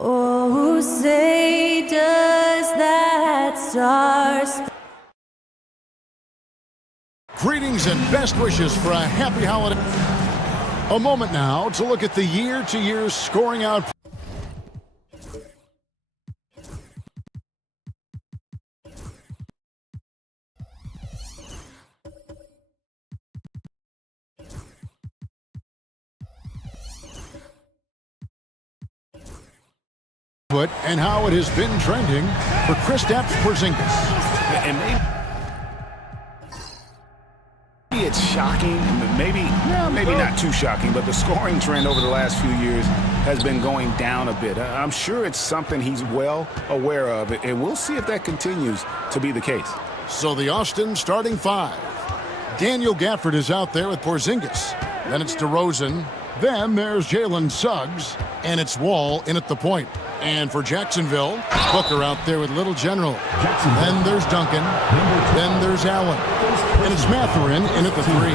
Oh, say does that star Greetings and best wishes for a happy holiday. A moment now to look at the year-to-year scoring out. And how it has been trending for Kristaps Porzingis. And maybe it's shocking, maybe not too shocking, but the scoring trend over the last few years has been going down a bit. I'm sure it's something he's well aware of, and we'll see if that continues to be the case. So the Austin starting five. Daniel Gafford is out there with Porzingis. Then it's DeRozan. Then there's Jalen Suggs. And it's Wall in at the point. And for Jacksonville, Booker out there with Little General. Then there's Duncan. Then there's Allen. And it's Mathurin in at the three.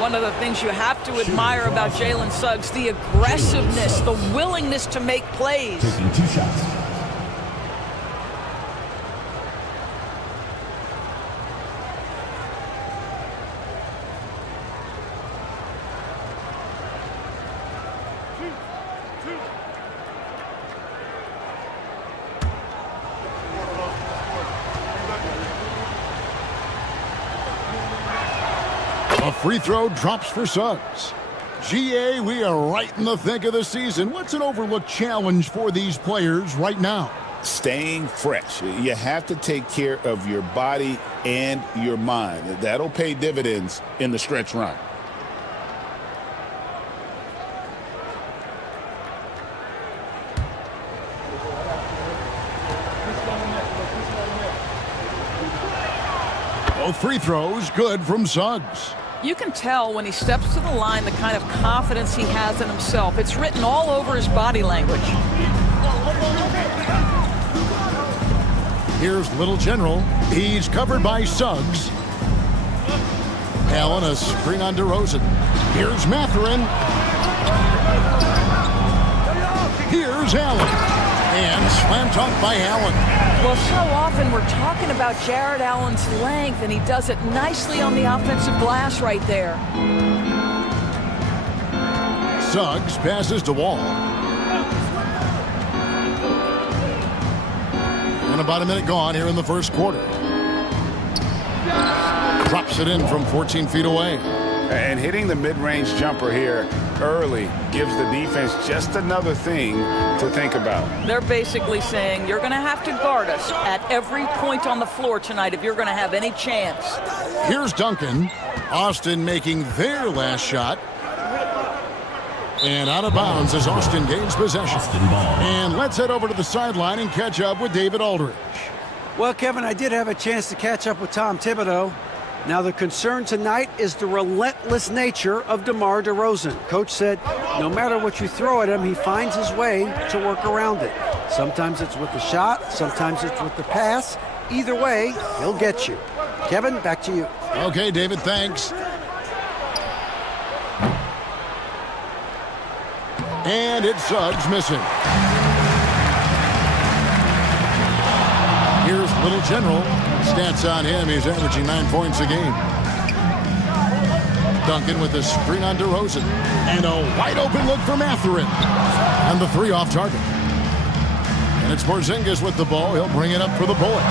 One of the things you have to admire about Jalen Suggs, the aggressiveness, the willingness to make plays. Taking 2 shots. A free throw drops for Suggs. GA, we are right in the thick of the season. What's an overlooked challenge for these players right now? Staying fresh. You have to take care of your body and your mind. That'll pay dividends in the stretch run. Both free throws good from Suggs. You can tell when he steps to the line the kind of confidence he has in himself. It's written all over his body language. Here's Little General. He's covered by Suggs. Allen, a screen on DeRozan. Here's Mathurin. Here's Allen. And slam dunk by Allen. Well, so often we're talking about Jared Allen's length, and he does it nicely on the offensive glass right there. Suggs passes to Wall. And about a minute gone here in the first quarter. Drops it in from 14 feet away. And hitting the mid-range jumper here early gives the defense just another thing to think about. They're basically saying you're going to have to guard us at every point on the floor tonight if you're going to have any chance. Here's Duncan. Austin making their last shot. And out of bounds as Austin gains possession. And let's head over to the sideline and catch up with David Aldridge. Well, Kevin, I did have a chance to catch up with Tom Thibodeau. Now, the concern tonight is the relentless nature of DeMar DeRozan. Coach said no matter what you throw at him, he finds his way to work around it. Sometimes it's with the shot, sometimes it's with the pass. Either way, he'll get you. Kevin, back to you. Okay, David, thanks. And it's Suggs missing. Here's Little General. Stats on him, he's averaging 9 points a game. Duncan with a screen on DeRozan. And a wide open look for Mathurin. And the three off target. And it's Porzingis with the ball. He'll bring it up for the Bullets.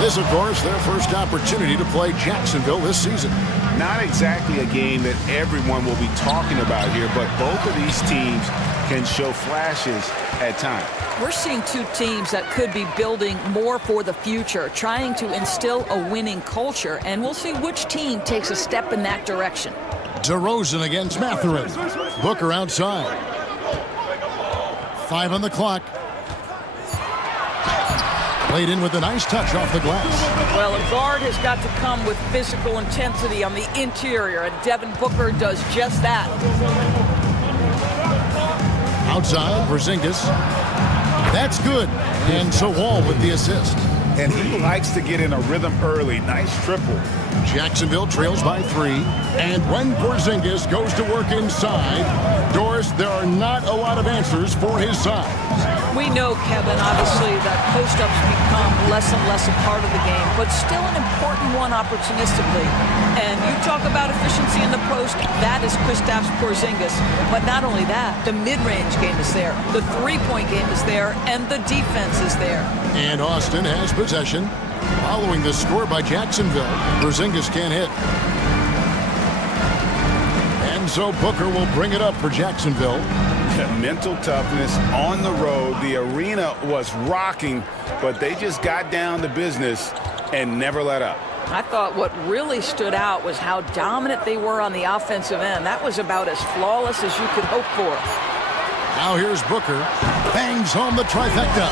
This, of course, their first opportunity to play Jacksonville this season. Not exactly a game that everyone will be talking about here, but both of these teams can show flashes at times. We're seeing two teams that could be building more for the future, trying to instill a winning culture, and we'll see which team takes a step in that direction. DeRozan against Mathurin. Booker outside. 5 on the clock. Played in with a nice touch off the glass. Well, a guard has got to come with physical intensity on the interior, and Devin Booker does just that. Outside, Porzingis. That's good. And so Wall with the assist. And he likes to get in a rhythm early. Nice triple. Jacksonville trails by 3. And when Porzingis goes to work inside, doors course, there are not a lot of answers for his size. We know, Kevin, obviously, that post-ups become less and less a part of the game, but still an important one opportunistically. And you talk about efficiency in the post, that is Kristaps Porzingis. But not only that, the mid-range game is there, the three-point game is there, and the defense is there. And Austin has possession. Following the score by Jacksonville, Porzingis can't hit. And so Booker will bring it up for Jacksonville. Mental toughness on the road. The arena was rocking, but they just got down to business and never let up. I thought what really stood out was how dominant they were on the offensive end. That was about as flawless as you could hope for. Now here's Booker. Bangs home the trifecta.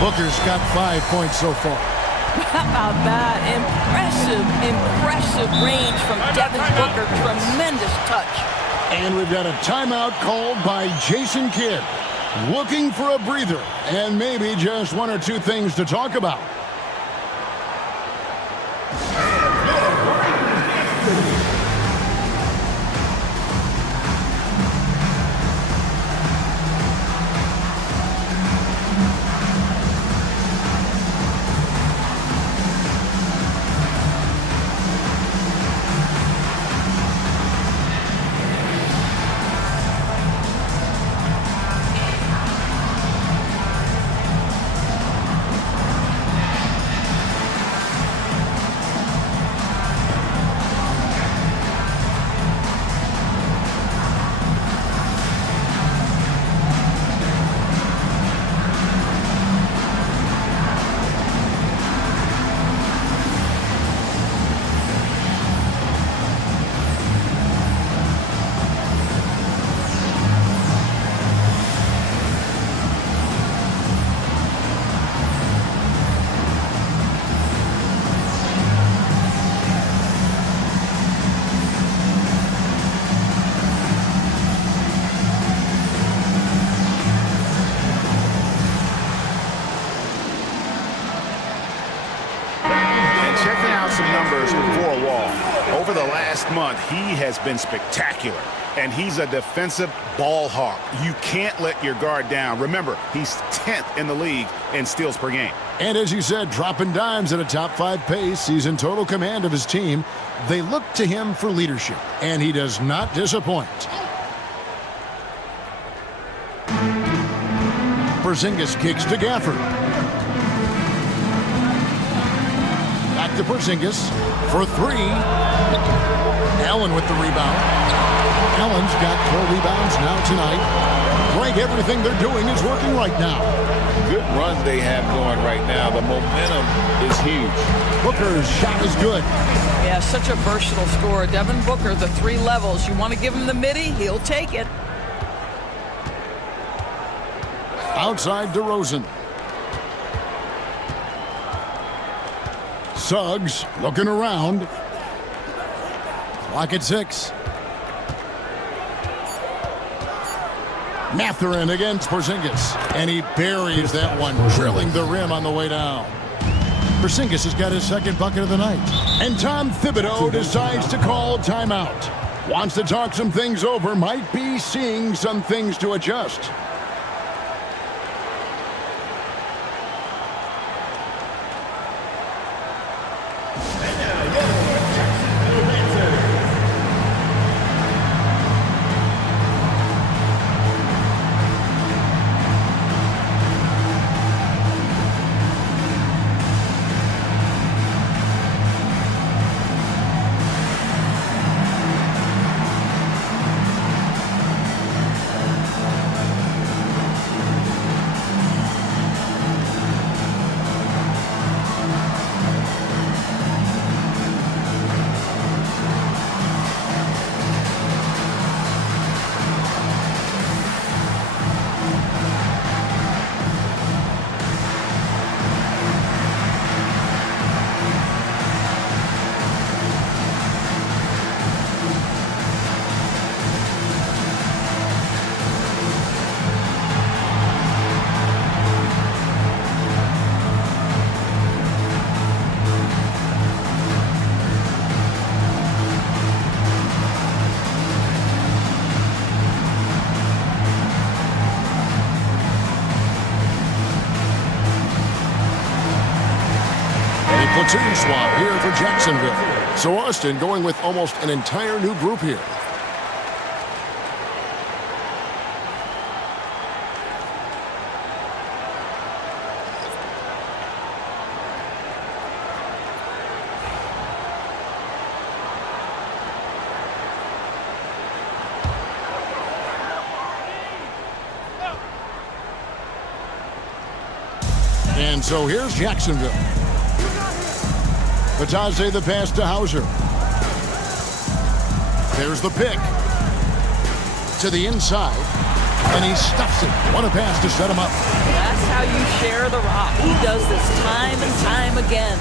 Booker's got 5 points so far. How about that? Impressive range from Devin Booker. Tremendous touch. And we've got a timeout called by Jason Kidd. Looking for a breather and maybe just one or two things to talk about. Over the last month, he has been spectacular, and he's a defensive ball hawk. You can't let your guard down. Remember, he's 10th in the league in steals per game. And as you said, dropping dimes at a top-5 pace. He's in total command of his team. They look to him for leadership, and he does not disappoint. Porzingis kicks to Gafford. Back to Porzingis for three. Allen with the rebound. Allen's got 4 rebounds now tonight. Greg, everything they're doing is working right now. Good run they have going right now. The momentum is huge. Booker's shot is good. Yeah, such a versatile scorer. Devin Booker, the 3 levels. You want to give him the midi, he'll take it. Outside DeRozan. Suggs looking around. Clock at 6. Mathurin against Porzingis. And he buries that one, drilling the rim on the way down. Porzingis has got his second bucket of the night. And Tom Thibodeau decides to call timeout. Wants to talk some things over, might be seeing some things to adjust. Platoon swap here for Jacksonville. So Austin going with almost an entire new group here. And so here's Jacksonville. Batase the pass to Hauser. There's the pick. To the inside. And he stuffs it. What a pass to set him up. That's how you share the rock. He does this time and time again.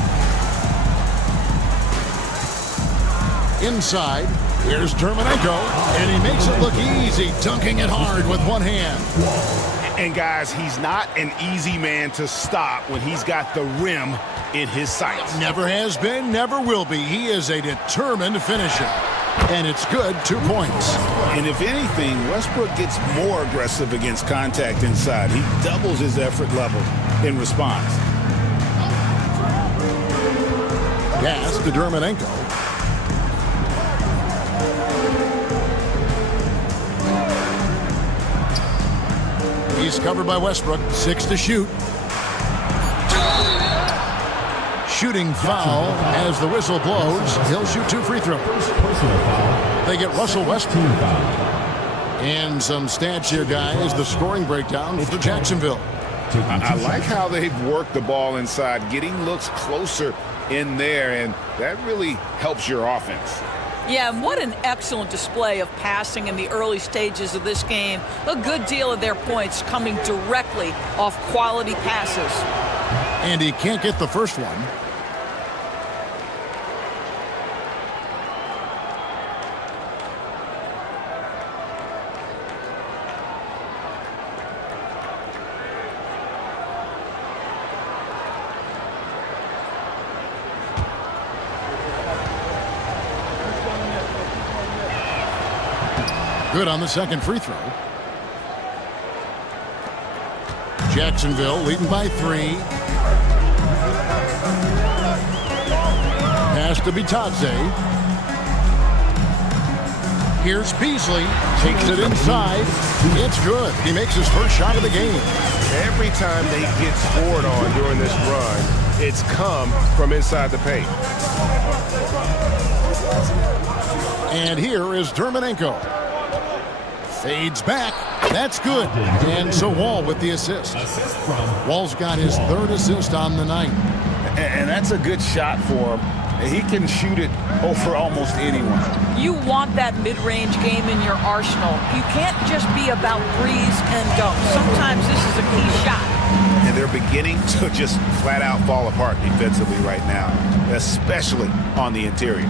Inside. Here's Terminenko. And he makes it look easy, dunking it hard with one hand. And guys, he's not an easy man to stop when he's got the rim in his sights. Never has been, never will be. He is a determined finisher. And it's good, 2 points. And if anything, Westbrook gets more aggressive against contact inside. He doubles his effort level in response. Pass to Terminenko. He's covered by Westbrook. 6 to shoot. Shooting foul as the whistle blows. He'll shoot 2 free throws. They get Russell Westbrook. And some stats here, guys. The scoring breakdown for Jacksonville. I like how they've worked the ball inside, getting looks closer in there, and that really helps your offense. Yeah, and what an excellent display of passing in the early stages of this game. A good deal of their points coming directly off quality passes. And he can't get the first one. Good on the second free throw. Jacksonville leading by 3. Pass to Batase. Here's Beasley. Takes it inside. It's good. He makes his first shot of the game. Every time they get scored on during this run, it's come from inside the paint. And here is Terminenko. Fades back. That's good. And so Wall with the assist. Wall's got his 3rd assist on the night. And that's a good shot for him. He can shoot it over almost anyone. You want that mid-range game in your arsenal. You can't just be about threes and dunks. Sometimes this is a key shot. And they're beginning to just flat out fall apart defensively right now, especially on the interior.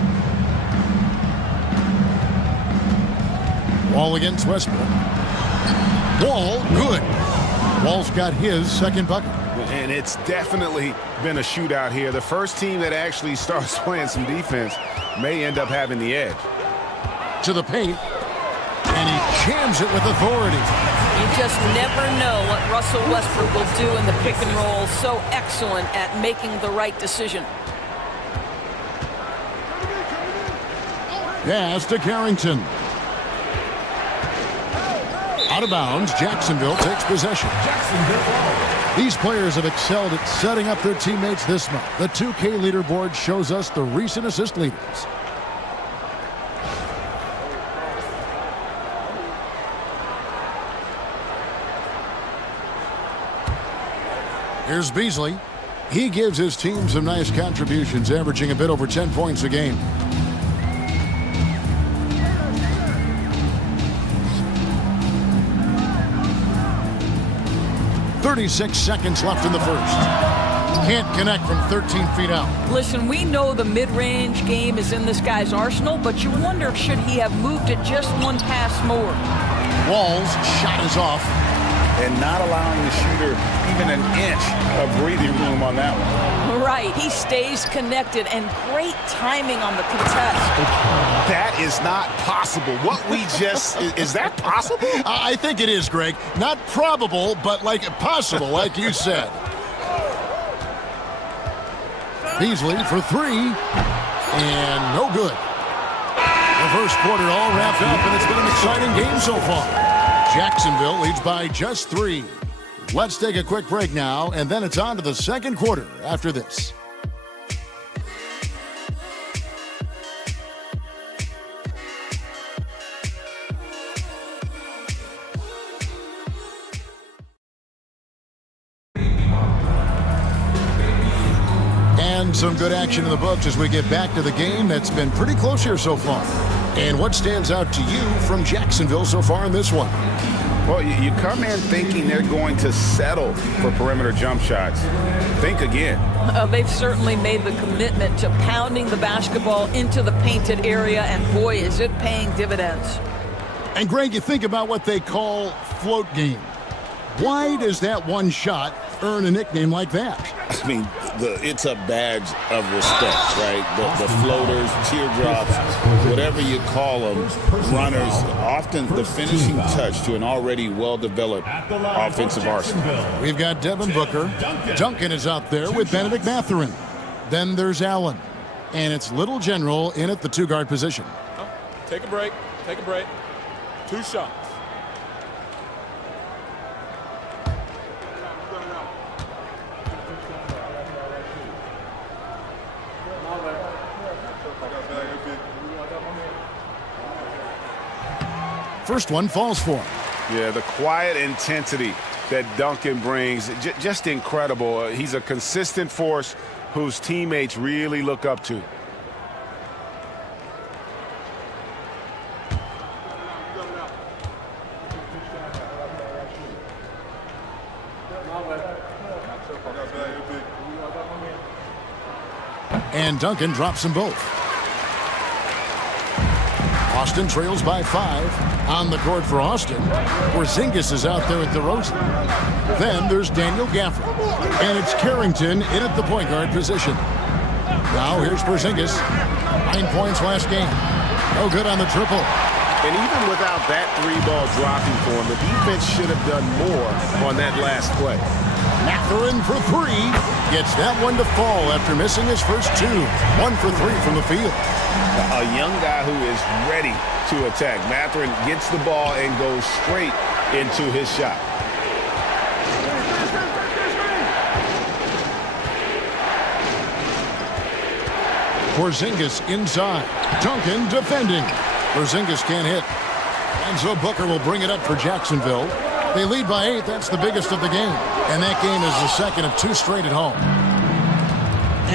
Wall against Westbrook. Wall, good. Wall's got his second bucket. And it's definitely been a shootout here. The first team that actually starts playing some defense may end up having the edge. To the paint. And he jams it with authority. You just never know what Russell Westbrook will do in the pick and roll. So excellent at making the right decision. Pass to Carrington. Out of bounds, Jacksonville takes possession. These players have excelled at setting up their teammates this month. The 2K leaderboard shows us the recent assist leaders. Here's Beasley. He gives his team some nice contributions, averaging a bit over 10 points a game. .36 seconds left in the first. Can't connect from 13 feet out. Listen, we know the mid-range game is in this guy's arsenal, but you wonder, should he have moved it just one pass more? Wall's shot is off. And not allowing the shooter even an inch of breathing room on that one. Right. He stays connected, and great timing on the contest. That is not possible. What we just... is that possible? I think it is, Greg. Not probable, but like possible, like you said. Beasley for three, and no good. The first quarter all wrapped up, and it's been an exciting game so far. Jacksonville leads by just 3. Let's take a quick break now, and then it's on to the second quarter after this. And some good action in the books as we get back to the game that's been pretty close here so far. And what stands out to you from Jacksonville so far in this one? Well, you come in thinking they're going to settle for perimeter jump shots. Think again. They've certainly made the commitment to pounding the basketball into the painted area, and boy, is it paying dividends. And Greg, you think about what they call float game. Why does that one shot earn a nickname like that? I mean, it's a badge of respect, right? The floaters, teardrops, whatever you call them, runners, often the finishing touch to an already well-developed offensive arsenal. We've got Devin Booker. Duncan is out there with Benedict Mathurin. Then there's Allen. And it's Little General in at the two-guard position. Take a break. Take a break. 2 shots. First one falls for him. Yeah, the quiet intensity that Duncan brings, just incredible. He's a consistent force whose teammates really look up to. And Duncan drops them both. Austin trails by 5. On the court for Austin. Porzingis is out there at DeRozan. Then there's Daniel Gafford. And it's Carrington in at the point guard position. Now here's Porzingis. 9 points last game. No good on the triple. And even without that 3-ball dropping for him, the defense should have done more on that last play. Mathurin for 3. Gets that one to fall after missing his first 2. 1 for 3 from the field. A young guy who is ready to attack. Mathurin gets the ball and goes straight into his shot. Porzingis inside. Duncan defending. Porzingis can't hit. And so Booker will bring it up for Jacksonville. They lead by 8. That's the biggest of the game. And that game is the second of 2 straight at home.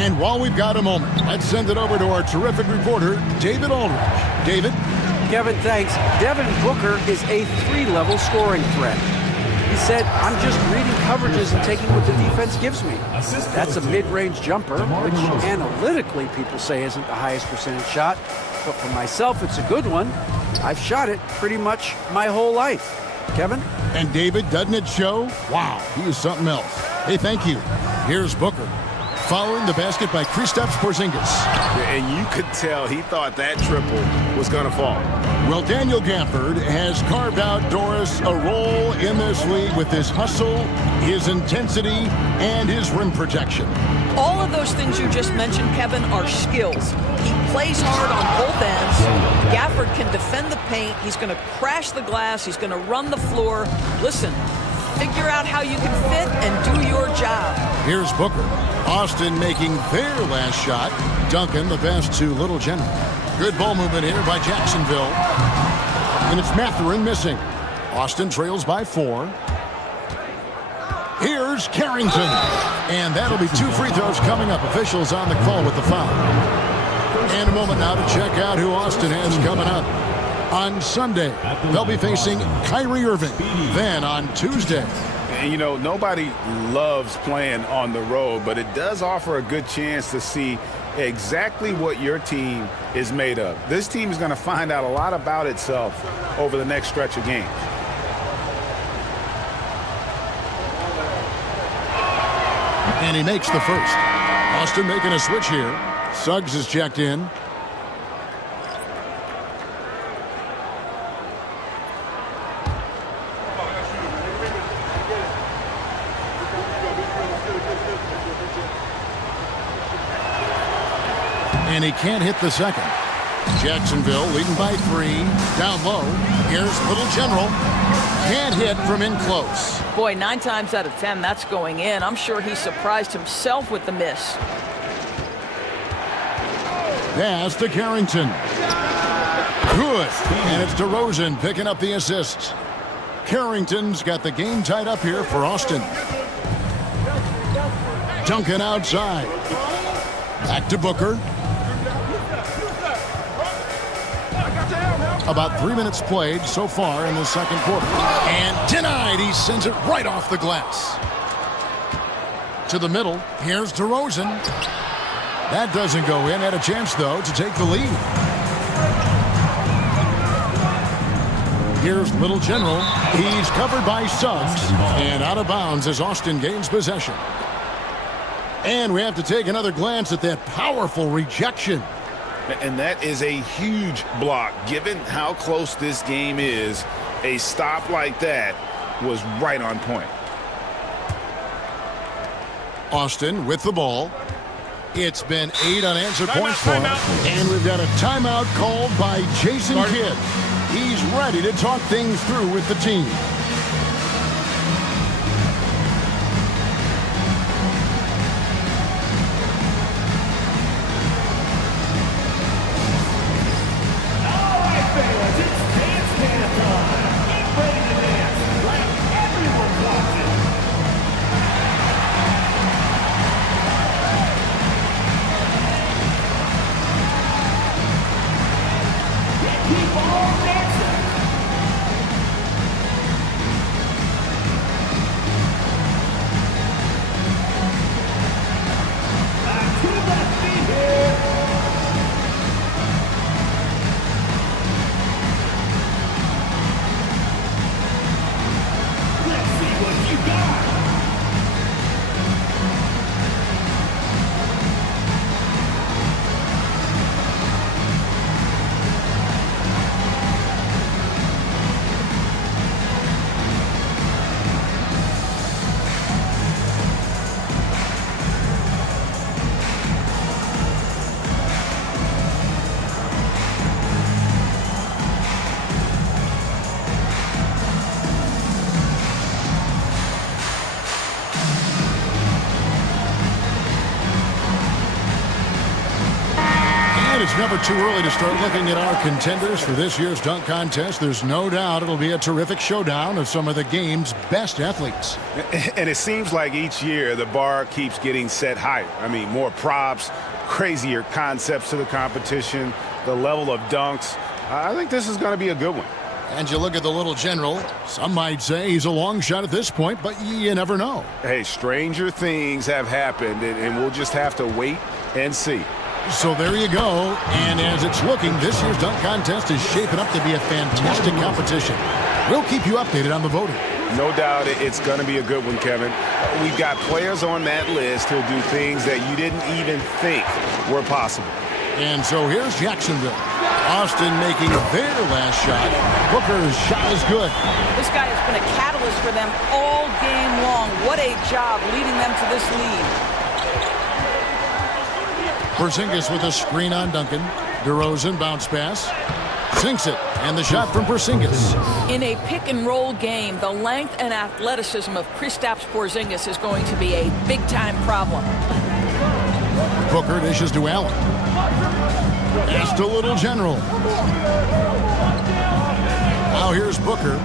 And while we've got a moment, let's send it over to our terrific reporter, David Aldridge. David? Kevin, thanks. Devin Booker is a 3-level scoring threat. He said, I'm just reading coverages and taking what the defense gives me. That's a mid-range jumper, which analytically people say isn't the highest percentage shot. But for myself, it's a good one. I've shot it pretty much my whole life. Kevin? And David, doesn't it show? Wow, he is something else. Hey, thank you. Here's Booker. Following the basket by Kristaps Porzingis. And you could tell he thought that triple was going to fall. Well, Daniel Gafford has carved out Doris a role in this league with his hustle, his intensity, and his rim protection. All of those things you just mentioned, Kevin, are skills. He plays hard on both ends. Gafford can defend the paint. He's going to crash the glass. He's going to run the floor. Listen, figure out how you can fit and do your job. Here's Booker. Austin making their last shot. Duncan the pass to Little General. Good ball movement here by Jacksonville. And it's Mathurin missing. Austin trails by 4. Here's Carrington. And that'll be 2 free throws coming up. Officials on the call with the foul. And a moment now to check out who Austin has coming up. On Sunday, they'll be facing Kyrie Irving. Then on Tuesday. And, you know, nobody loves playing on the road, but it does offer a good chance to see exactly what your team is made of. This team is going to find out a lot about itself over the next stretch of games. And he makes the first. Austin making a switch here. Suggs is checked in. And he can't hit the second. Jacksonville leading by 3. Down low. Here's Little General. Can't hit from in close. Boy, 9 times out of 10, that's going in. I'm sure he surprised himself with the miss. Pass to Carrington. Good. And it's DeRozan picking up the assist. Carrington's got the game tied up here for Austin. Duncan outside. Back to Booker. About 3 minutes played so far in the second quarter. And denied. He sends it right off the glass. To the middle. Here's DeRozan. That doesn't go in. Had a chance, though, to take the lead. Here's Little General. He's covered by Suggs. And out of bounds as Austin gains possession. And we have to take another glance at that powerful rejection. And that is a huge block. Given how close this game is, a stop like that was right on point. Austin with the ball. It's been 8 unanswered Timeout, points for him. timeout. And we've got a timeout called by Jason Kidd. He's ready to talk things through with the team. It's never too early to start looking at our contenders for this year's dunk contest. There's no doubt it'll be a terrific showdown of some of the game's best athletes. And it seems like each year the bar keeps getting set higher. I mean, more props, crazier concepts to the competition, the level of dunks. I think this is going to be a good one. And you look at the Little General. Some might say he's a long shot at this point, but you never know. Hey, stranger things have happened, and we'll just have to wait and see. So there you go. And as it's looking, this year's dunk contest is shaping up to be a fantastic competition. We'll keep you updated on the voting. No doubt it's going to be a good one, Kevin. We've got players on that list who'll do things that you didn't even think were possible. And so here's Jacksonville. Austin making their last shot. Booker's shot is good. This guy has been a catalyst for them all game long. What a job leading them to this lead. Porzingis with a screen on Duncan. DeRozan bounce pass. Sinks it. And the shot from Porzingis. In a pick-and-roll game, the length and athleticism of Kristaps Porzingis is going to be a big-time problem. Booker dishes to Allen. Pass to Little General. Now here's Booker.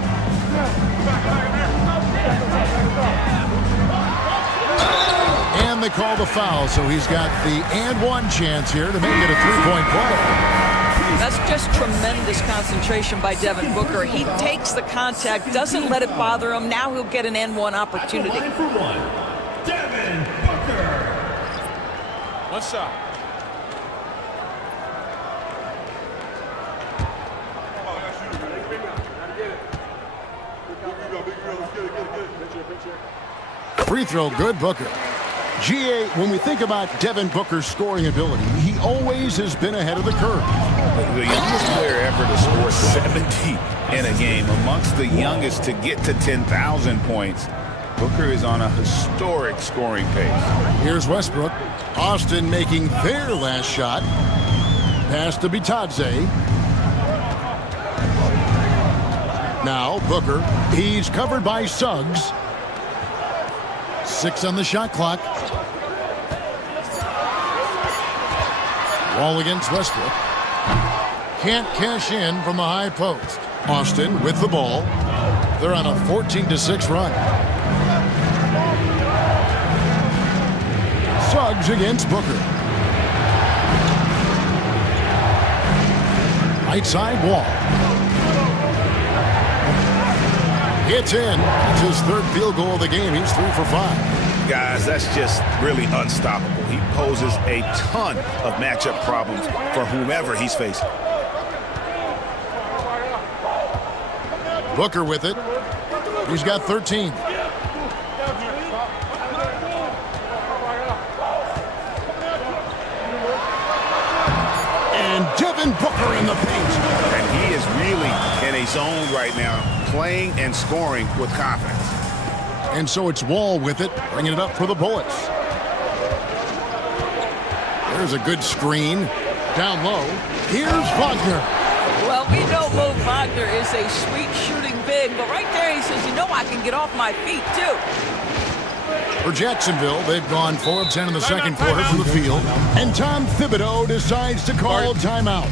And they call the foul, so he's got the and one chance here to make it a three-point play. That's just tremendous concentration by Devin Booker. He takes the contact, doesn't let it bother him. Now he'll get an N1 opportunity. Line for one, Devin Booker. One shot. Free throw, good, Booker. GA, when we think about Devin Booker's scoring ability, he always has been ahead of the curve. The youngest player ever to score 70 in a game, amongst the youngest to get to 10,000 points. Booker is on a historic scoring pace. Here's Westbrook. Austin making their last shot. Pass to Bitadze. Now Booker. He's covered by Suggs. 6 on the shot clock. Wall against Westbrook. Can't cash in from the high post. Austin with the ball. They're on a 14-6 run. Suggs against Booker. Right side Wall. It's in. It's his 3rd field goal of the game. He's 3 for 5. Guys, that's just really unstoppable. He poses a ton of matchup problems for whomever he's facing. Booker with it. He's got 13. And Devin Booker in the paint. And he is really in a zone right now, playing and scoring with confidence. And so it's Wall with it, bringing it up for the Bullets. There's a good screen. Down low. Here's Wagner. Well, we know Mo Wagner is a sweet shooting big, but right there he says, you know, I can get off my feet, too. For Jacksonville, they've gone 4 of 10 in the second quarter from the field. And Tom Thibodeau decides to call a timeout.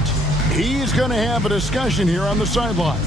He's going to have a discussion here on the sideline.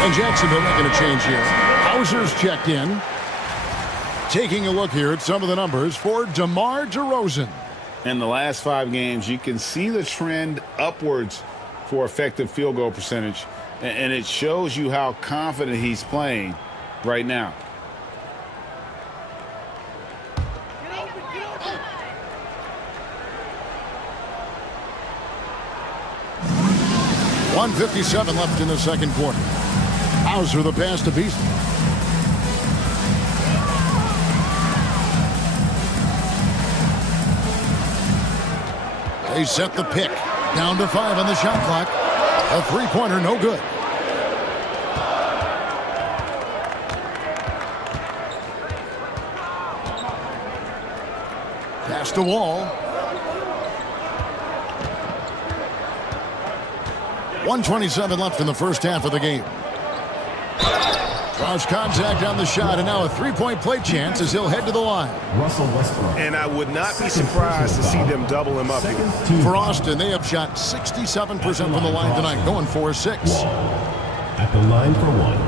And Jacksonville making a change here. Hauser's checked in. Taking a look here at some of the numbers for DeMar DeRozan. In the last 5 games, you can see the trend upwards for effective field goal percentage, and it shows you how confident he's playing right now. .157 left in the second quarter. Hauser the pass to Beasley. They set the pick. Down to 5 on the shot clock. A three-pointer, no good. Pass to Wall. 1:27 left in the first half of the game. Draws contact on the shot, and now a three-point play chance as he'll head to the line. And I would not be surprised to see them double him up here. For Austin, they have shot 67% from the line tonight, going 4-6. At the line for one.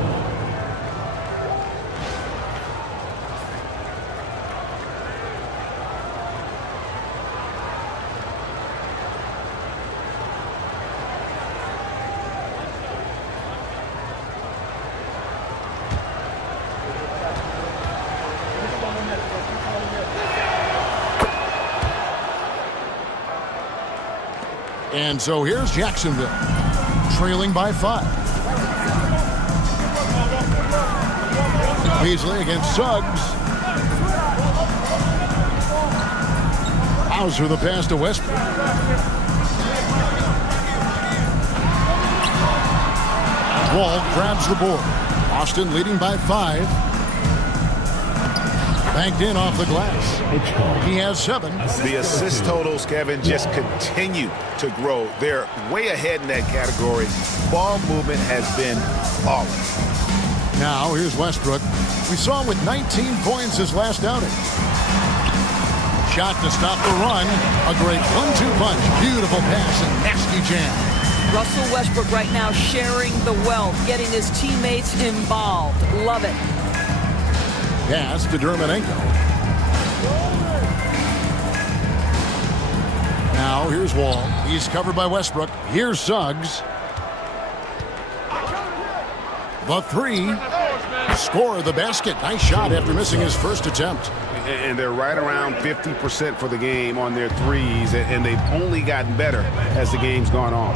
And so here's Jacksonville, trailing by 5. Beasley against Suggs. Hauser the pass to Westbrook. Wall grabs the board. Austin leading by 5. Banked in off the glass. He has 7. The assist totals, Kevin, just continue to grow. They're way ahead in that category. Ball movement has been flawless. Now here's Westbrook. We saw him with 19 points his last outing. Shot to stop the run. A great 1-2 punch. Beautiful pass and nasty jam. Russell Westbrook right now sharing the wealth, getting his teammates involved. Love it. Pass to Dermonenko. Now here's Wall. He's covered by Westbrook. Here's Suggs. The 3. Score the basket. Nice shot after missing his first attempt. And they're right around 50% for the game on their threes, and they've only gotten better as the game's gone on.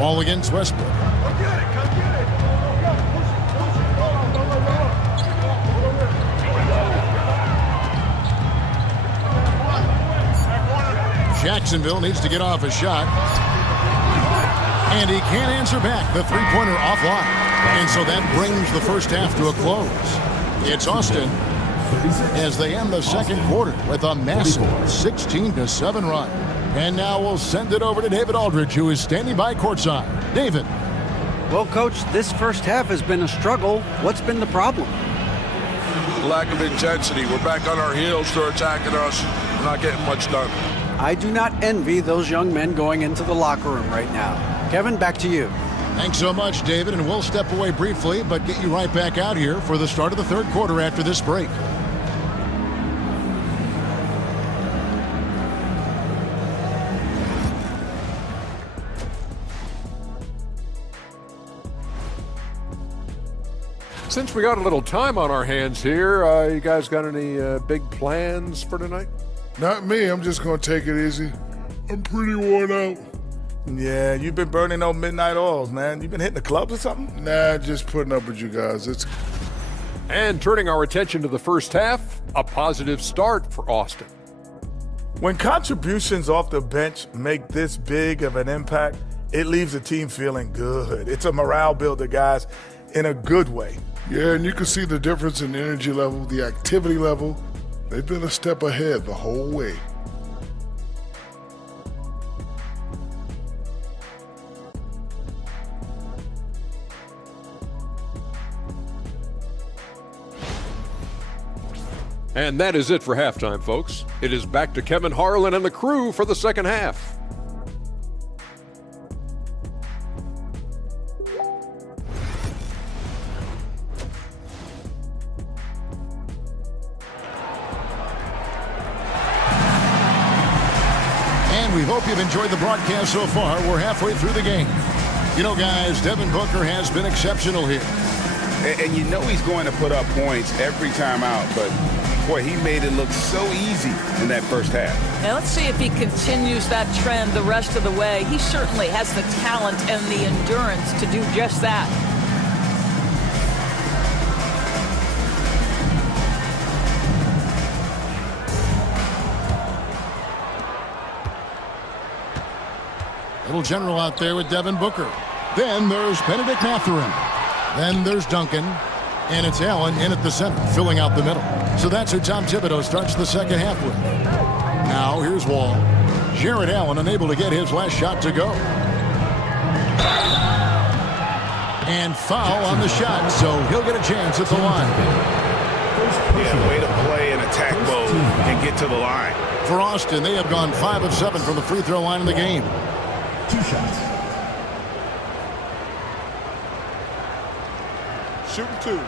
Wall against Westbrook. Jacksonville needs to get off a shot. And he can't answer back. The three-pointer offline. And so that brings the first half to a close. It's Austin as they end the second quarter with a massive 16-7 run. And now we'll send it over to David Aldridge, who is standing by courtside. David. Well, Coach, this first half has been a struggle. What's been the problem? Lack of intensity. We're back on our heels. They're attacking us. We're not getting much done. I do not envy those young men going into the locker room right now. Kevin, back to you. Thanks so much, David, and we'll step away briefly, but get you right back out here for the start of the third quarter after this break. Since we got a little time on our hands here, you guys got any big plans for tonight? Not me. I'm just going to take it easy. I'm pretty worn out. Yeah, you've been burning those midnight oils, man. You been hitting the clubs or something? Nah, just putting up with you guys. And turning our attention to the first half, a positive start for Austin. When contributions off the bench make this big of an impact, it leaves the team feeling good. It's a morale builder, guys, in a good way. Yeah, and you can see the difference in energy level, the activity level. They've been a step ahead the whole way. And that is it for halftime, folks. It is back to Kevin Harlan and the crew for the second half. And we hope you've enjoyed the broadcast so far. We're halfway through the game. You know, guys, Devin Booker has been exceptional here. And you know he's going to put up points every time out, but boy, he made it look so easy in that first half. Now let's see if he continues that trend the rest of the way. He certainly has the talent and the endurance to do just that. Little general out there with Devin Booker. Then there's Benedict Mathurin. Then there's Duncan. And it's Allen in at the center, filling out the middle. So that's who Tom Thibodeau starts the second half with. Now here's Wall. Jarrett Allen unable to get his last shot to go. And foul on the shot, so he'll get a chance at the line. Yeah, way to play in attack mode and get to the line. For Austin, they have gone 5 of 7 from the free throw line in the game. 2 shots. Shooting 2.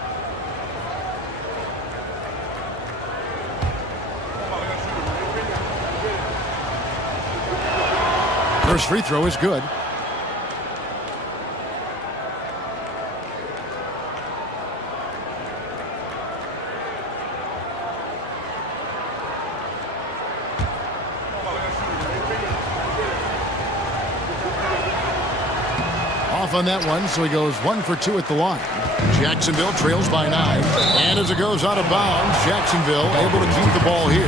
First free throw is good. Off on that one, so he goes 1 for 2 at the line. Jacksonville trails by 9. And as it goes out of bounds, Jacksonville able to keep the ball here.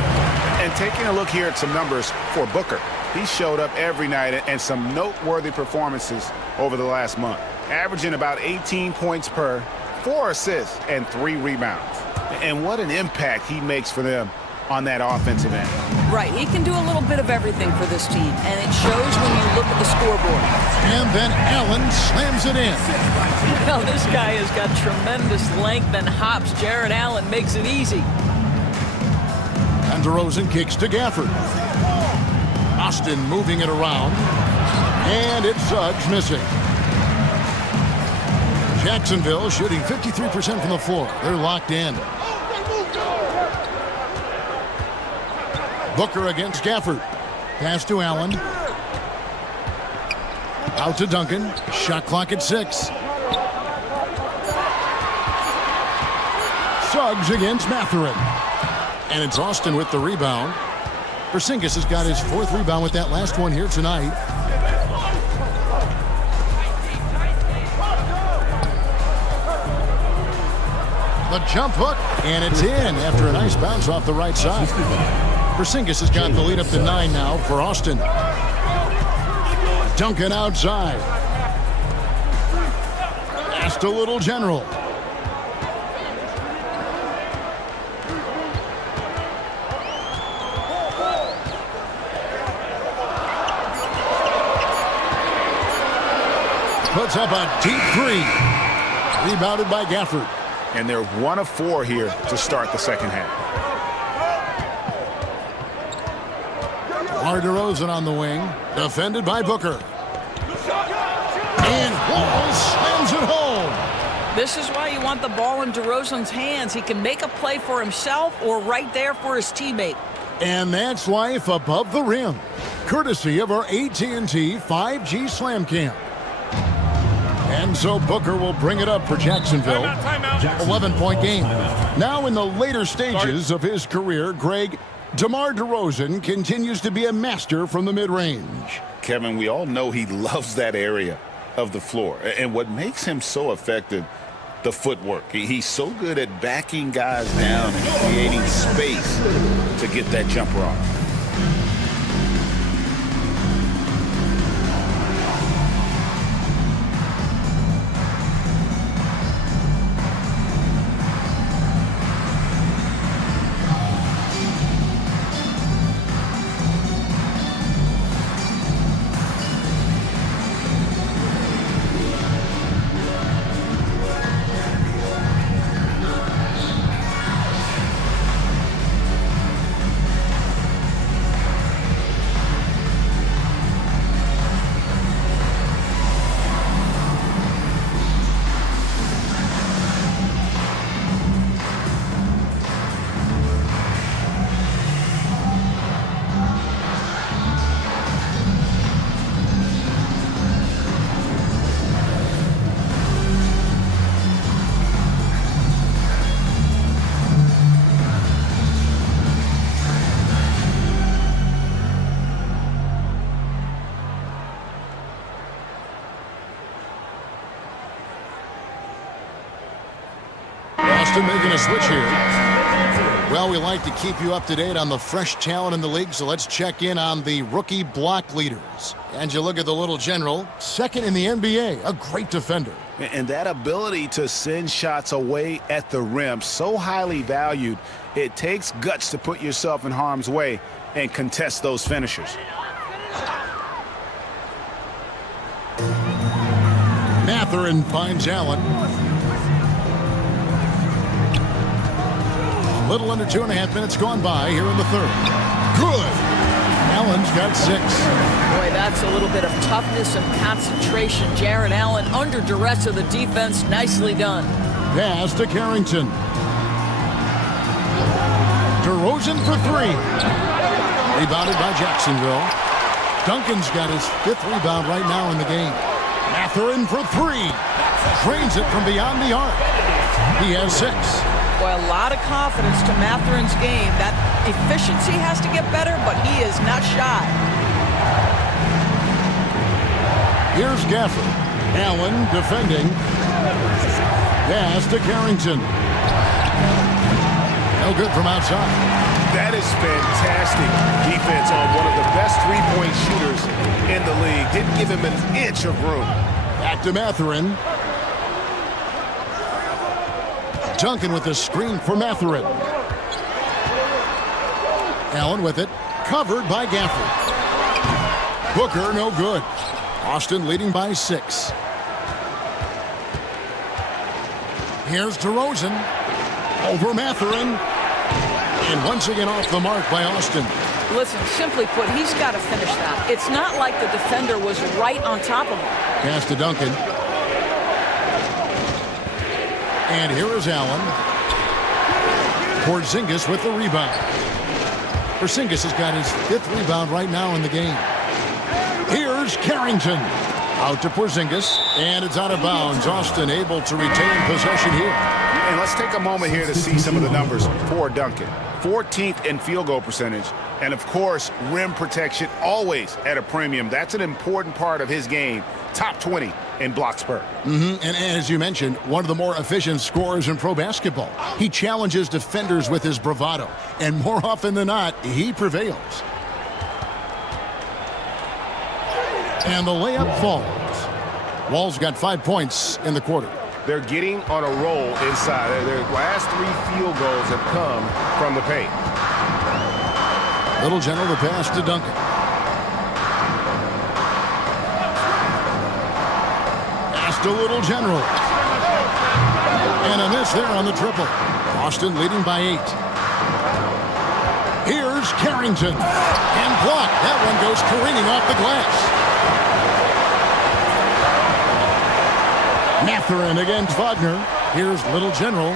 And taking a look here at some numbers for Booker. He showed up every night and some noteworthy performances over the last month, averaging about 18 points per, 4 assists, and 3 rebounds. And what an impact he makes for them on that offensive end. Right, he can do a little bit of everything for this team, and it shows when you look at the scoreboard. And then Allen slams it in. Well, this guy has got tremendous length and hops. Jared Allen makes it easy. And DeRozan kicks to Gafford. Austin moving it around. And it's Suggs missing. Jacksonville shooting 53% from the floor. They're locked in. Booker against Gafford. Pass to Allen. Out to Duncan. Shot clock at 6. Suggs against Mathurin. And it's Austin with the rebound. Porzingis has got his 4th rebound with that last one here tonight. The jump hook, and it's in after a nice bounce off the right side. Porzingis has got the lead up to 9 now for Austin. Duncan outside. Past a little general. Puts up a deep 3. Rebounded by Gafford. And they're 1 of 4 here to start the second half. DeRozan on the wing, defended by Booker. And Wall slams it home. This is why you want the ball in DeRozan's hands. He can make a play for himself or right there for his teammate. And that's life above the rim, courtesy of our AT&T 5G Slam Cam. And so Booker will bring it up for Jacksonville. 11-point game. Now in the later stages of his career, Greg, DeMar DeRozan continues to be a master from the mid-range. Kevin, we all know he loves that area of the floor. And what makes him so effective, the footwork. He's so good at backing guys down and creating space to get that jumper off. Making a switch here. Well, we like to keep you up to date on the fresh talent in the league, so let's check in on the rookie block leaders. And you look at the little general, 2nd in the NBA, a great defender. And that ability to send shots away at the rim, so highly valued, it takes guts to put yourself in harm's way and contest those finishers. Mathurin finds Allen. Little under 2.5 minutes gone by here in the 3rd. Good. Allen's got 6. Boy, that's a little bit of toughness and concentration. Jared Allen under duress of the defense. Nicely done. Pass to Carrington. DeRozan for 3. Rebounded by Jacksonville. Duncan's got his 5th rebound right now in the game. Mathurin for 3. Drains it from beyond the arc. He has 6. Boy, a lot of confidence to Mathurin's game. That efficiency has to get better, but he is not shy. Here's Gafford. Allen defending. Pass to Carrington. No good from outside. That is fantastic defense on one of the best three-point shooters in the league. Didn't give him an inch of room. Back to Mathurin. Duncan with the screen for Mathurin. Allen with it. Covered by Gafford. Booker, no good. Austin leading by 6. Here's DeRozan. Over Mathurin. And once again off the mark by Austin. Listen, simply put, he's got to finish that. It's not like the defender was right on top of him. Pass to Duncan. And here is Allen. Porzingis with the rebound. Porzingis has got his 5th rebound right now in the game. Here's Carrington. Out to Porzingis, and it's out of bounds. Austin able to retain possession here. And let's take a moment here to see some of the numbers for Duncan. 14th in field goal percentage, and of course, rim protection always at a premium. That's an important part of his game. Top 20 in blocks per. And as you mentioned, one of the more efficient scorers in pro basketball. He challenges defenders with his bravado, and more often than not, he prevails. And the layup falls. Wall's got 5 points in the quarter. They're getting on a roll inside. Their last 3 field goals have come from the paint. Little General the pass to Duncan. Pass to Little General. And a miss there on the triple. Austin leading by 8. Here's Carrington. And blocked. That one goes careening off the glass. Mathurin against Wagner. Here's Little General.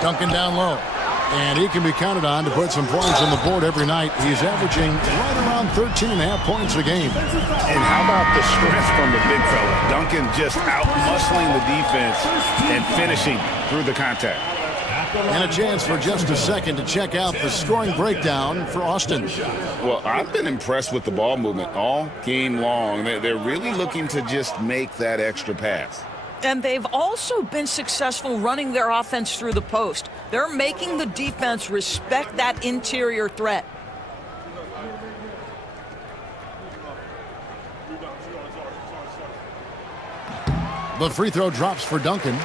Duncan down low. And he can be counted on to put some points on the board every night. He's averaging right around 13.5 points a game. And how about the strength from the big fella? Duncan just out-muscling the defense and finishing through the contact. And a chance for just a second to check out the scoring breakdown for Austin. Well, I've been impressed with the ball movement all game long. They're really looking to just make that extra pass. And they've also been successful running their offense through the post. They're making the defense respect that interior threat. The free throw drops for Duncan.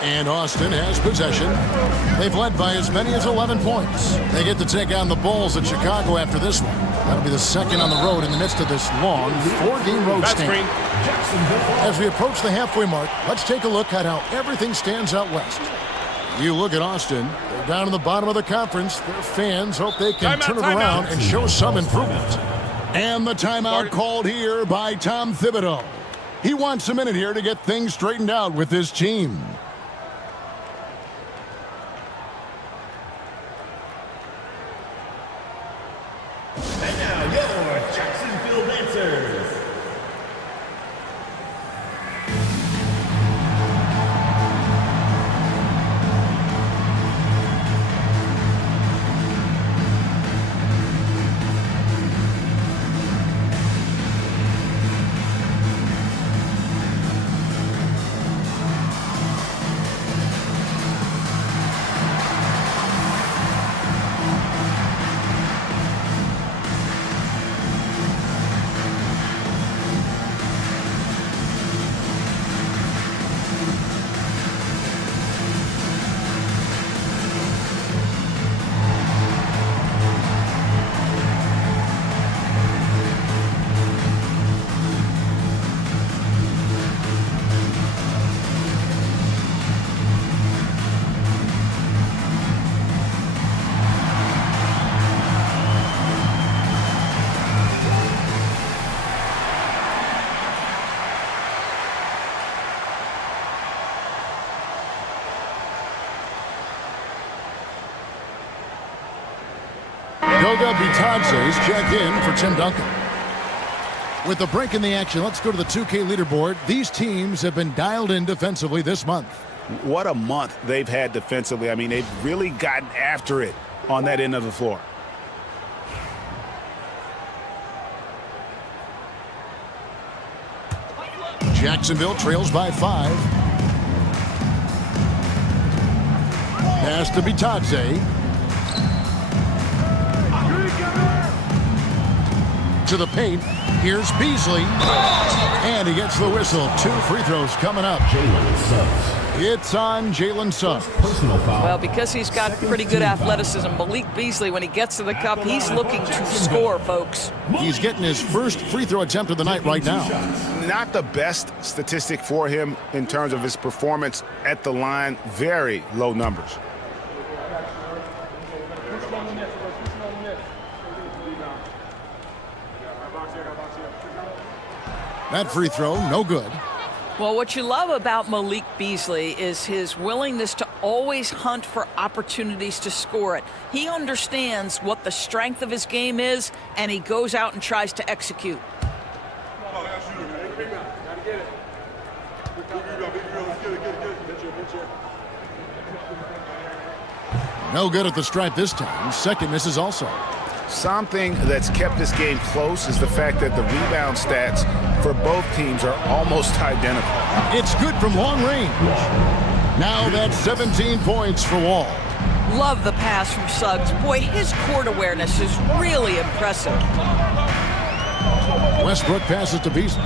And Austin has possession. They've led by as many as 11 points. They get to take on the Bulls at Chicago after this one. That'll be the second on the road in the midst of this long 4-game road stand. As we approach the halfway mark, let's take a look at how everything stands out west. You look at Austin, they're down in the bottom of the conference. Their fans hope they can turn it around and show some improvement. And the timeout called here by Tom Thibodeau. He wants a minute here to get things straightened out with his team. And now your Jacksonville Lancers. Goga Bitadze's checked in for Tim Duncan. With the break in the action, let's go to the 2K leaderboard. These teams have been dialed in defensively this month. What a month they've had defensively. I mean, they've really gotten after it on that end of the floor. Jacksonville trails by 5. Pass to Bitadze. To the paint. Here's Beasley. And he gets the whistle. 2 free throws coming up. It's on Jalen Suggs. Well, because he's got pretty good athleticism, Malik Beasley, when he gets to the cup, he's looking to score, folks. He's getting his first free throw attempt of the night right now. Not the best statistic for him in terms of his performance at the line. Very low numbers. That free throw, no good. Well, what you love about Malik Beasley is his willingness to always hunt for opportunities to score it. He understands what the strength of his game is, and he goes out and tries to execute. No good at the stripe this time. Second misses also. Something that's kept this game close is the fact that the rebound stats for both teams are almost identical. It's good from long range. Now that's 17 points for Wall. Love the pass from Suggs. Boy, his court awareness is really impressive. Westbrook passes to Beasley.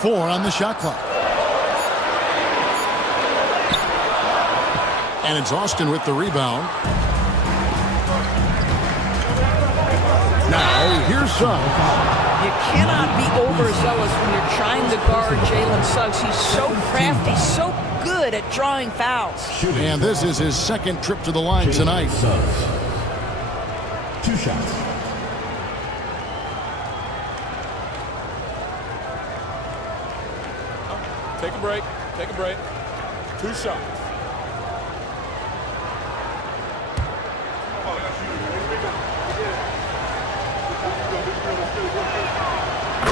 Four on the shot clock. And it's Austin with the rebound. Now, here's Suggs. You cannot be overzealous when you're trying to guard Jalen Suggs. He's so crafty, so good at drawing fouls. And this is his second trip to the line tonight. 2 shots. Take a break. Take a break. 2 shots.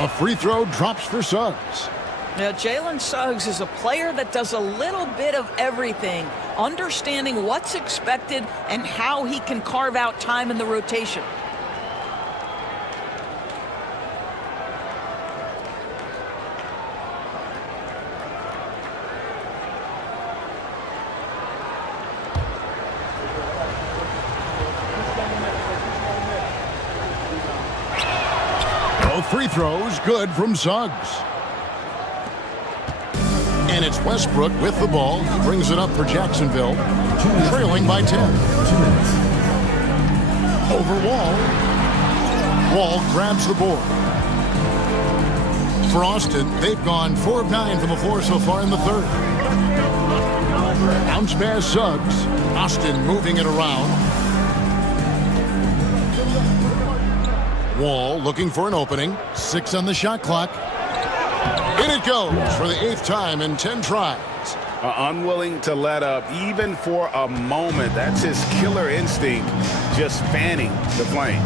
A free throw drops for Suggs. Now, Jalen Suggs is a player that does a little bit of everything, understanding what's expected and how he can carve out time in the rotation. Free throws good from Suggs. And it's Westbrook with the ball. He brings it up for Jacksonville, trailing by 10. Over Wall. Wall grabs the board. For Austin, they've gone 4 of 9 from the floor so far in the third. Bounce pass Suggs. Austin moving it around. Wall looking for an opening. 6 on the shot clock. In it goes for the 8th time in 10 tries. Unwilling to let up even for a moment. That's his killer instinct, just fanning the flame.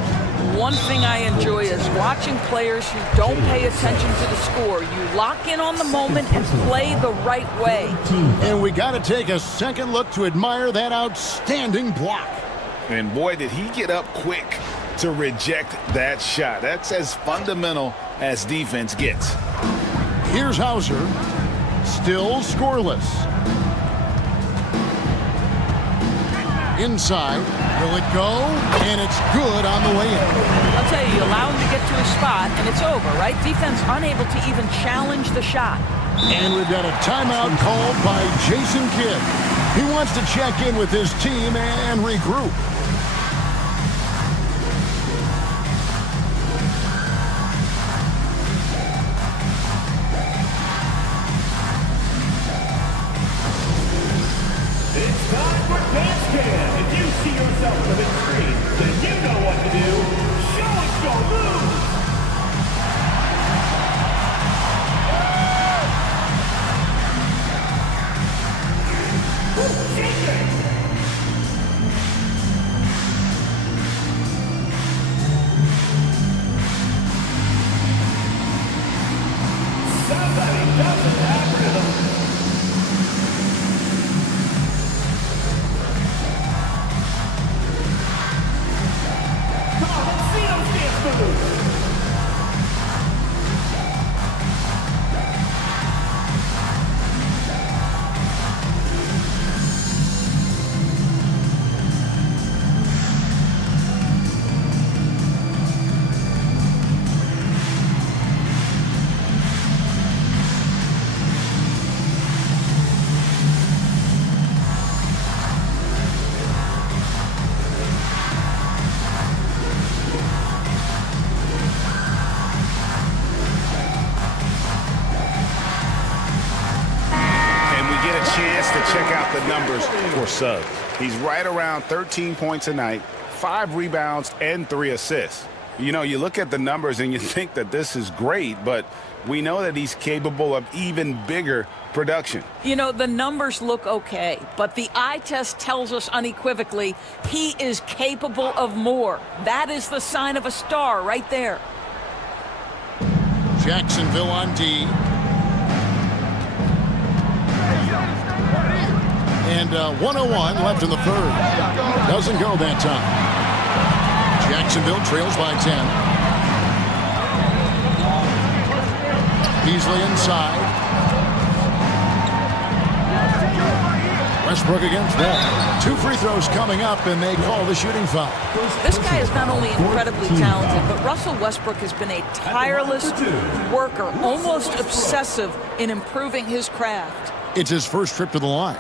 One thing I enjoy is watching players who don't pay attention to the score. You lock in on the moment and play the right way. And we got to take a second look to admire that outstanding block. And boy, did he get up quick to reject that shot. That's as fundamental as defense gets. Here's Hauser, still scoreless. Inside, will it go? And it's good on the way in. I'll tell you, you allow him to get to his spot, and it's over, right? Defense unable to even challenge the shot. And we've got a timeout called by Jason Kidd. He wants to check in with his team and regroup. If you see yourself on the big screen, then you know what to do. Show us your moves! Somebody doesn't have rhythm. See those dance moves. check out the numbers for Suggs. He's right around 13 points a night, 5 rebounds, and 3 assists. You know, you look at the numbers and you think that this is great, but we know that he's capable of even bigger production. You know, the numbers look okay, but the eye test tells us unequivocally he is capable of more. That is the sign of a star right there. Jacksonville on D. And 1:01 left in the third. Doesn't go that time. Jacksonville trails by 10. Beasley inside. Westbrook against Wall. 2 free throws coming up, and they call the shooting foul. This guy is not only incredibly talented, but Russell Westbrook has been a tireless worker, almost obsessive in improving his craft. It's his first trip to the line.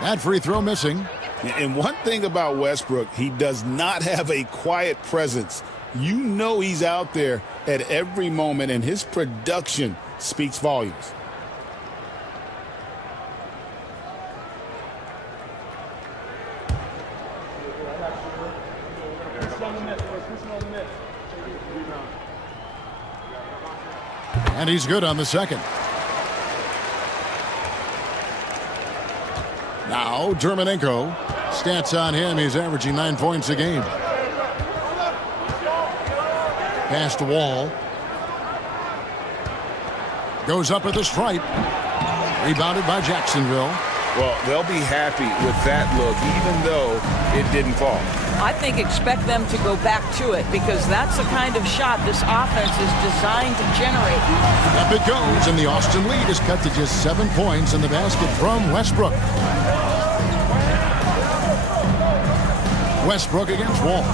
That free throw missing. And one thing about Westbrook, he does not have a quiet presence. You know he's out there at every moment, and his production speaks volumes. And he's good on the second. Now, Dermonenko. Stats on him, he's averaging 9 points a game. Pass to Wall. Goes up at the stripe. Rebounded by Jacksonville. Well, they'll be happy with that look, even though it didn't fall. I think expect them to go back to it because that's the kind of shot this offense is designed to generate. Up it goes, and the Austin lead is cut to just 7 points in the basket from Westbrook. Westbrook against Wall.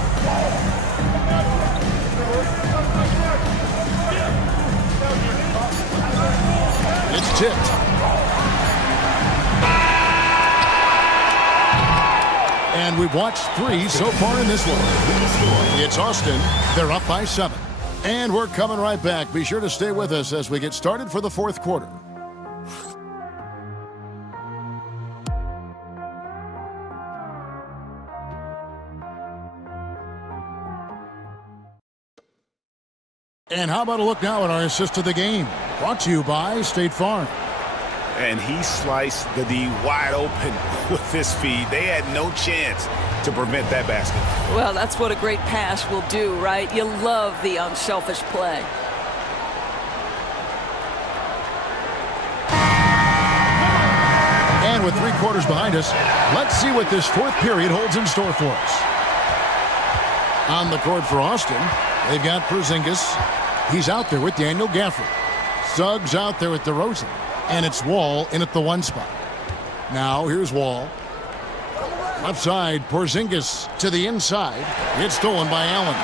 It's tipped. And we've watched 3 so far in this one. It's Austin. They're up by 7. And we're coming right back. Be sure to stay with us as we get started for the fourth quarter. And how about a look now at our assist of the game? Brought to you by State Farm. And he sliced the D wide open with his feed. They had no chance to prevent that basket. Well, that's what a great pass will do, right? You love the unselfish play. And with 3 quarters behind us, let's see what this fourth period holds in store for us. On the court for Austin, they've got Porzingis. He's out there with Daniel Gafford. Suggs out there with DeRozan. And it's Wall in at the 1 spot. Now here's Wall. Left side, Porzingis to the inside. It's stolen by Allen.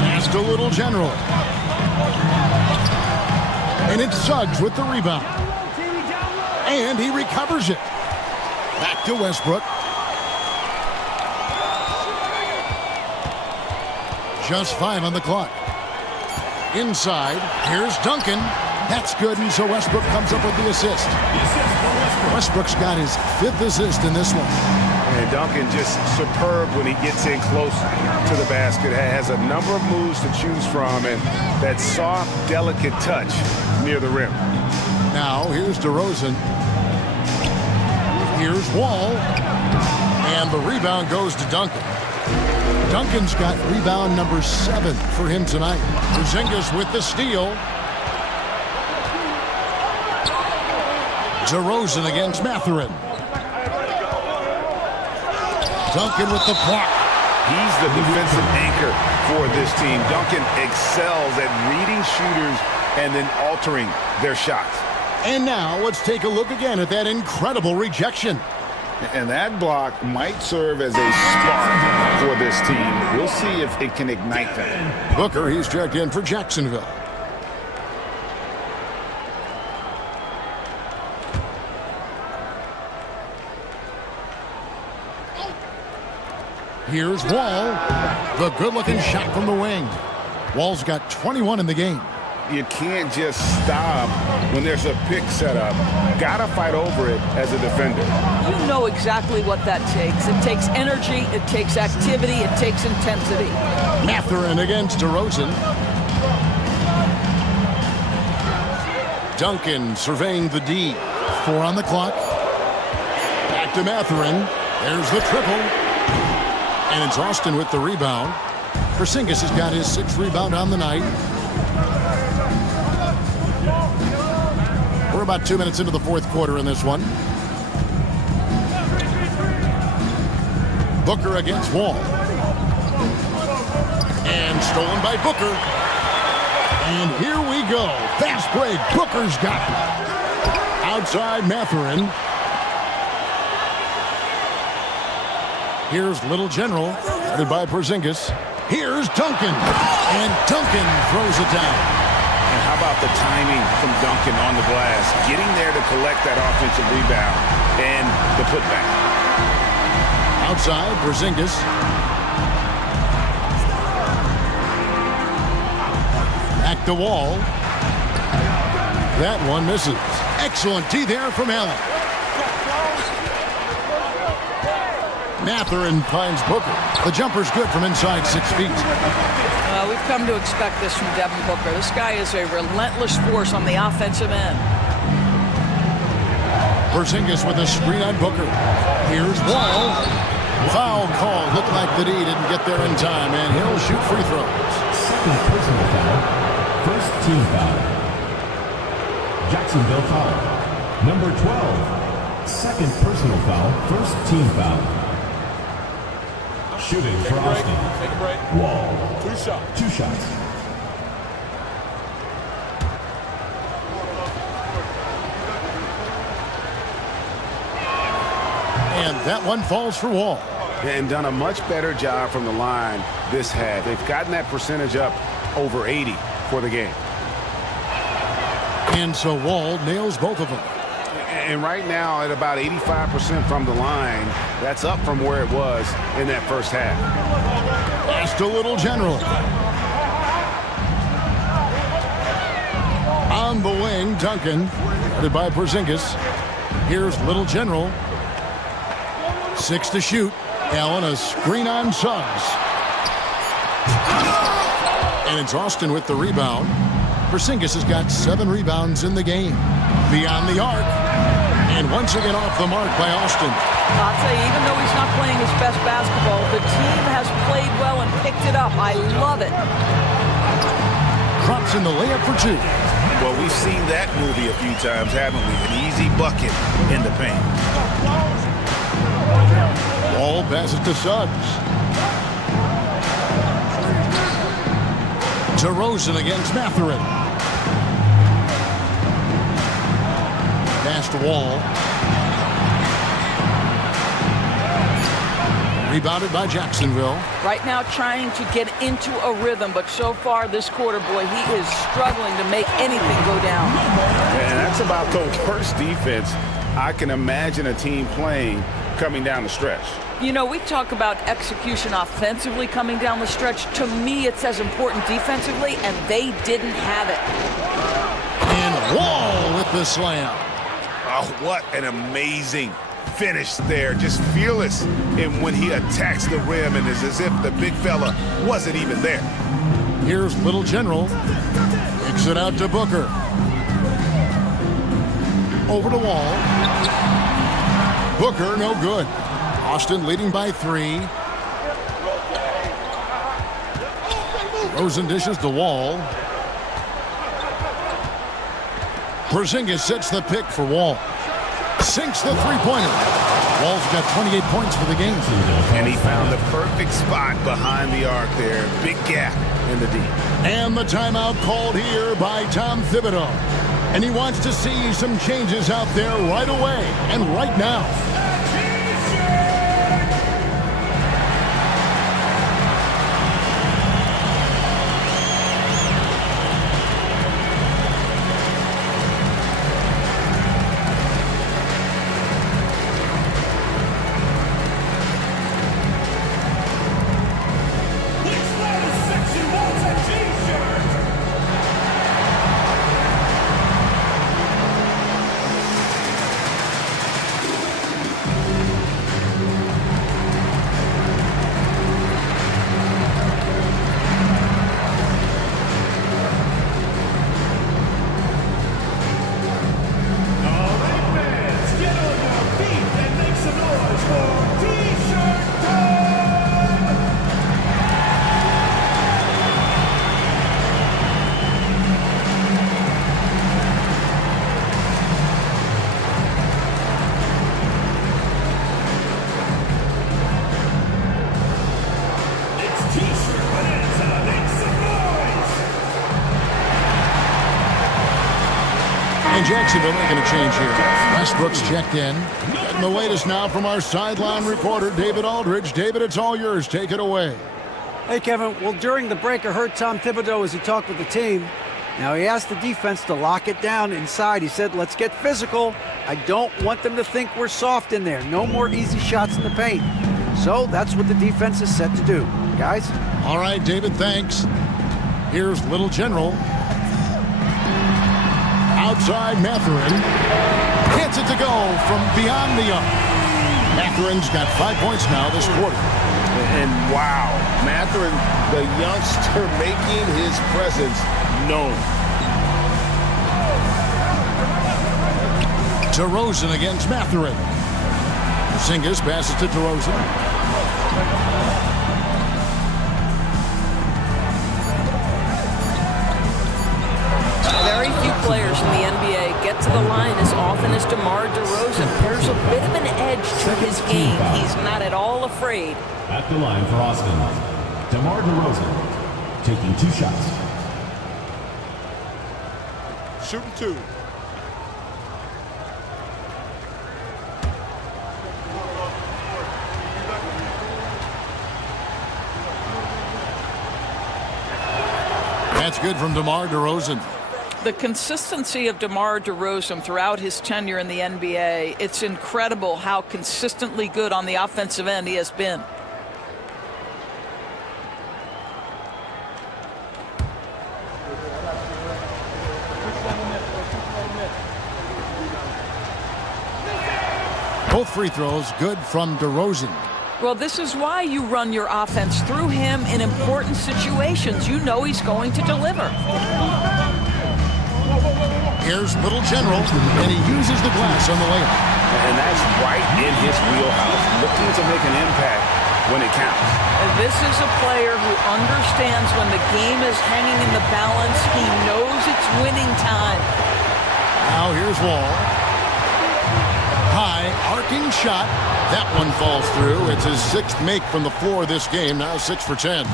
Passed a little general. And it's Suggs with the rebound. And he recovers it. Back to Westbrook. Just 5 on the clock. Inside, here's Duncan. That's good, and so Westbrook comes up with the assist. Westbrook's got his 5th assist in this one. And Duncan just superb when he gets in close to the basket. Has a number of moves to choose from, and that soft, delicate touch near the rim. Now, here's DeRozan. Here's Wall. And the rebound goes to Duncan. Duncan's got rebound number 7 for him tonight. Porzingis with the steal. DeRozan against Mathurin. Duncan with the block. He's the defensive anchor for this team. Duncan excels at reading shooters and then altering their shots. And now let's take a look again at that incredible rejection. And that block might serve as a spark for this team. We'll see if it can ignite them. Booker, he's checked in for Jacksonville. Here's Wall. The good-looking shot from the wing. Wall's got 21 in the game. You can't just stop when there's a pick set up. Gotta fight over it as a defender. You know exactly what that takes. It takes energy, it takes activity, it takes intensity. Mathurin against DeRozan. Duncan surveying the D. 4 on the clock. Back to Mathurin. There's the triple. And it's Austin with the rebound. Porzingis has got his 6th rebound on the night. We're about 2 minutes into the 4th quarter in this one. Booker against Wall. And stolen by Booker. And here we go. Fast break. Booker's got it. Outside Mathurin. Here's Little General, headed by Porzingis. Here's Duncan. And Duncan throws it down. And how about the timing from Duncan on the glass? Getting there to collect that offensive rebound and the putback. Outside, Porzingis. Back to Wall. That one misses. Excellent D there from Allen. Mathurin finds Booker. The jumper's good from inside 6 feet. We've come to expect this from Devin Booker. This guy is a relentless force on the offensive end. Porzingis with a screen on Booker. Here's Wall. Foul call. Looked like the D didn't get there in time, and he'll shoot free throws. Second personal foul. First team foul. Jacksonville foul. Number 12. Second personal foul. First team foul. Shooting for Austin. Wall. 2 shots. 2 shots. And that one falls for Wall. And done a much better job from the line this half. They've gotten that percentage up over 80 for the game. And so Wall nails both of them. And right now at about 85% from the line, that's up from where it was in that first half. Pass to Little General. On the wing, Duncan, headed by Porzingis. Here's Little General. 6 to shoot. Allen, a screen on Suggs. And it's Austin with the rebound. Porzingis has got 7 rebounds in the game. Beyond the arc. And once again off the mark by Austin. I'll tell you, even though he's not playing his best basketball, the team has played well and picked it up. I love it. Drops in the layup for 2. Well, we've seen that movie a few times, haven't we? An easy bucket in the paint. Wall passes to Suggs. DeRozan against Mathurin. Pass to Wall. Rebounded by Jacksonville. Right now trying to get into a rhythm, but so far this quarter, boy, he is struggling to make anything go down. And that's about the worst defense I can imagine a team playing coming down the stretch. You know, we talk about execution offensively coming down the stretch. To me, it's as important defensively, and they didn't have it. And Wall with the slam. Oh, what an amazing finish there. Just fearless in when he attacks the rim, and it's as if the big fella wasn't even there. Here's Little General. Kicks it out to Booker. Over to Wall. Booker, no good. Austin leading by 3. Rosen dishes to Wall. Porzingis sets the pick for Wall. Sinks the three-pointer. Wall's got 28 points for the game. And he found the perfect spot behind the arc there. Big gap in the D. And the timeout called here by Tom Thibodeau. And he wants to see some changes out there right away and right now. And Jacksonville making a change here. Westbrook's checked in. Getting the latest now from our sideline reporter, David Aldridge. David, it's all yours. Take it away. Hey, Kevin. Well, during the break, I heard Tom Thibodeau as he talked with the team. Now, he asked the defense to lock it down inside. He said, let's get physical. I don't want them to think we're soft in there. No more easy shots in the paint. So that's what the defense is set to do. Guys? All right, David, thanks. Here's Little General. Outside Mathurin. Hits it to go from beyond the arc. Mathurin's got 5 points now this quarter. And wow, Mathurin, the youngster, making his presence known. DeRozan against Mathurin. Porzingis passes to DeRozan. Very few players in the NBA get to the line as often as DeMar DeRozan. There's a bit of an edge to his game. He's not at all afraid. At the line for Austin, DeMar DeRozan taking 2 shots. Shooting 2. That's good from DeMar DeRozan. The consistency of DeMar DeRozan throughout his tenure in the NBA, it's incredible how consistently good on the offensive end he has been. Both free throws good from DeRozan. Well, this is why you run your offense through him in important situations. You know he's going to deliver. Here's Little General, and he uses the glass on the layup. And that's right in his wheelhouse, looking to make an impact when it counts. This is a player who understands when the game is hanging in the balance. He knows it's winning time. Now here's Wall. High, arcing shot. That one falls through. It's his 6th make from the floor this game, now 6 for 10.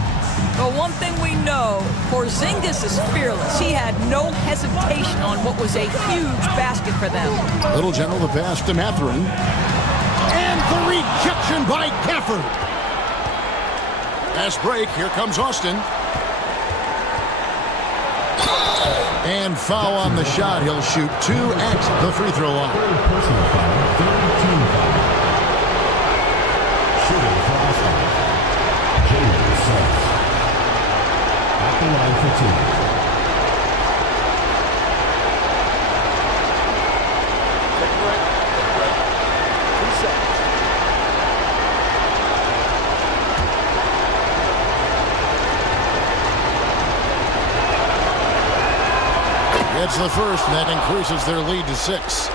But one thing we know, Porzingis is fearless. He had no hesitation on what was a huge basket for them. Little General, the pass to Mathurin. And the rejection by Gafford. Fast break, here comes Austin. And foul on the shot. He'll shoot 2 at the free throw line. Personal foul, third team foul. Shooting for Austin, Jalen Suggs. At the line for 2. Take a break. 2 seconds. It's the first, and that increases their lead to 6.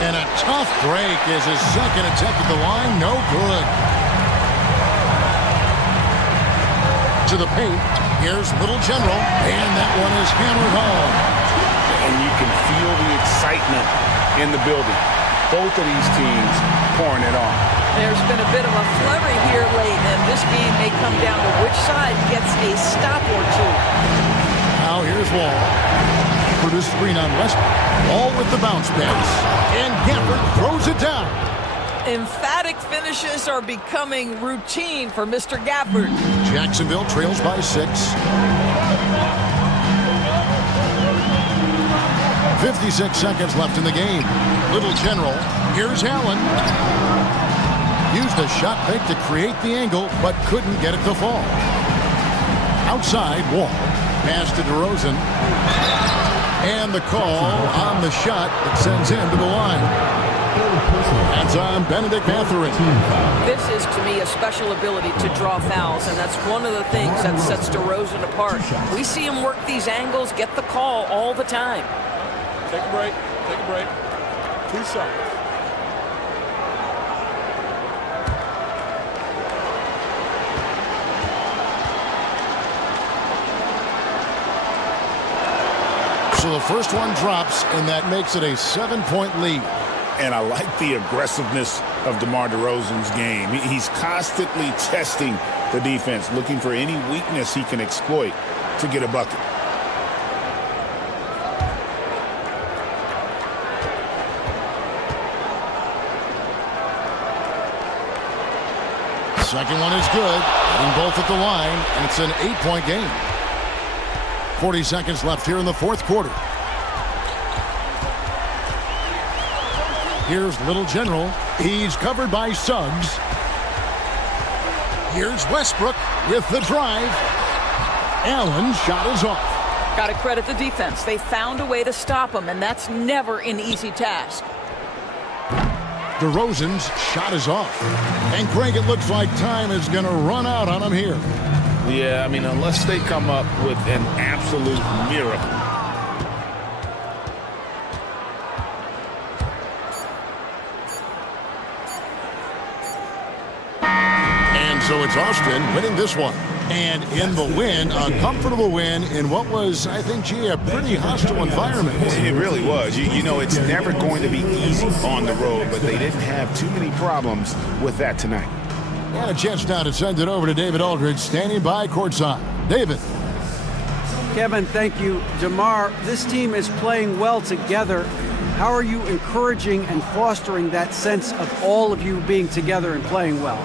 And a tough break is his 2nd attempt at the line. No good. To the paint. Here's Little General, and that one is hammered home. And you can feel the excitement in the building. Both of these teams pouring it on. There's been a bit of a flurry here late, and this game may come down to which side gets a stop or 2. Now here's Wall. Produce screen on Westbrook. Wall with the bounce pass. And Gafford throws it down. Emphatic finishes are becoming routine for Mr. Gafford. Jacksonville trails by 6. 56 seconds left in the game. Little General. Here's Allen. Used a shot fake to create the angle, but couldn't get it to fall. Outside, Wall. Pass to DeRozan. And the call on the shot that sends him to the line. That's on Benedict Mathurin. This is, to me, a special ability to draw fouls, and that's one of the things that sets DeRozan apart. We see him work these angles, get the call all the time. Take a break. Take a break. 2 seconds. So the first one drops, and that makes it a 7-point lead. And I like the aggressiveness of DeMar DeRozan's game. He's constantly testing the defense, looking for any weakness he can exploit to get a bucket. Second one is good. Hitting both at the line, and it's an 8-point game. 40 seconds left here in the fourth quarter. Here's Little General. He's covered by Suggs. Here's Westbrook with the drive. Allen's shot is off. Got to credit the defense. They found a way to stop him, and that's never an easy task. DeRozan's shot is off. And Greg, it looks like time is going to run out on him here. Yeah, I mean, unless they come up with an absolute miracle. And so it's Austin winning this one. And in the win, a comfortable win in what was, I think, a pretty hostile environment. It really was. You know, it's never going to be easy on the road, but they didn't have too many problems with that tonight. And a chance now to send it over to David Aldridge, standing by courtside. David. Kevin, thank you. DeMar, this team is playing well together. How are you encouraging and fostering that sense of all of you being together and playing well?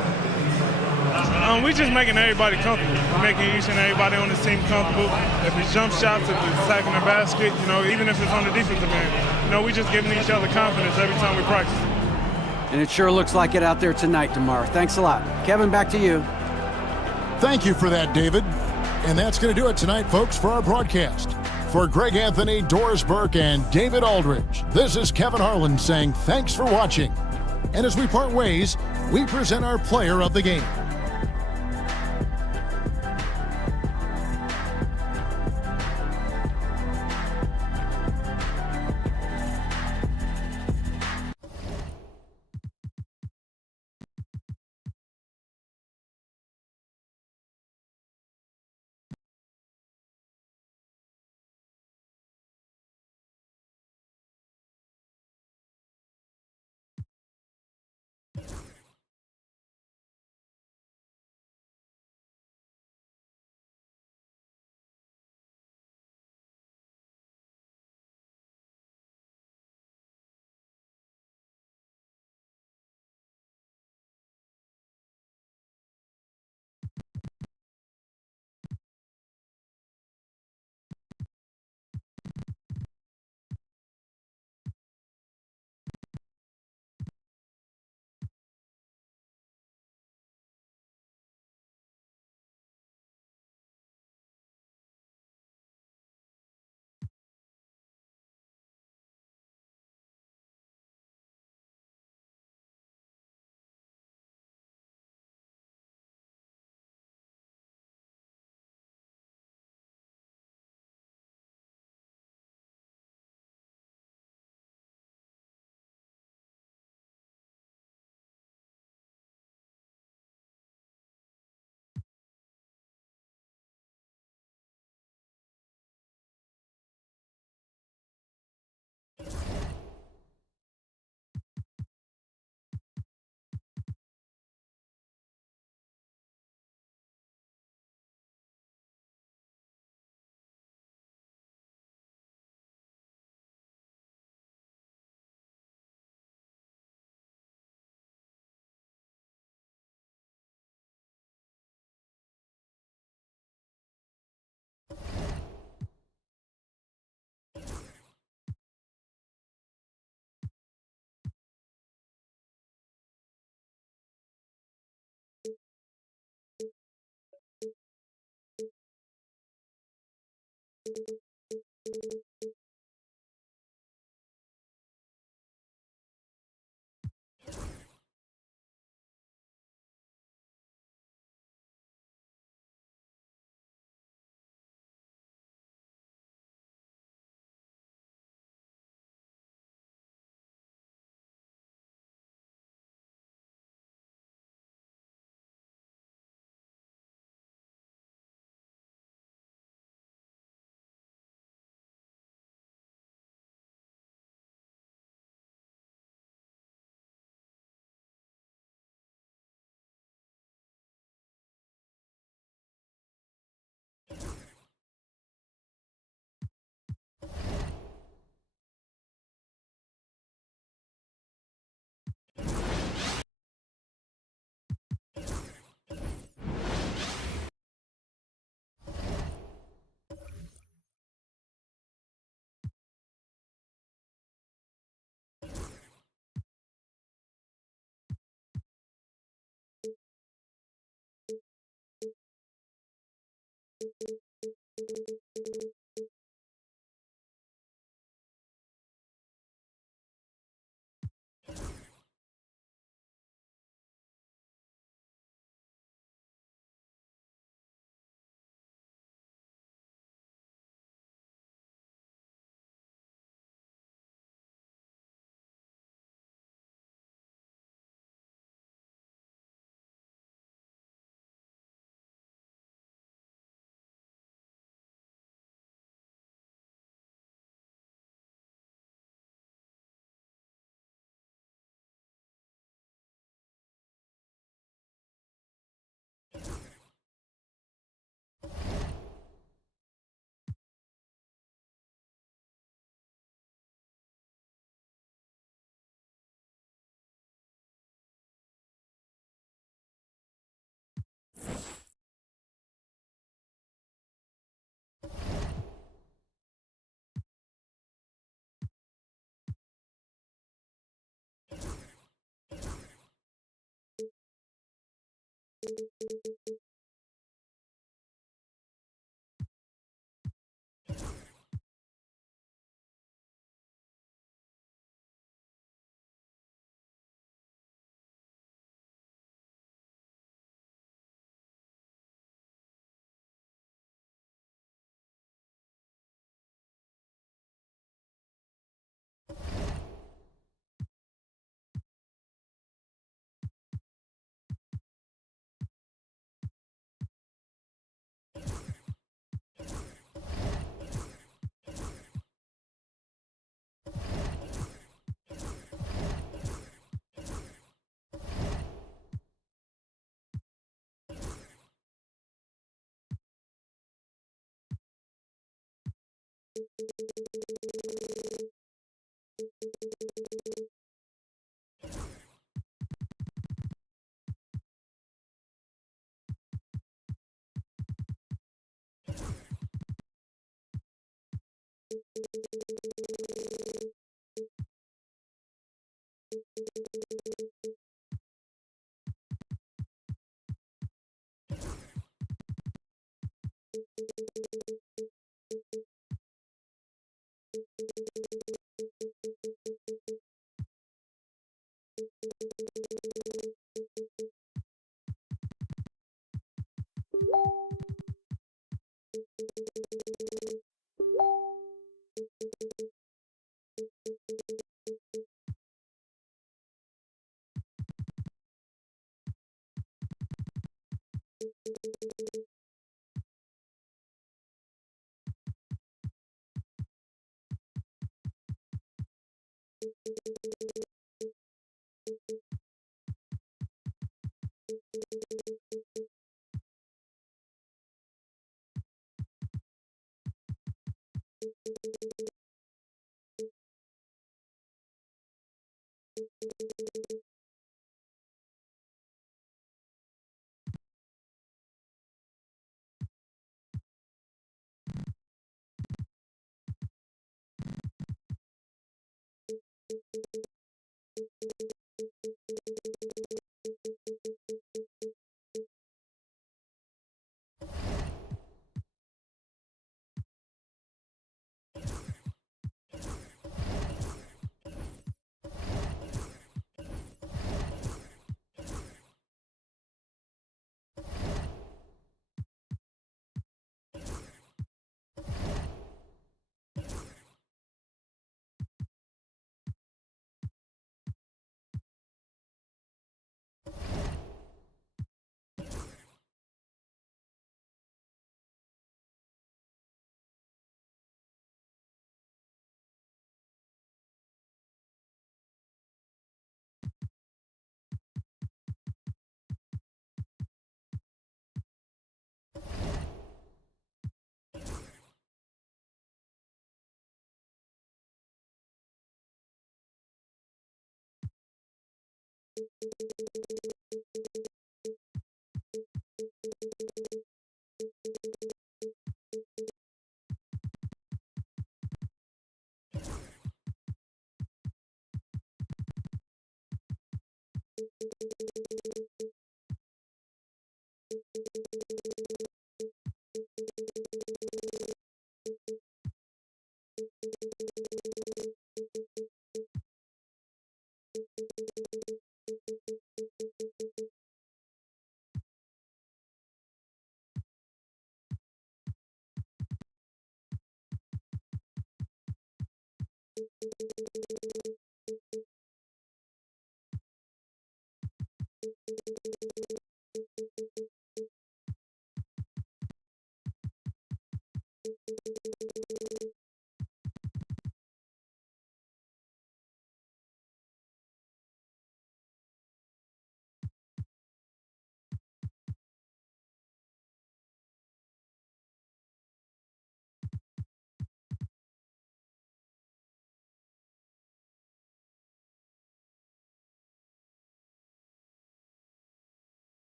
We're just making everybody comfortable. We're making each and everybody on this team comfortable. If it's jump shots, if it's attacking the basket, you know, even if it's on the defensive end, you know, we just giving each other confidence every time we practice. And it sure looks like it out there tonight, DeMar. Thanks a lot. Kevin, back to you. Thank you for that, David. And that's going to do it tonight, folks, for our broadcast. For Greg Anthony, Doris Burke, and David Aldridge, this is Kevin Harlan saying thanks for watching. And as we part ways, we present our player of the game.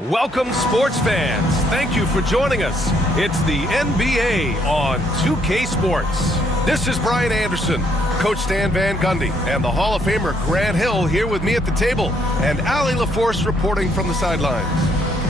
Welcome, sports fans. Thank you for joining us. It's the NBA on 2K Sports. This is Brian Anderson, Coach Stan Van Gundy, and the Hall of Famer Grant Hill here with me at the table, and Allie LaForce reporting from the sidelines.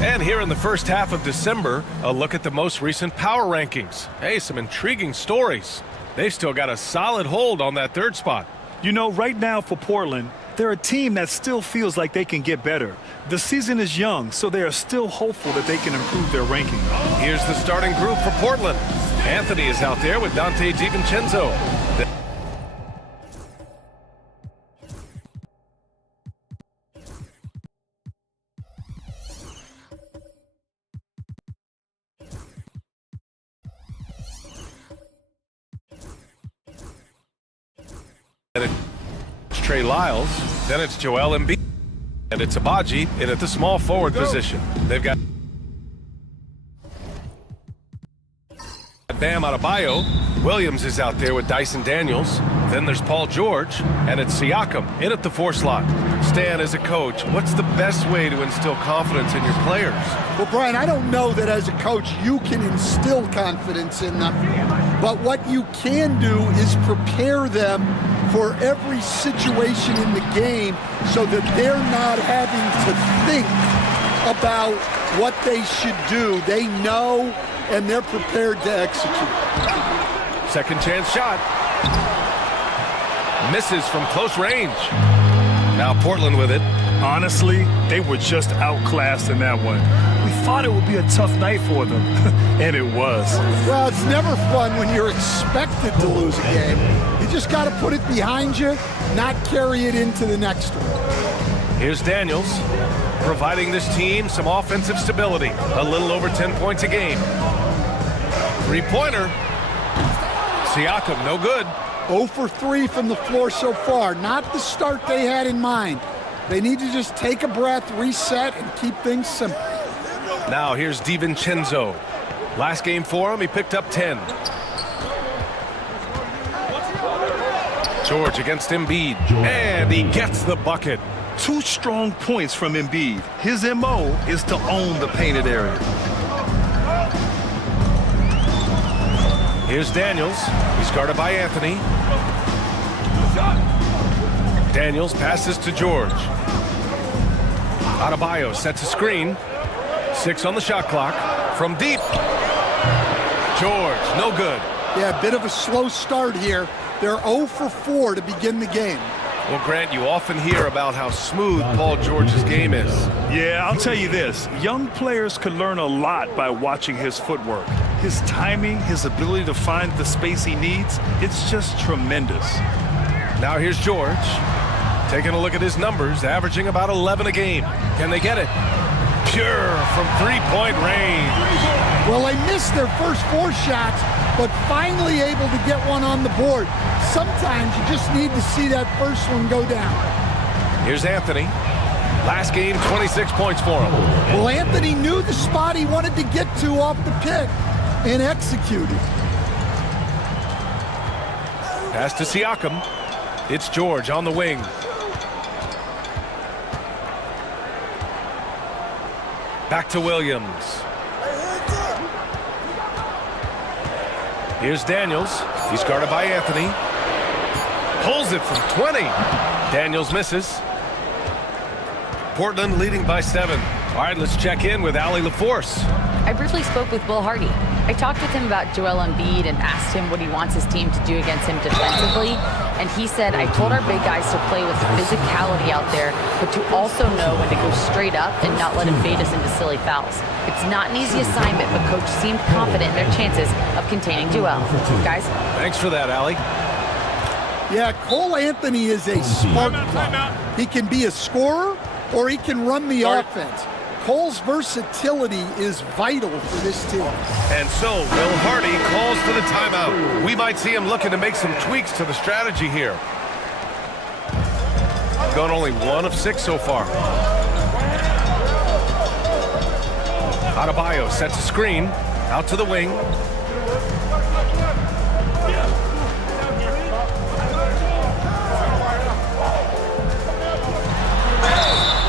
And here in the first half of December, a look at the most recent power rankings. Hey, some intriguing stories. They've still got a solid hold on that third spot. You know, right now for Portland, they're a team that still feels like they can get better. The season is young, so they are still hopeful that they can improve their ranking. Here's the starting group for Portland. Anthony is out there with Dante DiVincenzo. And it's Trey Lyles, then it's Joel Embiid, and it's Abaji in at the small forward position. They've got Bam Adebayo. Williams is out there with Dyson Daniels. Then there's Paul George, and it's Siakam in at the 4 slot. Stan, as a coach, what's the best way to instill confidence in your players? Well, Brian, I don't know that as a coach you can instill confidence in them, but what you can do is prepare them for every situation in the game so that they're not having to think about what they should do. They know, and they're prepared to execute. Second chance shot. Misses from close range. Now Portland with it. Honestly, they were just outclassed in that one. We thought it would be a tough night for them, and it was. Well, it's never fun when you're expected to lose a game. You just got to put it behind you, not carry it into the next one. Here's Daniels, providing this team some offensive stability. A little over 10 points a game. Three-pointer. Siakam, no good. 0 for 3 from the floor so far. Not the start they had in mind. They need to just take a breath, reset, and keep things simple. Now here's DiVincenzo. Last game for him, he picked up 10. George against Embiid, and he gets the bucket. 2 strong points from Embiid. His MO is to own the painted area. Here's Daniels. He's guarded by Anthony. Daniels passes to George. Adebayo sets a screen. 6 on the shot clock. From deep. George, no good. Yeah, a bit of a slow start here. They're 0 for 4 to begin the game. Well, Grant, you often hear about how smooth Paul George's game is. Yeah, I'll tell you this. Young players can learn a lot by watching his footwork. His timing, his ability to find the space he needs, it's just tremendous. Now here's George. Taking a look at his numbers, averaging about 11 a game. Can they get it? Pure from three-point range. Well, they missed their first 4 shots, but finally able to get one on the board. Sometimes you just need to see that first one go down. Here's Anthony. Last game, 26 points for him. Well, Anthony knew the spot he wanted to get to off the pick and executed. Pass to Siakam. It's George on the wing. Back to Williams. Here's Daniels. He's guarded by Anthony. Pulls it from 20. Daniels misses. Portland leading by 7. All right, let's check in with Allie LaForce. I briefly spoke with Will Hardy. I talked with him about Joel Embiid and asked him what he wants his team to do against him defensively. And he said, I told our big guys to play with physicality out there, but to also know when to go straight up and not let him bait us into silly fouls. It's not an easy assignment, but coach seemed confident in their chances of containing Joel. Guys? Thanks for that, Allie. Yeah, Cole Anthony is a spark plug. He can be a scorer or he can run the offense. Cole's versatility is vital for this team. And so, Will Hardy calls for the timeout. We might see him looking to make some tweaks to the strategy here. Gone only 1 of 6 so far. Adebayo sets a screen, out to the wing.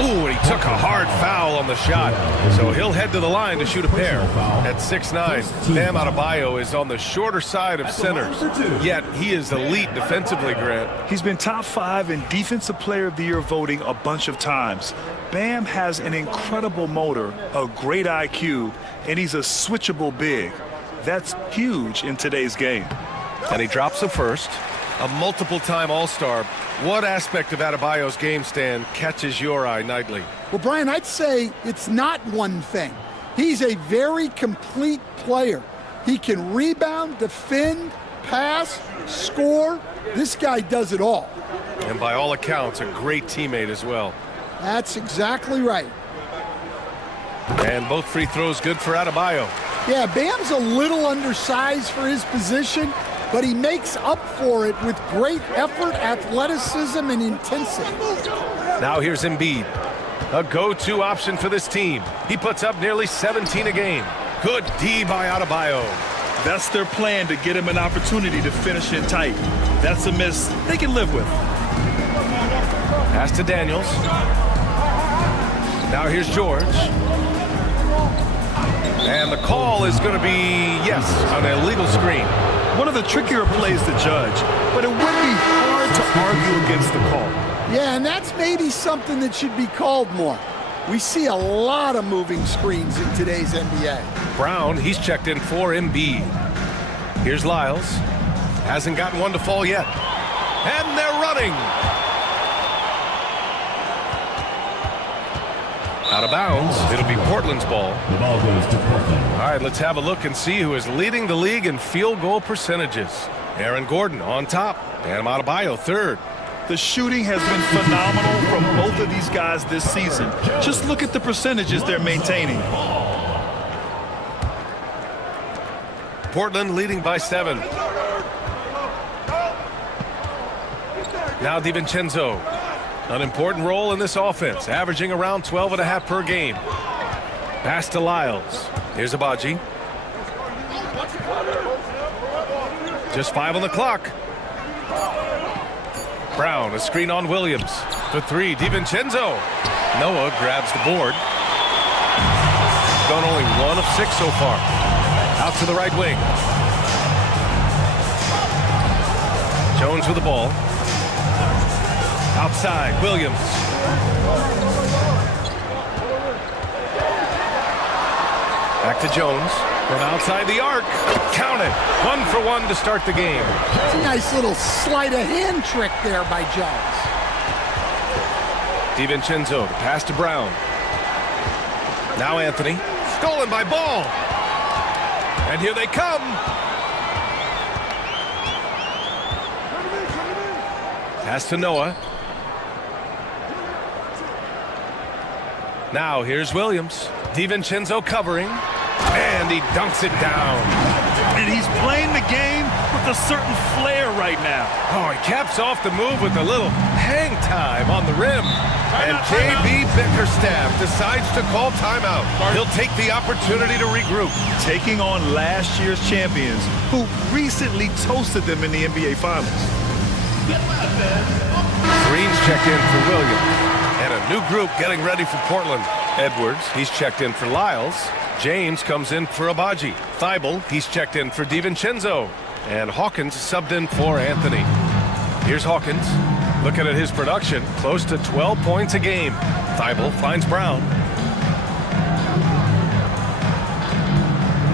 Ooh, and he took a hard foul on the shot, so he'll head to the line to shoot a pair. At 6'9", Bam Adebayo is on the shorter side of centers, yet he is elite defensively, Grant. He's been top 5 in Defensive Player of the Year voting a bunch of times. Bam has an incredible motor, a great IQ, and he's a switchable big. That's huge in today's game. And he drops the first. A multiple-time All-Star. What aspect of Adebayo's game, Stan, catches your eye nightly? Well, Brian, I'd say it's not one thing. He's a very complete player. He can rebound, defend, pass, score. This guy does it all. And by all accounts, a great teammate as well. That's exactly right. And both free throws good for Adebayo. Yeah, Bam's a little undersized for his position, but he makes up for it with great effort, athleticism, and intensity. Now here's Embiid, a go-to option for this team. He puts up nearly 17 a game. Good D by Adebayo. That's their plan, to get him an opportunity to finish in tight. That's a miss they can live with. Pass to Daniels. Now here's George. And the call is going to be, yes, an illegal screen. One of the trickier plays to judge, but it would be hard to argue against the call. Yeah, and that's maybe something that should be called more. We see a lot of moving screens in today's NBA. Brown, he's checked in for Embiid. Here's Lyles. Hasn't gotten one to fall yet. And they're running. Out of bounds. It'll be Portland's ball. The ball goes to Portland. All right, let's have a look and see who is leading the league in field goal percentages. Aaron Gordon on top. Bam Adebayo third. The shooting has been phenomenal from both of these guys this season. Just look at the percentages they're maintaining. Portland leading by 7. Now DiVincenzo. An important role in this offense, averaging around 12.5 per game. Pass to Lyles. Here's Abaji. Just 5 on the clock. Brown, a screen on Williams. For 3, DiVincenzo. Noah grabs the board. Gone only 1 of 6 so far. Out to the right wing. Jones with the ball. Outside, Williams. Back to Jones. From outside the arc. Count it. 1 for 1 to start the game. It's a nice little sleight of hand trick there by Jones. DiVincenzo, the pass to Brown. Now Anthony. Stolen by Ball. And here they come. Pass to Noah. Now here's Williams. DiVincenzo covering. And he dunks it down. And he's playing the game with a certain flair right now. Oh, he caps off the move with a little hang time on the rim. And J.B. Bickerstaff decides to call timeout. He'll take the opportunity to regroup. Taking on last year's champions, who recently toasted them in the NBA Finals. Green's checked in for Williams. And a new group getting ready for Portland. Edwards, he's checked in for Lyles. James comes in for Abaji. Thibault, he's checked in for DiVincenzo. And Hawkins subbed in for Anthony. Here's Hawkins. Looking at his production, close to 12 points a game. Thibault finds Brown.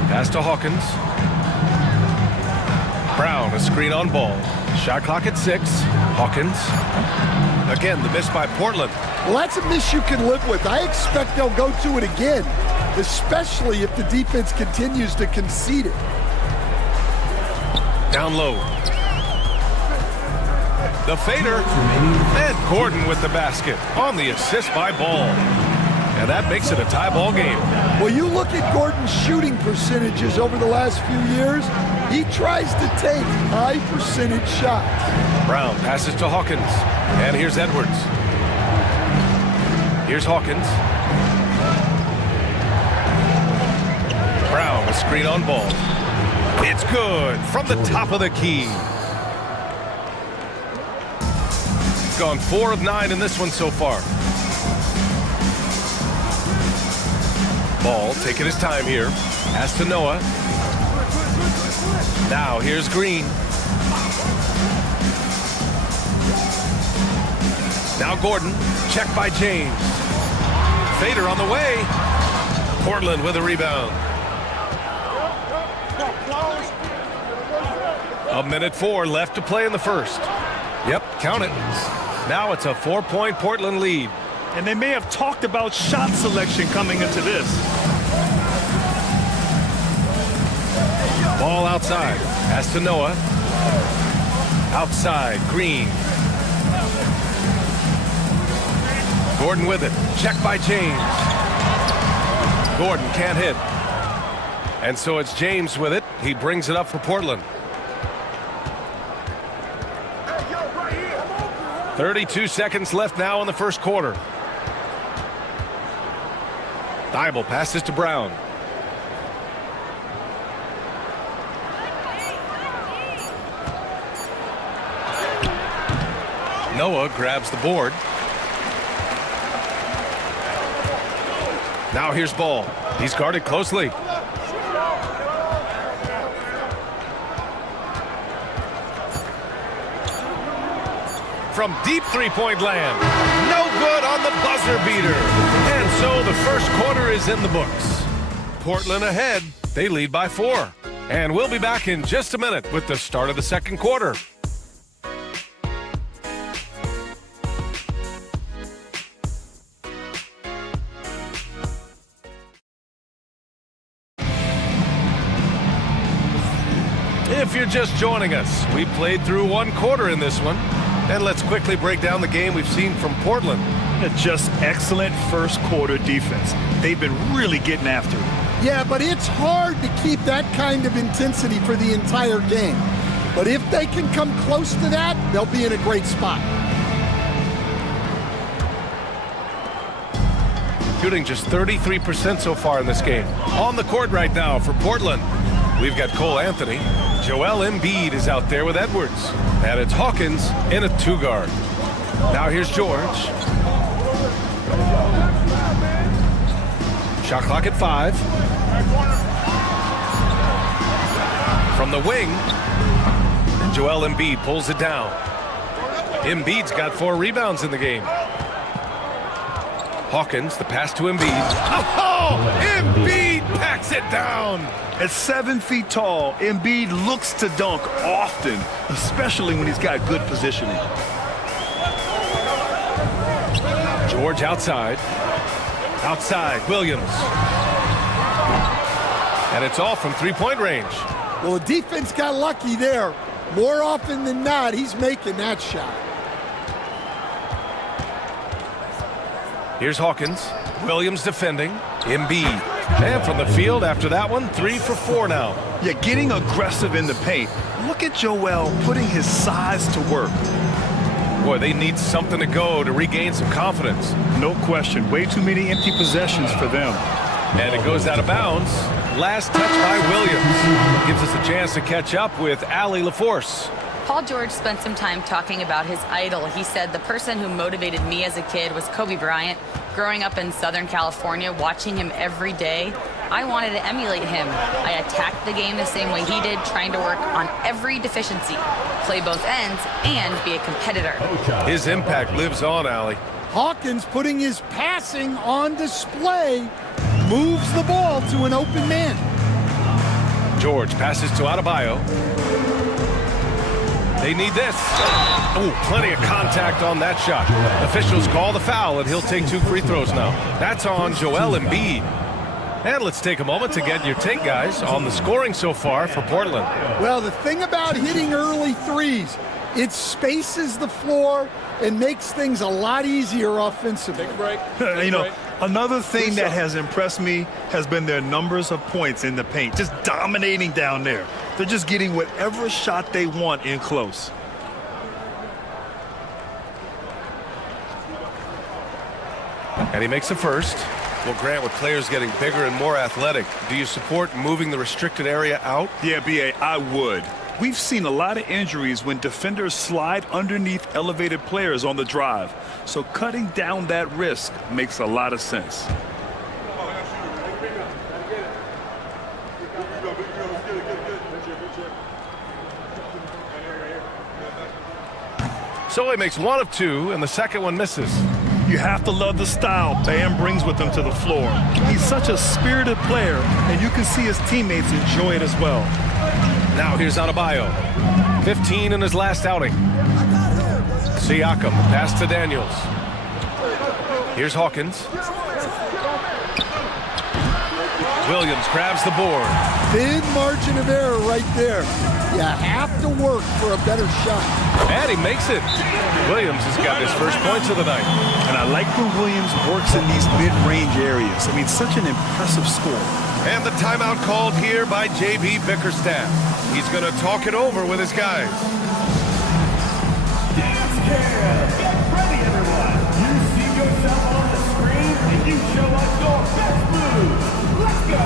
Pass to Hawkins. Brown, a screen on Ball. Shot clock at 6. Hawkins. Again, the miss by Portland. Well, that's a miss you can live with. I expect they'll go to it again, especially if the defense continues to concede it. Down low. The fader. And Gordon with the basket on the assist by Ball. And that makes it a tie ball game. Well, you look at Gordon's shooting percentages over the last few years. He tries to take high percentage shots. Brown passes to Hawkins. And here's Edwards. Here's Hawkins. Brown, a screen on Ball. It's good from the top of the key. Gone 4 of 9 in this one so far. Ball taking his time here. Pass to Noah. Now here's Green. Now Gordon. Check by James. Fader on the way. Portland with a rebound. 1:04 left to play in the first. Yep, count it. Now it's a 4-point Portland lead. And they may have talked about shot selection coming into this. Ball outside. Pass to Noah. Outside, Green. Gordon with it. Check by James. Gordon can't hit. And so it's James with it. He brings it up for Portland. 32 seconds left now in the first quarter. Thibault passes to Brown. Noah grabs the board. Now here's Ball. He's guarded closely. From deep three-point land. No good on the buzzer beater. And so the first quarter is in the books. Portland ahead. They lead by 4. And we'll be back in just a minute with the start of the second quarter. If you're just joining us, we played through one quarter in this one. And let's quickly break down the game we've seen from Portland. Just excellent first quarter defense. They've been really getting after it. Yeah, but it's hard to keep that kind of intensity for the entire game. But if they can come close to that, they'll be in a great spot. Shooting just 33% so far in this game. On the court right now for Portland, we've got Cole Anthony. Joel Embiid is out there with Edwards. And it's Hawkins in a 2-guard. Now here's George. Shot clock at 5. From the wing. And Joel Embiid pulls it down. Embiid's got 4 rebounds in the game. Hawkins, the pass to Embiid. Oh! Embiid packs it down! At 7 feet tall, Embiid looks to dunk often, especially when he's got good positioning. George outside. Outside, Williams. And it's off from three-point range. Well, the defense got lucky there. More often than not, he's making that shot. Here's Hawkins. Williams defending. Embiid. And from the field after that one, 3 for 4 now. Yeah, getting aggressive in the paint. Look at Joel putting his size to work. Boy, they need something to go to regain some confidence. No question. Way too many empty possessions for them. And it goes out of bounds. Last touch by Williams. Gives us a chance to catch up with Allie LaForce. Paul George spent some time talking about his idol. He said, the person who motivated me as a kid was Kobe Bryant. Growing up in Southern California, watching him every day, I wanted to emulate him. I attacked the game the same way he did, trying to work on every deficiency, play both ends, and be a competitor. His impact lives on, Allie. Hawkins putting his passing on display, moves the ball to an open man. George passes to Adebayo. They need this. Oh, plenty of contact on that shot. Officials call the foul, and he'll take 2 free throws now. That's on Joel Embiid. And let's take a moment to get your take, guys, on the scoring so far for Portland. Well, the thing about hitting early threes, it spaces the floor and makes things a lot easier offensively. Take a break. Another thing that has impressed me has been their numbers of points in the paint. Just dominating down there. They're just getting whatever shot they want in close. And he makes the first. Well, Grant, with players getting bigger and more athletic, do you support moving the restricted area out? Yeah, B.A., I would. We've seen a lot of injuries when defenders slide underneath elevated players on the drive. So cutting down that risk makes a lot of sense. So he makes one of two, and the second one misses. You have to love the style Bam brings with him to the floor. He's such a spirited player, and you can see his teammates enjoy it as well. Now here's Adebayo. 15 in his last outing. Siakam, pass to Daniels. Here's Hawkins. Williams grabs the board. Thin margin of error right there. You have to work for a better shot. And he makes it. Williams has got his first points of the night. And I like when Williams works in these mid-range areas. I mean, such an impressive score. And the timeout called here by J.B. Bickerstaff. He's going to talk it over with his guys. Dance cam. Get ready, everyone. You see yourself on the screen, and you show us your best moves. Let's go.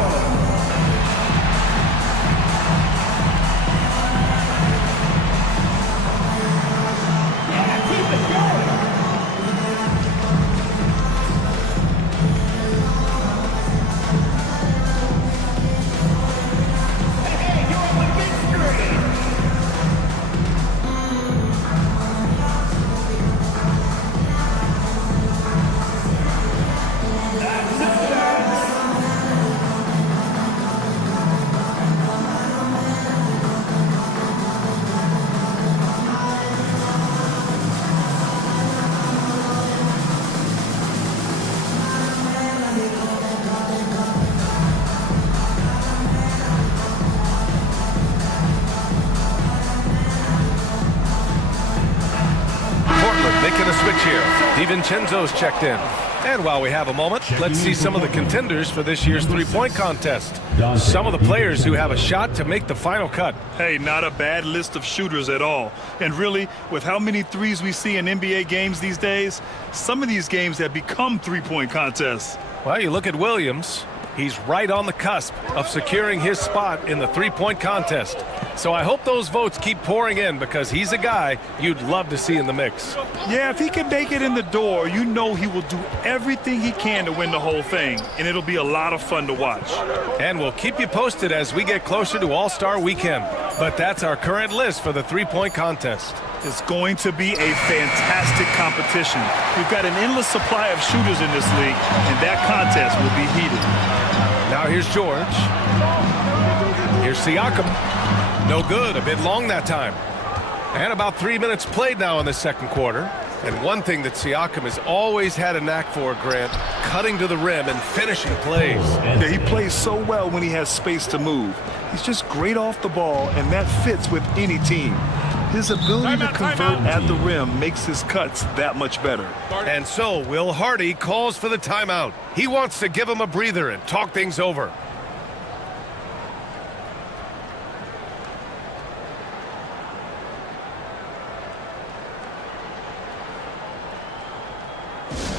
DiVincenzo's checked in. And while we have a moment, let's see some of the contenders for this year's three-point contest. Some of the players who have a shot to make the final cut. Hey, not a bad list of shooters at all. And really, with how many threes we see in NBA games these days, some of these games have become three-point contests. Well, you look at Williams. He's right on the cusp of securing his spot in the three-point contest. So I hope those votes keep pouring in because he's a guy you'd love to see in the mix. Yeah, if he can make it in the door, you know he will do everything he can to win the whole thing, and it'll be a lot of fun to watch. And we'll keep you posted as we get closer to All-Star Weekend. But that's our current list for the three-point contest. It's going to be a fantastic competition. We've got an endless supply of shooters in this league, and that contest will be heated. Now here's George. Here's Siakam. No good, a bit long that time. And about 3 minutes played now in the second quarter. And one thing that Siakam has always had a knack for, Grant, cutting to the rim and finishing plays. Yeah, he plays so well when he has space to move. He's just great off the ball, and that fits with any team. His ability to convert at the rim makes his cuts that much better. And so Will Hardy calls for the timeout. He wants to give him a breather and talk things over.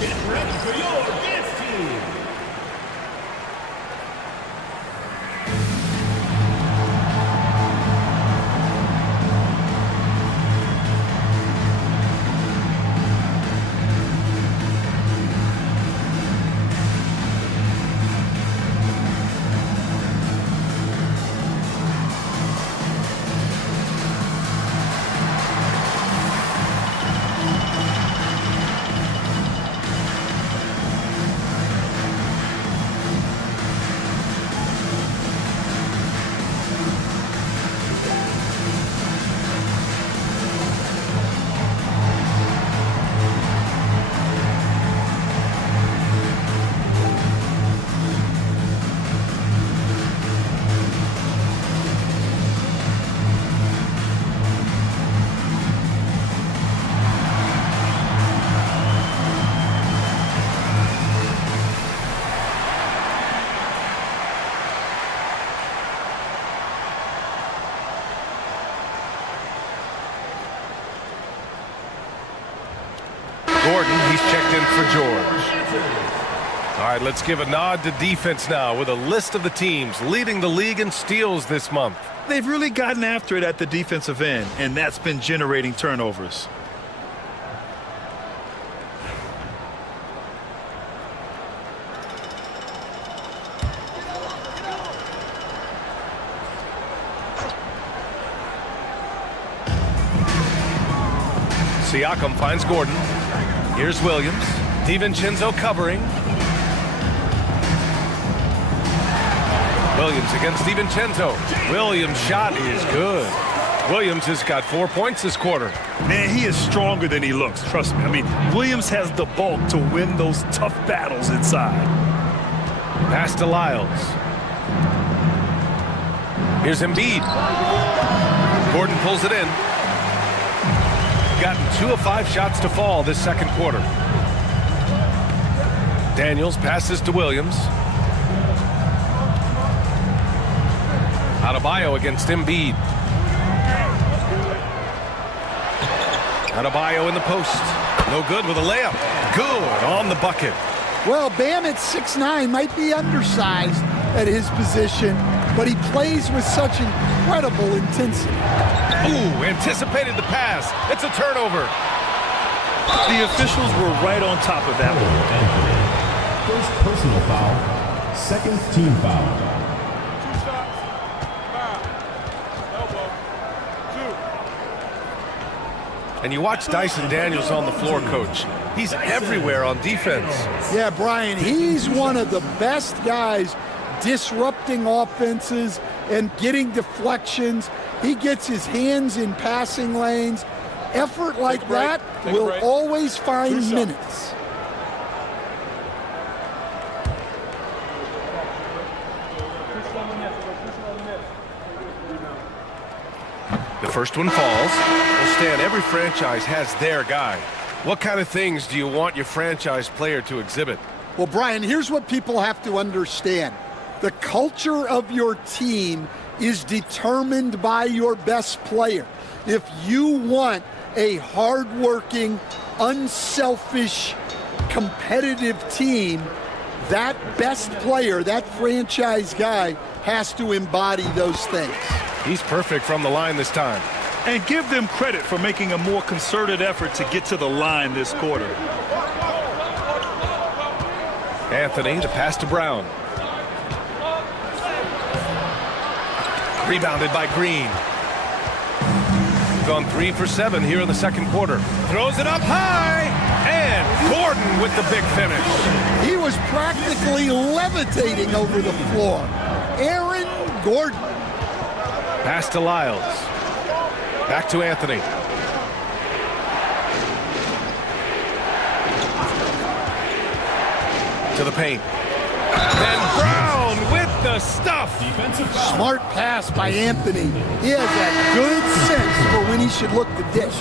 Get ready for your dance team. Gordon, he's checked in for George. All right, let's give a nod to defense now with a list of the teams leading the league in steals this month. They've really gotten after it at the defensive end, and that's been generating turnovers. Siakam finds Gordon. Here's Williams. DiVincenzo covering. Williams against DiVincenzo. Williams' shot is good. Williams has got 4 points this quarter. Man, he is stronger than he looks, trust me. I mean, Williams has the bulk to win those tough battles inside. Pass to Lyles. Here's Embiid. Gordon pulls it in. Gotten 2 of 5 shots to fall this second quarter. Daniels passes to Williams. Adebayo against Embiid. Adebayo in the post. No good with a layup. Good on the bucket. Well, Bam at 6'9" might be undersized at his position, but he plays with such incredible intensity. Ooh, anticipated the pass. It's a turnover. The officials were right on top of that one. First personal foul, second team foul. And you watch Dyson Daniels on the floor, Coach. He's everywhere on defense. Yeah, Brian, he's one of the best guys disrupting offenses and getting deflections. He gets his hands in passing lanes. Effort like that will always find minutes. The first one falls. Well, Stan, every franchise has their guy. What kind of things do you want your franchise player to exhibit? Well, Brian, here's what people have to understand. The culture of your team is determined by your best player. If you want a hardworking, unselfish, competitive team, that best player, that franchise guy, has to embody those things. He's perfect from the line this time. And give them credit for making a more concerted effort to get to the line this quarter. Anthony, the pass to Brown. Rebounded by Green. Gone 3 for 7 here in the second quarter. Throws it up high, and Gordon with the big finish. He was practically levitating over the floor. Aaron Gordon. Pass to Lyles. Back to Anthony. To the paint. And Brown with the stuff. Smart pass by Anthony. He has that good sense for when he should look the dish.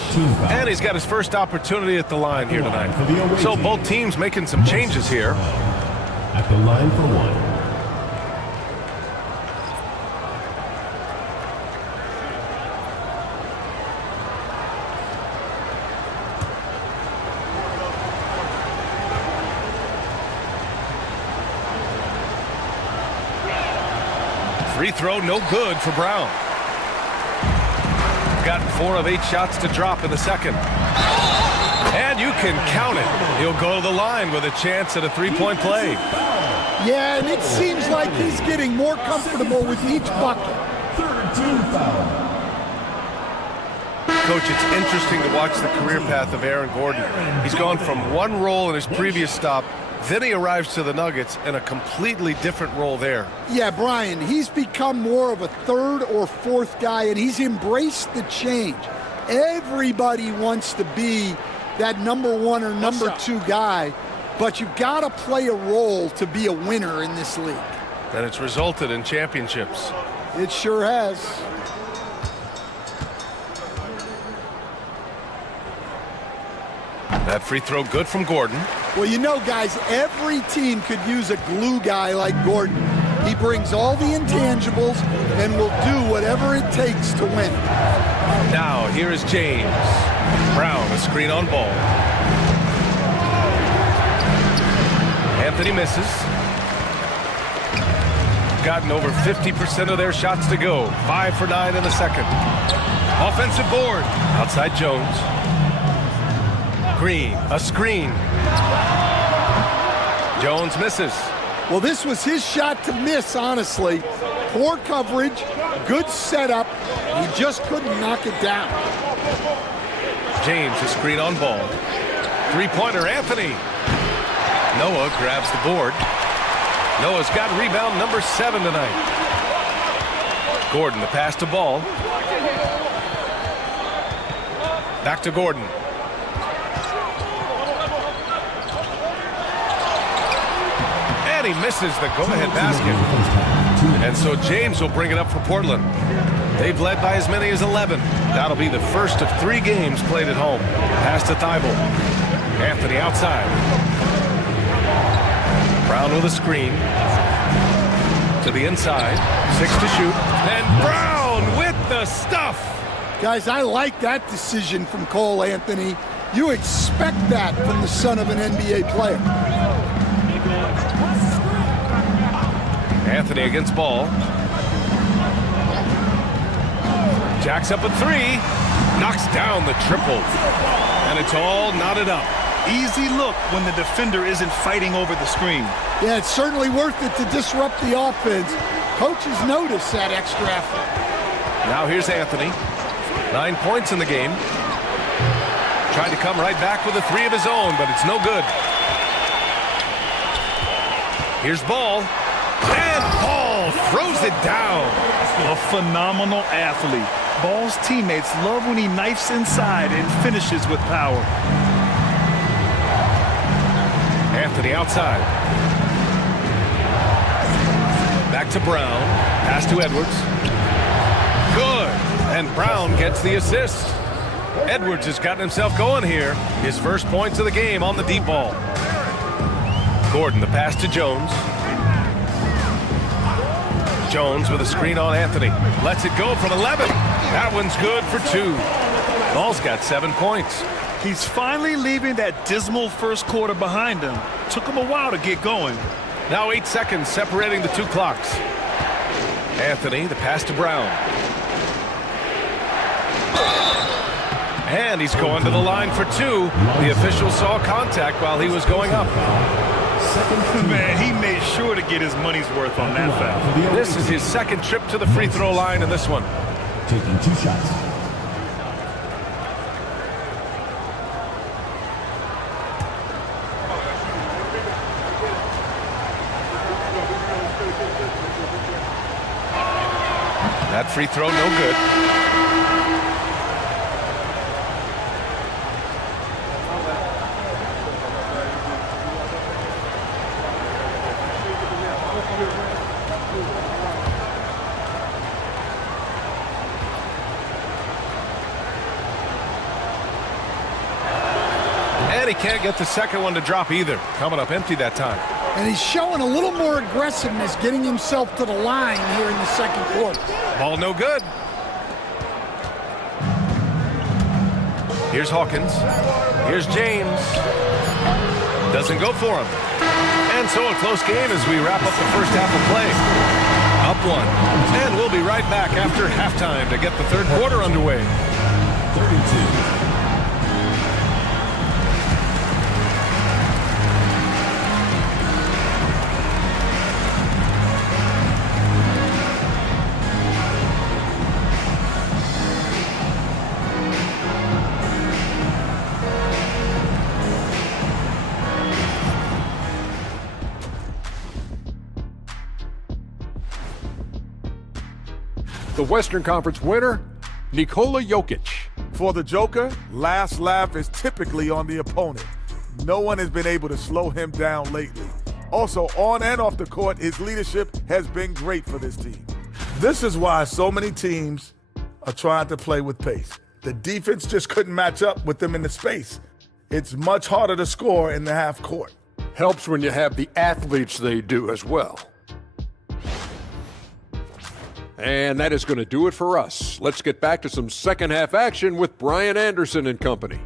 And he's got his first opportunity at the line here tonight. So both teams making some changes here. At the line for one. Free throw, no good for Brown. Gotten 4 of 8 shots to drop in the second. And you can count it. He'll go to the line with a chance at a three-point play. Yeah, and it seems like he's getting more comfortable with each bucket. Third team foul. Coach, it's interesting to watch the career path of Aaron Gordon. He's gone from one role in his previous stop, then he arrives to the Nuggets in a completely different role there. Yeah, Brian, he's become more of a third or fourth guy, and he's embraced the change. Everybody wants to be that number 1 or number 2 guy, but you've got to play a role to be a winner in this league. And it's resulted in championships. It sure has. That free throw good from Gordon. Well, you know, guys, every team could use a glue guy like Gordon. He brings all the intangibles and will do whatever it takes to win. Now, here is James. Brown, a screen on ball. Anthony misses. Gotten over 50% of their shots to go. 5 for 9 in the second. Offensive board. Outside Jones. Green, a screen. Jones misses. Well, this was his shot to miss, honestly. Poor coverage, good setup. He just couldn't knock it down. James, a screen on ball. Three-pointer, Anthony. Noah grabs the board. Noah's got rebound number 7 tonight. Gordon, the pass to Ball. Back to Gordon. And he misses the go-ahead basket. And so James will bring it up for Portland. They've led by as many as 11. That'll be the first of 3 games played at home. Pass to Thibault. Anthony outside. Brown with a screen. To the inside. 6 to shoot. And Brown with the stuff. Guys, I like that decision from Cole Anthony. You expect that from the son of an NBA player. Anthony against Ball. Jacks up a 3. Knocks down the triple. And it's all knotted up. Easy look when the defender isn't fighting over the screen. Yeah, it's certainly worth it to disrupt the offense. Coaches notice that extra effort. Now here's Anthony. 9 points in the game. Trying to come right back with a 3 of his own, but it's no good. Here's Ball. And Ball throws it down. A phenomenal athlete. Ball's teammates love when he knifes inside and finishes with power. Anthony outside. Back to Brown. Pass to Edwards. Good. And Brown gets the assist. Edwards has gotten himself going here. His first points of the game on the deep ball. Gordon, the pass to Jones. Jones with a screen on Anthony. Lets it go from 11. That one's good for 2. Ball's got 7 points. He's finally leaving that dismal first quarter behind him. Took him a while to get going. Now 8 seconds separating the 2 clocks. Anthony, the pass to Brown. And he's going to the line for 2. The official saw contact while he was going up. Man, he made sure to get his money's worth on that foul. This is his second trip to the free throw line in this one. Taking 2 shots. That free throw, no good. And he can't get the second one to drop either. Coming up empty that time. And he's showing a little more aggressiveness, getting himself to the line here in the second quarter. Ball no good. Here's Hawkins. Here's James. Doesn't go for him. And so a close game as we wrap up the first half of play. Up 1. And we'll be right back after halftime to get the third quarter underway. 32. The Western Conference winner, Nikola Jokic. For the Joker, last laugh is typically on the opponent. No one has been able to slow him down lately. Also, on and off the court, his leadership has been great for this team. This is why so many teams are trying to play with pace. The defense just couldn't match up with them in the space. It's much harder to score in the half court. Helps when you have the athletes they do as well. And that is going to do it for us. Let's get back to some second half action with Brian Anderson and company.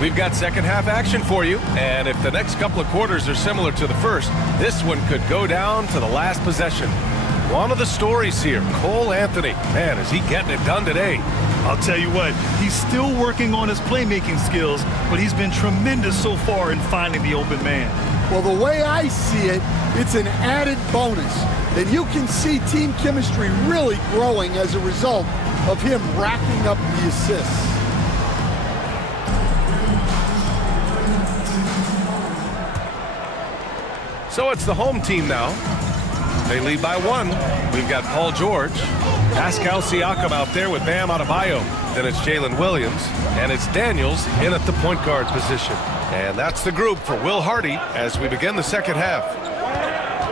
We've got second half action for you, and if the next couple of quarters are similar to the first, this one could go down to the last possession. One of the stories here, Cole Anthony. Man, is he getting it done today. I'll tell you what, he's still working on his playmaking skills, but he's been tremendous so far in finding the open man. Well, the way I see it, it's an added bonus. And you can see team chemistry really growing as a result of him racking up the assists. So it's the home team now. They lead by 1. We've got Paul George, Pascal Siakam out there with Bam Adebayo. Then it's Jalen Williams, and it's Daniels in at the point guard position. And that's the group for Will Hardy as we begin the second half.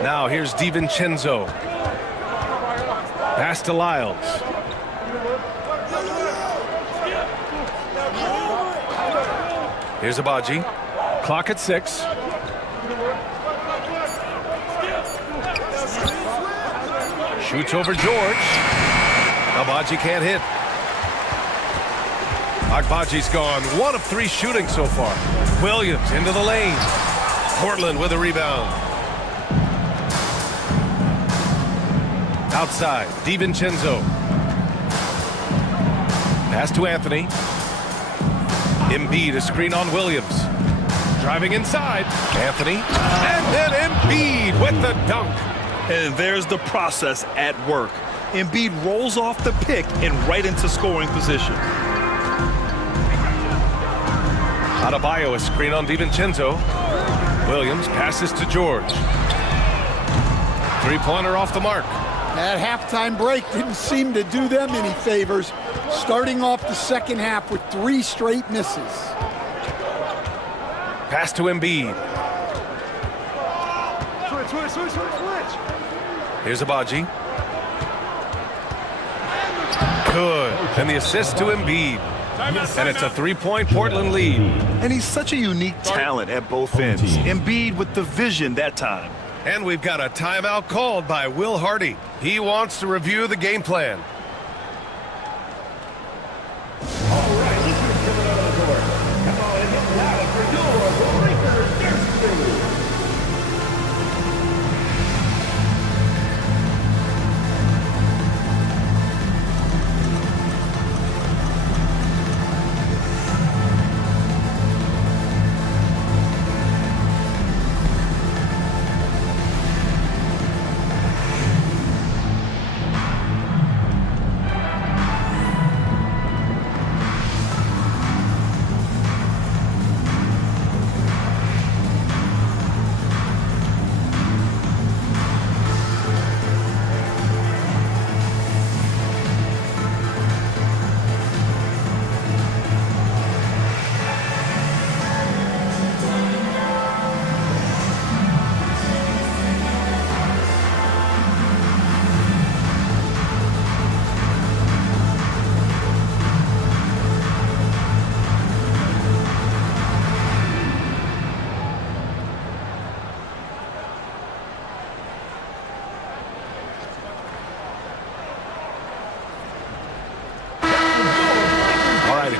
Now here's DiVincenzo. Pass to Lyles. Here's Abaji. Clock at 6. Shoots over George. Abaji can't hit. Agbaji's gone 1 of 3 shooting so far. Williams into the lane. Portland with a rebound. Outside, DiVincenzo. Pass to Anthony. Embiid, a screen on Williams. Driving inside. Anthony. And then Embiid with the dunk. And there's the process at work. Embiid rolls off the pick and right into scoring position. Adebayo, a screen on DiVincenzo. Williams passes to George. Three-pointer off the mark. That halftime break didn't seem to do them any favors, starting off the second half with 3 straight misses. Pass to Embiid. Switch. Here's Abaji. Good. And the assist to Embiid. And it's a 3-point Portland lead. And he's such a unique talent at both ends. Embiid with the vision that time. And we've got a timeout called by Will Hardy. He wants to review the game plan. All right, let's get it on the court. Come on and get loud for your Lakers destiny.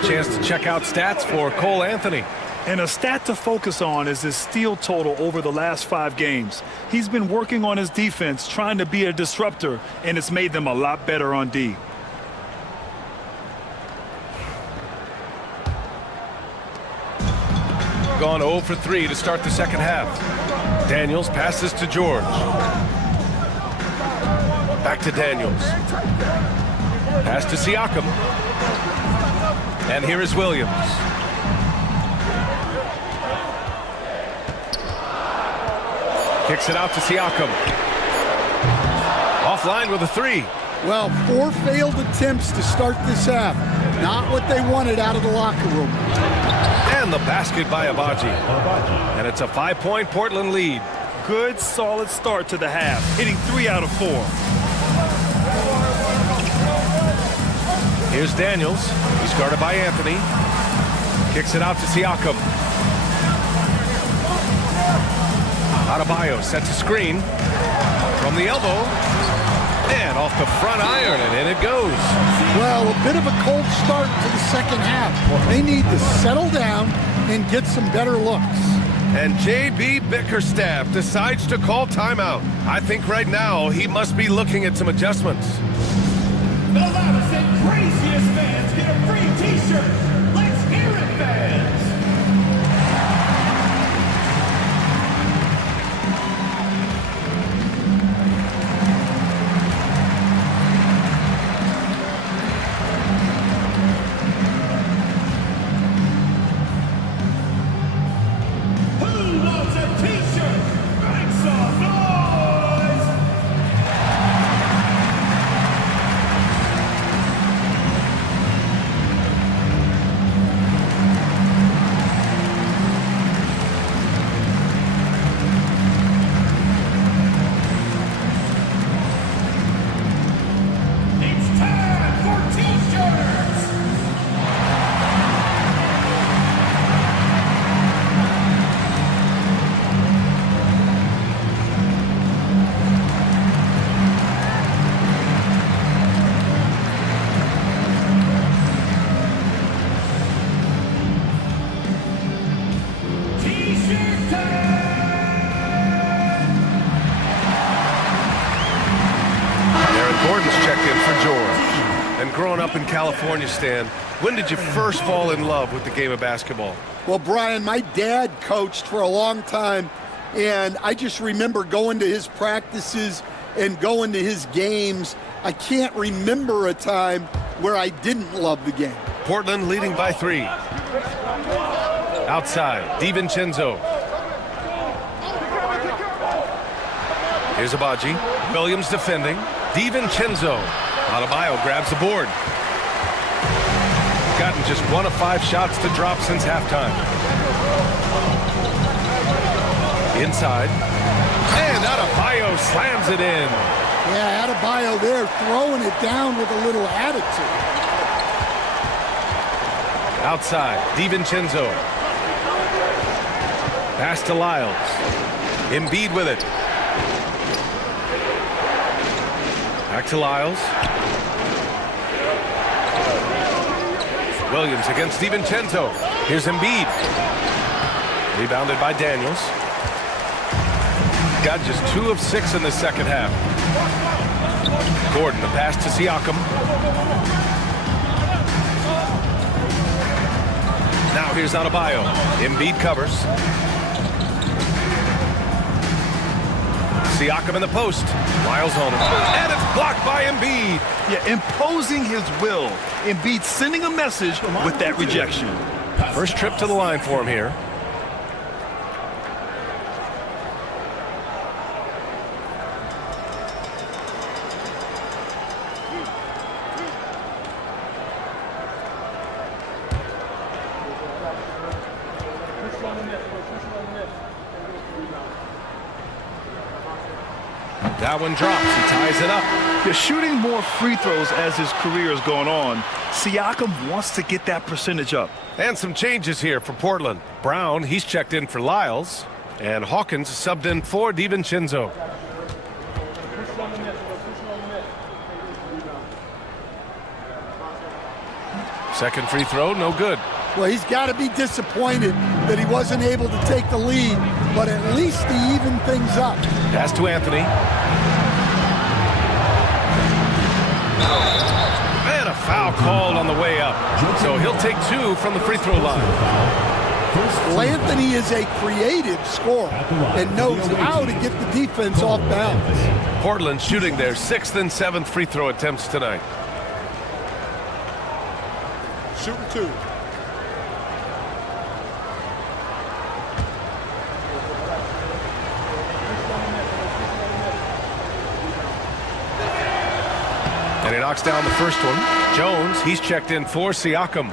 Chance to check out stats for Cole Anthony. And a stat to focus on is his steal total over the last 5 games. He's been working on his defense, trying to be a disruptor, and it's made them a lot better on D. Gone 0 for 3 to start the second half. Daniels passes to George. Back to Daniels. Pass to Siakam. And here is Williams. Kicks it out to Siakam. Offline with a 3. Well, 4 failed attempts to start this half. Not what they wanted out of the locker room. And the basket by Abaji. And it's a 5-point Portland lead. Good, solid start to the half, hitting 3 out of 4. Here's Daniels. He's guarded by Anthony. Kicks it out to Siakam. Adebayo sets a screen from the elbow. And off the front iron, and in it goes. Well, a bit of a cold start to the second half. They need to settle down and get some better looks. And J.B. Bickerstaff decides to call timeout. I think right now he must be looking at some adjustments. The loudest and craziest fans get growing up in California, Stan, when did you first fall in love with the game of basketball? Well, Brian, my dad coached for a long time, and I just remember going to his practices and going to his games. I can't remember a time where I didn't love the game. Portland leading by 3. Outside, DiVincenzo. Here's Abaji. Williams defending. DiVincenzo. Adebayo grabs the board. Gotten just 1 of 5 shots to drop since halftime. Inside. And Adebayo slams it in. Yeah, Adebayo there throwing it down with a little attitude. Outside, DiVincenzo. Pass to Lyles. Embiid with it. Back to Lyles. Williams against DiVincenzo. Here's Embiid. Rebounded by Daniels. Got just 2 of 6 in the second half. Gordon, the pass to Siakam. Now here's Adebayo. Embiid covers. Siakam in the post. Lyles on it. And it's blocked by Embiid. Yeah, imposing his will. Embiid sending a message with that rejection. First trip to the line for him here. That one drops. He ties it up. They're shooting more free throws as his career is going on. Siakam wants to get that percentage up. And some changes here for Portland. Brown, he's checked in for Lyles. And Hawkins subbed in for DiVincenzo. Second free throw, no good. Well, he's got to be disappointed that he wasn't able to take the lead, but at least he evened things up. Pass to Anthony. And a foul called on the way up. So he'll take 2 from the free throw line. Well, Anthony is a creative scorer and knows how to get the defense off balance. Portland shooting their 6th and 7th free throw attempts tonight. Shooting 2. And he knocks down the first one. Jones, he's checked in for Siakam.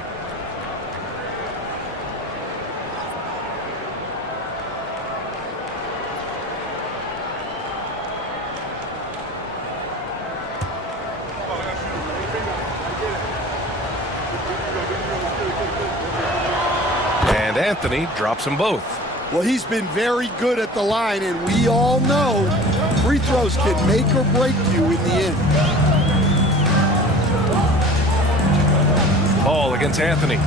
And Anthony drops them both. Well, he's been very good at the line, and we all know free throws can make or break you in the end. Ball against Anthony.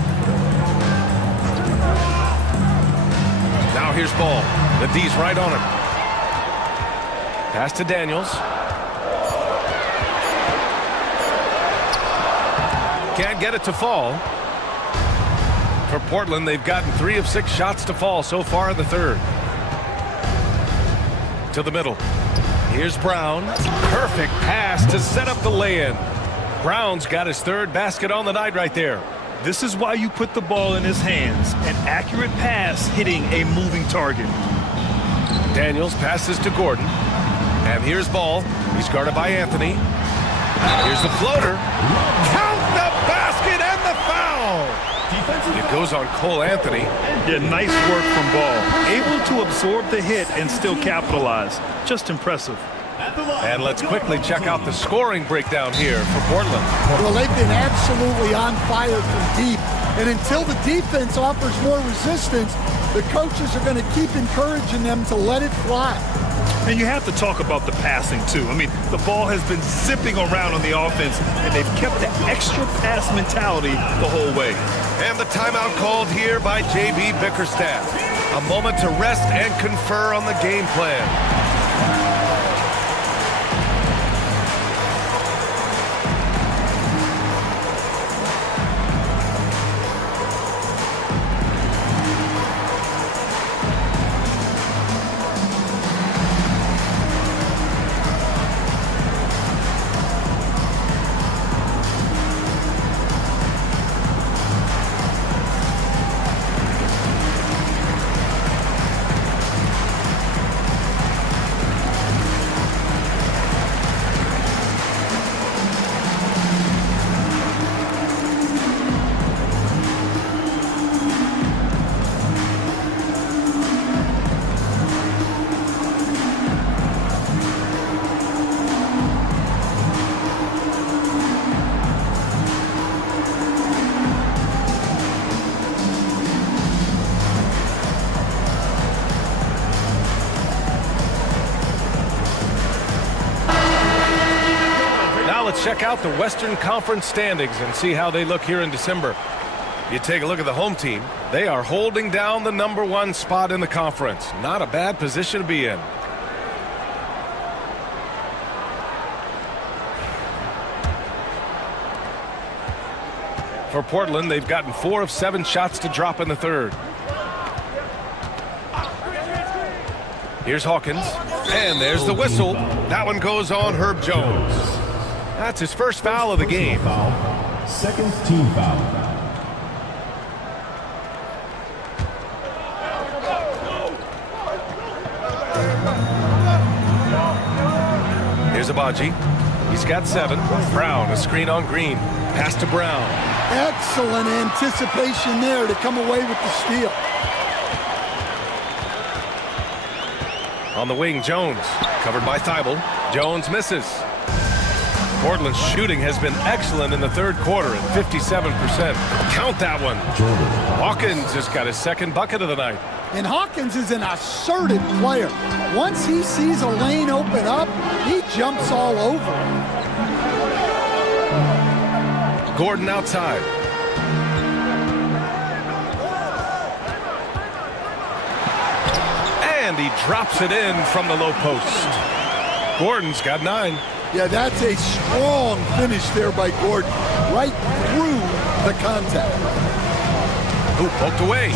Now here's Ball. The D's right on him. Pass to Daniels. Can't get it to fall. For Portland, they've gotten 3 of 6 shots to fall so far in the third. To the middle. Here's Brown. Perfect pass to set up the lay-in. Brown's got his 3rd basket on the night right there. This is why you put the ball in his hands. An accurate pass hitting a moving target. Daniels passes to Gordon. And here's Ball. He's guarded by Anthony. Here's the floater. Count the basket and the foul. It goes on Cole Anthony. Yeah, nice work from Ball. Able to absorb the hit and still capitalize. Just impressive. And let's quickly check out the scoring breakdown here for Portland. Well, they've been absolutely on fire from deep. And until the defense offers more resistance, the coaches are going to keep encouraging them to let it fly. And you have to talk about the passing, too. I mean, the ball has been zipping around on the offense, and they've kept the extra pass mentality the whole way. And the timeout called here by J.B. Bickerstaff. A moment to rest and confer on the game plan. check out the Western Conference standings and see how they look here in December. You take a look at the home team. They are holding down the #1 spot in the conference. Not a bad position to be in. For Portland, they've gotten 4 of 7 shots to drop in the third. Here's Hawkins, and there's the whistle. That one goes on Herb Jones. That's his first foul of the game. Second team foul. Here's Abaji. He's got 7. Brown, a screen on Green. Pass to Brown. Excellent anticipation there to come away with the steal. On the wing, Jones. Covered by Thibault. Jones misses. Portland's shooting has been excellent in the third quarter at 57%. Count that one. Hawkins has got his second bucket of the night. And Hawkins is an assertive player. Once he sees a lane open up, he jumps all over. Gordon outside. And he drops it in from the low post. Gordon's got 9. Yeah, that's a strong finish there by Gordon. Right through the contact. Ooh, poked away.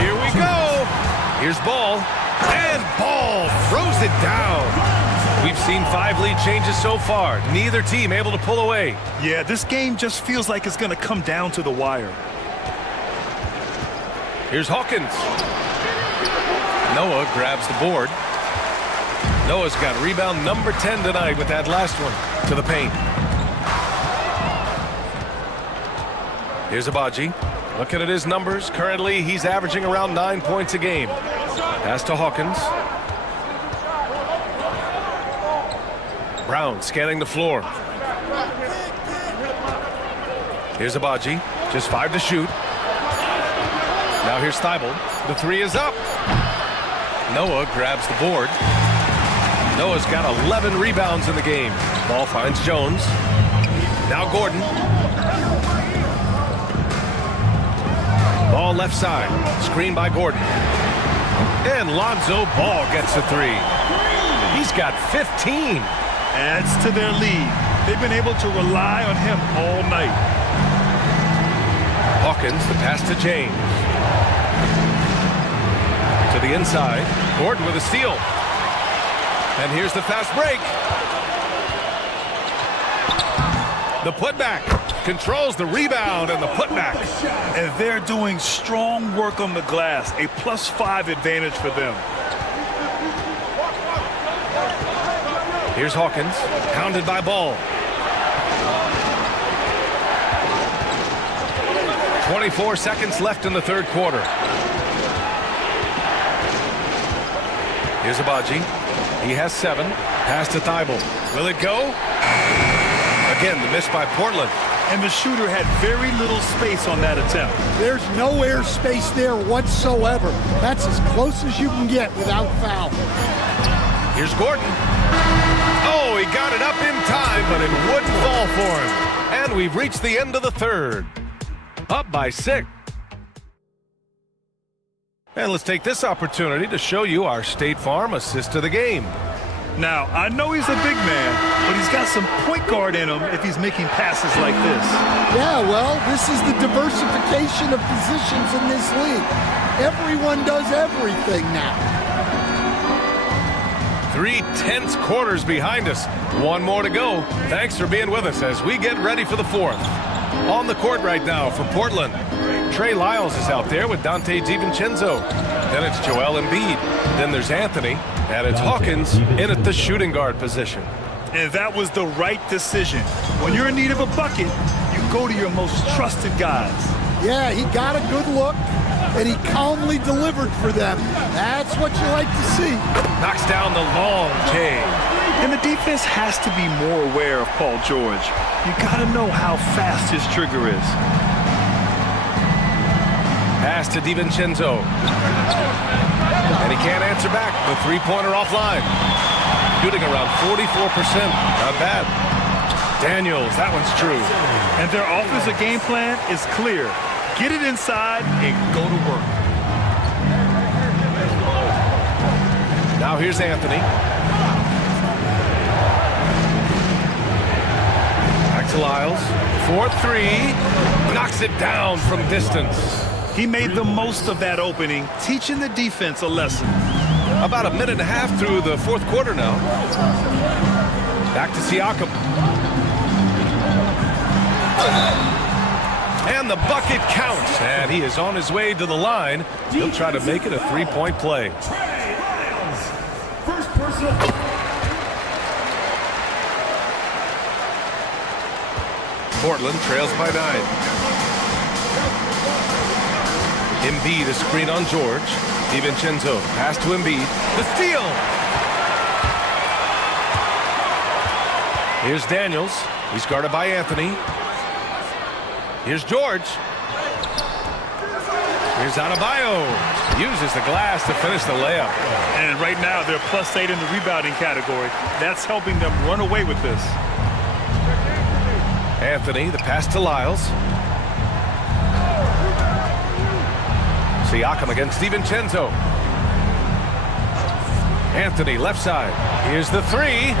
Here we go. Here's Ball. And Ball throws it down. We've seen 5 lead changes so far. Neither team able to pull away. Yeah, this game just feels like it's going to come down to the wire. Here's Hawkins. Noah grabs the board. Noah's got rebound number 10 tonight with that last one to the paint. Here's Abaji. Looking at his numbers, currently he's averaging around 9 points a game. Pass to Hawkins. Brown scanning the floor. Here's Abaji. Just 5 to shoot. Now here's Thibault. The 3 is up. Noah grabs the board. Noah's got 11 rebounds in the game. Ball finds Jones. Now Gordon. Ball left side. Screen by Gordon. And Lonzo Ball gets a 3. He's got 15. Adds to their lead. They've been able to rely on him all night. Hawkins, the pass to James. To the inside. Gordon with a steal. And here's the fast break. The putback. Controls the rebound and the putback. And they're doing strong work on the glass. A +5 advantage for them. Here's Hawkins. Pounded by Ball. 24 seconds left in the third quarter. Here's Abaji. He has 7. Pass to Thibault. Will it go? Again, the miss by Portland. And the shooter had very little space on that attempt. There's no air space there whatsoever. That's as close as you can get without foul. Here's Gordon. Oh, he got it up in time, but it wouldn't fall for him. And we've reached the end of the third. Up by 6. And let's take this opportunity to show you our State Farm assist of the game. Now, I know he's a big man, but he's got some point guard in him if he's making passes like this. Yeah, well, this is the diversification of positions in this league. Everyone does everything now. 3 tense quarters behind us. 1 more to go. Thanks for being with us as we get ready for the 4th. On the court right now for Portland, Trey Lyles is out there with Dante DiVincenzo. Then it's Joel Embiid. Then there's Anthony. And it's Hawkins in at the shooting guard position. And that was the right decision. When you're in need of a bucket, you go to your most trusted guys. Yeah, he got a good look, and he calmly delivered for them. That's what you like to see. Knocks down the long J. And the defense has to be more aware of Paul George. You got to know how fast his trigger is. Pass to DiVincenzo. And he can't answer back. The 3-pointer offline. Shooting around 44%. Not bad. Daniels, that one's true. And their offensive game plan is clear. Get it inside and go to work. Now here's Anthony. Back to Lyles. 4-3. Knocks it down from distance. He made the most of that opening, teaching the defense a lesson. About a minute and a half through the fourth quarter now. Back to Siakam. And the bucket counts. And he is on his way to the line. He'll try to make it a three-point play. First personal. Portland trails by 9. Embiid, a screen on George. DiVincenzo, pass to Embiid. The steal! Here's Daniels. He's guarded by Anthony. Here's George. Here's Adebayo. Uses the glass to finish the layup. And right now, they're +8 in the rebounding category. That's helping them run away with this. Anthony, the pass to Lyles. Siakam against DiVincenzo. Anthony, left side. Here's the three.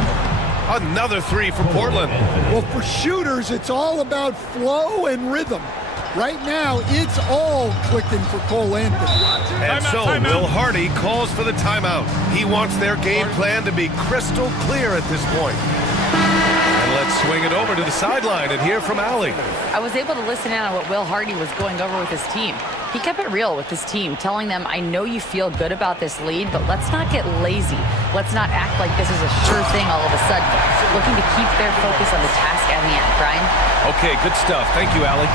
Another three for Portland. Well, for shooters, it's all about flow and rhythm. Right now, it's all clicking for Cole Anthony. And so Will Hardy calls for the timeout. He wants their game plan to be crystal clear at this point. And let's swing it over to the sideline and hear from Allie. I was able to listen in on what Will Hardy was going over with his team. He kept it real with his team, telling them, I know you feel good about this lead, but let's not get lazy. Let's not act like this is a sure thing all of a sudden. Looking to keep their focus on the task at hand. Brian? Okay, good stuff. Thank you, Allie.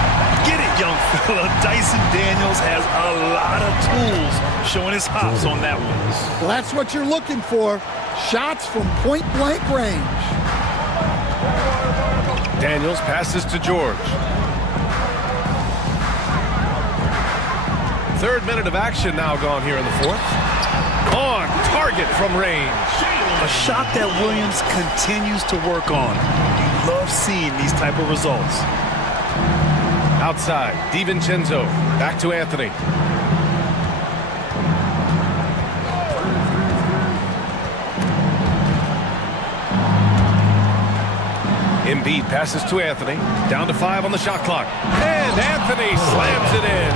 Get it, young fella. Dyson Daniels has a lot of tools, showing his hops on that one. Well, that's what you're looking for. Shots from point-blank range. Daniels passes to George. Third minute of action now gone here in the fourth. On target from range. A shot that Williams continues to work on. He loves seeing these type of results. Outside, DiVincenzo. Back to Anthony. Embiid passes to Anthony. Down to 5 on the shot clock. And Anthony slams it in.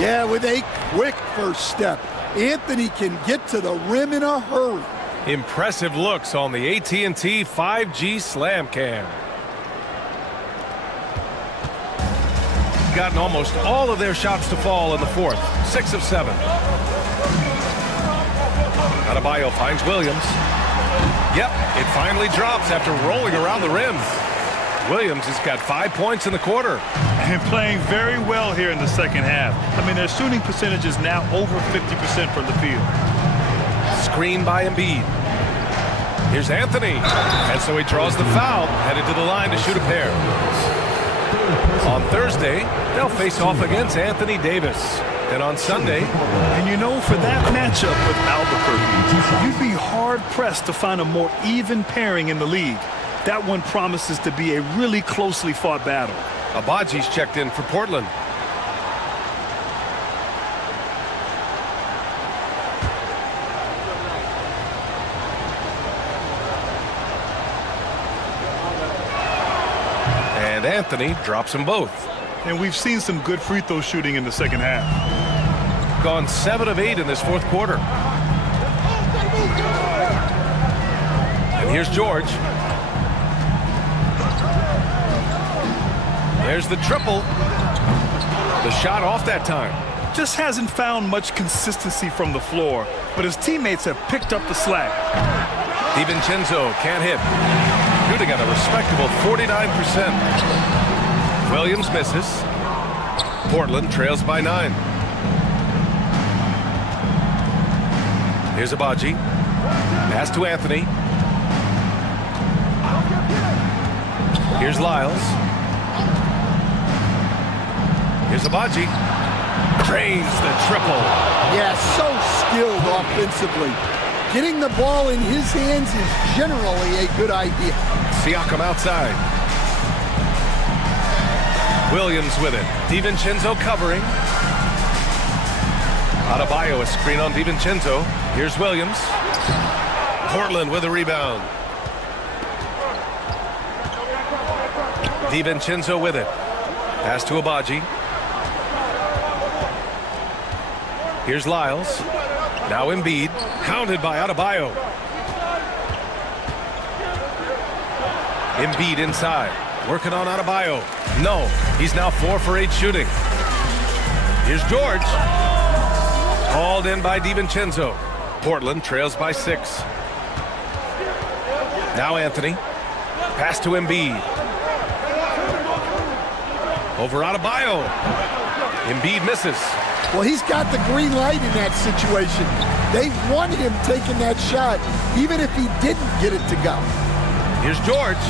Yeah, with a quick first step. Anthony can get to the rim in a hurry. Impressive looks on the AT&T 5G Slam Cam. Gotten almost all of their shots to fall in the fourth. 6 of 7. Adebayo finds Williams. Yep, it finally drops after rolling around the rim. Williams has got 5 points in the quarter. And playing very well here in the second half. I mean, their shooting percentage is now over 50% from the field. Screen by Embiid. Here's Anthony. And so he draws the foul, headed to the line to shoot a pair. On Thursday, they'll face off against Anthony Davis. Then on Sunday. And you know, for that matchup with Albuquerque, you'd be hard-pressed to find a more even pairing in the league. That one promises to be a really closely fought battle. Abaji's checked in for Portland. And Anthony drops them both. And we've seen some good free throw shooting in the second half. Gone 7 of 8 in this fourth quarter. And here's George. There's the triple. The shot off that time. Just hasn't found much consistency from the floor, but his teammates have picked up the slack. DiVincenzo can't hit. Shooting at a respectable 49%. Williams misses. Portland trails by 9. Here's Abaji. Pass to Anthony. Here's Lyles. Here's Abaji. Drains the triple. Yeah, so skilled offensively. Getting the ball in his hands is generally a good idea. Siakam outside. Williams with it. DiVincenzo covering. Adebayo, a screen on DiVincenzo. Here's Williams. Portland with a rebound. DiVincenzo with it. Pass to Agbaji. Here's Lyles. Now Embiid. Counted by Adebayo. Embiid inside. Working on Adebayo. No. He's now 4 for 8 shooting. Here's George. Hauled in by DiVincenzo. Portland trails by 6. Now Anthony. Pass to Embiid. Over Adebayo. Embiid misses. Well, he's got the green light in that situation. They want him taking that shot, even if he didn't get it to go. Here's George.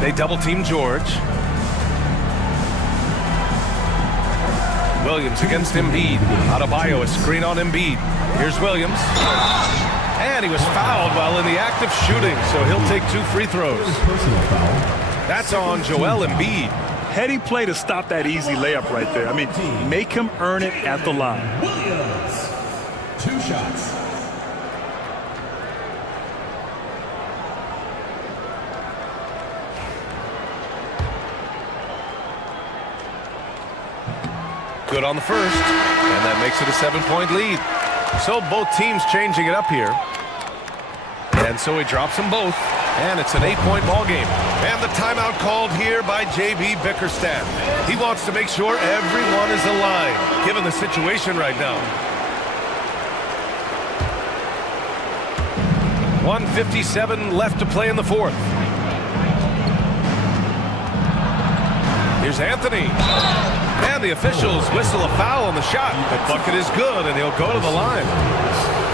They double-team George. Williams against Embiid. Adebayo, a screen on Embiid. Here's Williams. And he was fouled while in the act of shooting, so he'll take 2 free throws. That's on Joel Embiid. Heady play to stop that easy layup right there. I mean, make him earn it at the line. Williams, 2 shots. Good on the first, and that makes it a 7-point lead. So both teams changing it up here. And so he drops them both, and it's an 8-point ball game. And the timeout called here by J.B. Bickerstaff. He wants to make sure everyone is aligned, given the situation right now. 1:57 left to play in the fourth. Here's Anthony. And the officials whistle a foul on the shot. The bucket is good, and he'll go to the line.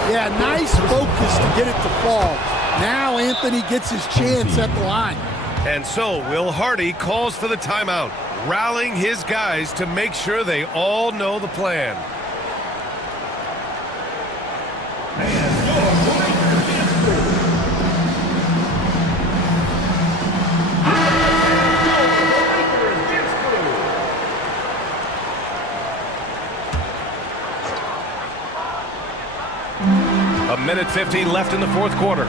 Yeah, nice focus to get it to fall. Now Anthony gets his chance at the line. And so Will Hardy calls for the timeout, rallying his guys to make sure they all know the plan. A minute 15 left in the fourth quarter.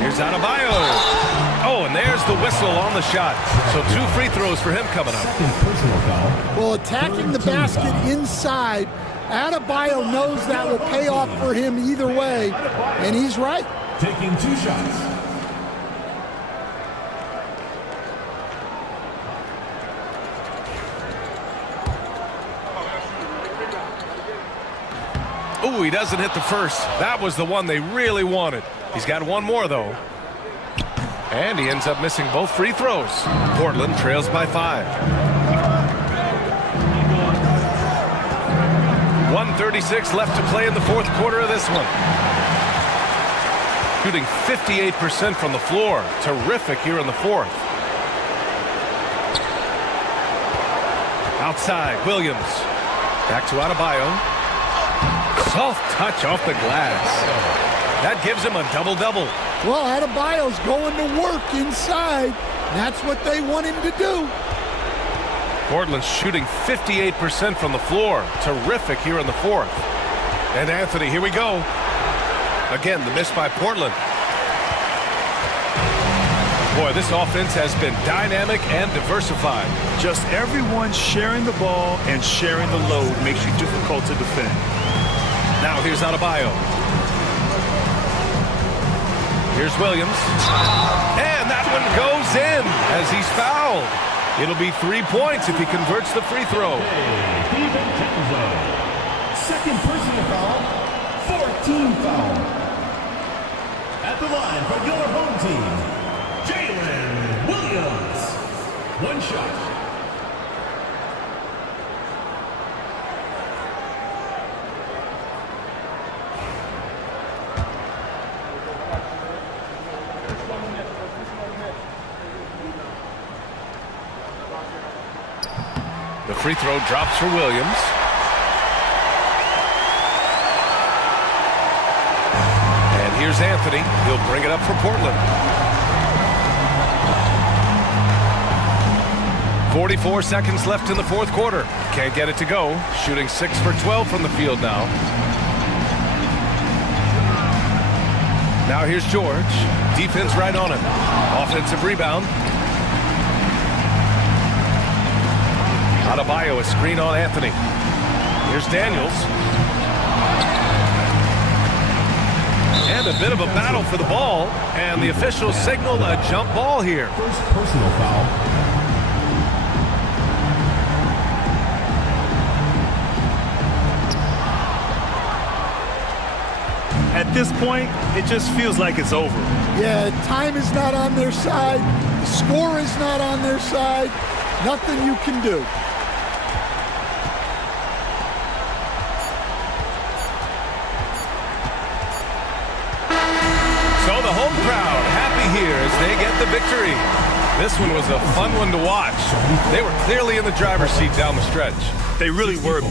Here's Adebayo. Oh, and there's the whistle on the shot. So 2 free throws for him coming up. Well, attacking the basket inside, Adebayo knows that will pay off for him either way, and he's right. Taking 2 shots. Ooh, he doesn't hit the first. That was the one they really wanted. He's got one more, though. And he ends up missing both free throws. Portland trails by 5. 1:36 left to play in the fourth quarter of this one. Shooting 58% from the floor. Terrific here in the fourth. Outside, Williams. Back to Adebayo. Soft touch off the glass. That gives him a double-double. Well, Adebayo's going to work inside. That's what they want him to do. Portland's shooting 58% from the floor. Terrific here in the fourth. And Anthony, here we go. Again, the miss by Portland. Boy, this offense has been dynamic and diversified. Just everyone sharing the ball and sharing the load makes you difficult to defend. Now here's Adebayo. Here's Williams. And that one goes in as he's fouled. It'll be 3 points if he converts the free throw. Second personal foul, 14 foul. At the line for your home team, Jalen Williams. 1 shot. The free throw drops for Williams. And here's Anthony. He'll bring it up for Portland. 44 seconds left in the fourth quarter. Can't get it to go. Shooting 6 for 12 from the field now. Now here's George. Defense right on him. Offensive rebound. Adebayo, a screen on Anthony. Here's Daniels. And a bit of a battle for the ball. And the officials signal a jump ball here. First personal foul. At this point, it just feels like it's over. Yeah, time is not on their side. The score is not on their side. Nothing you can do. So the home crowd happy here as they get the victory. This one was a fun one to watch. They were clearly in the driver's seat down the stretch. They really were.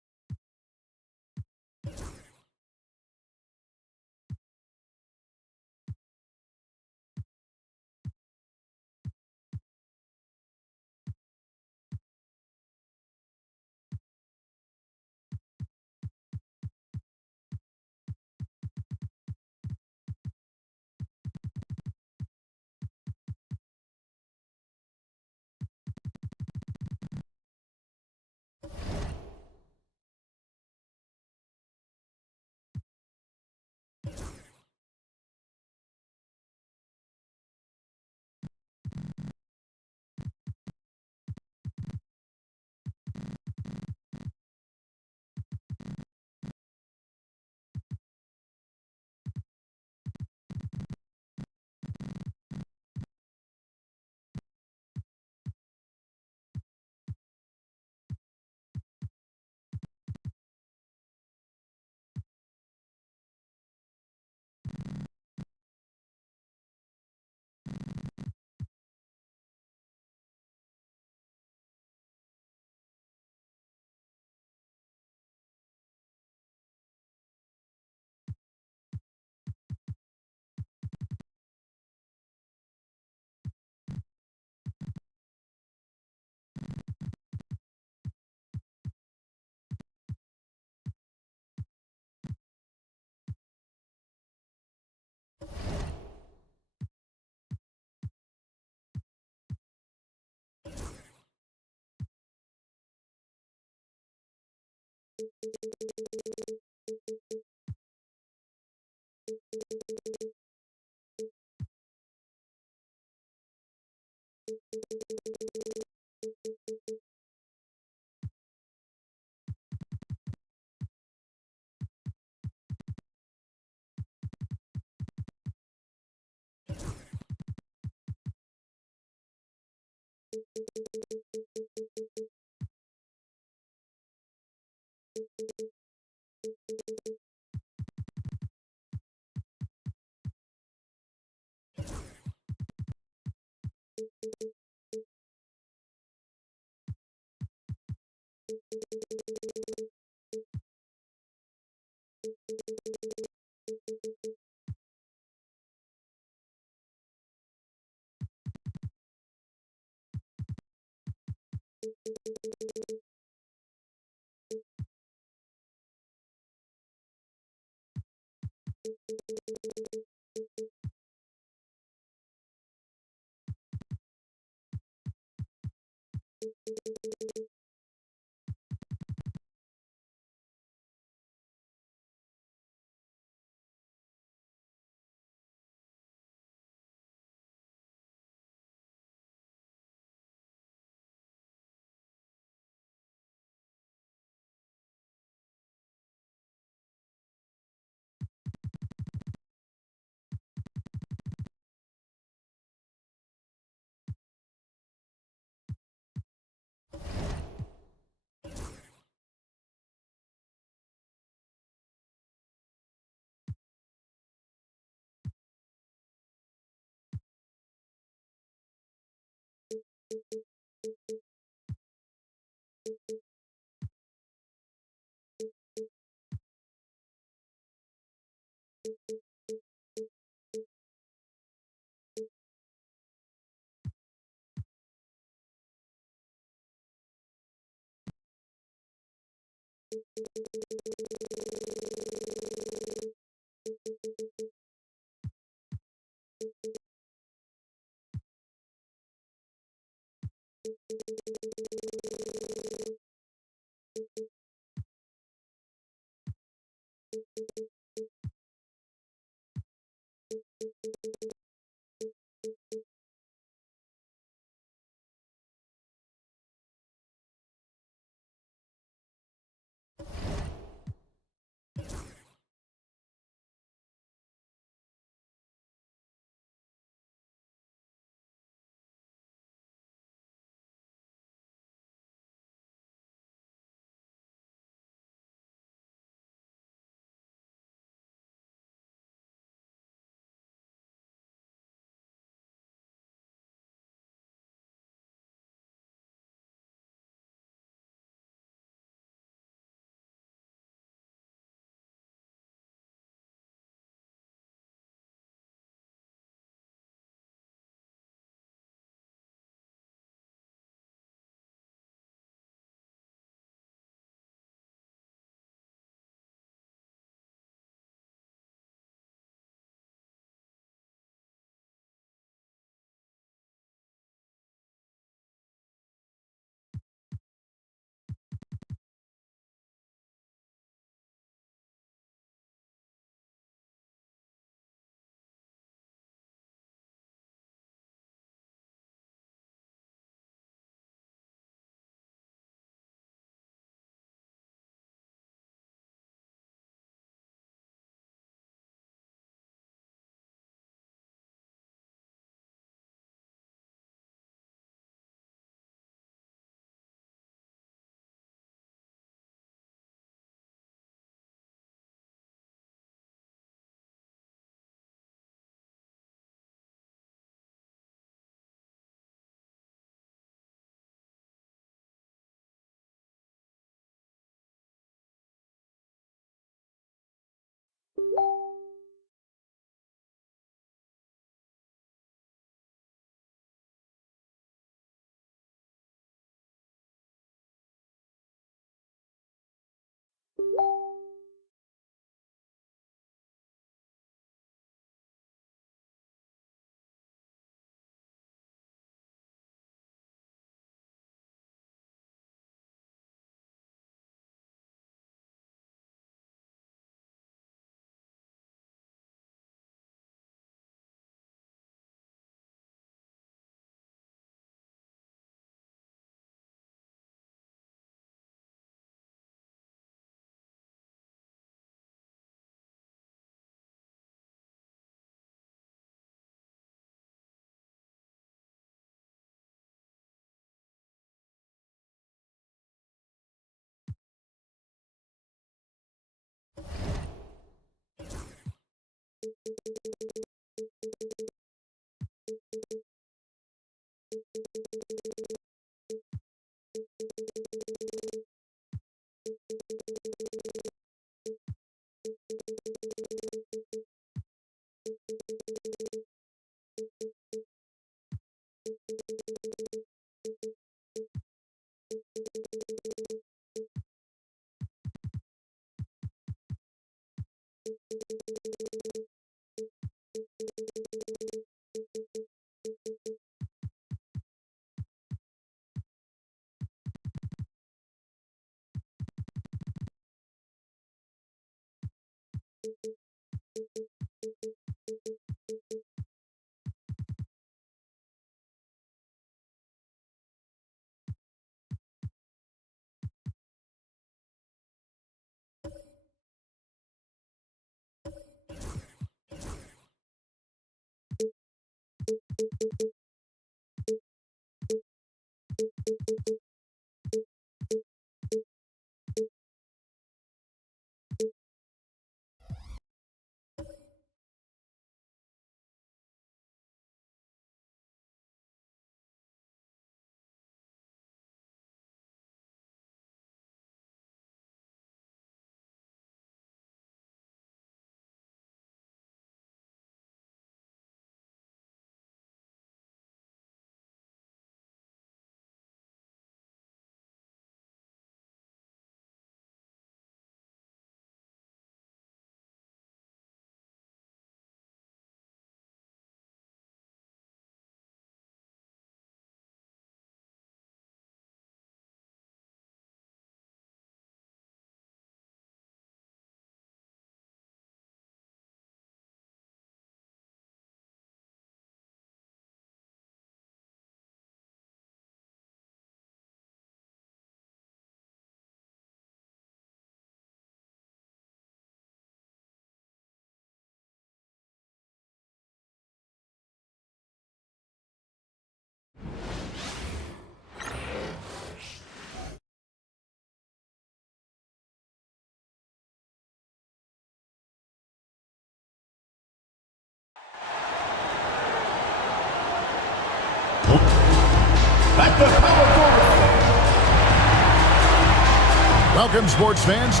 Welcome, sports fans.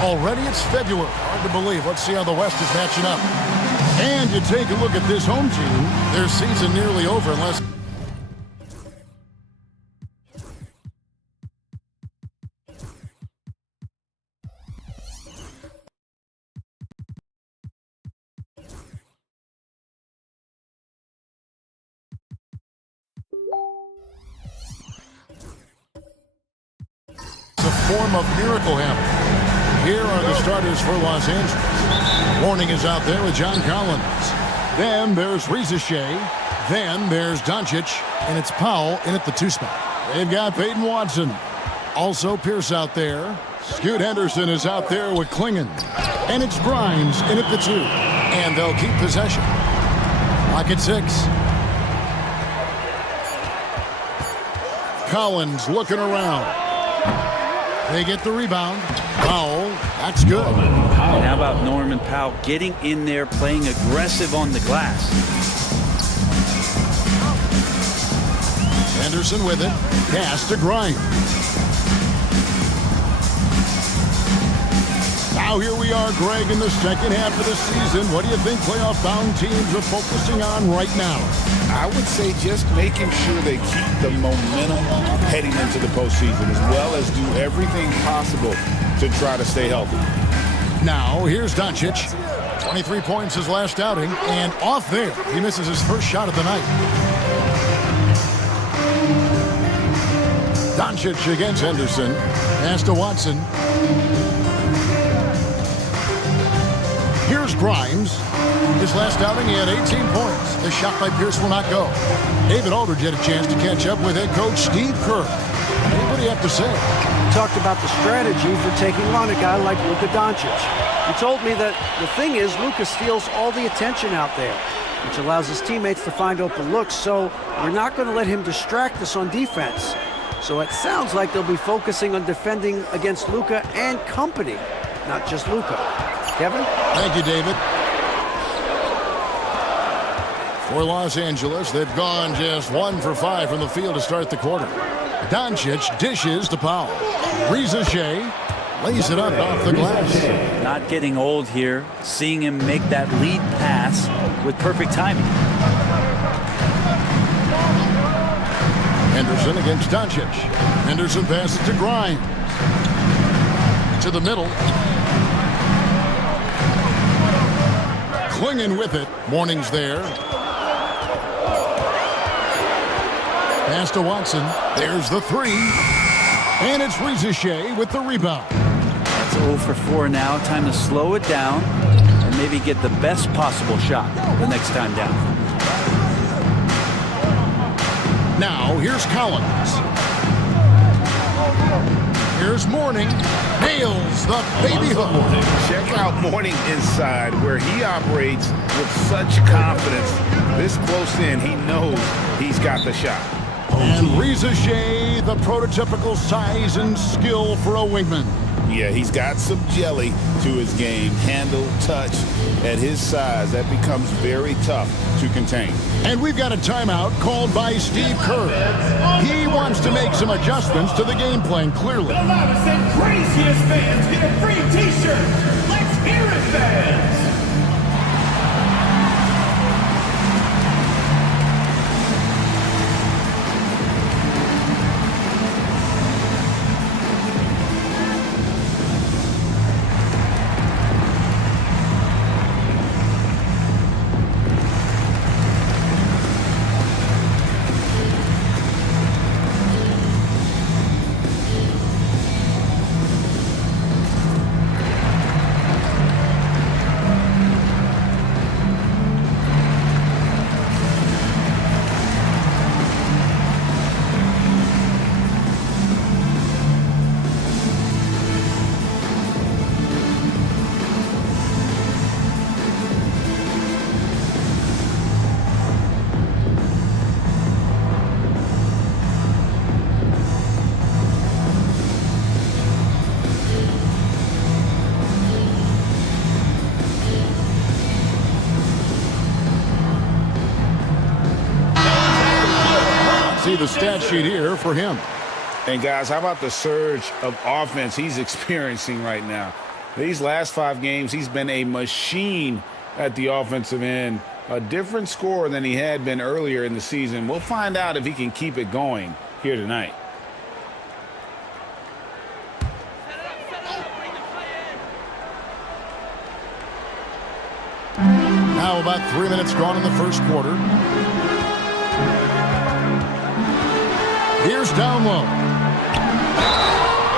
Already it's February. Hard to believe. Let's see how the West is matching up. And you take a look at this home team. Their season nearly over unless... form of miracle happening. Here are the starters for Los Angeles. Warning is out there with John Collins. Then there's Shea. Then there's Doncic. And it's Powell in at the 2 spot. They've got Peyton Watson. Also Pierce out there. Scoot Henderson is out there with Klingon. And it's Grimes in at the 2. And they'll keep possession. Lock at 6. Collins looking around. They get the rebound. Powell, that's good. And how about Norman Powell getting in there, playing aggressive on the glass. Henderson with it. Pass to Grimes. Now here we are, Greg, in the second half of the season. What do you think playoff-bound teams are focusing on right now? I would say just making sure they keep the momentum heading into the postseason, as well as do everything possible to try to stay healthy. Now, here's Doncic. 23 points his last outing, and off there, he misses his first shot of the night. Doncic against Henderson. Pass to Watson. Here's Grimes. His last outing, he had 18 points. The shot by Pierce will not go. David Aldridge had a chance to catch up with head coach Steve Kerr. What do you have to say? We talked about the strategy for taking on a guy like Luka Doncic. He told me that the thing is Luka steals all the attention out there, which allows his teammates to find open looks, so we're not going to let him distract us on defense. So it sounds like they'll be focusing on defending against Luka and company, not just Luka. Kevin? Thank you, David. For Los Angeles, they've gone just 1 for 5 from the field to start the quarter. Doncic dishes to Powell. Shea lays it up off the glass. Not getting old here, seeing him make that lead pass with perfect timing. Henderson against Doncic. Henderson passes to Grimes. To the middle. clinging with it. Morning's there. Pass to Watson. There's the three. And it's Rizachet with the rebound. That's 0 for 4 now. Time to slow it down and maybe get the best possible shot the next time down. Now, here's Collins. Here's Morning. Nails the baby hook. Check out Morning inside, where he operates with such confidence. This close in, he knows he's got the shot. And Rizachet, the prototypical size and skill for a wingman. Yeah, he's got some jelly to his game. Handle, touch. At his size, that becomes very tough to contain. And we've got a timeout called by Steve Kerr. He wants to make some adjustments to the game plan, clearly. The loudest and craziest fans get a free t-shirt. Let's hear it, fans. See the stat sheet here for him. And guys, how about the surge of offense he's experiencing right now? These last 5 games, he's been a machine at the offensive end. A different scorer than he had been earlier in the season. We'll find out if he can keep it going here tonight. Now about 3 minutes gone in the first quarter. Here's down low.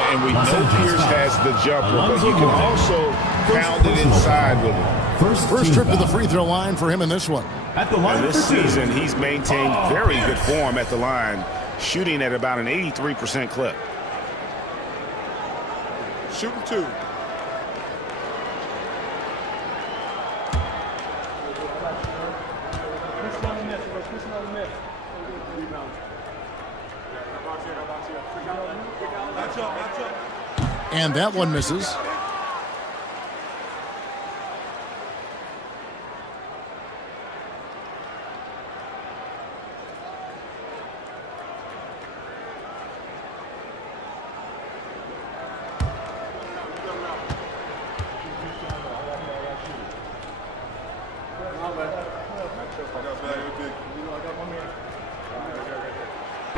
And we know Pierce has the jumper, but you can also pound it inside with it. First trip to the free throw line for him in this one. And this season, he's maintained very good form at the line, shooting at about an 83% clip. Shooting 2. And that one misses.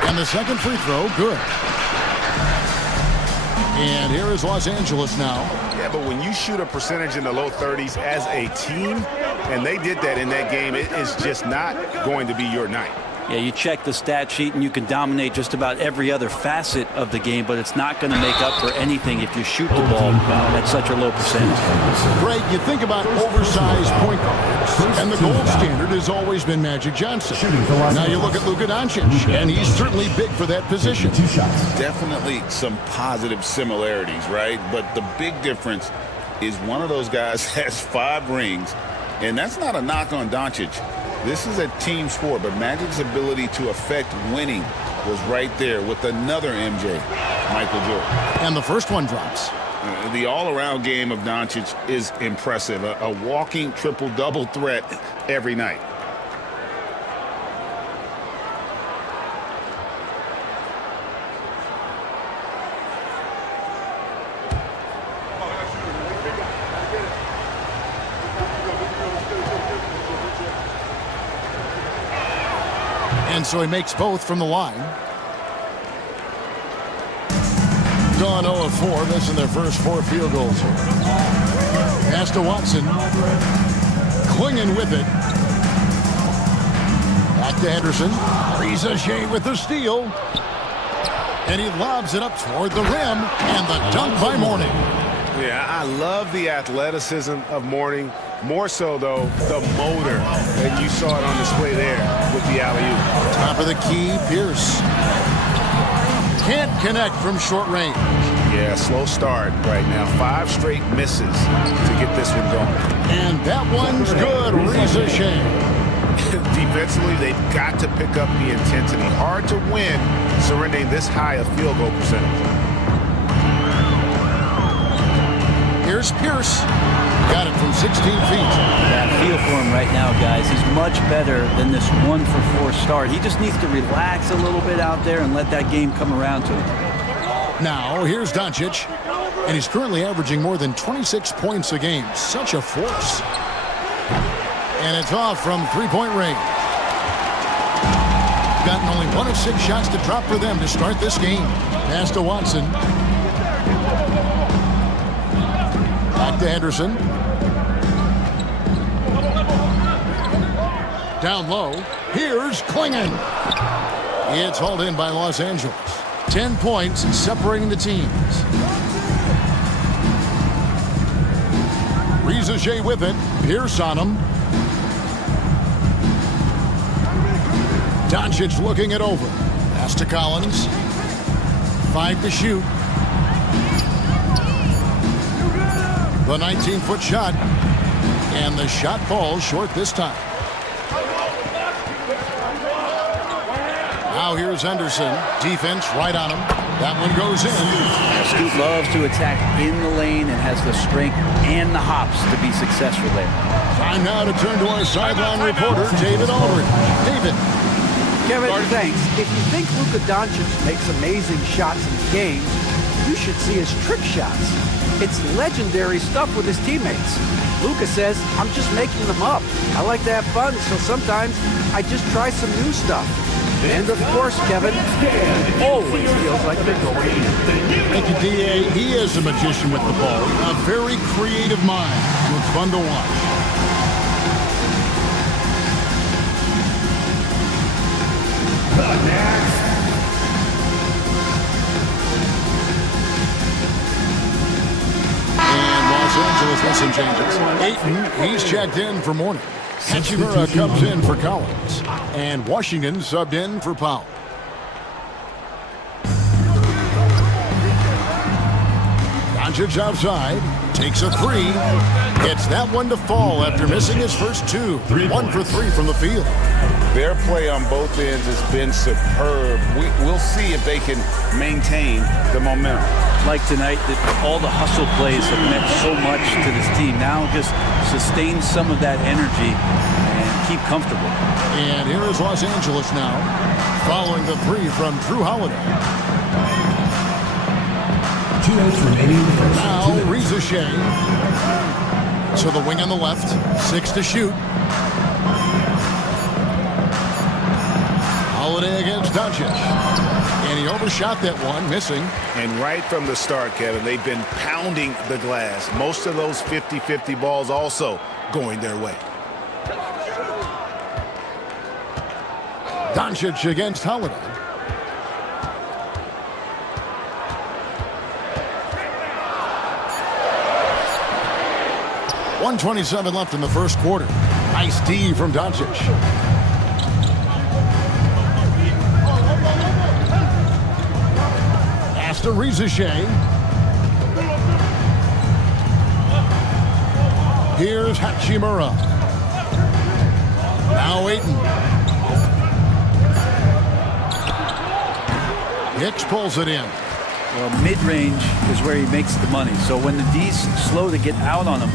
And the second free throw, good. And here is Los Angeles now. Yeah, but when you shoot a percentage in the low 30s as a team, and they did that in that game, it is just not going to be your night. Yeah, you check the stat sheet and you can dominate just about every other facet of the game, but it's not going to make up for anything if you shoot the ball at such a low percentage. Greg, you think about oversized point guards, and the gold standard has always been Magic Johnson. Now you look at Luka Doncic, and he's certainly big for that position. Definitely some positive similarities, right? But the big difference is one of those guys has 5 rings, and that's not a knock on Doncic. This is a team sport, but Magic's ability to affect winning was right there with another MJ, Michael Jordan. And the first one drops. The all-around game of Doncic is impressive. A walking triple-double threat every night. And so he makes both from the line. Gone 0 of 4, missing their first 4 field goals here. Pass to Watson. Clinging with it. Back to Henderson. Rizachet with the steal. And he lobs it up toward the rim. And the dunk by Mourning. Yeah, I love the athleticism of Mourning. More so, though, the motor. And you saw it on display there with the alley-oop. Top of the key, Pierce. Can't connect from short range. Yeah, slow start right now. 5 straight misses to get this one going. And that one's good. Rizachet. Defensively, they've got to pick up the intensity. Hard to win surrendering this high a field goal percentage. Here's Pierce. Got it from 16 feet. Yeah, feel for him right now, guys. He's much better than this 1-for-4 start. He just needs to relax a little bit out there and let that game come around to him. Now, here's Doncic. And he's currently averaging more than 26 points a game. Such a force. And it's off from three-point range. Gotten only 1 of 6 shots to drop for them to start this game. Pass to Watson. Back to Henderson. Down low. Here's Clingan. It's hauled in by Los Angeles. 10 points separating the teams. Rizachet with it. Pierce on him. Doncic looking it over. Pass to Collins. 5 to shoot. The 19-foot shot. And the shot falls short this time. Now here's Henderson. Defense right on him. That one goes in. Scoot loves to attack in the lane and has the strength and the hops to be successful there. Time now to turn to our sideline reporter, David Aldridge. David. Kevin, thanks. If you think Luka Doncic makes amazing shots in games, you should see his trick shots. It's legendary stuff with his teammates. Luka says, I'm just making them up. I like to have fun, so sometimes I just try some new stuff. And of course, Kevin, it always feels like they're going in. Thank you, D.A. He is a magician with the ball. A very creative mind. It's fun to watch. And Los Angeles with some changes. Ayton, he's checked in for Mourning. Hachimura comes in for Collins. And Washington subbed in for Powell. Doncic outside. Takes a 3. Gets that one to fall after missing his first 2. 1 for 3 from the field. Their play on both ends has been superb. We'll see if they can maintain the momentum. Like tonight, all the hustle plays have meant so much to this team. Now just sustain some of that energy and keep comfortable. And here is Los Angeles now, following the 3 from Drew Holiday. 2 minutes remaining in the first. Now Rizachet. So the wing on the left, 6 to shoot. Holiday against Doncic. And he overshot that one, missing. And right from the start, Kevin, they've been pounding the glass. Most of those 50-50 balls also going their way. Doncic against Holiday. .127 left in the first quarter. Nice D from Doncic. Pass to Rizachet. Here's Hachimura. Now Ayton. Hicks pulls it in. Well, mid-range is where he makes the money. So when the D's slow to get out on him,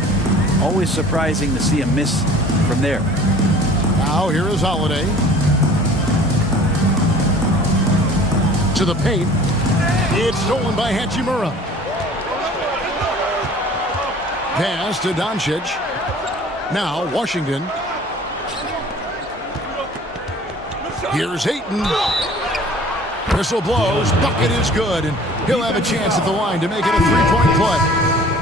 always surprising to see him miss from there. Now here is Holiday. To the paint. It's stolen by Hachimura. Pass to Doncic. Now Washington. Here's Ayton. Whistle blows. Bucket is good. And he'll have a chance at the line to make it a 3-point play.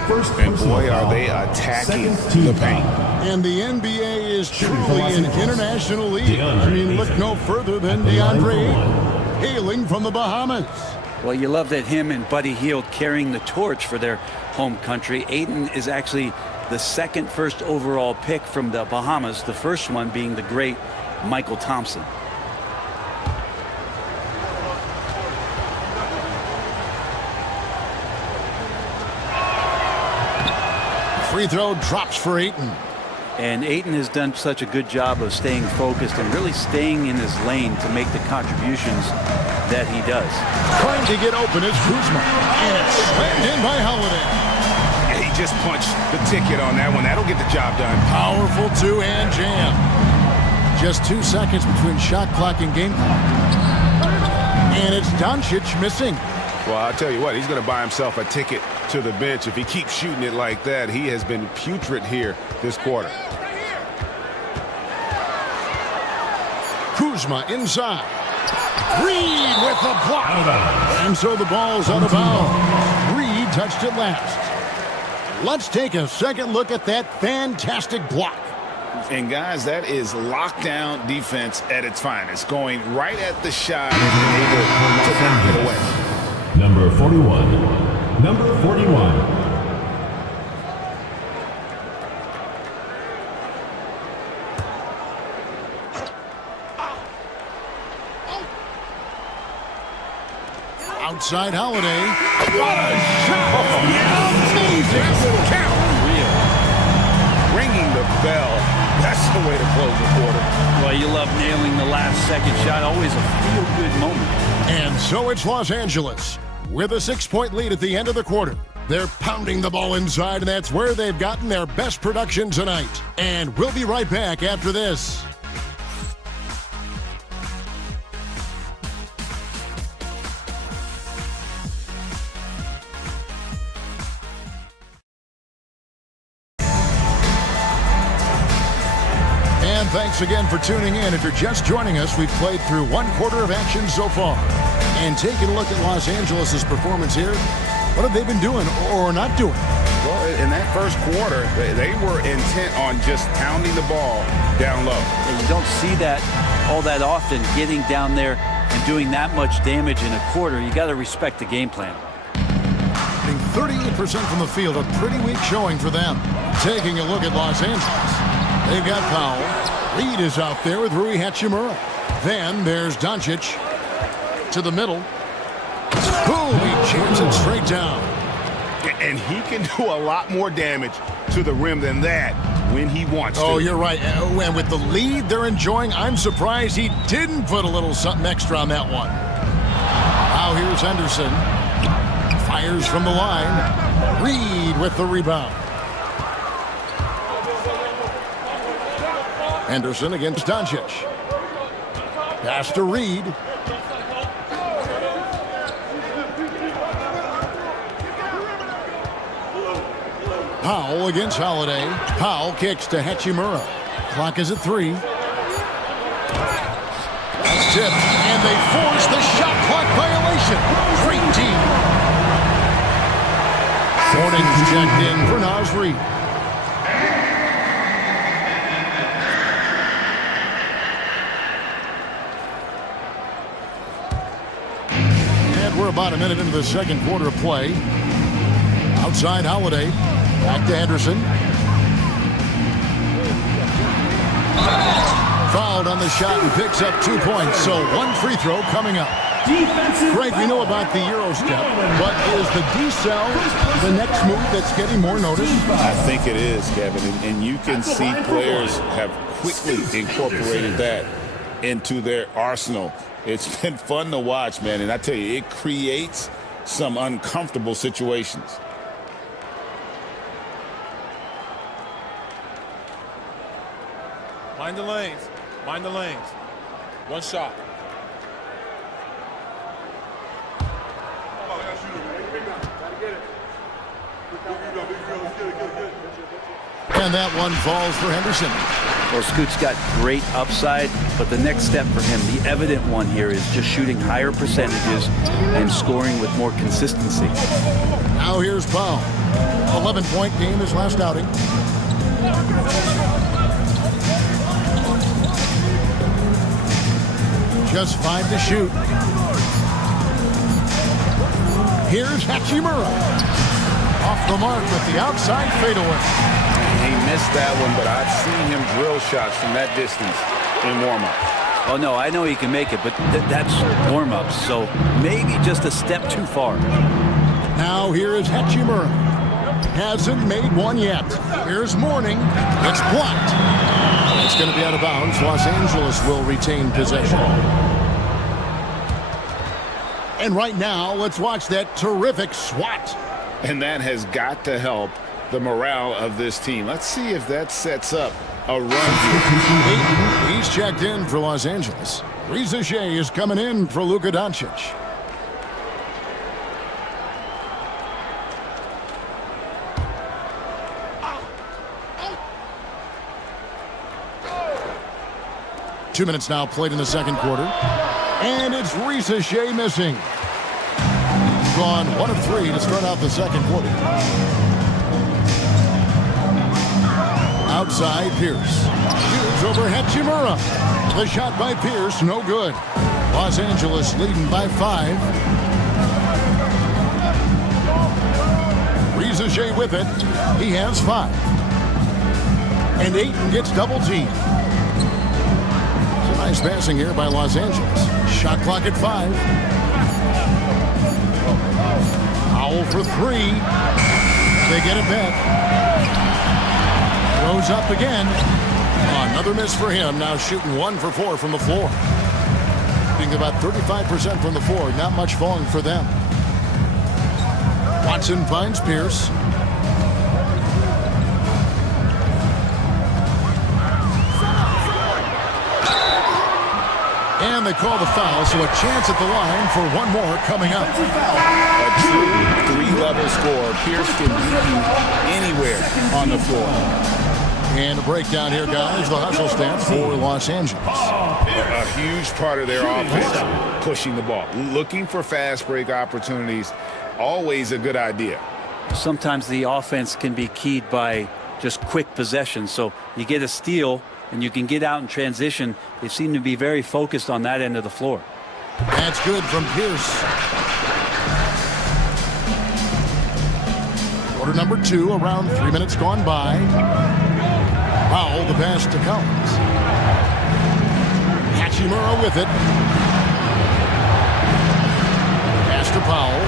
And boy, are they attacking the paint. And the NBA is truly an international league. I mean, look no further than DeAndre Ayton, hailing from the Bahamas. Well, you love that him and Buddy Hield carrying the torch for their home country. Ayton is actually the second first overall pick from the Bahamas, the first one being the great Michael Thompson. Free throw drops for Ayton. And Ayton has done such a good job of staying focused and really staying in his lane to make the contributions that he does. Trying to get open is Kuzma. And it's slammed in by Holiday. Yeah, he just punched the ticket on that one. That'll get the job done. Powerful two-hand jam. Just 2 seconds between shot clock and game clock. And it's Doncic missing. Well, I'll tell you what, he's going to buy himself a ticket to the bench. If he keeps shooting it like that, he has been putrid here this quarter. Kuzma inside. Reed with the block. And so the ball's out of bounds. Reed touched it last. Let's take a second look at that fantastic block. And guys, that is lockdown defense at its finest. Going right at the shot and able to knock it away. Number 41. Number 41. Outside Holiday. What a shot! Amazing count. Ringing the bell. That's the way to close the quarter. Well, you love nailing the last second shot. Always a feel-good moment. And so it's Los Angeles with a 6-point lead at the end of the quarter. They're pounding the ball inside, and that's where they've gotten their best production tonight. And we'll be right back after this. And thanks again for tuning in. If you're just joining us, we've played through 1 quarter of action so far. And taking a look at Los Angeles' performance here, what have they been doing or not doing? Well, in that first quarter, they were intent on just pounding the ball down low. And you don't see that all that often, getting down there and doing that much damage in a quarter. You got to respect the game plan. 38% from the field, a pretty weak showing for them. Taking a look at Los Angeles, they've got Powell. Reed is out there with Rui Hachimura. Then there's Doncic to the middle. Boom, he jams it straight down. And he can do a lot more damage to the rim than that when he wants to. Oh, you're right. And with the lead they're enjoying, I'm surprised he didn't put a little something extra on that one. Now here's Henderson. Fires from the line. Reed with the rebound. Henderson against Doncic. Pass to Reed. Powell against Holiday. Powell kicks to Hachimura. Clock is at 3. That's tipped, and they force the shot clock violation. Great team. Warnings checked in for Naz Reid. And we're about a minute into the second quarter of play. Outside Holiday. Back to Henderson. Fouled on the shot and picks up 2 points. So 1 free throw coming up. Greg, we know about the Euro step, but is the D-cell the next move that's getting more notice? I think it is, Kevin, and you can see players have quickly incorporated that into their arsenal. It's been fun to watch, man, and I tell you, it creates some uncomfortable situations. Mind the lanes. Mind the lanes. 1 shot. And that one falls for Henderson. Well, Scoot's got great upside, but the next step for him, the evident one here, is just shooting higher percentages and scoring with more consistency. Now here's Powell. 11-point game his last outing. Just 5 to shoot. Here's Hachimura. Off the mark with the outside fadeaway. He missed that one, but I've seen him drill shots from that distance in warm-up. Oh, no, I know he can make it, but that's warm-ups, so maybe just a step too far. Now here is Hachimura. Hasn't made one yet. Here's Mourning. It's blocked. It's going to be out of bounds. Los Angeles will retain possession. And right now, let's watch that terrific swat. And that has got to help the morale of this team. Let's see if that sets up a run here. He's checked in for Los Angeles. Risa Shea is coming in for Luka Doncic. Two minutes now played in the second quarter. And it's Risa Shea missing. Gone 1 of 3 to start out the second quarter. Outside Pierce. Shoots over Hachimura. The shot by Pierce, no good. Los Angeles leading by 5. Risa Shea with it. He has 5. And Ayton gets double teamed. Nice passing here by Los Angeles. Shot clock at 5. Powell for 3. They get it back. Goes up again. Another miss for him. Now shooting 1 for 4 from the floor. Shooting about 35% from the floor. Not much falling for them. Watson finds Pierce. And they call the foul, so a chance at the line for one more coming up. A true 3-level score. Pierce can beat you anywhere on the floor. And a breakdown here, guys. The hustle stats for Los Angeles. A huge part of their offense, pushing the ball. Looking for fast break opportunities, always a good idea. Sometimes the offense can be keyed by just quick possession. So you get a steal, and you can get out in transition. They seem to be very focused on that end of the floor. That's good from Pierce. Quarter number 2, around 3 minutes gone by. Powell, the pass to Collins. Hachimura with it. Pass to Powell.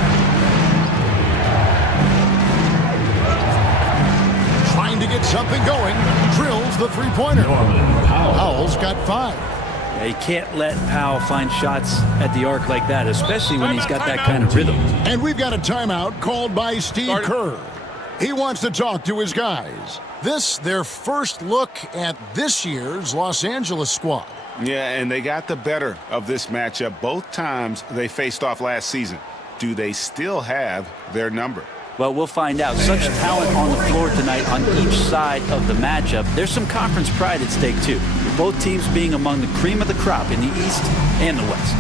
Trying to get something going. Drills the three-pointer. Powell's got 5. Yeah, you can't let Powell find shots at the arc like that, especially when he's got that kind of rhythm. And we've got a timeout called by Steve Kerr. He wants to talk to his guys. This, their first look at this year's Los Angeles squad. Yeah, and they got the better of this matchup both times they faced off last season. Do they still have their number? Well, we'll find out. Such talent on the floor tonight on each side of the matchup. There's some conference pride at stake, too. Both teams being among the cream of the crop in the East and the West.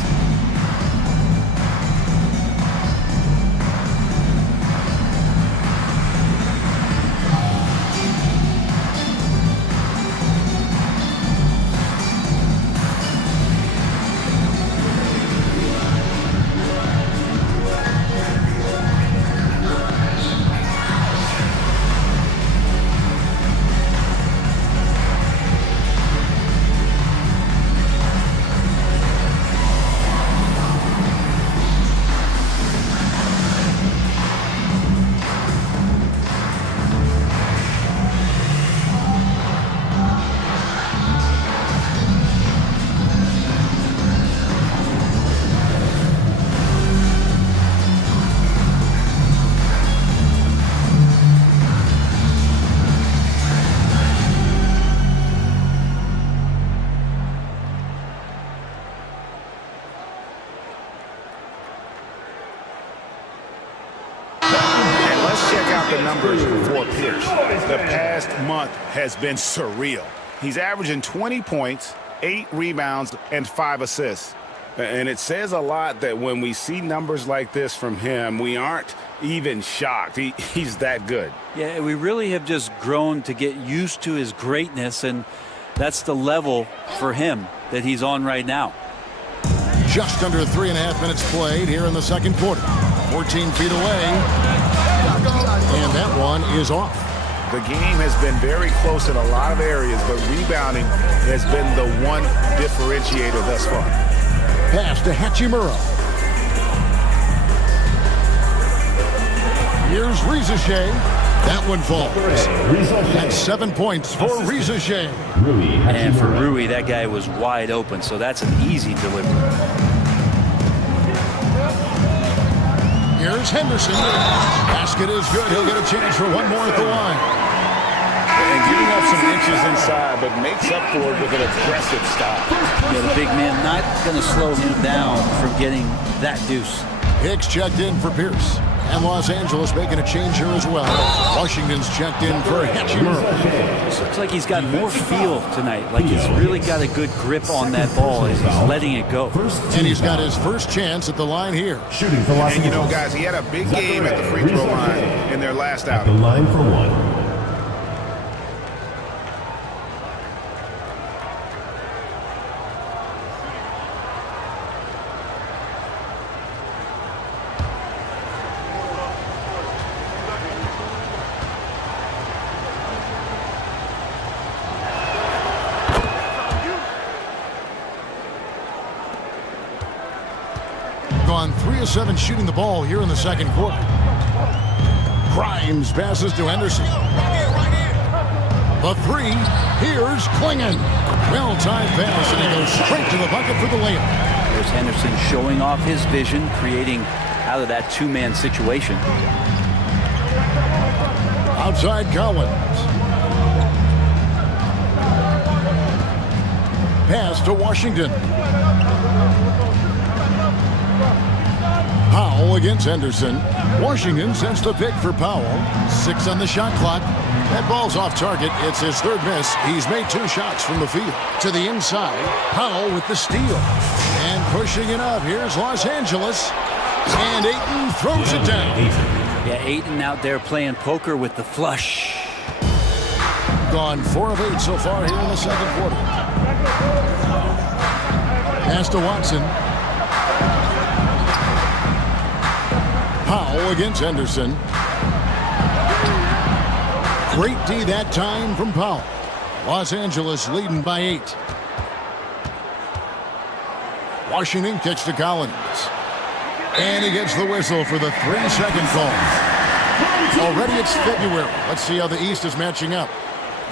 The numbers for Pierce. The past month has been surreal. He's averaging 20 points, 8 rebounds, and 5 assists. And it says a lot that when we see numbers like this from him, we aren't even shocked. He's that good. Yeah, we really have just grown to get used to his greatness, and that's the level for him that he's on right now. Just under 3.5 minutes played here in the second quarter. 14 feet away. And that one is off. The game has been very close in a lot of areas, but rebounding has been the one differentiator thus far. Pass to Hachimura. Here's Rizachet. That one falls. That's 7 points for Rizachet. And for Rui, that guy was wide open, so that's an easy delivery. Here's Henderson. Basket is good. He'll get a chance for one more at the line. And giving up some inches inside, but makes up for it with an aggressive stop. Yeah, the big man not going to slow him down from getting that deuce. Hicks checked in for Pierce. And Los Angeles making a change here as well. Washington's checked in for Hachimura. Looks like he's got more feel tonight. Like he's really got a good grip on that ball as he's letting it go. And he's got his first chance at the line here. And you know, guys, he had a big game at the free throw line in their last outing. The line for one. Gone 3 of 7 shooting the ball here in the second quarter. Grimes passes to Henderson. The 3. Here's Klingon. Well-timed pass, and he goes straight to the bucket for the layup. There's Henderson showing off his vision, creating out of that two-man situation. Outside Collins. Pass to Washington. Powell against Henderson. Washington sends the pick for Powell. 6 on the shot clock. That ball's off target. It's his third miss. He's made 2 shots from the field. To the inside. Powell with the steal. And pushing it up. Here's Los Angeles. And Ayton throws it down. Yeah, Ayton out there playing poker with the flush. Gone 4 of 8 so far here in the second quarter. Pass to Watson. Powell against Henderson. Great D that time from Powell. Los Angeles leading by 8. Washington kicks to Collins. And he gets the whistle for the 3-second call. Already it's February. Let's see how the East is matching up.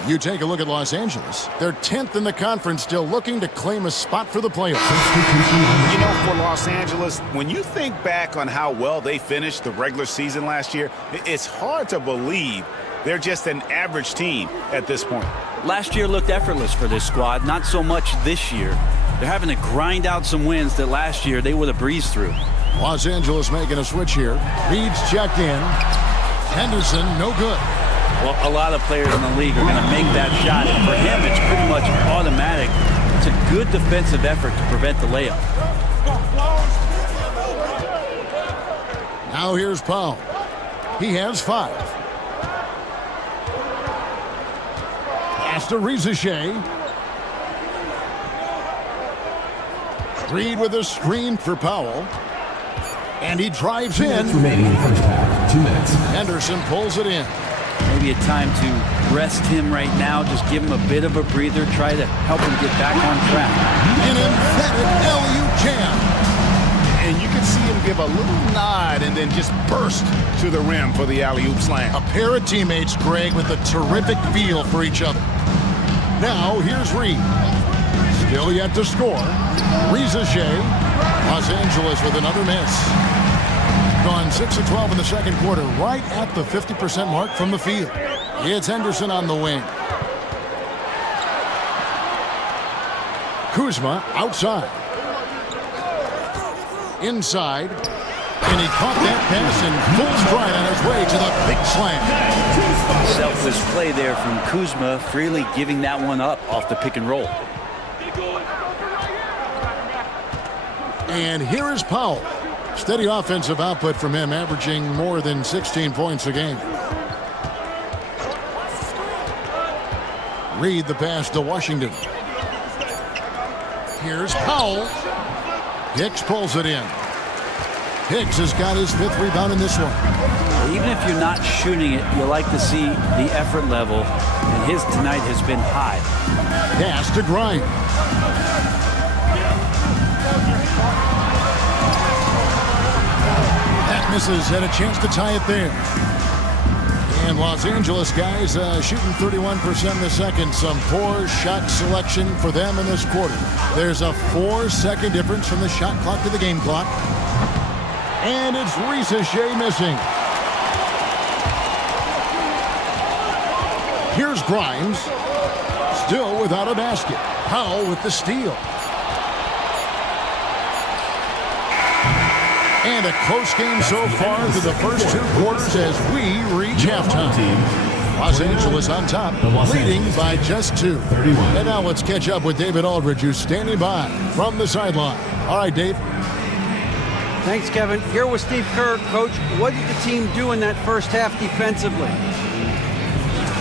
You take a look at Los Angeles. They're 10th in the conference, still looking to claim a spot for the playoffs. You know, for Los Angeles, when you think back on how well they finished the regular season last year, it's hard to believe they're just an average team at this point. Last year looked effortless for this squad, not so much this year. They're having to grind out some wins that last year they would have breezed through. Los Angeles making a switch here. Reed's checked in. Henderson, no good. Well, a lot of players in the league are going to make that shot, and for him, it's pretty much automatic. It's a good defensive effort to prevent the layup. Now here's Powell. He has 5. Pass to Rizachet. Reed with a screen for Powell. And he drives in. Remaining in the first half. 2 minutes. Henderson pulls it in. Maybe a time to rest him right now. Just give him a bit of a breather. Try to help him get back on track. An emphatic alley-oop jam. And you can see him give a little nod and then just burst to the rim for the alley-oop slam. A pair of teammates, Greg, with a terrific feel for each other. Now, here's Reed. Still yet to score. Rizachet. Los Angeles with another miss. Gone 6 of 12 in the second quarter, right at the 50% mark from the field. It's Henderson on the wing. Kuzma outside. Inside. And he caught that pass in full stride on his way to the big slam. reckless play there from Kuzma, freely giving that one up off the pick and roll. And here is Powell. Steady offensive output from him, averaging more than 16 points a game. Reed the pass to Washington. Here's Powell. Hicks pulls it in. Hicks has got his 5th rebound in this one. Even if you're not shooting it, you like to see the effort level, and his tonight has been high. Pass to Grimes. That misses, had a chance to tie it there. And Los Angeles guys shooting 31% in the second. Some poor shot selection for them in this quarter. There's a 4-second difference from the shot clock to the game clock. And it's Shea missing. Here's Grimes. Still without a basket. Powell with the steal. And a close game so far through the first 2 quarters as we reach halftime. Los Angeles on top, leading by just 2. And now let's catch up with David Aldridge, who's standing by from the sideline. All right, Dave. Thanks, Kevin. Here with Steve Kerr. Coach, what did the team do in that first half defensively?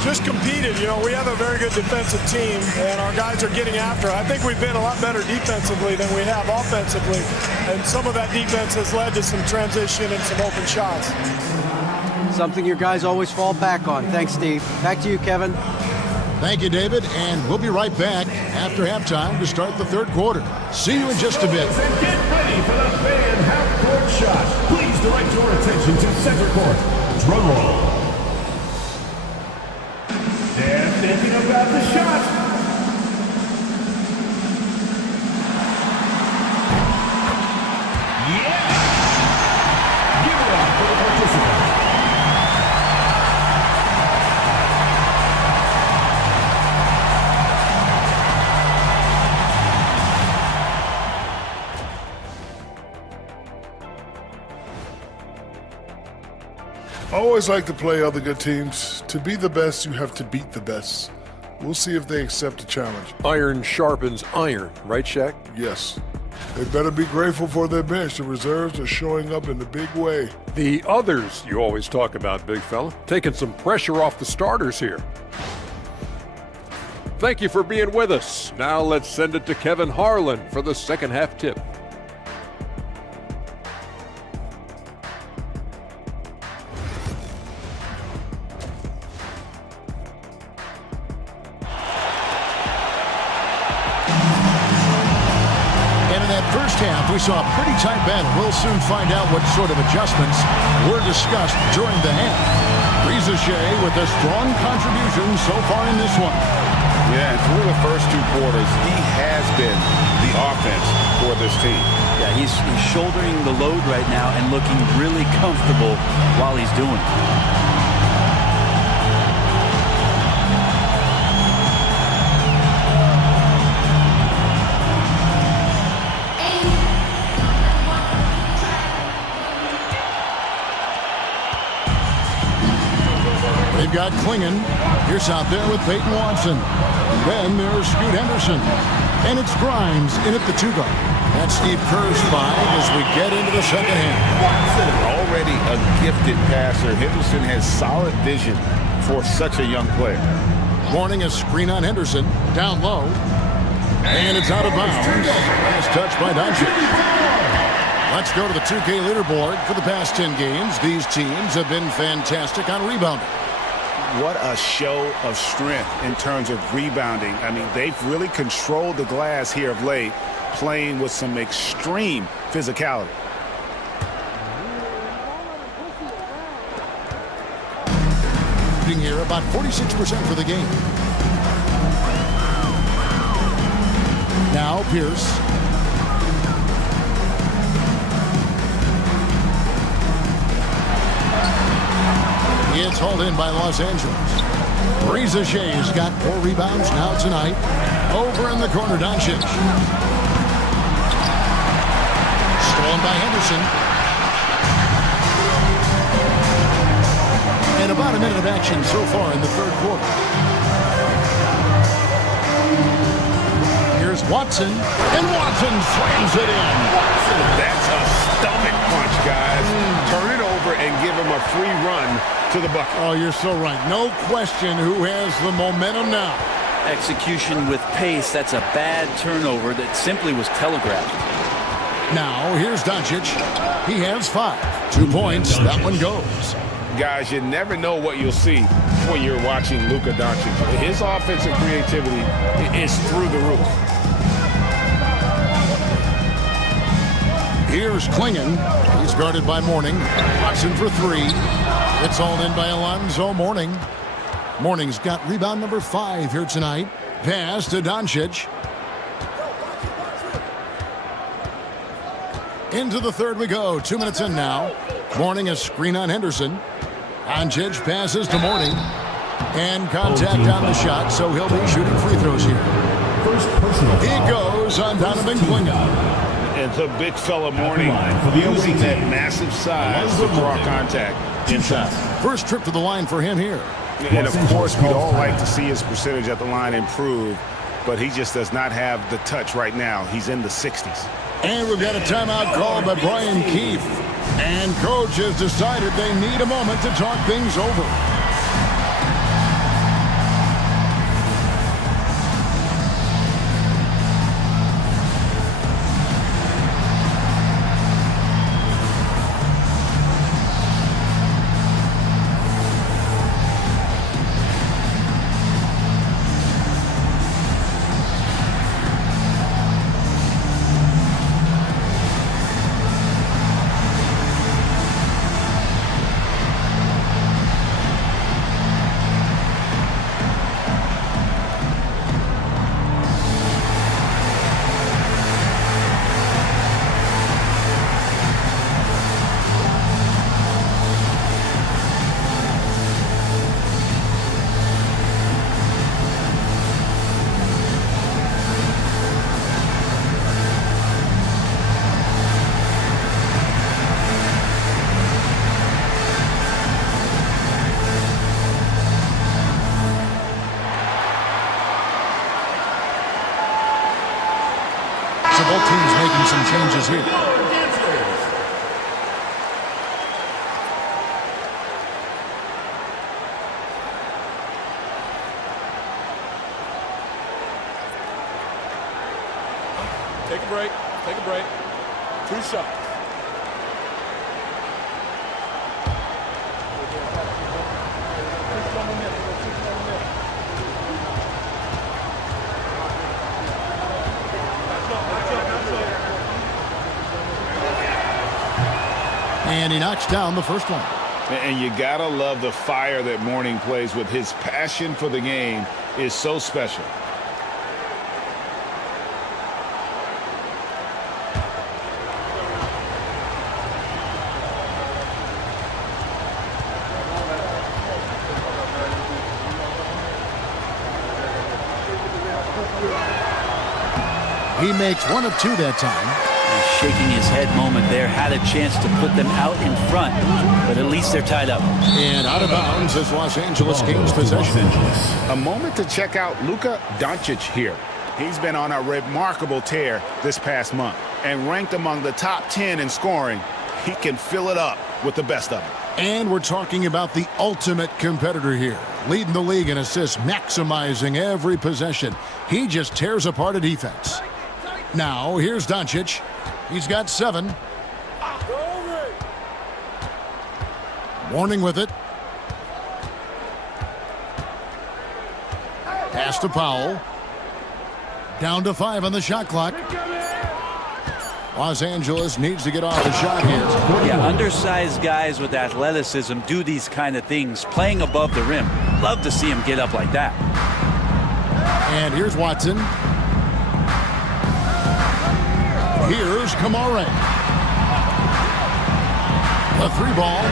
Just competed. You know, we have a very good defensive team, and our guys are getting after it. I think we've been a lot better defensively than we have offensively, and some of that defense has led to some transition and some open shots. Something your guys always fall back on. Thanks, Steve. Back to you, Kevin. Thank you, David, and we'll be right back after halftime to start the 3rd quarter. See you in just a bit. And get ready for the fan half-court shot. Please direct your attention to center court. Drum roll. They're thinking about the shot. Yeah! Give it up for the participants. I always like to play other good teams. To be the best, you have to beat the best. We'll see if they accept the challenge. Iron sharpens iron, right, Shaq? Yes. They better be grateful for their bench. The reserves are showing up in a big way. The others you always talk about, big fella. Taking some pressure off the starters here. Thank you for being with us. Now let's send it to Kevin Harlan for the second half tip. We saw a pretty tight battle. We'll soon find out what sort of adjustments were discussed during the half. Shea with a strong contribution so far in this one. Yeah, and through the first 2 quarters, he has been the offense for this team. Yeah, he's shouldering the load right now and looking really comfortable while he's doing it. They've got Klingon. Pierce out there with Peyton Watson. Then there's Scoot Henderson. And it's Grimes in at the 2 guard. That's Steve Kerr's 5 as we get into the second half. Watson, already a gifted passer. Henderson has solid vision for such a young player. Warning, a screen on Henderson. Down low. And it's out of bounds. Last touch by Doncic. Let's go to the 2K leaderboard. For the past 10 games, these teams have been fantastic on rebounding. What a show of strength in terms of rebounding. I mean, they've really controlled the glass here of late, playing with some extreme physicality. Here about 46% for the game. Now Pierce. It's hauled in by Los Angeles. Shea's got 4 rebounds now tonight. Over in the corner, Doncic. Stolen by Henderson. And about a minute of action so far in the third quarter. Here's Watson, and Watson slams it in. That's a stomach punch, guys. Turn it over and give him a free run to the bucket. Oh, you're so right. No question who has the momentum now. Execution with pace. That's a bad turnover that simply was telegraphed. Now, here's Doncic. He has 5. 2 points. That one goes. Guys, you never know what you'll see when you're watching Luka Doncic. His offensive creativity is through the roof. Here's Klingon. He's guarded by Mourning. Watson for 3. It's all in by Alonzo Mourning. Mourning's got rebound number 5 here tonight. Pass to Doncic. Into the third we go. 2 minutes in now. Mourning a screen on Henderson. Doncic passes to Mourning. And contact on the shot, so he'll be shooting free throws here. He goes on Donovan Klingon. And the big fella Mourning using that massive size to draw contact inside. First trip to the line for him here. And of course, we'd all like to see his percentage at the line improve, but he just does not have the touch right now. He's in the 60s. And we've got a timeout called by Brian Keefe. And coach has decided they need a moment to talk things over. Both teams making some changes here. Take a break. Take a break. 2 shots. And he knocks down the first one. And you gotta love the fire that Mourning plays with. His passion for the game is so special. He makes 1 of 2 that time. Shaking his head moment there, had a chance to put them out in front, but at least they're tied up. And out of bounds as Los Angeles gains possession. A moment to check out Luka Doncic here. He's been on a remarkable tear this past month and ranked among the top 10 in scoring. He can fill it up with the best of them. And we're talking about the ultimate competitor here, leading the league in assists, maximizing every possession. He just tears apart a defense. Now, here's Doncic. He's got 7. Mourning with it. Pass to Powell. Down to 5 on the shot clock. Los Angeles needs to get off the shot here. Yeah, undersized guys with athleticism do these kind of things, playing above the rim. Love to see him get up like that. And here's Watson. Here's Kamara. The 3 ball.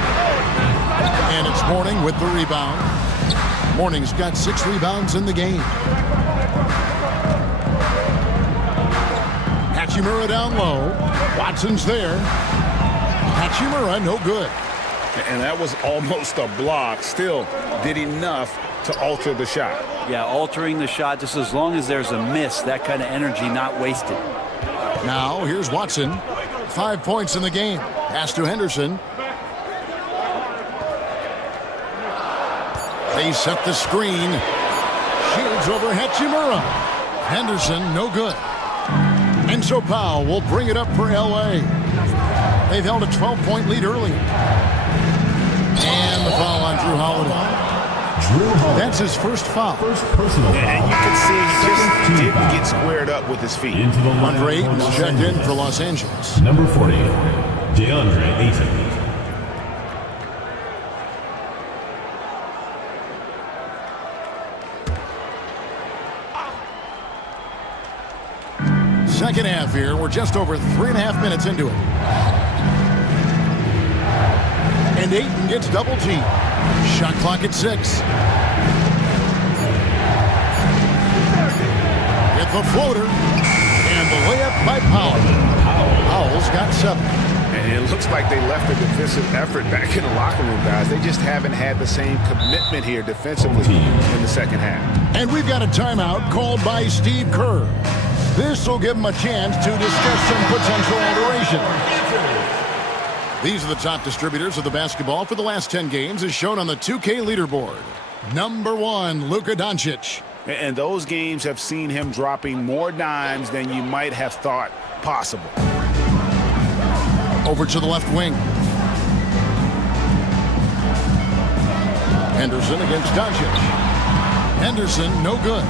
And it's Mourning with the rebound. Mourning's got 6 rebounds in the game. Hachimura down low. Watson's there. Hachimura, no good. And that was almost a block. Still did enough to alter the shot. Yeah, altering the shot, just as long as there's a miss, that kind of energy not wasted. Now, here's Watson. 5 points in the game. Pass to Henderson. They set the screen. Shields over Hachimura. Henderson, no good. And so Powell will bring it up for L.A. They've held a 12-point lead early. And the foul on Drew Holiday. That's his first foul. And you can see he just didn't get squared up with his feet. Andre Ayton's checked in for Los Angeles. Number 40, DeAndre Ayton. Second half here. We're just over 3.5 minutes into it. And Ayton gets double teamed. Shot clock at 6. With the floater. And the layup by Powell. Powell's got 7. And it looks like they left a defensive effort back in the locker room, guys. They just haven't had the same commitment here defensively in the second half. And we've got a timeout called by Steve Kerr. This will give them a chance to discuss some potential alteration. These are the top distributors of the basketball for the last 10 games as shown on the 2K leaderboard. Number 1, Luka Doncic. And those games have seen him dropping more dimes than you might have thought possible. Over to the left wing. Henderson against Doncic. Henderson, no good.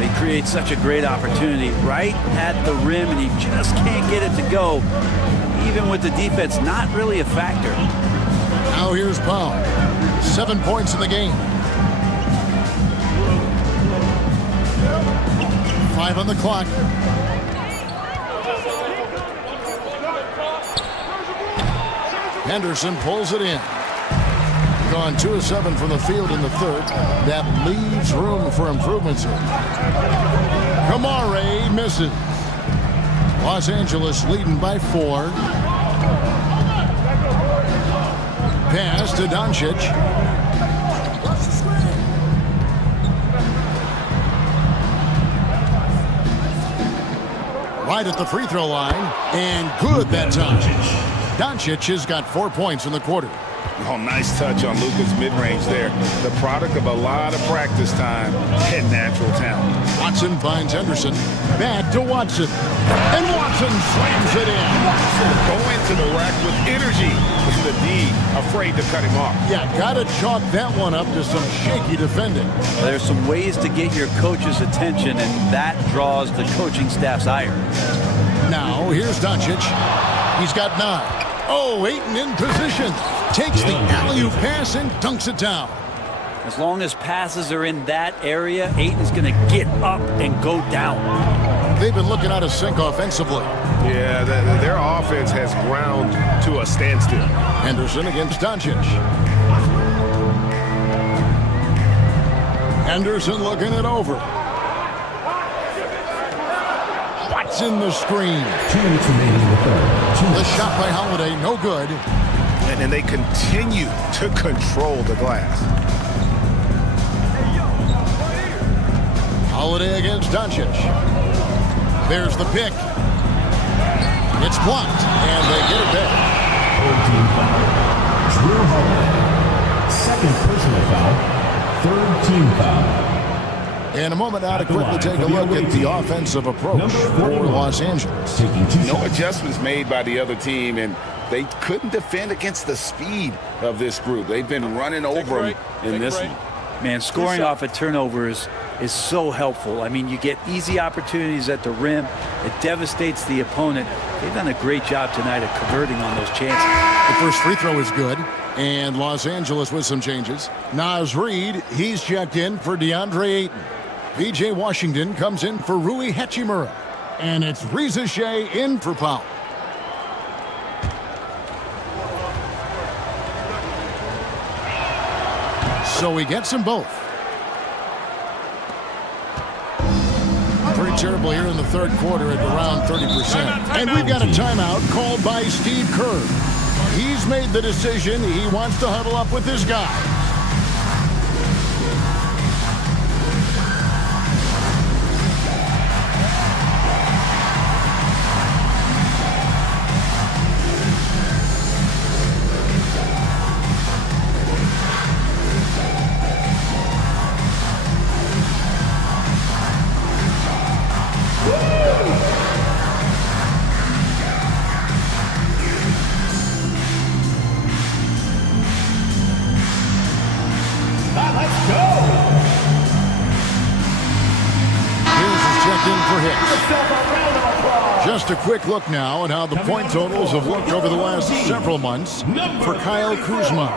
They create such a great opportunity right at the rim, and you just can't get it to go. Even with the defense, not really a factor. Now here's Powell. 7 points in the game. 5 on the clock. Henderson pulls it in. Gone 2 of 7 from the field in the third. That leaves room for improvements here. Kamare misses. Los Angeles leading by 4. Pass to Doncic. Right at the free throw line. And good that time. Doncic has got 4 points in the quarter. Oh, nice touch on Luka's mid-range there. The product of a lot of practice time and natural talent. Watson finds Henderson. Back to Watson. And Watson slams it in. Going to the rack with energy. The D afraid to cut him off. Yeah, got to chalk that one up to some shaky defending. There's some ways to get your coach's attention, and that draws the coaching staff's ire. Now, here's Doncic. He's got 9. Oh, Ayton in position. Takes the alley-oop pass and dunks it down. As long as passes are in that area, Ayton's going to get up and go down. They've been looking out of sync offensively. Yeah, their offense has ground to a standstill. Henderson against Doncic. Henderson looking it over. Watson the screen. 2 minutes remaining in the third. The shot by Holiday, no good. And they continue to control the glass. Holiday against Doncic. There's the pick. It's blocked, and they get it back. 14 foul. Drew Holiday. Second personal foul. Third team foul. In a moment now to quickly take a look at the offensive approach for Los Angeles. No adjustments made by the other team, and they couldn't defend against the speed of this group. They've been running over them in this one. Man, scoring off of turnovers is so helpful. I mean, you get easy opportunities at the rim. It devastates the opponent. They've done a great job tonight of converting on those chances. The first free throw is good. And Los Angeles with some changes. Naz Reid, he's checked in for DeAndre Ayton. PJ Washington comes in for Rui Hachimura. And it's Reza Shea in for Powell. So he gets them both. Pretty terrible here in the third quarter at around 30%. And we've got a timeout called by Steve Kerr. He's made the decision. He wants to huddle up with his guys. Just a quick look now at how the point totals have looked over the last several months for Kyle Kuzma.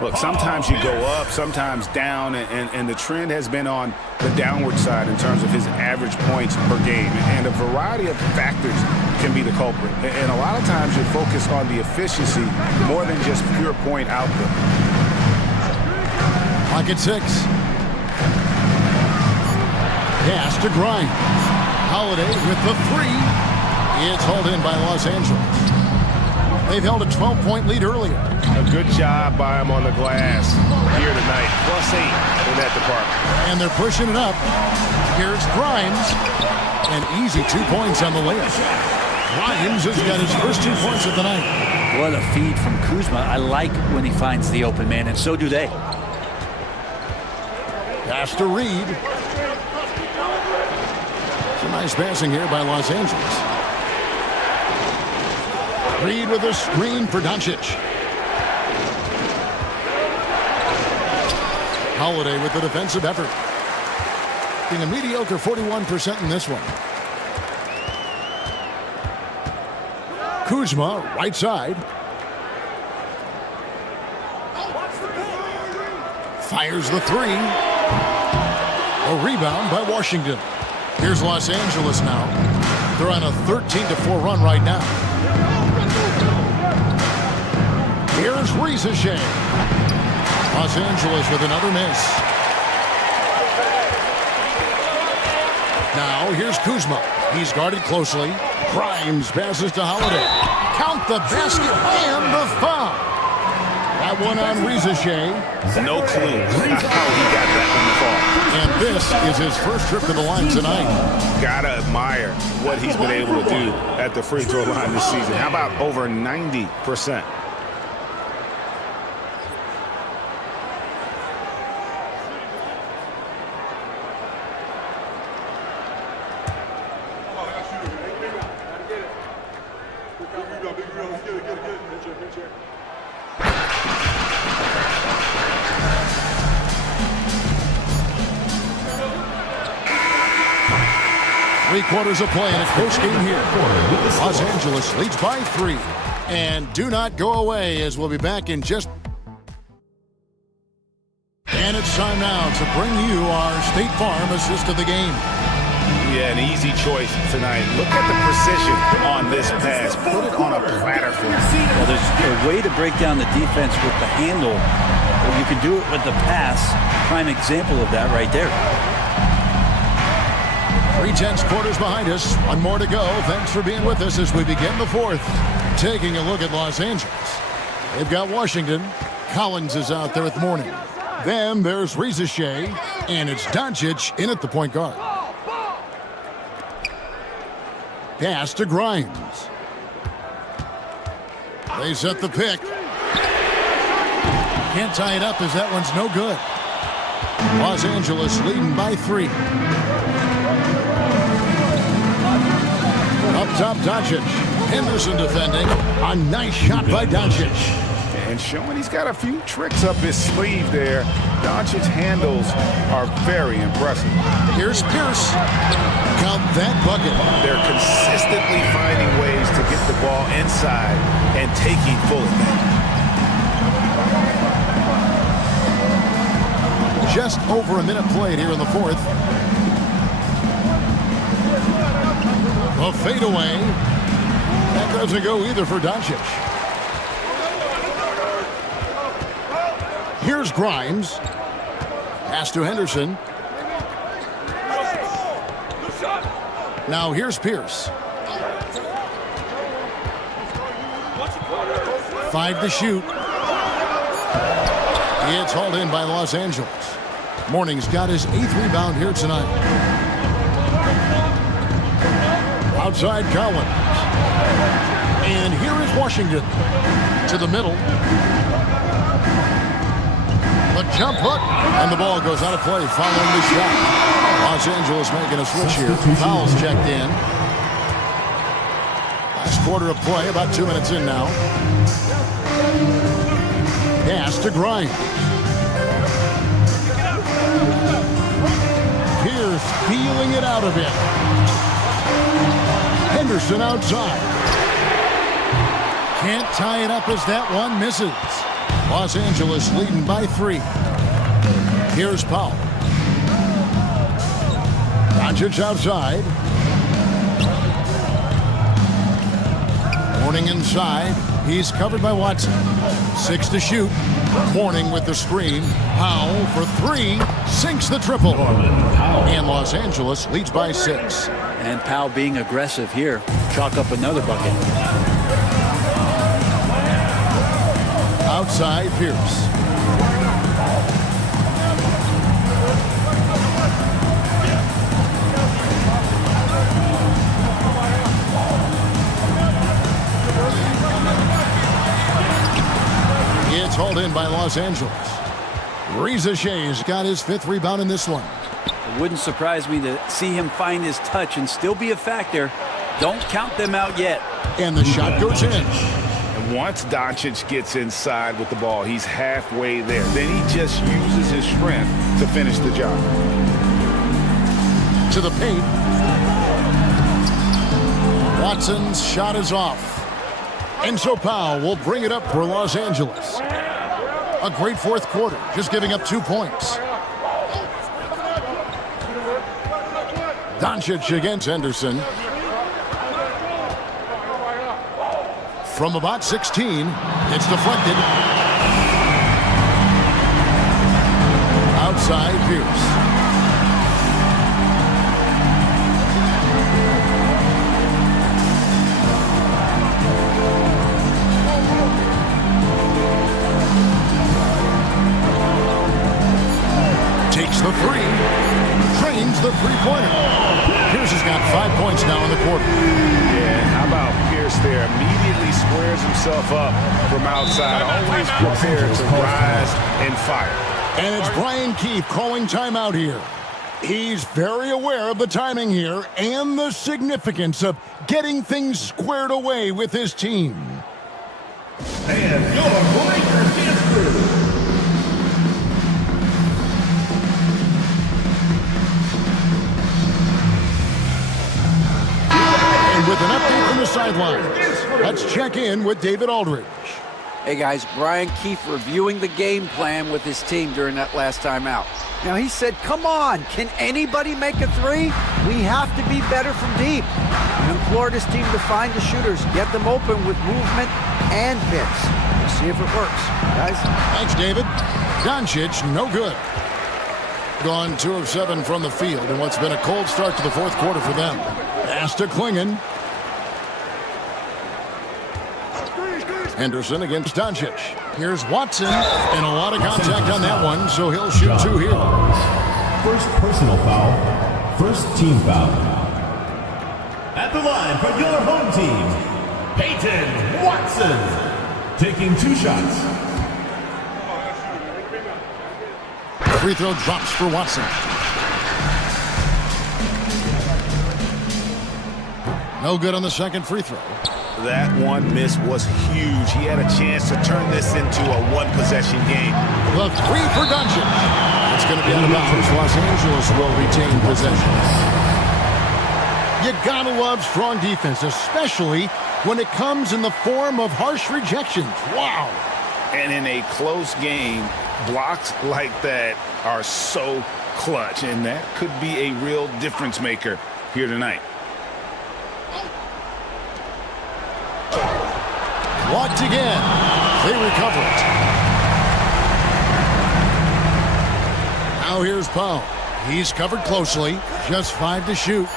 Look, sometimes you go up, sometimes down, and the trend has been on the downward side in terms of his average points per game. And a variety of factors can be the culprit. And a lot of times you're focused on the efficiency more than just pure point output. Pocket 6. Pass to Grimes. Holiday with the 3. It's hauled in by Los Angeles. They've held a 12-point lead earlier. A good job by him on the glass here tonight. +8 in that department. And they're pushing it up. Here's Grimes. An easy 2 points on the layup. Grimes has got his first 2 points of the night. What a feed from Kuzma. I like when he finds the open man, and so do they. Pass to Reed. Some nice passing here by Los Angeles. Reed with a screen for Doncic. Holiday with the defensive effort. Being a mediocre 41% in this one. Kuzma, right side. Fires the 3. A rebound by Washington. Here's Los Angeles now. They're on a 13-4 run right now. Here's Rizachet. Los Angeles with another miss. Now here's Kuzma. He's guarded closely. Grimes passes to Holiday. Count the basket and the foul. That one on Rizachet. No clue how he got that one to fall. And this is his first trip to the line tonight. Gotta admire what he's been able to do at the free throw line this season. How about over 90%? Three-quarters of play in a close game here. Los Angeles leads by 3. And do not go away, as we'll be back in just... And it's time now to bring you our State Farm assist of the game. Yeah, an easy choice tonight. Look at the precision on this pass. Put it on a platter for him. Well, there's a way to break down the defense with the handle. You can do it with the pass. Prime example of that right there. 3/10 quarters behind us. One more to go. Thanks for being with us as we begin the fourth. Taking a look at Los Angeles. They've got Washington. Collins is out there at the morning. Then there's Rizachet, and it's Doncic in at the point guard. Pass to Grimes. They set the pick. Can't tie it up as that one's no good. Los Angeles leading by 3. Up top, Doncic. Henderson defending. A nice shot by Doncic. And showing he's got a few tricks up his sleeve there. Doncic's handles are very impressive. Here's Pierce. Count that bucket. They're consistently finding ways to get the ball inside and taking full advantage. Just over a minute played here in the fourth. A fadeaway. That doesn't go either for Doncic. Here's Grimes. Pass to Henderson. Now here's Pierce. 5 to shoot. It's hauled in by Los Angeles. Morning's got his 8th rebound here tonight. Outside Collins. And here is Washington. To the middle. The jump hook. And the ball goes out of play following the shot. Los Angeles making a switch here. Fouls checked in. Last quarter of play, about 2 minutes in now. Pass to Grimes. Pierce feeling it out a bit. Henderson outside. Can't tie it up as that one misses. Los Angeles leading by 3. Here's Powell. Doncic outside. Morning inside. He's covered by Watson. 6 to shoot. Morning with the screen. Powell for 3. Sinks the triple. And Los Angeles leads by 6. And Powell being aggressive here. Chalk up another bucket. Outside Pierce. It's hauled in by Los Angeles. Reza Shay's got his 5th rebound in this one. It wouldn't surprise me to see him find his touch and still be a factor. Don't count them out yet. And the shot goes in. And once Doncic gets inside with the ball, he's halfway there. Then he just uses his strength to finish the job. To the paint. Watson's shot is off. And so Powell will bring it up for Los Angeles. A great 4th quarter, just giving up 2 points. Doncic against Henderson. From about 16, it's deflected. Outside Pierce. Takes the 3. Trains the three-pointer. Pierce has got 5 points now in the quarter. Yeah, how about Pierce there? Immediately squares himself up from outside. Always prepared to rise and fire. And it's Brian Keefe calling timeout here. He's very aware of the timing here and the significance of getting things squared away with his team. And your Lakers dance crew. With an update from the sidelines, let's check in with David Aldridge. Hey guys, Brian Keefe reviewing the game plan with his team during that last timeout. Now he said, come on, can anybody make a 3? We have to be better from deep. He implored his team to find the shooters, get them open with movement and hits. We'll see if it works, guys. Thanks, David. Doncic, no good. Gone 2 of 7 from the field in what's been a cold start to the 4th quarter for them. Pass to Klingon. Henderson against Doncic. Here's Watson, and a lot of contact on that one, so he'll shoot 2 here. First personal foul, first team foul. At the line for your home team, Peyton Watson, taking 2 shots. Free throw drops for Watson. No good on the second free throw. That one miss was huge. He had a chance to turn this into a 1-possession game. The 3 for Doncic. It's going to be out of bounds. Los Angeles will retain possession. You gotta love strong defense, especially when it comes in the form of harsh rejections. Wow. And in a close game, blocks like that are so clutch, and that could be a real difference maker here tonight. Blocked again. They recover it. Now here's Powell. He's covered closely. Just 5 to shoot.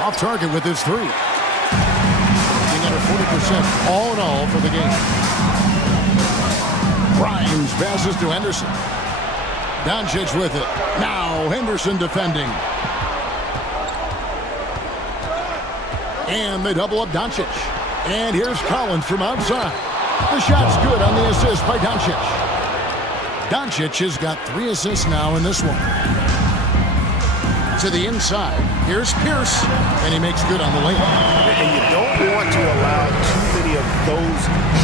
Off target with his 3. Looking under 40% all in all for the game. Grimes passes to Henderson. Doncic with it. Now Henderson defending. And they double up Doncic. And here's Collins from outside. The shot's good on the assist by Doncic. Doncic has got 3 assists now in this one. To the inside. Here's Pierce. And he makes good on the layup. And you don't want to allow too many of those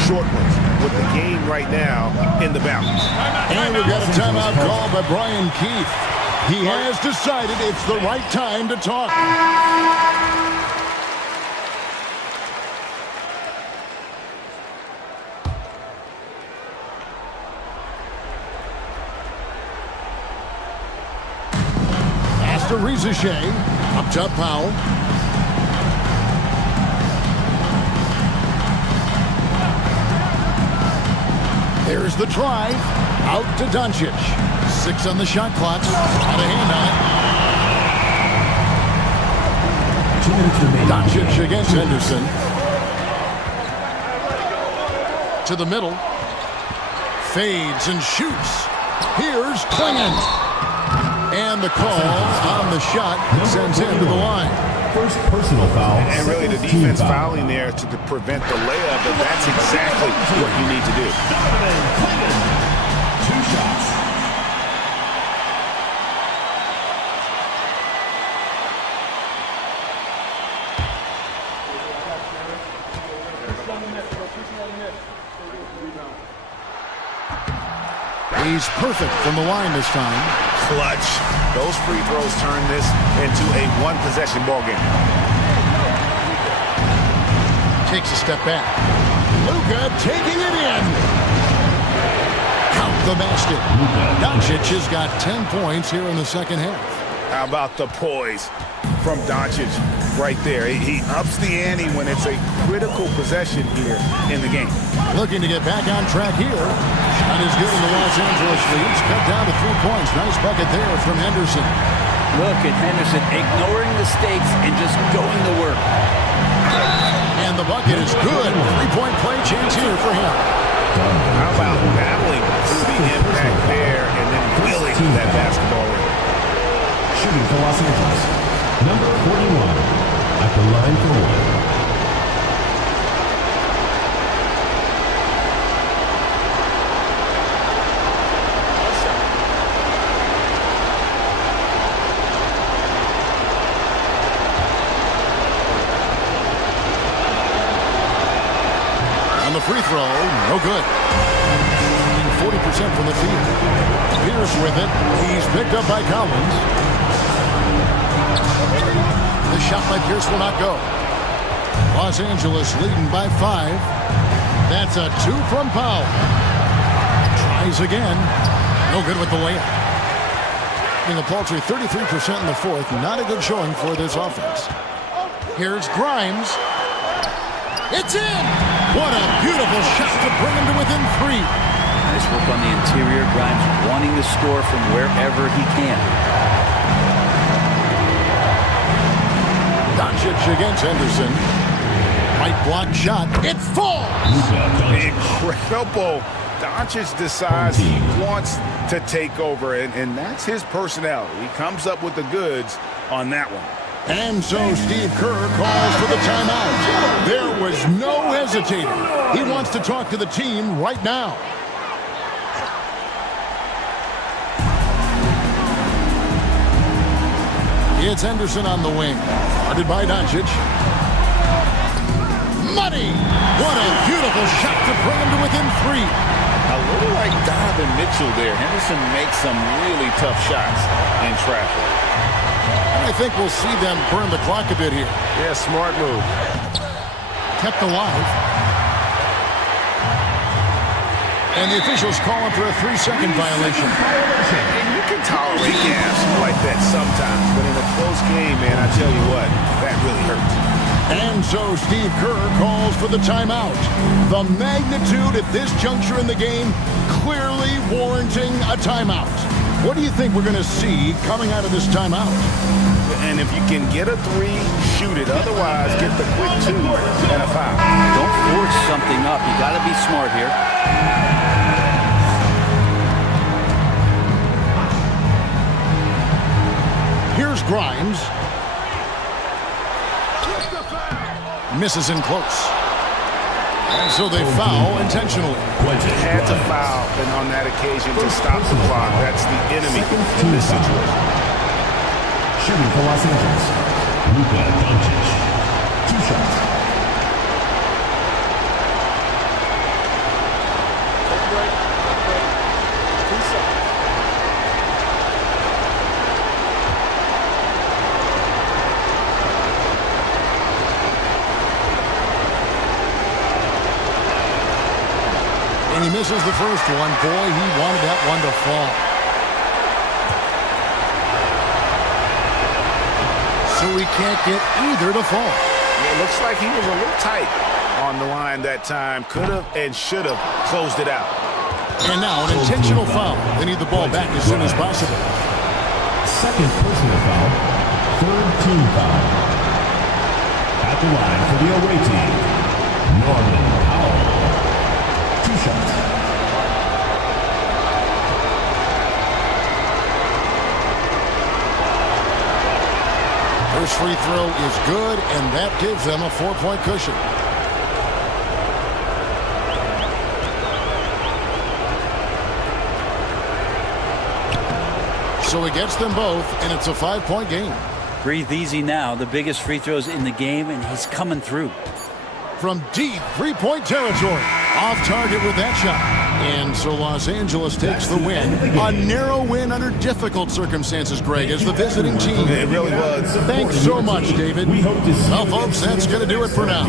short ones with the game right now in the balance. And we've got a timeout called by Brian Keith. He has decided it's the right time to talk. To Rizichet, up top Powell. There's the drive, out to Doncic. 6 on the shot clock, out of hand on it. Doncic against Henderson. To the middle, fades and shoots. Here's Klingon. And the call on the shot sends him to the line. First personal foul. And really the defense fouling there to prevent the layup, but that's exactly what you need to do. 2 shots. He's perfect from the line this time. Clutch. Those free throws turn this into a one-possession ball game. Takes a step back. Luka taking it in. Count the basket. Doncic has got 10 points here in the second half. How about the poise from Doncic right there? He ups the ante when it's a critical possession here in the game. Looking to get back on track here. Shot is good in the Los Angeles leads. Cut down to 3 points. Nice bucket there from Henderson. Look at Henderson ignoring mistakes and just going to work. And the bucket is good. 3-point play chance here for him. How about battling through the impact there and then wheeling that basketball in? Shooting for Los Angeles. Number 41 at the line for 1. Free throw, no good. 40% from the field. Pierce with it. He's picked up by Collins. The shot by Pierce will not go. Los Angeles leading by 5. That's a 2 from Powell. Tries again. No good with the layup. Being a paltry 33% in the fourth. Not a good showing for this offense. Here's Grimes. It's in! What a beautiful shot to bring him to within 3. Nice work on the interior. Grimes wanting to score from wherever he can. Doncic against Henderson. Right block shot. It falls! Incredible. Doncic decides he wants to take over, and that's his personality. He comes up with the goods on that one. And so Steve Kerr calls for the timeout. There was no hesitating. He wants to talk to the team right now. It's Henderson on the wing. Guarded by Doncic. Money! What a beautiful shot to bring him to within 3. A little like Donovan Mitchell there. Henderson makes some really tough shots in traffic. I think we'll see them burn the clock a bit here. Yeah, smart move. Kept alive. And the officials calling for a 3-second violation. And you can tolerate gaps like that sometimes, but in a close game, man, I tell you what, that really hurts. And so Steve Kerr calls for the timeout. The magnitude at this juncture in the game clearly warranting a timeout. What do you think we're going to see coming out of this timeout? And if you can get a three, shoot it. Otherwise, get the quick two and a foul. Don't force something up. You got to be smart here. Here's Grimes. Misses in close. And so they foul intentionally. Had to foul and on that occasion to stop the clock. That's the enemy in this situation. Shooting for Los Angeles, Luka Doncic. 2 shots. And he misses the first one. Boy, he wanted that one to fall. So he can't get either to fall. It looks like he was a little tight on the line that time. Could have and should have closed it out. And now an intentional foul. They need the ball back as soon as possible. Second personal foul. Third team foul. At the line for the away team, Norman Powell. 2 shots. First free throw is good, and that gives them a 4-point cushion. So he gets them both, and it's a 5-point game. Breathe easy now. The biggest free throws in the game, and he's coming through. From deep 3-point territory. Off target with that shot. And so Los Angeles takes the win. A narrow win under difficult circumstances, Greg, as the visiting team. It really was. Thanks so much, David. Well, folks, that's going to do it for now.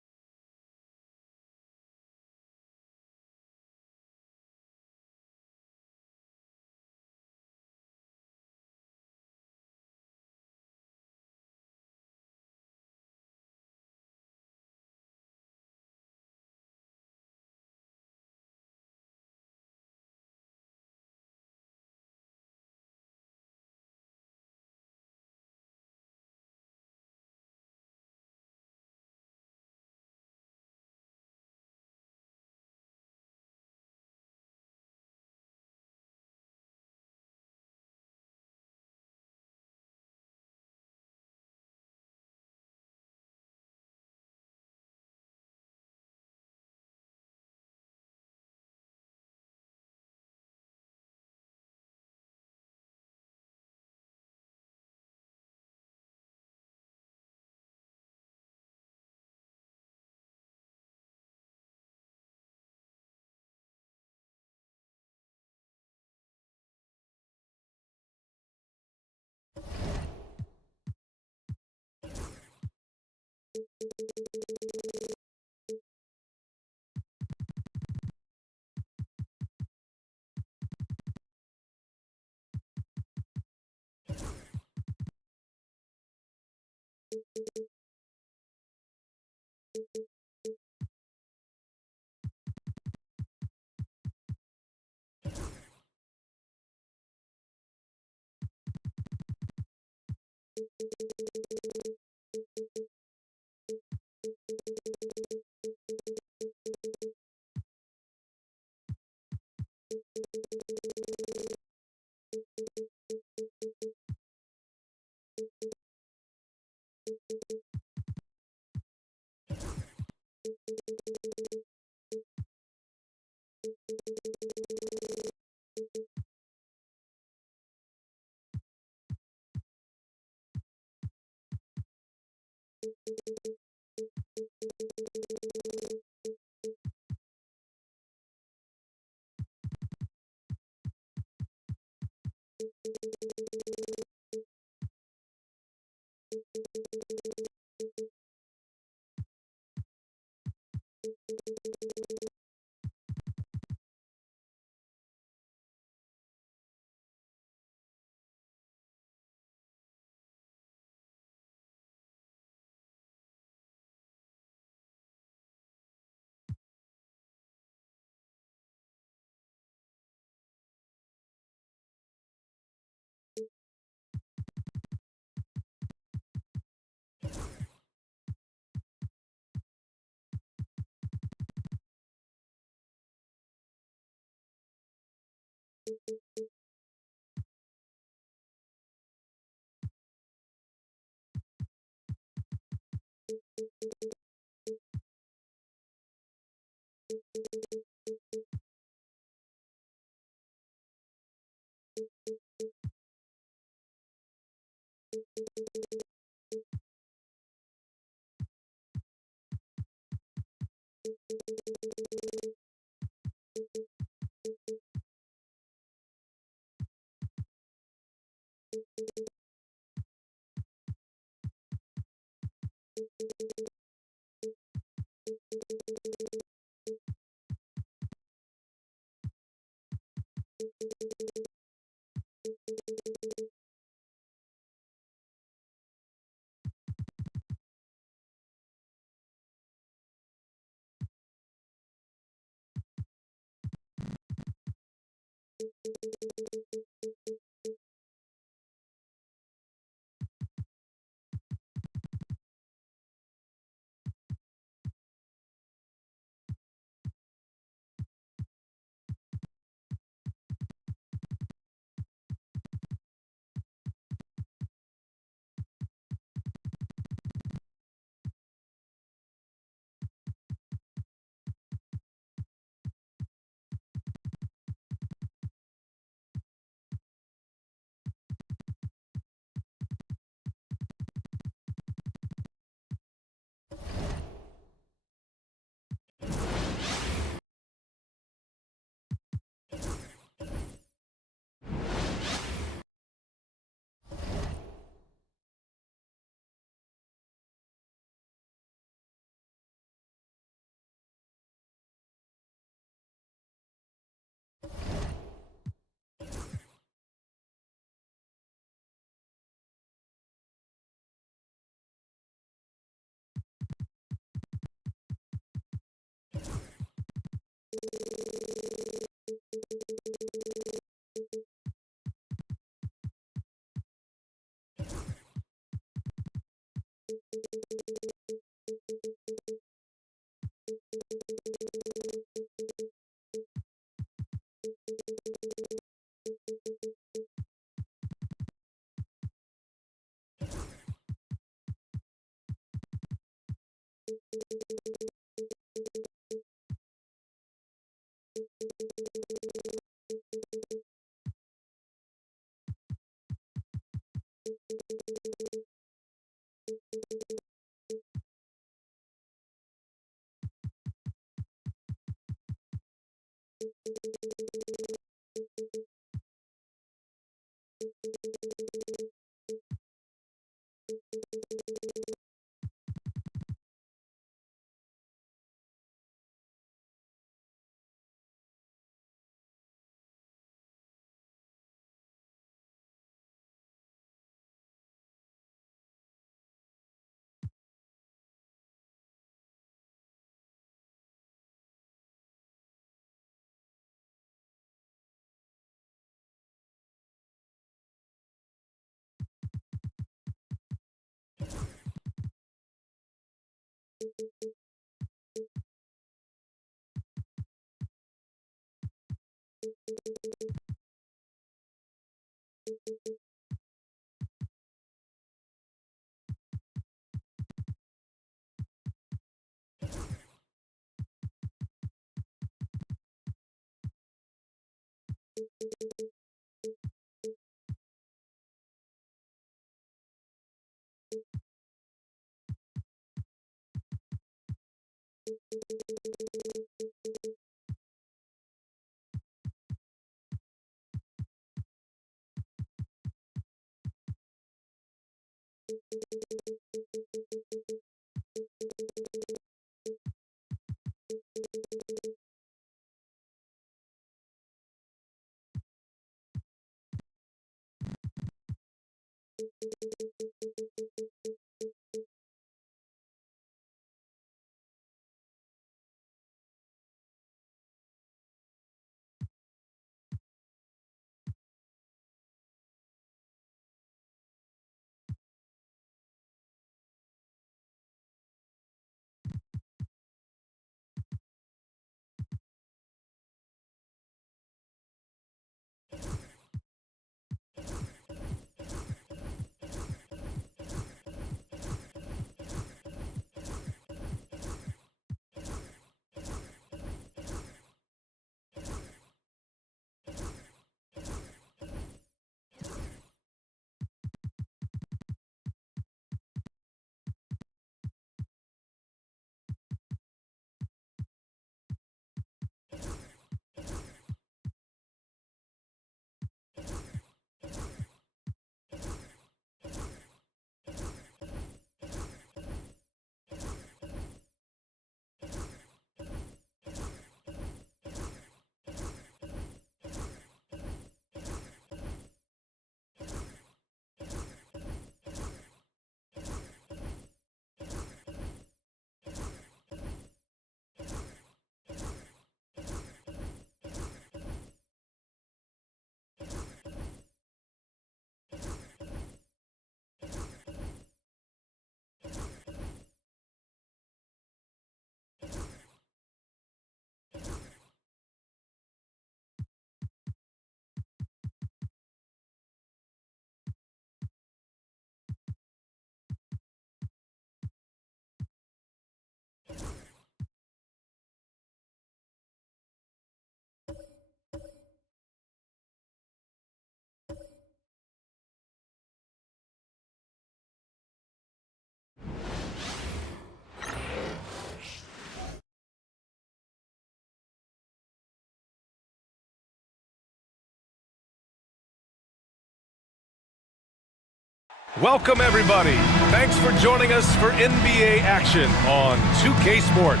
Welcome, everybody. Thanks for joining us for NBA action on 2K Sports.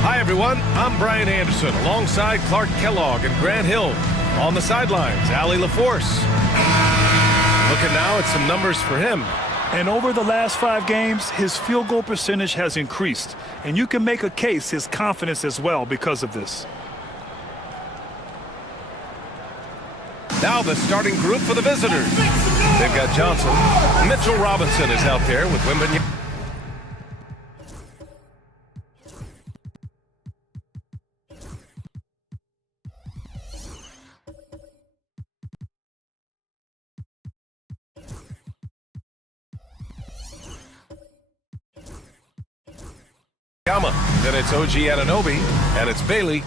Hi, everyone. I'm Brian Anderson, alongside Clark Kellogg and Grant Hill. On the sidelines, Allie LaForce. Looking now at some numbers for him. And over the last 5 games, his field goal percentage has increased. And you can make a case his confidence as well because of this. Now the starting group for the visitors. They've got Johnson. Mitchell Robinson is out there with Wembanyama. Then it's OG Anunoby, and it's Bailey.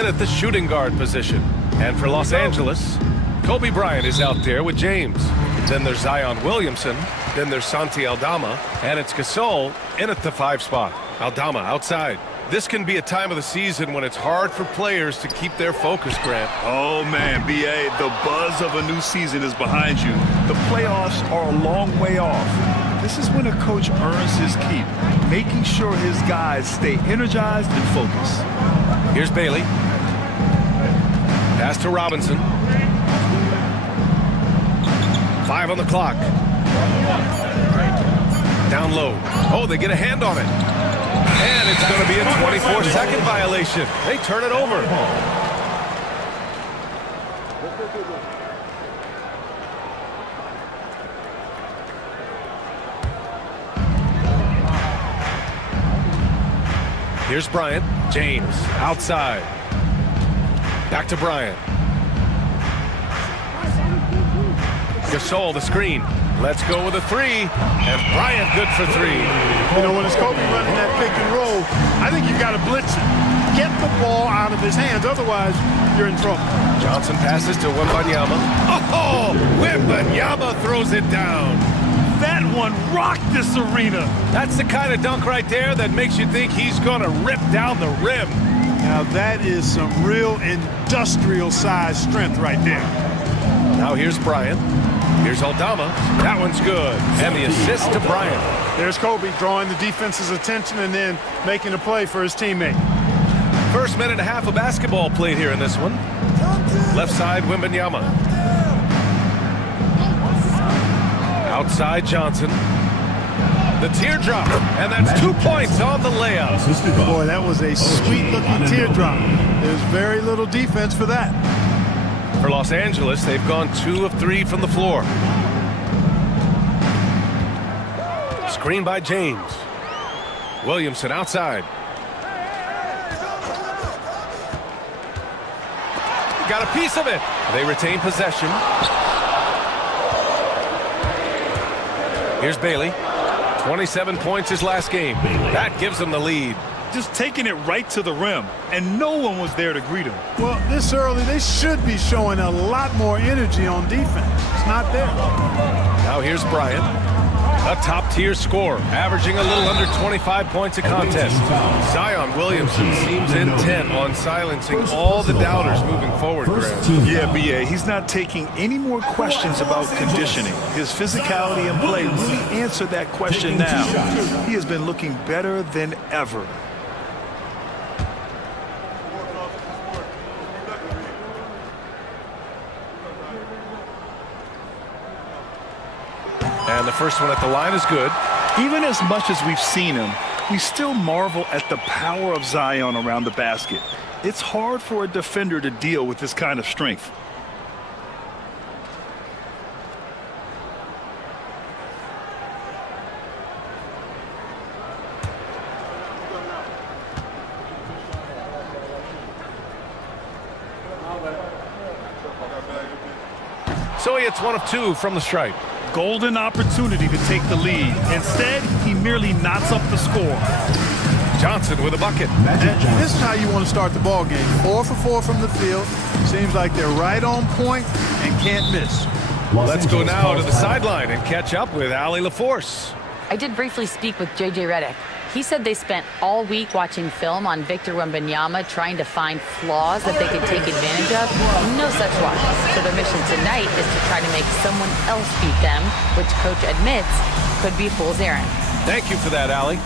At the shooting guard position. And for Los Angeles, Kobe Bryant is out there with James. Then there's Zion Williamson. Then there's Santi Aldama. And it's Gasol in at the 5 spot. Aldama outside. This can be a time of the season when it's hard for players to keep their focus, Grant. Oh, man, B.A., the buzz of a new season is behind you. The playoffs are a long way off. This is when a coach earns his keep, making sure his guys stay energized and focused. Here's Bailey. Pass to Robinson. 5 on the clock. Down low. Oh, they get a hand on it. And it's going to be a 24-second violation. They turn it over. Here's Bryant. James outside. Back to Bryant. Gasol, the screen. Let's go with a three. And Bryant good for three. You know, when it's Kobe running that pick and roll, I think you've got to blitz it. Get the ball out of his hands. Otherwise, you're in trouble. Johnson passes to Wembanyama. Oh, Wembanyama throws it down. That one rocked this arena. That's the kind of dunk right there that makes you think he's going to rip down the rim. Now, that is some real industrial-sized strength right there. Now here's Bryant. Here's Aldama. That one's good. And the assist to Bryant. There's Kobe drawing the defense's attention and then making a play for his teammate. First minute and a half of basketball played here in this one. Left side, Wembanyama. Outside, Johnson. The teardrop, and that's 2 points on the layup. Boy, that was a sweet-looking teardrop. There's very little defense for that. For Los Angeles, they've gone 2 of 3 from the floor. Screen by James. Williamson outside. Got a piece of it. They retain possession. Here's Bailey. 27 points his last game. That gives them the lead. Just taking it right to the rim, and no one was there to greet him. Well, this early, they should be showing a lot more energy on defense. It's not there. Now here's Bryant. A top-tier scorer, averaging a little under 25 points a contest. Zion Williamson seems intent on silencing all the doubters moving forward, Graham. Yeah, B.A., he's not taking any more questions about conditioning. His physicality and play really answered that question now. He has been looking better than ever. And the first one at the line is good. Even as much as we've seen him, we still marvel at the power of Zion around the basket. It's hard for a defender to deal with this kind of strength. So he hits 1 of 2 from the stripe. Golden opportunity to take the lead. Instead, he merely knots up the score. Johnson with a bucket. And this is how you want to start the ball game. 4 for 4 from the field. Seems like they're right on point and can't miss. Let's go now to the sideline and catch up with Allie LaForce. I did briefly speak with J.J. Redick. He said they spent all week watching film on Victor Wembanyama, trying to find flaws that they could take advantage of. No such luck. So their mission tonight is to try to make someone else beat them, which coach admits could be a fool's errand. Thank you for that, Allie.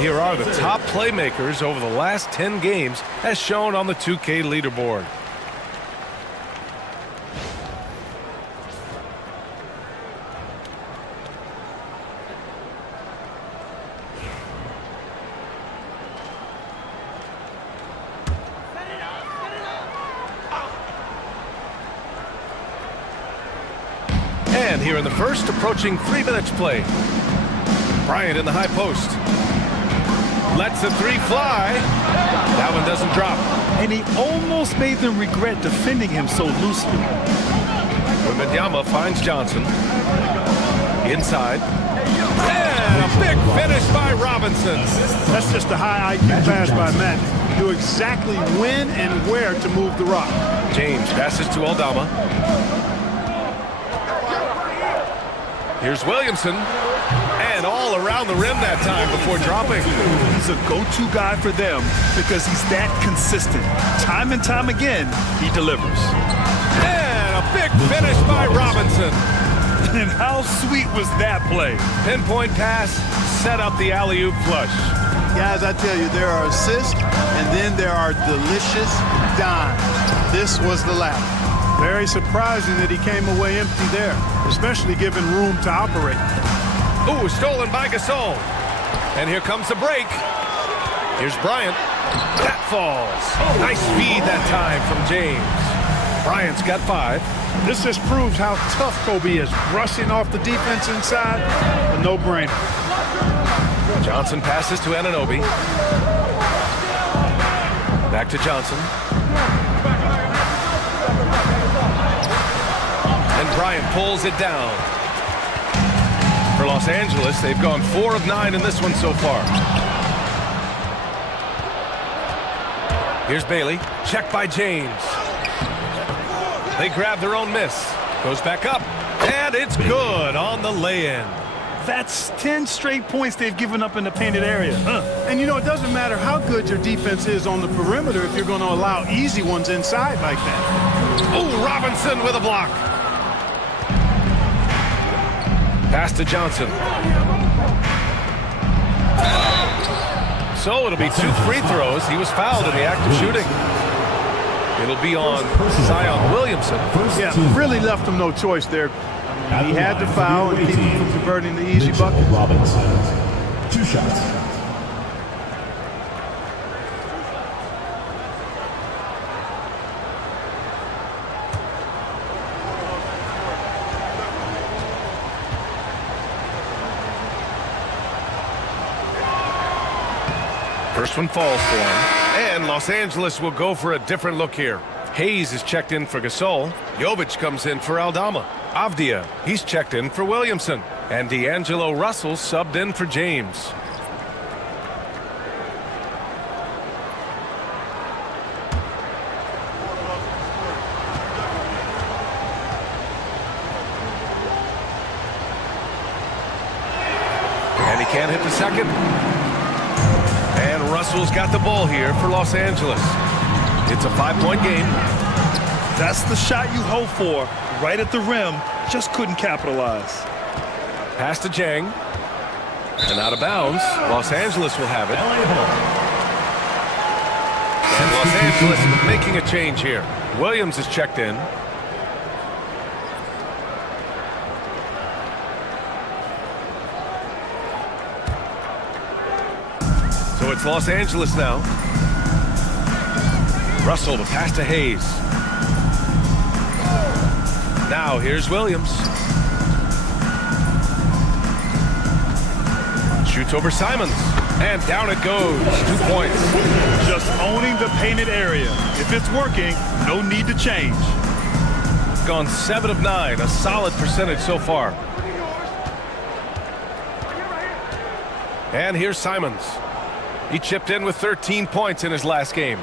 Here are the top playmakers over the last 10 games as shown on the 2K leaderboard. And here in the first, approaching 3 minutes played. Bryant in the high post. Lets the 3 fly. That one doesn't drop. And he almost made them regret defending him so loosely. Wembanyama finds Johnson. Inside. And a big finish by Robinson. That's just a high IQ pass by Matt. Knew exactly when and where to move the rock. James passes to Aldama. Here's Williamson. And all around the rim that time before dropping. He's a go-to guy for them because he's that consistent. Time and time again, he delivers. And a big finish by Robinson. And how sweet was that play? Pinpoint pass, set up the alley-oop flush. Guys, I tell you, there are assists, and then there are delicious dimes. This was the latter. Very surprising that he came away empty there, especially given room to operate. Ooh, stolen by Gasol. And here comes the break. Here's Bryant. That falls. Nice feed that time from James. Bryant's got 5. This just proves how tough Kobe is. Rushing off the defense inside, a no-brainer. Johnson passes to Anunoby. Back to Johnson. And Bryant pulls it down. For Los Angeles, they've gone 4 of 9 in this one so far. Here's Bailey. Checked by James. They grab their own miss. Goes back up. And it's good on the lay-in. That's 10 straight points they've given up in the painted area. And you know, it doesn't matter how good your defense is on the perimeter if you're going to allow easy ones inside like that. Oh, Robinson with a block. Pass to Johnson. So it'll be 2 free throws. He was fouled in the act of shooting. It'll be on Zion Williamson. Yeah, really left him no choice there. He had to foul and keep him from converting the easy bucket. Robinson, 2 shots. First one falls for him. And Los Angeles will go for a different look here. Hayes is checked in for Gasol. Jovic comes in for Aldama. Avdia, he's checked in for Williamson. And D'Angelo Russell subbed in for James. And he can't hit the second. And Russell's got the ball here for Los Angeles. It's a 5-point game. That's the shot you hope for. Right at the rim, just couldn't capitalize. Pass to Jang. And out of bounds. Los Angeles will have it. And Los Angeles making a change here. Williams is checked in. So it's Los Angeles now. Russell, the pass to Hayes. Now here's Williams. Shoots over Simons. And down it goes. 2 points. Just owning the painted area. If it's working, no need to change. Gone 7 of 9. A solid percentage so far. And here's Simons. He chipped in with 13 points in his last game.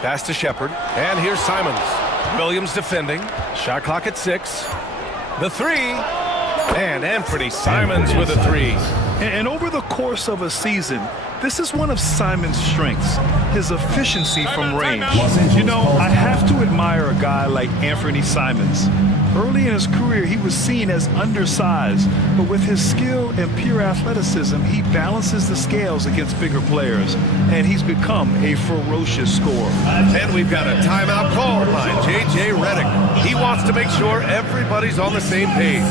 Pass to Shepard. And here's Simons. Williams defending. Shot clock at 6. The 3. And Anthony Simons with a 3. And over the course of a season, this is one of Simons' strengths, his efficiency from range. You know, I have to admire a guy like Anthony Simons. Early in his career, he was seen as undersized, but with his skill and pure athleticism, he balances the scales against bigger players, and he's become a ferocious scorer. And we've got a timeout call by J.J. Redick. He wants to make sure everybody's on the same page.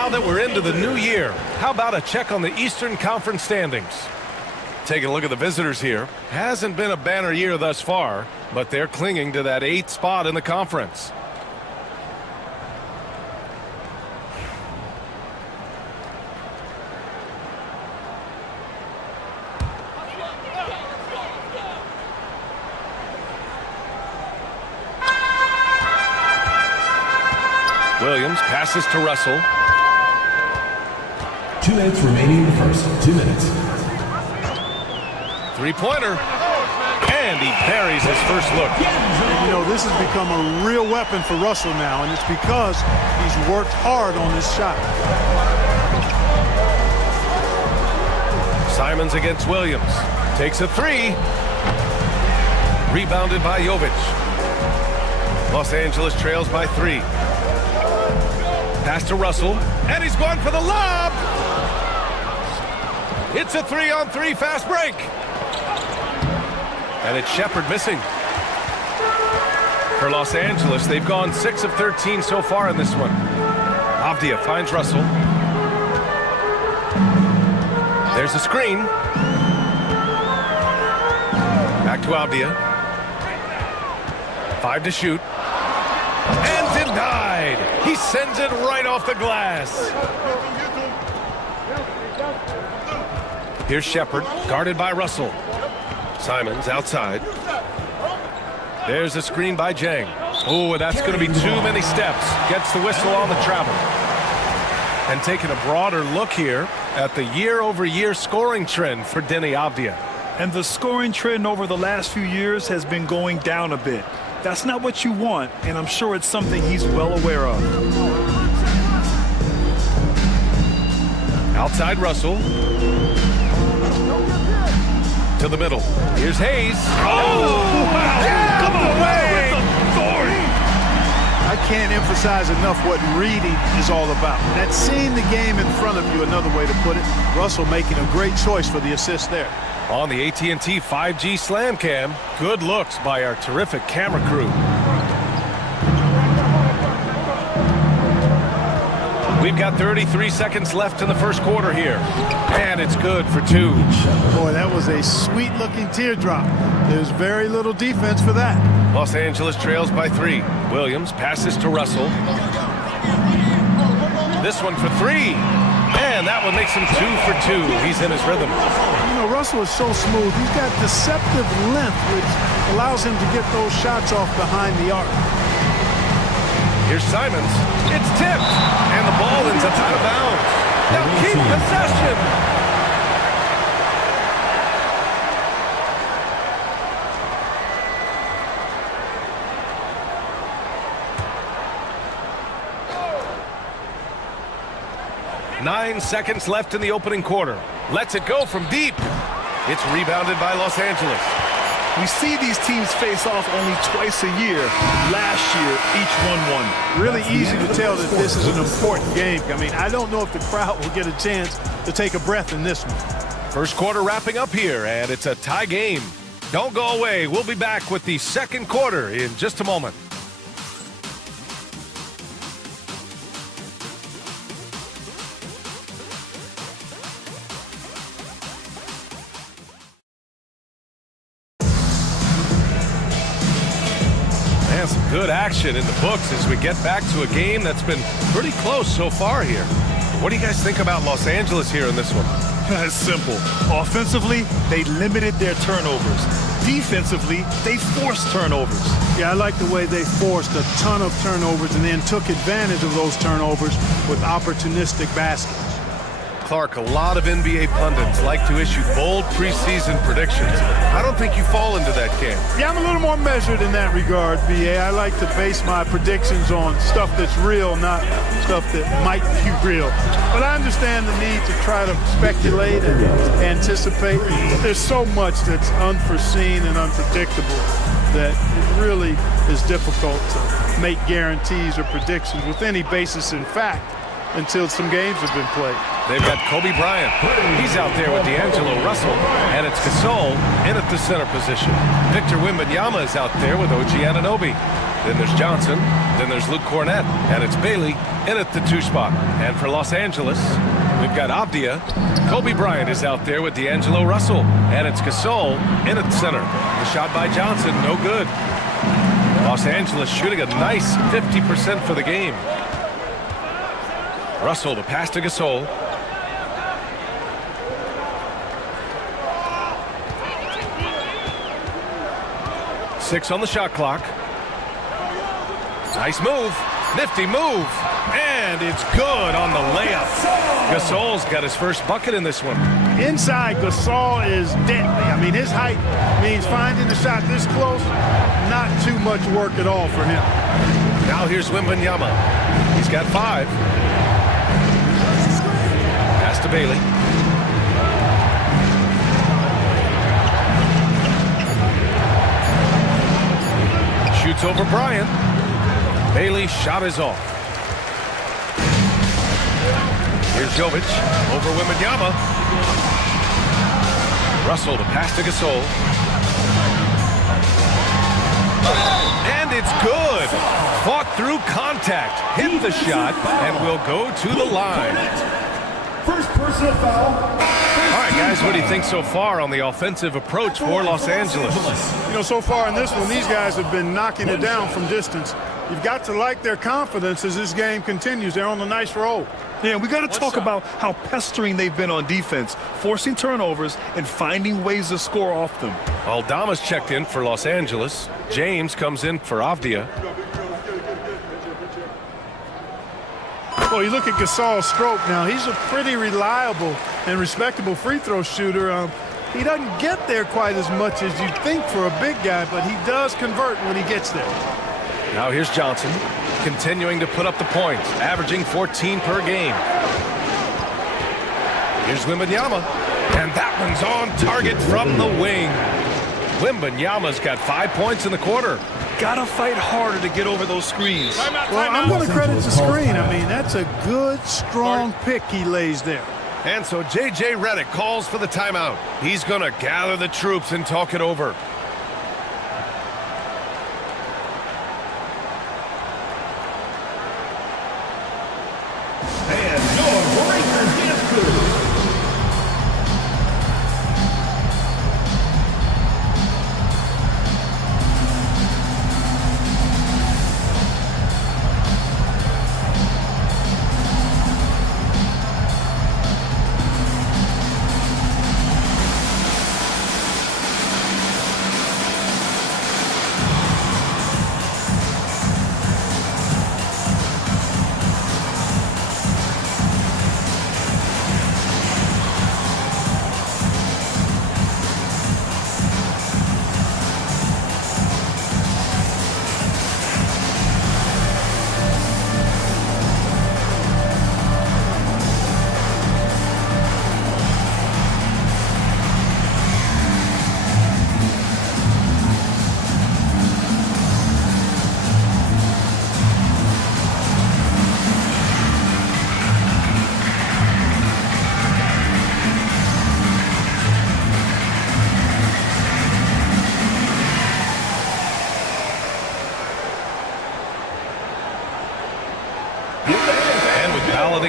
Now that we're into the new year, how about a check on the Eastern Conference standings? Taking a look at the visitors here. Hasn't been a banner year thus far, but they're clinging to that 8th spot in the conference. Williams passes to Russell. 2 minutes remaining in the first. 2 minutes. Three-pointer. And he buries his first look. You know, this has become a real weapon for Russell now, and it's because he's worked hard on this shot. Simons against Williams. Takes a three. Rebounded by Jovic. Los Angeles trails by 3. Pass to Russell, and he's going for the lob. It's a 3-on-3 fast break. And it's Shepherd missing. For Los Angeles, they've gone 6 of 13 so far in this one. Avdia finds Russell. There's a screen. Back to Avdia. 5 to shoot. And denied. He sends it right off the glass. Here's Shepherd, guarded by Russell. Simons outside. There's a screen by Jang. Oh, that's going to be too many steps. Gets the whistle on the travel. And taking a broader look here at the year-over-year scoring trend for Denny Avdia. And the scoring trend over the last few years has been going down a bit. That's not what you want, and I'm sure it's something he's well aware of. Outside Russell. To the middle. Here's Hayes. Oh! Wow. Yeah, Come away! I can't emphasize enough what reading is all about. That's seeing the game in front of you, another way to put it. Russell making a great choice for the assist there. On the AT&T 5G Slam Cam, good looks by our terrific camera crew. We've got 33 seconds left in the first quarter here. And it's good for 2. Boy, that was a sweet-looking teardrop. There's very little defense for that. Los Angeles trails by 3. Williams passes to Russell. This one for 3. And that one makes him 2 for 2. He's in his rhythm. You know, Russell is so smooth. He's got deceptive length, which allows him to get those shots off behind the arc. Here's Simons. It's tipped. And the ball ends up out of bounds. Now keep possession. Nine seconds left in the opening quarter. Lets it go from deep. It's rebounded by Los Angeles. We see these teams face off only twice a year. Last year, each won. Really easy to tell that this is an important game. I mean, I don't know if the crowd will get a chance to take a breath in this one. First quarter wrapping up here, and it's a tie game. Don't go away. We'll be back with the second quarter in just a moment. And some good action in the books as we get back to a game that's been pretty close so far here. What do you guys think about Los Angeles here in this one? It's simple. Offensively, they limited their turnovers. Defensively, they forced turnovers. Yeah, I like the way they forced a ton of turnovers and then took advantage of those turnovers with opportunistic baskets. Clark, a lot of NBA pundits like to issue bold preseason predictions. I don't think you fall into that camp. Yeah, I'm a little more measured in that regard, BA. I like to base my predictions on stuff that's real, not stuff that might be real. But I understand the need to try to speculate and anticipate. But there's so much that's unforeseen and unpredictable that it really is difficult to make guarantees or predictions with any basis in fact until some games have been played. They've got Kobe Bryant. He's out there with D'Angelo Russell. And it's Gasol in at the center position. Victor Wembanyama is out there with OG Anunoby. Then there's Johnson. Then there's Luke Cornett, and it's Bailey in at the 2 spot. And for Los Angeles, we've got Avdia. Kobe Bryant is out there with D'Angelo Russell, and it's Gasol in at center. The shot by Johnson, no good. Los Angeles shooting a nice 50% for the game. Russell to pass to Gasol. Six on the shot clock. Nice move. Nifty move. And it's good on the layup. Gasol's got his first bucket in this one. Inside, Gasol is deadly. I mean, his height means finding the shot this close, not too much work at all for him. Now here's Wembanyama. He's got 5. Pass to Bailey. Shoots over Bryant. Bailey's shot is off. Here's Jovic over Wembanyama. Russell to pass to Gasol. And it's good. Fought through contact. Hit the shot and will go to the line. First personal foul. All right, guys, what do you think so far on the offensive approach for Los Angeles? You know, so far in this one, these guys have been knocking it down from distance. You've got to like their confidence as this game continues. They're on a nice roll. Yeah, we got to talk about how pestering they've been on defense, forcing turnovers and finding ways to score off them. Aldama's checked in for Los Angeles. James comes in for Avdia. Well, you look at Gasol's stroke now. He's a pretty reliable and respectable free throw shooter. He doesn't get there quite as much as you'd think for a big guy, but he does convert when he gets there. Now here's Johnson, continuing to put up the points, averaging 14 per game. Here's Wembanyama, and that one's on target from the wing. Wembanyama's got 5 points in the quarter. Gotta fight harder to get over those screens. Well, I'm going to credit the screen. I mean, that's a good, strong pick he lays there. And so J.J. Redick calls for the timeout. He's going to gather the troops and talk it over. And your Breakers dance crew.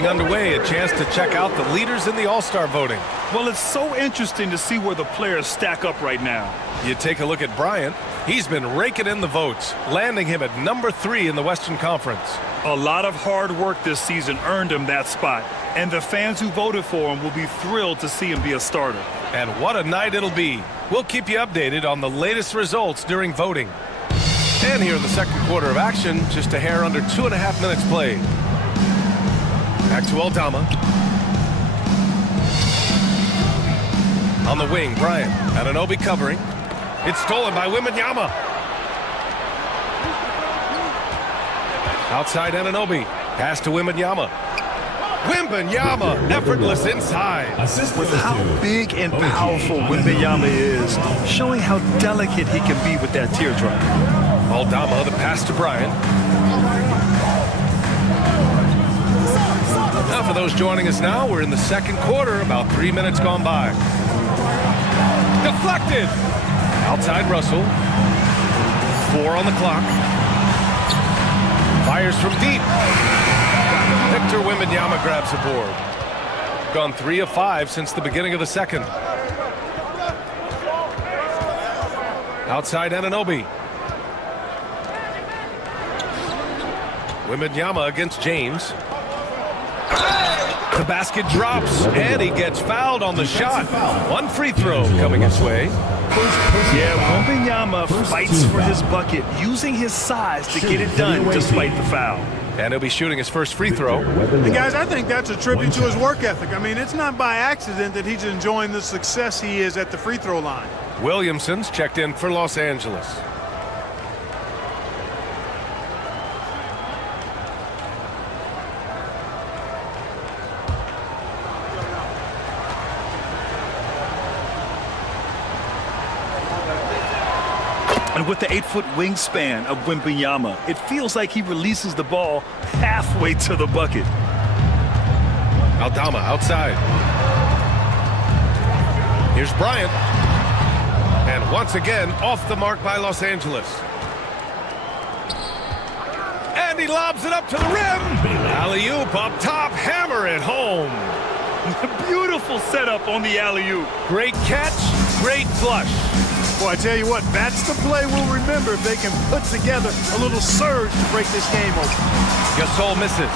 Underway, a chance to check out the leaders in the All-Star voting. Well, it's so interesting to see where the players stack up right now. You take a look at Bryant. He's been raking in the votes, landing him at number 3 in the Western Conference. A lot of hard work this season earned him that spot, and the fans who voted for him will be thrilled to see him be a starter. And what a night it'll be. We'll keep you updated on the latest results during voting. And here in the second quarter of action, just a hair under 2.5 minutes played. Back to Aldama. On the wing, Bryant. Anunoby covering. It's stolen by Wembanyama. Outside Anunoby. Pass to Wembanyama. Wembanyama, effortless inside. With how big and powerful Wembanyama is, showing how delicate he can be with that teardrop. Aldama, the pass to Bryant. Now, for those joining us now, we're in the second quarter, about 3 minutes gone by. Deflected! Outside Russell. 4 on the clock. Fires from deep. Victor Wembanyama grabs a board. Gone 3 of 5 since the beginning of the second. Outside Anunoby. Wembanyama against James. The basket drops, and he gets fouled on the shot. 1 free throw coming his way. Yeah, Wembanyama fights for his bucket, using his size to get it done despite the foul. And he'll be shooting his first free throw. And guys, I think that's a tribute to his work ethic. I mean, it's not by accident that he's enjoying the success he is at the free throw line. Williamson's checked in for Los Angeles. And with the 8-foot wingspan of Wembanyama, it feels like he releases the ball halfway to the bucket. Aldama outside. Here's Bryant. And once again, off the mark by Los Angeles. And he lobs it up to the rim. Alley-oop up top, hammer it home. Beautiful setup on the alley-oop. Great catch, great flush. Boy, I tell you what, that's the play we'll remember if they can put together a little surge to break this game open. Gasol misses.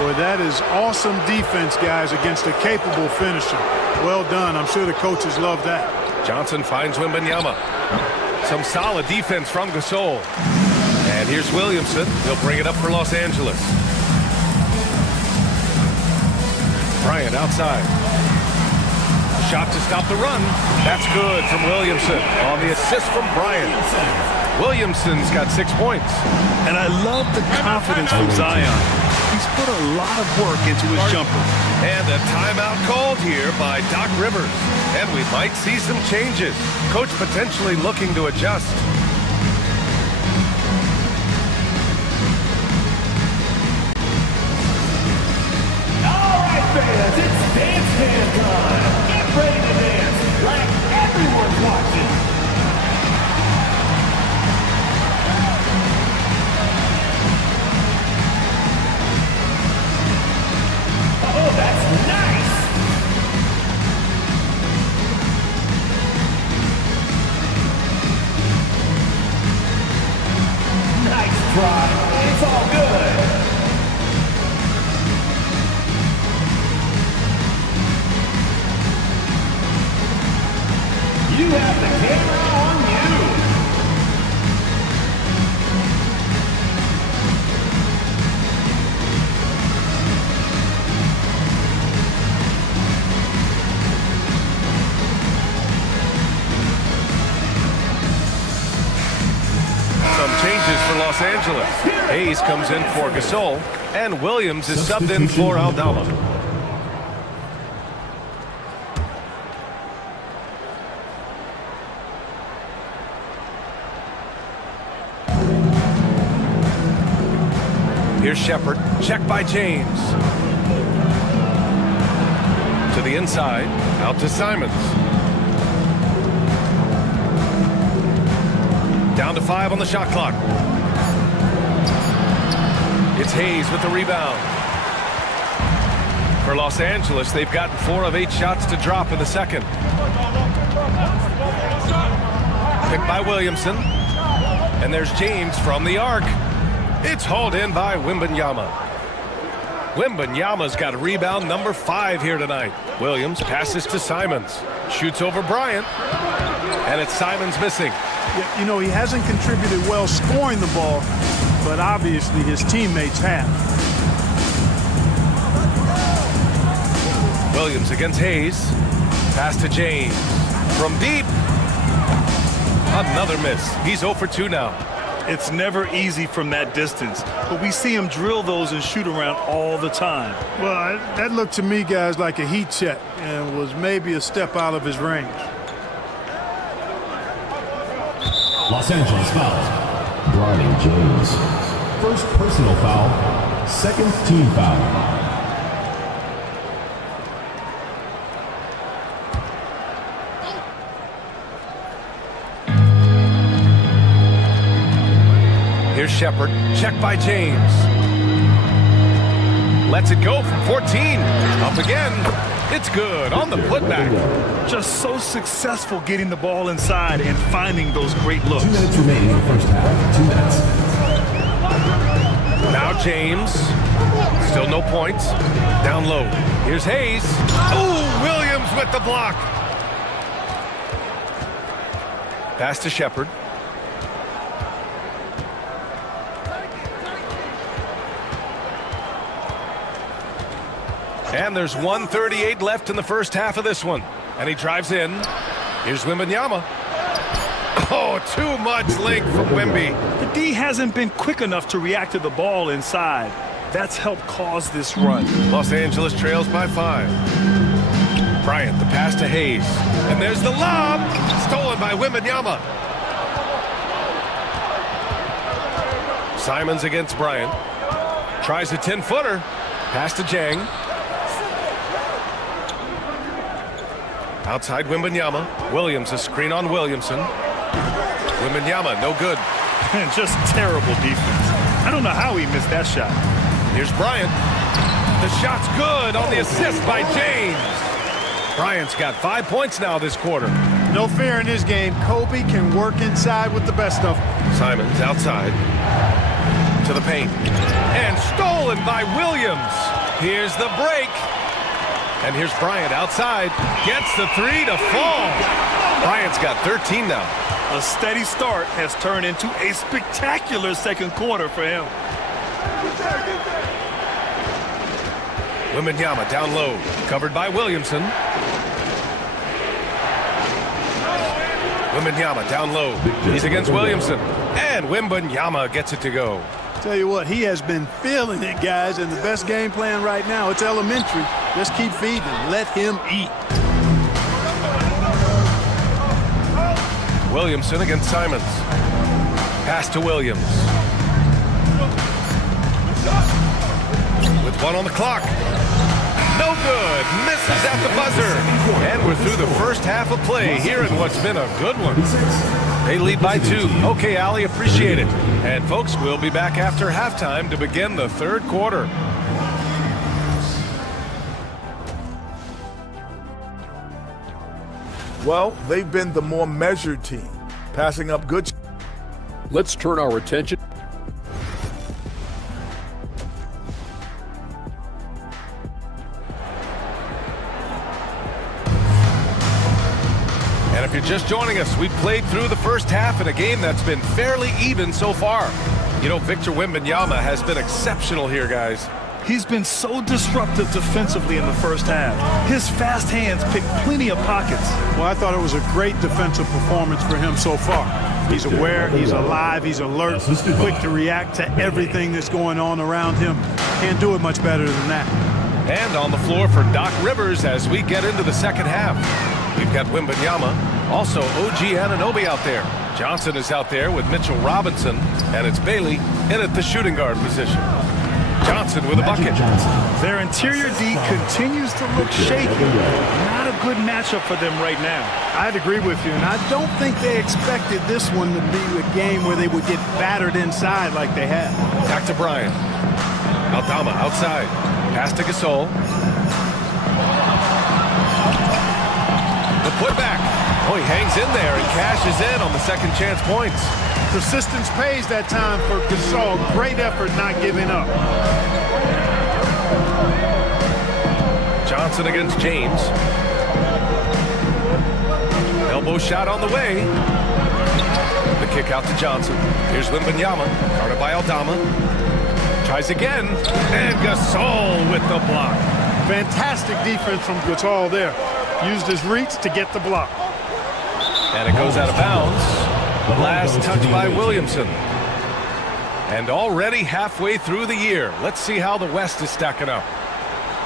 Boy, that is awesome defense, guys, against a capable finisher. Well done. I'm sure the coaches love that. Johnson finds Wembanyama. Some solid defense from Gasol. And here's Williamson. He'll bring it up for Los Angeles. Bryant outside. Shot to stop the run. That's good from Williamson on the assist from Bryant. Williamson's got 6 points. And I love the confidence from Zion. He's put a lot of work into his jumper. And a timeout called here by Doc Rivers. And we might see some changes. Coach potentially looking to adjust. All right, fans, it's dance time. Get ready to dance like everyone's watching. Oh, that's nice. Nice try. It's all good. You have the camera on you. Some changes for Los Angeles. Hayes comes in for Gasol, and Williams is subbed in for Aldama. Here's Shepard, checked by James. To the inside, out to Simons. Down to 5 on the shot clock. It's Hayes with the rebound. For Los Angeles, they've gotten 4 of 8 shots to drop in the second. Picked by Williamson. And there's James from the arc. It's hauled in by Wembanyama. Wembanyama's got rebound number 5 here tonight. Williams passes to Simons. Shoots over Bryant. And it's Simons missing. You know, he hasn't contributed well scoring the ball, but obviously his teammates have. Williams against Hayes. Pass to James. From deep. Another miss. He's 0 for 2 now. It's never easy from that distance, but we see him drill those and shoot around all the time. Well, that looked to me, guys, like a heat check and was maybe a step out of his range. Los Angeles foul. Bronny James. First personal foul. Second team foul. Here's Shepard. Check by James. Lets it go from 14. Up again. It's good on the putback. Just so successful getting the ball inside and finding those great looks. 2 minutes remaining in the first half. 2 minutes. Now James. Still no points. Down low. Here's Hayes. Oh, Williams with the block. Pass to Shepard. And there's 1:38 left in the first half of this one. And he drives in. Here's Wembanyama. Oh, too much length from Wemby. The D hasn't been quick enough to react to the ball inside. That's helped cause this run. Los Angeles trails by 5. Bryant, the pass to Hayes. And there's the lob. Stolen by Wembanyama. Simons against Bryant. Tries a 10-footer. Pass to Jang. Outside Wembanyama. Williams, a screen on Williamson. Wembanyama, no good. Just terrible defense. I don't know how he missed that shot. Here's Bryant. The shot's good on the assist by James. Bryant's got 5 points now this quarter. No fear in this game. Kobe can work inside with the best of them. Simons outside. To the paint. And stolen by Williams. Here's the break. And here's Bryant outside. Gets the 3 to fall. Bryant's got 13 now. A steady start has turned into a spectacular second quarter for him. Wembanyama down low. Covered by Williamson. Wembanyama down low. He's against Williamson. And Wembanyama gets it to go. Tell you what, he has been feeling it, guys, and the best game plan right now, it's elementary. Just keep feeding him. Let him eat. Williamson against Simons. Pass to Williams. With 1 on the clock. No good. Misses at the buzzer. And we're through the first half of play here in what's been a good one. They lead by 2. Okay, Allie, appreciate it. And folks, we'll be back after halftime to begin the third quarter. Well, they've been the more measured team, passing up good. Let's turn our attention. And if you're just joining us, we played through the first half in a game that's been fairly even so far. You know, Victor Wembanyama has been exceptional here, guys. He's been so disruptive defensively in the first half. His fast hands pick plenty of pockets. Well, I thought it was a great defensive performance for him so far. He's aware, he's alive, he's alert, quick to react to everything that's going on around him. Can't do it much better than that. And on the floor for Doc Rivers as we get into the second half. We've got Wembanyama, also OG Anunoby out there. Johnson is out there with Mitchell Robinson, and it's Bailey in at the shooting guard position. Johnson with a bucket. Their interior D continues to look shaky. Not a good matchup for them right now. I'd agree with you, and I don't think they expected this one to be a game where they would get battered inside like they have. Back to Bryant. Aldama outside. Pass to Gasol. The putback. Oh, he hangs in there and cashes in on the second chance points. Persistence pays that time for Gasol. Great effort not giving up. Johnson against James. Elbow shot on the way. The kick out to Johnson. Here's Wembanyama, guarded by Aldama. Tries again, and Gasol with the block. Fantastic defense from Gasol there. Used his reach to get the block. And it goes out of bounds. Last touch by Williamson. And already halfway through the year. Let's see how the West is stacking up.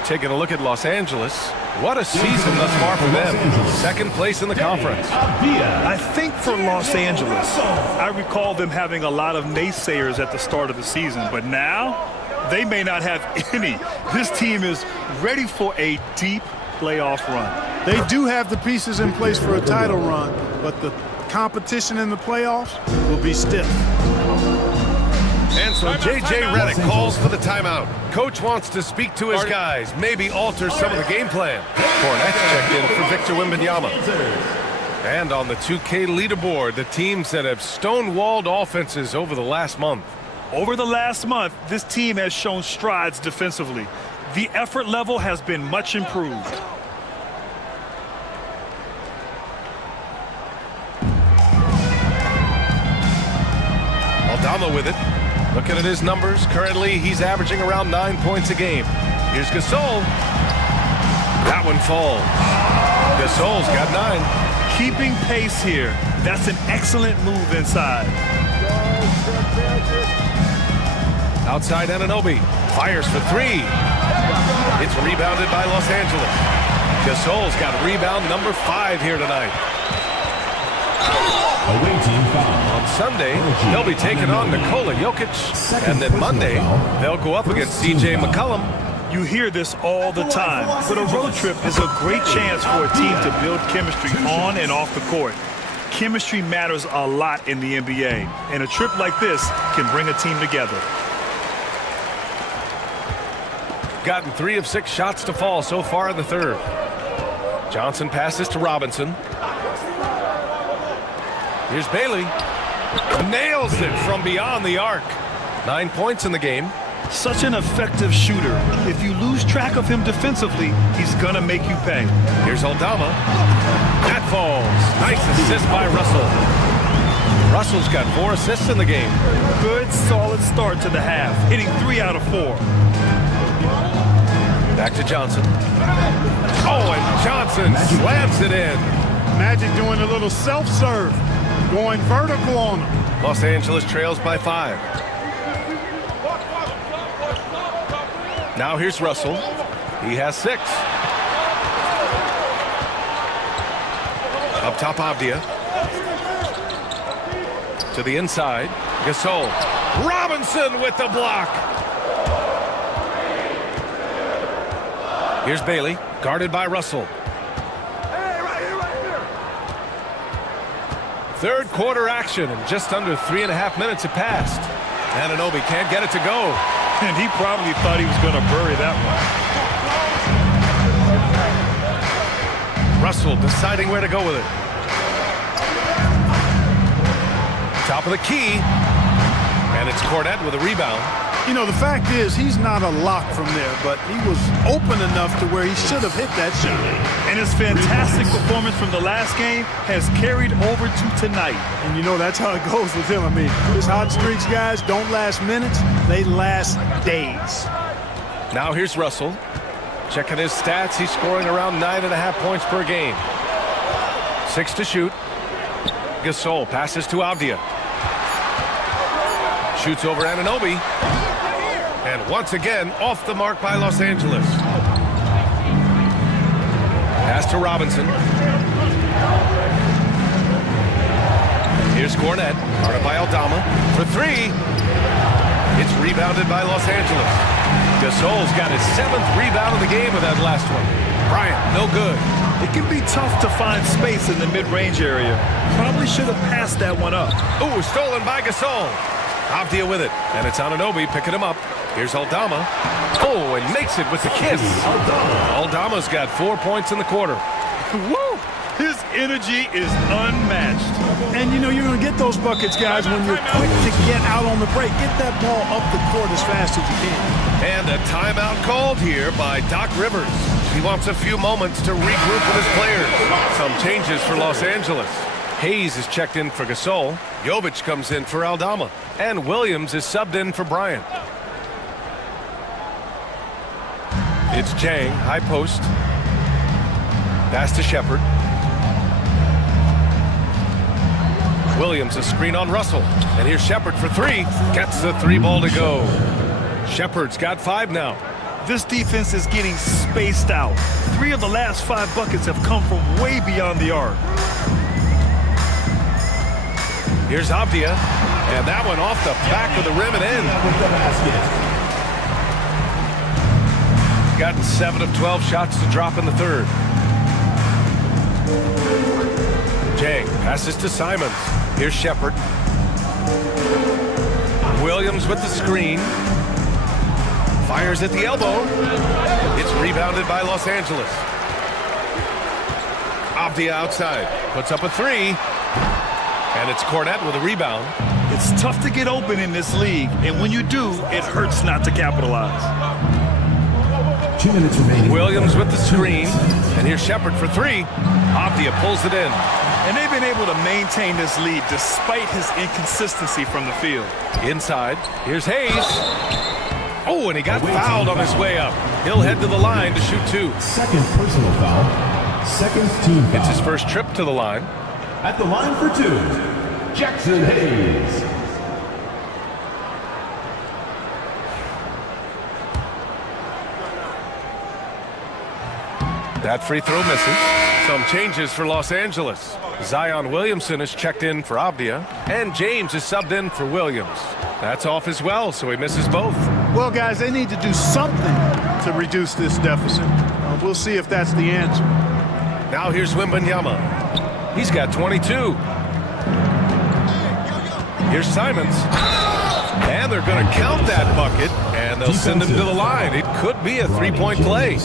Taking a look at Los Angeles. What a season thus far for them. Second place in the conference. I think for Los Angeles, I recall them having a lot of naysayers at the start of the season, but now they may not have any. This team is ready for a deep playoff run. They do have the pieces in place for a title run, but the competition in the playoffs will be stiff. And so J.J. Redick calls for the timeout. Coach wants to speak to his guys, maybe alter some of the game plan. Fournette's checked in for Victor Wembanyama. And on the 2K leaderboard, the teams that have stonewalled offenses over the last month. Over the last month, this team has shown strides defensively. The effort level has been much improved. Aldama with it. Looking at his numbers, currently he's averaging around 9 points a game. Here's Gasol. That one falls. Gasol's got 9. Keeping pace here. That's an excellent move inside. Outside Anunoby. Fires for 3. It's rebounded by Los Angeles. Gasol's got rebound number 5 here tonight. On Sunday, they'll be taking on Nikola Jokic. And then Monday, they'll go up against C.J. McCollum. You hear this all the time, but a road trip is a great chance for a team to build chemistry on and off the court. Chemistry matters a lot in the NBA, and a trip like this can bring a team together. Gotten 3 of 6 shots to fall so far in the third. Johnson passes to Robinson. Here's Bailey. Nails it from beyond the arc. 9 points in the game. Such an effective shooter. If you lose track of him defensively, he's gonna make you pay. Here's Aldama. That falls. Nice assist by Russell. Russell's got 4 assists in the game. Good, solid start to the half, hitting 3 out of 4. Back to Johnson. Oh, and Johnson slams it in. Magic doing a little self-serve, going vertical on him. Los Angeles trails by 5. Now here's Russell. He has 6. Up top, Avdia. To the inside. Gasol. Robinson with the block. Here's Bailey, guarded by Russell. Third quarter action, and just under 3.5 minutes have passed. Anunoby can't get it to go. And he probably thought he was going to bury that one. Russell deciding where to go with it. Top of the key. And it's Cornette with a rebound. You know, the fact is, he's not a lock from there, but he was open enough to where he should have hit that shot. And his fantastic performance from the last game has carried over to tonight. And you know, that's how it goes with him. I mean, his hot streaks, guys, don't last minutes. They last days. Now here's Russell. Checking his stats, he's scoring around 9.5 points per game. 6 to shoot. Gasol passes to Avdia. Shoots over Anunoby. And once again, off the mark by Los Angeles. Pass to Robinson. Here's Cornette, guarded by Aldama for 3. It's rebounded by Los Angeles. Gasol's got his 7th rebound of the game with that last one. Bryant, no good. It can be tough to find space in the mid-range area. Probably should have passed that one up. Ooh, stolen by Gasol. Avdia with it, and it's Anunoby picking him up. Here's Aldama. Oh, and makes it with the kiss. Aldama's got 4 points in the quarter. Woo! His energy is unmatched. And, you know, you're going to get those buckets, guys, when you're quick to get out on the break. Get that ball up the court as fast as you can. And a timeout called here by Doc Rivers. He wants a few moments to regroup with his players. Some changes for Los Angeles. Hayes is checked in for Gasol. Jovic comes in for Aldama. And Williams is subbed in for Bryant. It's Chang, high post. Pass to Shepard. Williams a screen on Russell. And here's Shepard for 3. Gets the 3 ball to go. Shepard's got 5 now. This defense is getting spaced out. 3 of the last 5 buckets have come from way beyond the arc. Here's Avdia, and that one off the back of the rim and in. Gotten 7 of 12 shots to drop in the third. Jang passes to Simons. Here's Shepard. Williams with the screen. Fires at the elbow. It's rebounded by Los Angeles. Avdia outside. Puts up a three. And it's Cornette with a rebound. It's tough to get open in this league, and when you do, it hurts not to capitalize. 2 minutes remaining. Williams with the screen. And here's Shepard for three. Avdia pulls it in. And they've been able to maintain this lead despite his inconsistency from the field. Inside, here's Hayes. Oh, and he got fouled on his way up. He'll head to the line to shoot two. Second personal foul. Second team foul. It's his first trip to the line. At the line for two, Jackson Hayes. That free throw misses. Some changes for Los Angeles. Zion Williamson is checked in for Avdia, and James is subbed in for Williams. That's off as well, so he misses both. Well, guys, they need to do something to reduce this deficit. We'll see if that's the answer. Now here's Wembanyama. He's got 22. Here's Simons. And they're going to count that bucket, and they'll send him to the line. It could be a three-point play.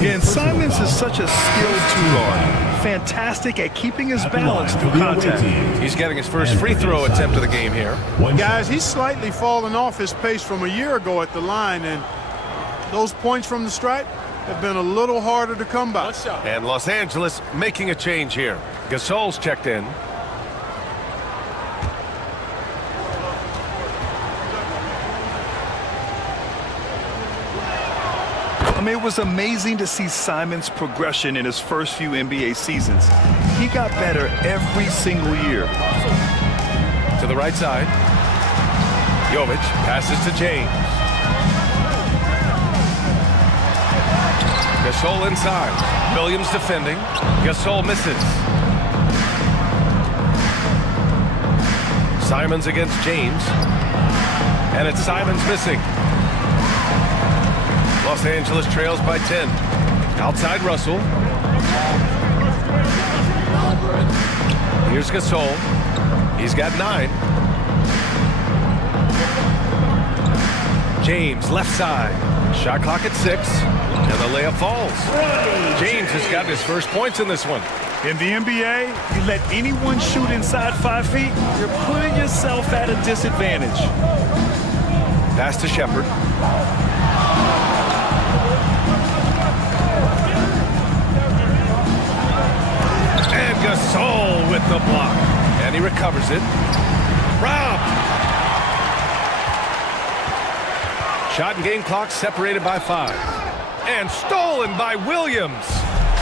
Yeah, and Simons is such a skilled two-guard. Fantastic at keeping his balance through contact. He's getting his first free throw attempt of the game here. Guys, he's slightly fallen off his pace from a year ago at the line, and those points from the stripe have been a little harder to come by. And Los Angeles making a change here. Gasol's checked in. I mean, it was amazing to see Simon's progression in his first few NBA seasons. He got better every single year. To the right side. Jovic passes to James. Gasol inside. Williams defending. Gasol misses. Simons against James. And it's Simons missing. Los Angeles trails by 10. Outside Russell. Here's Gasol. He's got 9. James left side. Shot clock at 6. And the layup falls. James has got his first points in this one. In the NBA, you let anyone shoot inside 5 feet, you're putting yourself at a disadvantage. Pass to Shepard. And Gasol with the block. And he recovers it. Robbed. Shot and game clock separated by 5. And stolen by Williams.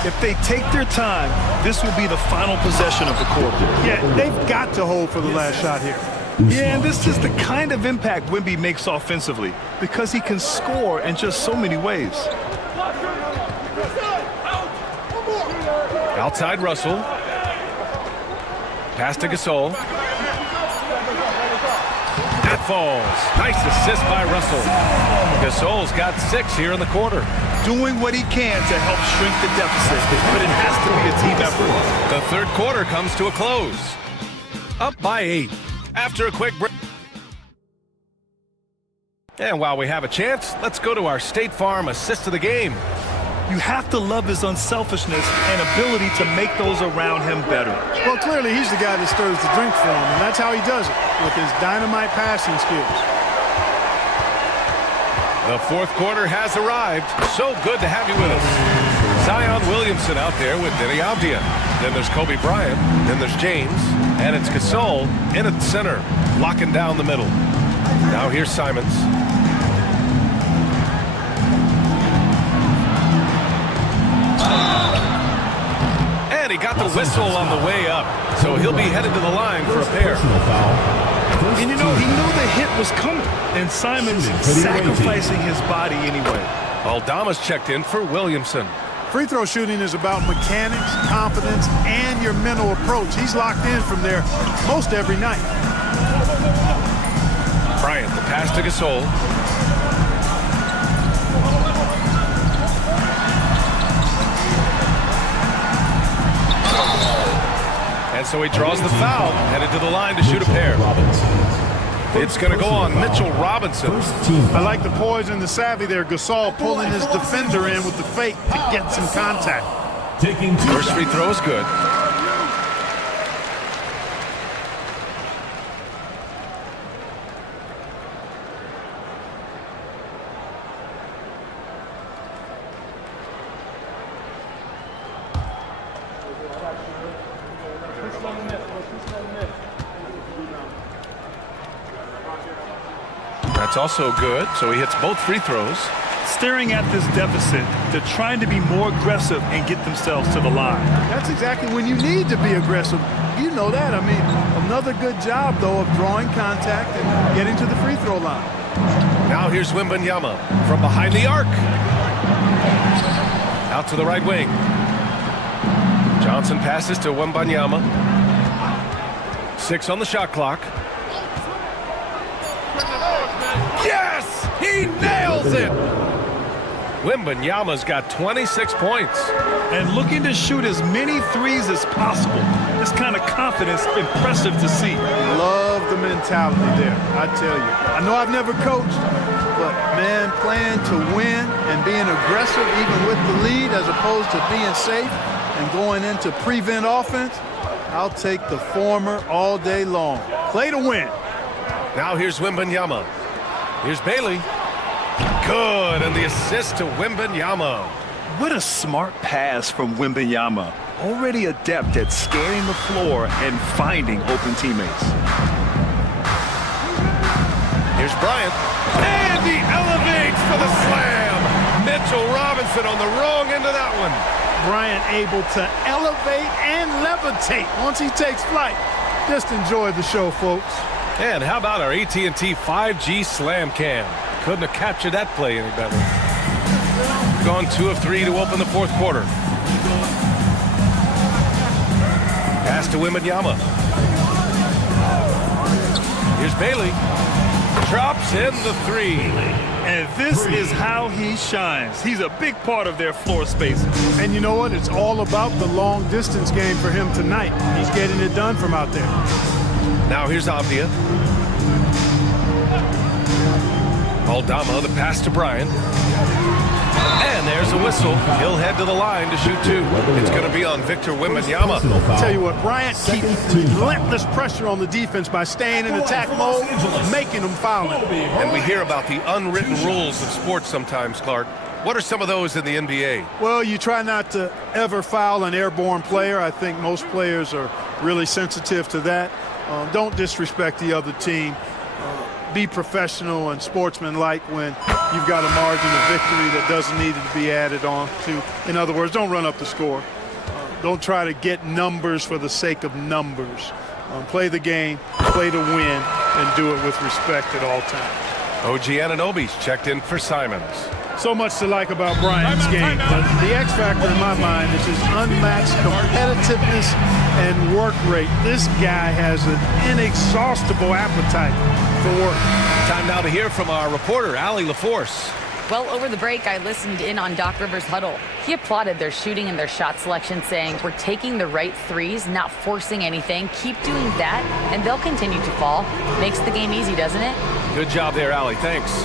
If they take their time, this will be the final possession of the quarter. Yeah, they've got to hold for the last shot here. Yeah, and this is the kind of impact Wemby makes offensively because he can score in just so many ways. Outside Russell. Pass to Gasol. That falls. Nice assist by Russell. Gasol's got 6 here in the quarter. Doing what he can to help shrink the deficit, but it has to be a team effort. The third quarter comes to a close. Up by 8 after a quick break. And while we have a chance, let's go to our State Farm assist of the game. You have to love his unselfishness and ability to make those around him better. Well, clearly he's the guy that stirs the drink for him, and that's how he does it, with his dynamite passing skills. The fourth quarter has arrived. So good to have you with us. Zion Williamson out there with Denny Avdia. Then there's Kobe Bryant. Then there's James. And it's Gasol in at center, locking down the middle. Now here's Simons. And he got the whistle on the way up. So he'll be headed to the line for a pair. And you know, he knew the hit was coming. And Simons sacrificing his body anyway. Aldama's checked in for Williamson. Free throw shooting is about mechanics, confidence, and your mental approach. He's locked in from there most every night. Bryant, the pass to Gasol. And so he draws the foul, headed to the line to shoot a pair. It's going to go on Mitchell Robinson. I like the poise and the savvy there. Gasol pulling his defender in with the fake to get some contact. First free throw is good. That's also good, so he hits both free throws. Staring at this deficit, they're trying to be more aggressive and get themselves to the line. That's exactly when you need to be aggressive. You know that. I mean, another good job, though, of drawing contact and getting to the free throw line. Now here's Wembanyama from behind the arc. Out to the right wing. Johnson passes to Wembanyama. 6 on the shot clock. Yes! He nails it! Wembanyama's got 26 points. And looking to shoot as many threes as possible. This kind of confidence, impressive to see. Love the mentality there, I tell you. I know I've never coached, but, man, playing to win and being aggressive even with the lead as opposed to being safe and going into prevent offense, I'll take the former all day long. Play to win. Now here's Wembanyama. Here's Bailey. Good, and the assist to Wembanyama. What a smart pass from Wembanyama. Already adept at scanning the floor and finding open teammates. Here's Bryant. And he elevates for the slam. Mitchell Robinson on the wrong end of that one. Bryant able to elevate and levitate once he takes flight. Just enjoy the show, folks. And how about our AT&T 5G Slam Cam? Couldn't have captured that play any better. Gone 2 of 3 to open the fourth quarter. Pass to Wembanyama. Here's Bailey. Drops in the 3. And this is how he shines. He's a big part of their floor spacing. And you know what? It's all about the long distance game for him tonight. He's getting it done from out there. Now here's Avdia. Aldama, the pass to Bryant. And there's a whistle. He'll head to the line to shoot 2. It's going to be on Victor Wembanyama. Tell you what, Bryant keeps relentless pressure on the defense by staying in attack mode, making them foul him. And we hear about the unwritten rules of sports sometimes, Clark. What are some of those in the NBA? Well, you try not to ever foul an airborne player. I think most players are really sensitive to that. Don't disrespect the other team. Be professional and sportsmanlike when you've got a margin of victory that doesn't need to be added on to. In other words, don't run up the score. Don't try to get numbers for the sake of numbers. Play the game, play to win, and do it with respect at all times. OG Anunoby's checked in for Simons. So much to like about Bryant's game, but the X factor in my mind is his unmatched competitiveness and work rate. This guy has an inexhaustible appetite for work. Time now to hear from our reporter, Allie LaForce. Well, over the break, I listened in on Doc Rivers' huddle. He applauded their shooting and their shot selection, saying, "We're taking the right threes, not forcing anything. Keep doing that, and they'll continue to fall." Makes the game easy, doesn't it? Good job there, Allie. Thanks.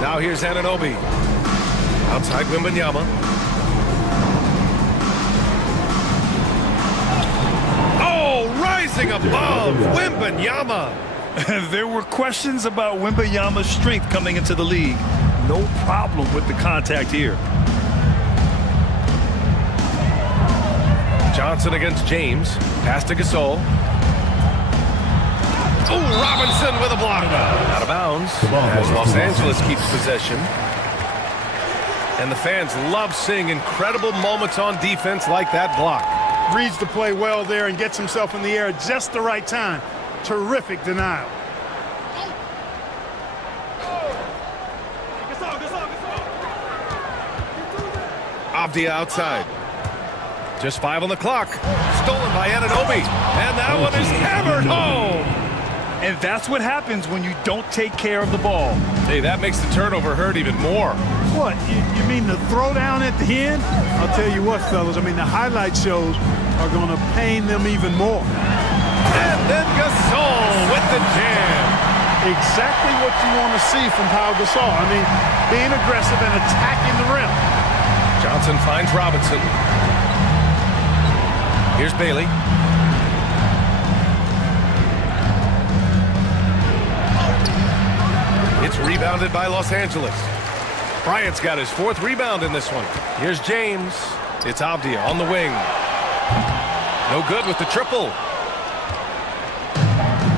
Now here's Anunoby. Outside Wembanyama. Oh, rising above Wembanyama. There were questions about Wembanyama's strength coming into the league. No problem with the contact here. Johnson against James. Pass to Gasol. Oh, Robinson with a block. Out of bounds as Los Angeles keeps possession. And the fans love seeing incredible moments on defense like that block. Reads the play well there and gets himself in the air at just the right time. Terrific denial. Avdia outside. Just 5 on the clock. Stolen by Anunoby. And that one is hammered home. And that's what happens when you don't take care of the ball. Hey, that makes the turnover hurt even more. What, you mean the throwdown at the end? I'll tell you what, fellas, I mean, the highlight shows are going to pain them even more. And then Gasol with the jam. exactly what you want to see from Pau Gasol. I mean, being aggressive and attacking the rim. Johnson finds Robinson. Here's Bailey. It's rebounded by Los Angeles. Bryant's got his 4th rebound in this one. Here's James. It's Avdia on the wing. No good with the triple.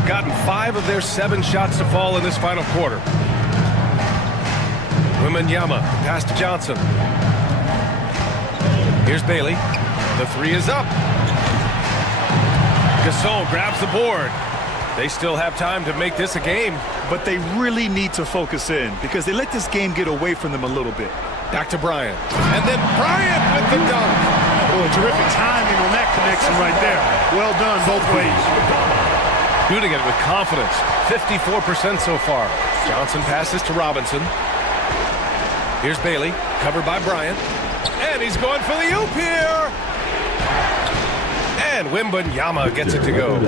Gotten 5 of their 7 shots to fall in this final quarter. Wembanyama pass to Johnson. Here's Bailey. The 3 is up. Gasol grabs the board. They still have time to make this a game. But they really need to focus in because they let this game get away from them a little bit. Back to Bryant. And then Bryant with the dunk. Oh, terrific timing on that connection right there. Well done both ways. Shooting it with confidence. 54% so far. Johnson passes to Robinson. Here's Bailey, covered by Bryant. And he's going for the oop here. And Wembanyama gets it to go.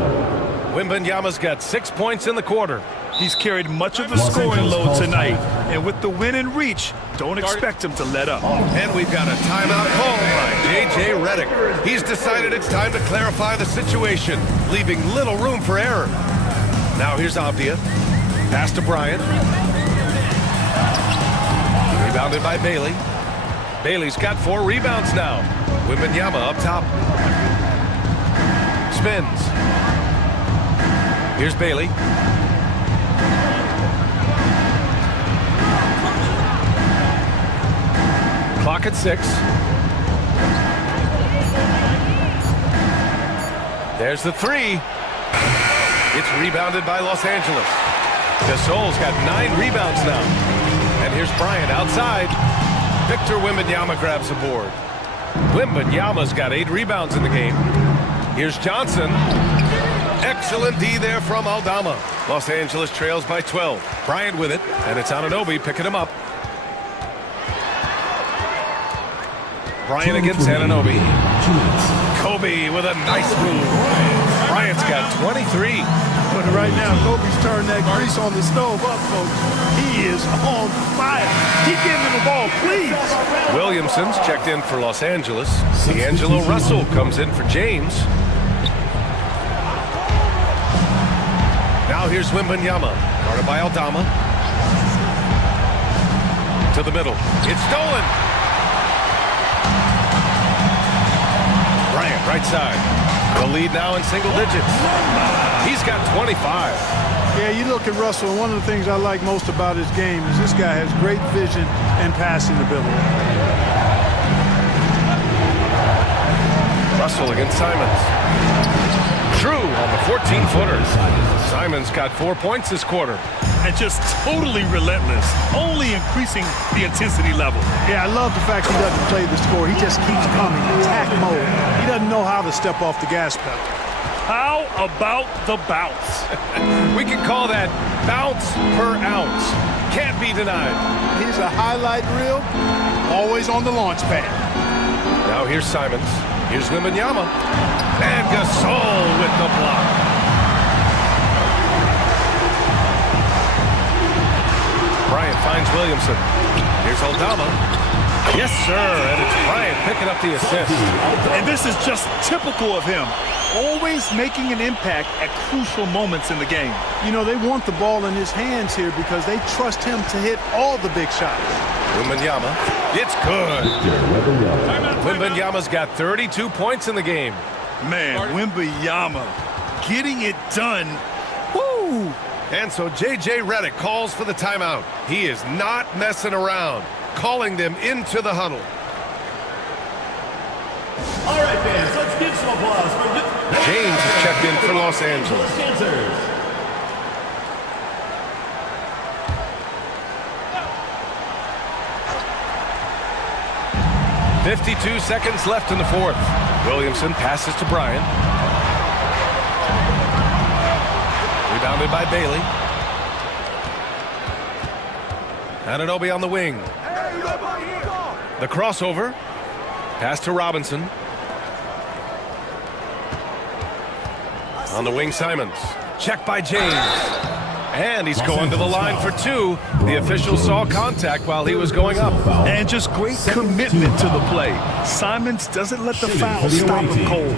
Wembanyama's got 6 points in the quarter. He's carried much of the scoring load tonight. And with the win in reach, don't expect him to let up. And we've got a timeout called by J.J. Redick. He's decided it's time to clarify the situation, leaving little room for error. Now here's Avdia. Pass to Bryant. Rebounded by Bailey. Bailey's got 4 rebounds now. Wembanyama up top. Spins. Here's Bailey. Clock at 6. There's the 3. It's rebounded by Los Angeles. Gasol's got 9 rebounds now. And here's Bryant outside. Victor Wembanyama grabs the board. Wembanyama's got 8 rebounds in the game. Here's Johnson. Excellent D there from Aldama. Los Angeles trails by 12. Bryant with it, and it's Anunoby picking him up. Bryant against Anunoby. Kobe with a nice move. Bryant's got 23. But right now, Kobe's turning that grease on the stove up, folks. He is on fire. Keep giving him the ball, please. Williamson's checked in for Los Angeles. D'Angelo Russell comes in for James. Now here's Wembanyama, guarded by Aldama. To the middle. It's stolen. Bryant, right side. The lead now in single digits. He's got 25. Yeah, you look at Russell, and one of the things I like most about his game is this guy has great vision and passing ability. Russell against Simons. Drew on the 14-footer. Simons got 4 points this quarter. And just totally relentless, only increasing the intensity level. Yeah, I love the fact he doesn't play the score. He just keeps coming, attack mode. He doesn't know how to step off the gas pedal. How about the bounce? We can call that bounce per ounce. Can't be denied. He's a highlight reel, always on the launch pad. Now here's Simons. Here's Wembanyama. And Gasol with the block. Bryant finds Williamson. Here's Aldama. Yes, sir. And it's Bryant picking up the assist. And this is just typical of him. Always making an impact at crucial moments in the game. You know, they want the ball in his hands here because they trust him to hit all the big shots. Wembanyama. It's good. Wembanyama's got 32 points in the game. Man, Wembanyama getting it done. Woo! And so J.J. Redick calls for the timeout. He is not messing around, calling them into the huddle. All right, fans, let's give some applause for James is checked in for Los Angeles. 52 seconds left in the fourth. Williamson passes to Bryant. Rebounded by Bailey. Anunoby on the wing. The crossover. Pass to Robinson. On the wing, Simons. Check by James. And he's going to the line for two. The official saw contact while he was going up. And just great commitment to the play. Simons doesn't let the foul stop him cold.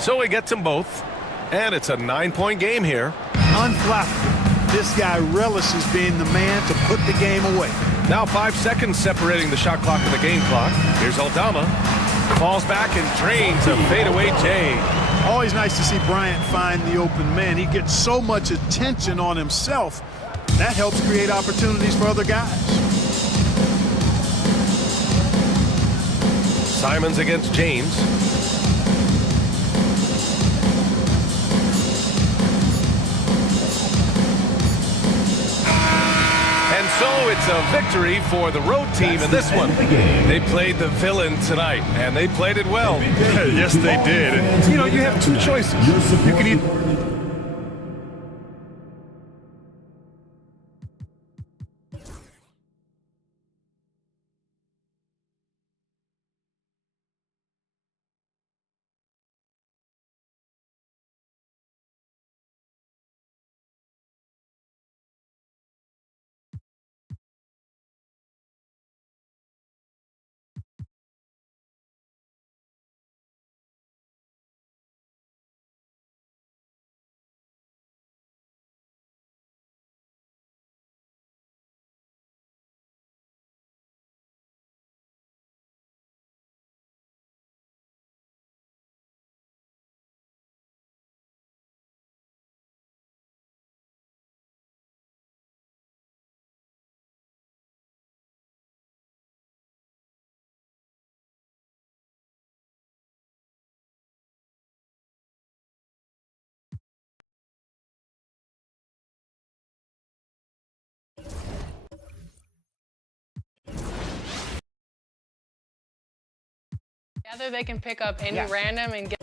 So he gets them both. And it's a 9-point game here. Unflappable. This guy relishes being the man to put the game away. Now 5 seconds separating the shot clock and the game clock. Here's Aldama. Falls back and drains a fadeaway J. Always nice to see Bryant find the open man. He gets so much attention on himself. That helps create opportunities for other guys. Simons against James. And so it's a victory for the road team in this one. They played the villain tonight, and they played it well. Yes, they did. And, you know, you have two choices. You can either Together they can pick up any random and get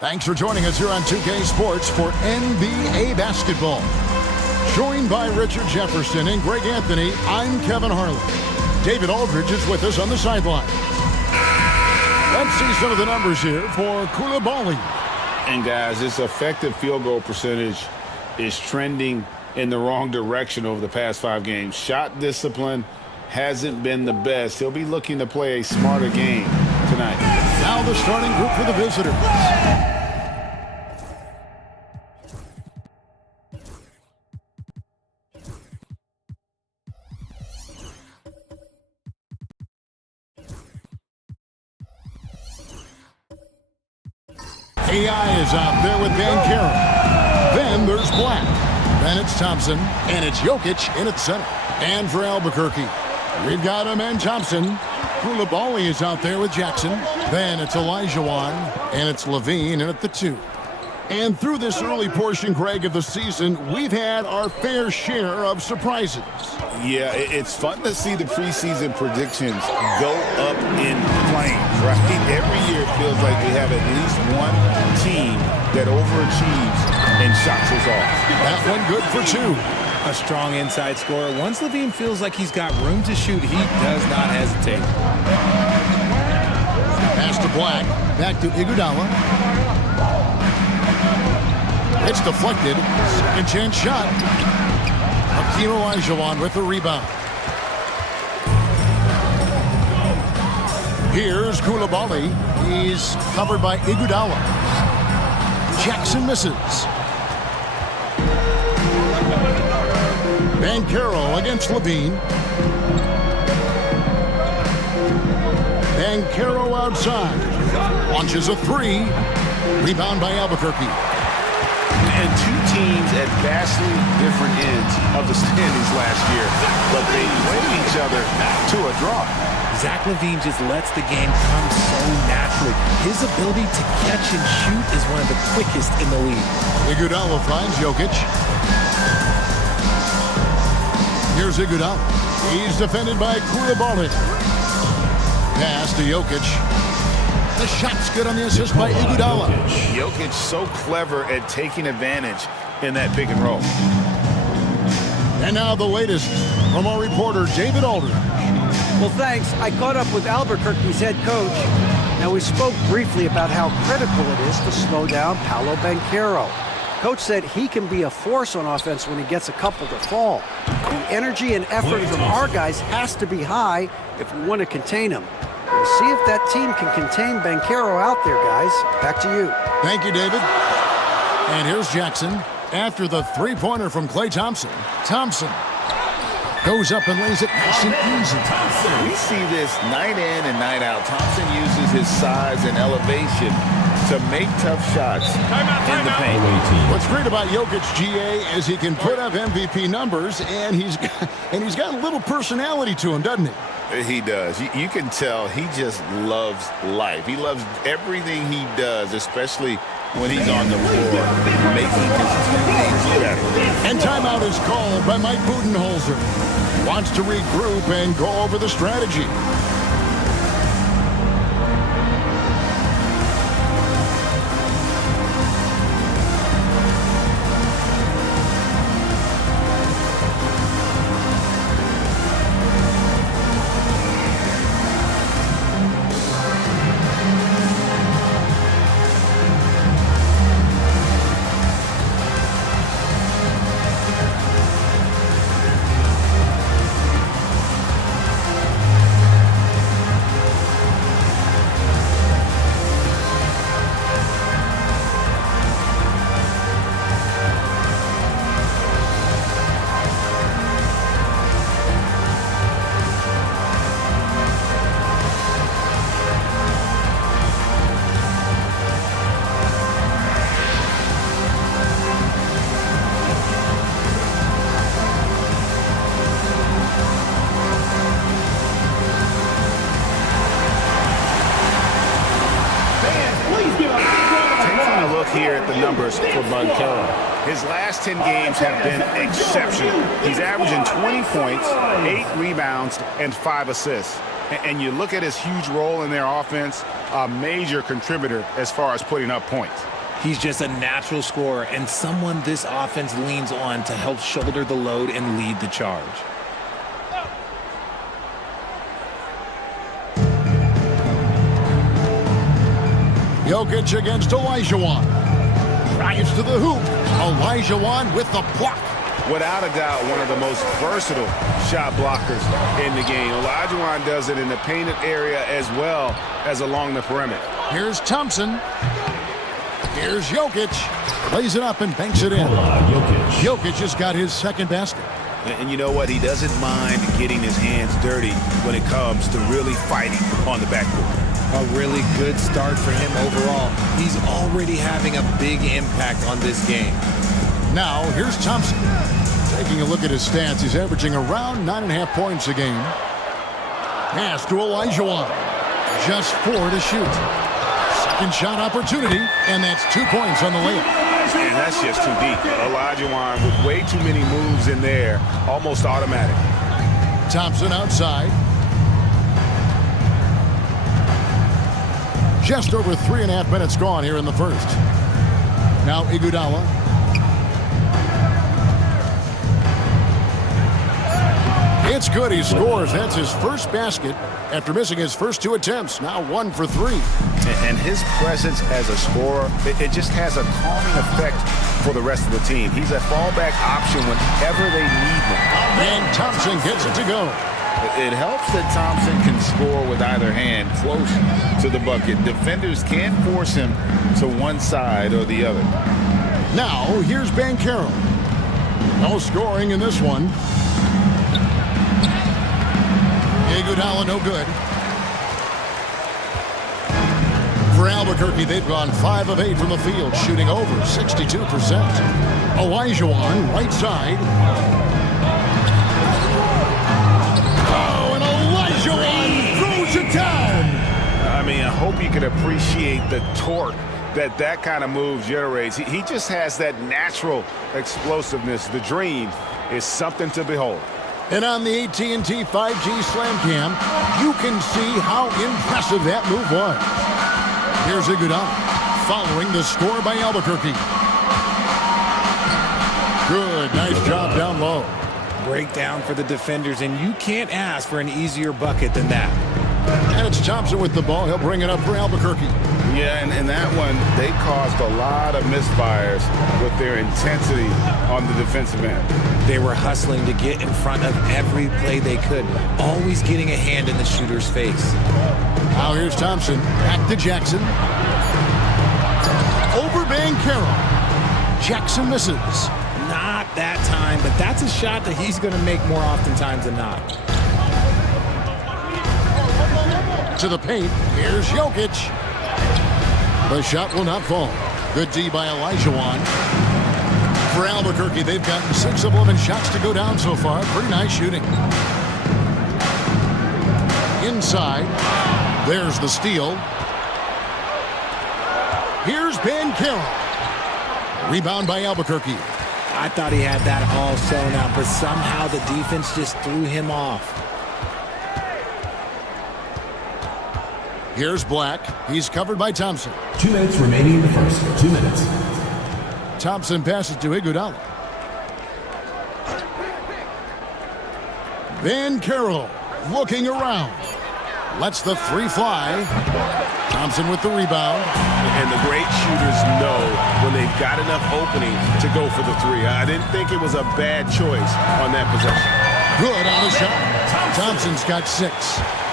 Thanks for joining us here on 2K Sports for NBA basketball. Joined by Richard Jefferson and Greg Anthony, I'm Kevin Harlan. David Aldridge is with us on the sideline. Let's see some of the numbers here for Coulibaly. And guys, this effective field goal percentage is trending in the wrong direction over the past 5 games. Shot discipline hasn't been the best. He'll be looking to play a smarter game tonight. Now the starting group for the visitors. AI is out there with Banchero. Then there's Black. Then it's Thompson. And it's Jokic in at center. And for Albuquerque, we've got him and Thompson. Coulibaly is out there with Jackson. Then it's Olajuwon. And it's Levine in at the 2. And through this early portion, Greg, of the season, we've had our fair share of surprises. Yeah, it's fun to see the preseason predictions go up in flames, right? Every year it feels like we have at least one team that overachieves and shocks us all. That one good for 2. A strong inside scorer. Once Levine feels like he's got room to shoot, he does not hesitate. Pass to Black. Back to Iguodala. It's deflected. Second chance shot. Hakeem Olajuwon with the rebound. Here's Coulibaly. He's covered by Iguodala. Jackson misses. Banchero against Levine. Banchero outside. Launches a 3. Rebound by Albuquerque. And 2 teams at vastly different ends of the standings last year, but they played each other to a draw. Zach LaVine just lets the game come so naturally. His ability to catch and shoot is one of the quickest in the league. Iguodala finds Jokic. Here's Iguodala. He's defended by Coulibaly. Pass to Jokic. The shot's good on the assist by Iguodala. Jokic so clever at taking advantage in that pick and roll. And now the latest from our reporter, David Aldridge. Well, thanks. I caught up with Albuquerque's head coach. Now, we spoke briefly about how critical it is to slow down Paolo Banchero. Coach said he can be a force on offense when he gets a couple to fall. The energy and effort from our guys has to be high if we want to contain him. We'll see if that team can contain Banchero out there, guys. Back to you. Thank you, David. And here's Jackson after the 3-pointer from Klay Thompson. Thompson goes up and lays it nice and easy. We see this night in and night out. Thompson uses his size and elevation to make tough shots in the paint. What's great about Jokic, GA, is he can put up MVP numbers, and he's got a little personality to him, doesn't he? He does. You can tell he just loves life. He loves everything he does, especially when he's on the floor, making his teammates better. And timeout is called by Mike Budenholzer. Wants to regroup and go over the strategy. Here at the numbers for Banchero. His last 10 games have been exceptional. He's averaging 20 points, 8 rebounds, and 5 assists. And you look at his huge role in their offense, a major contributor as far as putting up points. He's just a natural scorer and someone this offense leans on to help shoulder the load and lead the charge. Jokic against Olajuwon. Drives to the hoop. Olajuwon with the block. Without a doubt, one of the most versatile shot blockers in the game. Olajuwon does it in the painted area as well as along the perimeter. Here's Thompson. Here's Jokic. Lays it up and banks it in. Jokic has got his second basket. And you know what? He doesn't mind getting his hands dirty when it comes to really fighting on the backboard. A really good start for him overall. He's already having a big impact on this game. Now, here's Thompson. Taking a look at his stats, he's averaging around 9.5 points a game. Pass to Olajuwon. Just 4 to shoot. Second shot opportunity, and that's 2 points on the layup. And that's just too deep. Olajuwon with way too many moves in there, almost automatic. Thompson outside. Just over 3.5 minutes gone here in the first. Now Iguodala. It's good. He scores. That's his first basket after missing his first 2 attempts. Now 1 for 3. And his presence as a scorer, it just has a calming effect for the rest of the team. He's a fallback option whenever they need him. And Thompson gets it to go. It helps that Thompson can score with either hand close to the bucket. Defenders can't force him to one side or the other. Now, here's Banchero. No scoring in this one. Iguodala no good. For Albuquerque, they've gone 5 of 8 from the field, shooting over 62%. Olajuwon, right side. Throws it down. I mean, I hope you can appreciate the torque that kind of move generates. He just has that natural explosiveness. The dream is something to behold. And on the AT&T 5G Slam Cam, you can see how impressive that move was. Here's Iguodala following the score by Albuquerque. Good, nice job down low. Breakdown for the defenders, and you can't ask for an easier bucket than that. And it's Thompson with the ball. He'll bring it up for Albuquerque. Yeah, and that one, they caused a lot of misfires with their intensity on the defensive end. They were hustling to get in front of every play they could, always getting a hand in the shooter's face. Now here's Thompson. Back to Jackson. Over Banchero. Jackson misses. Not that time, but that's a shot that he's going to make more oftentimes than not. To the paint. Here's Jokic. The shot will not fall. Good D by Olajuwon. For Albuquerque, they've gotten 6 of 11 shots to go down so far. Pretty nice shooting. Inside. There's the steal. Here's Banchero. Rebound by Albuquerque. I thought he had that all sewn up, but somehow the defense just threw him off. Here's Black. He's covered by Thompson. 2 minutes remaining in the first. 2 minutes. Thompson passes to Iguodala. Banchero looking around. Lets the 3 fly. Thompson with the rebound. And the great shooters know when they've got enough opening to go for the 3. I didn't think it was a bad choice on that possession. Good on the shot. Thompson's got 6.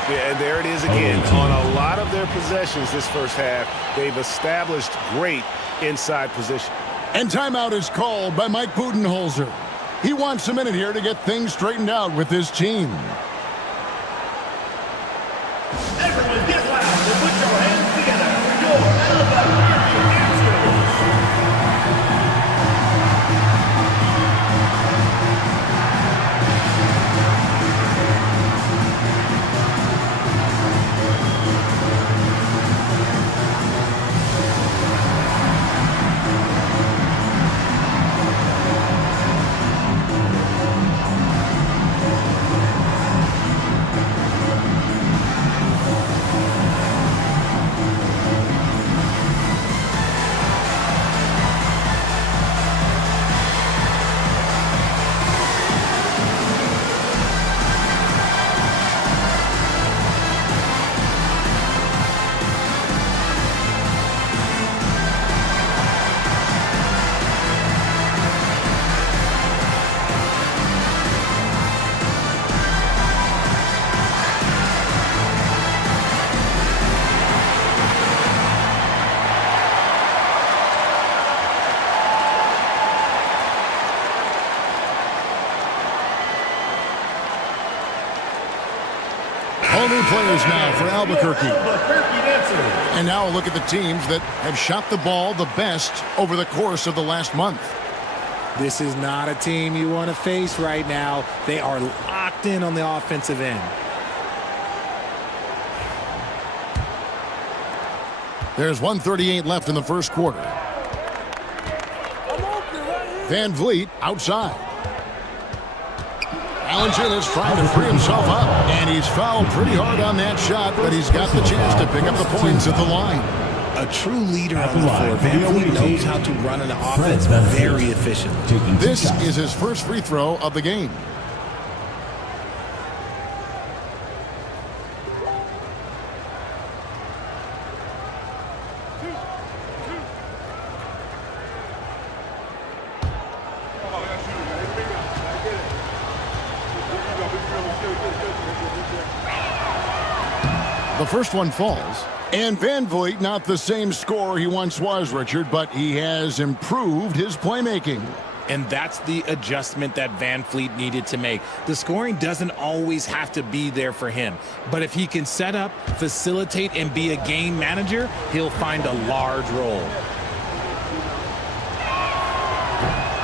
Yeah, and there it is again. On a lot of their possessions this first half, they've established great inside position. And timeout is called by Mike Budenholzer. He wants a minute here to get things straightened out with his team. Everyone get loud and put your hands together for your Alabama players now for Albuquerque. And now a look at the teams that have shot the ball the best over the course of the last month. This is not a team you want to face right now. They are locked in on the offensive end. There's 1:38 left in the first quarter. Van Vliet outside. Valanciunas trying to free himself up, and he's fouled pretty hard on that shot, but he's got the chance to pick up the points at the line. A true leader on the floor. Van Vliet knows how to run an offense very efficiently. This is his first free throw of the game. The first one falls. And Van Vliet, not the same scorer he once was, Richard, but he has improved his playmaking. And that's the adjustment that Van Vliet needed to make. The scoring doesn't always have to be there for him. But if he can set up, facilitate, and be a game manager, he'll find a large role.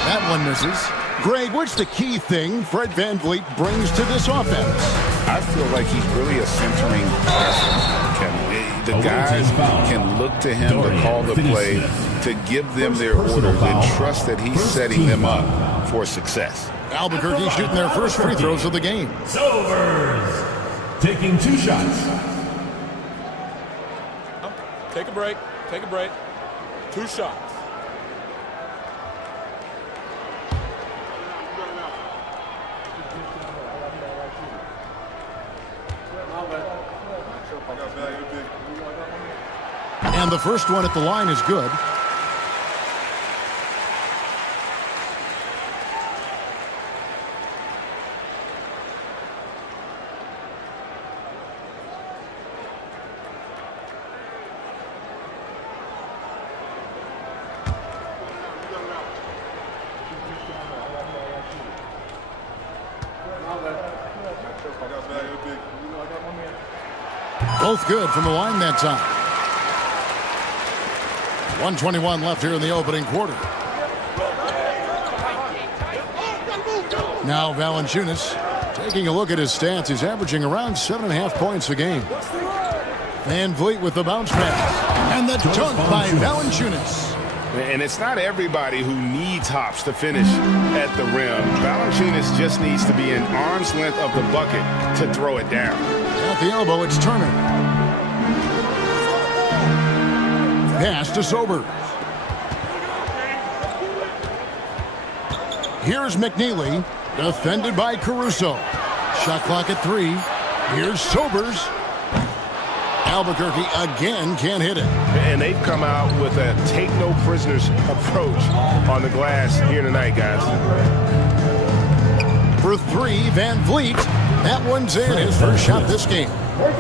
That one misses. Greg, what's the key thing Fred Van Vliet brings to this offense? I feel like he's really a centering presence, Kevin. The guys can look to him to call the play, to give them their orders, and trust that he's setting them up for success. Albuquerque shooting their first free throws of the game. Sobers taking 2 shots. Take a break. Take a break. 2 shots. And the first one at the line is good. Both good from the line that time. 1:21 left here in the opening quarter. Now Valanciunas taking a look at his stats. He's averaging around 7.5 points a game. Van Vliet with the bounce pass. And the dunk by Valanciunas. And it's not everybody who needs hops to finish at the rim. Valanciunas just needs to be an arm's length of the bucket to throw it down. At the elbow, it's Turner. Pass to Sobers. Here's McNeely, defended by Caruso. Shot clock at 3. Here's Sobers. Albuquerque again can't hit it. And they've come out with a take-no-prisoners approach on the glass here tonight, guys. For 3, Van Vliet. That one's in, his first shot this game.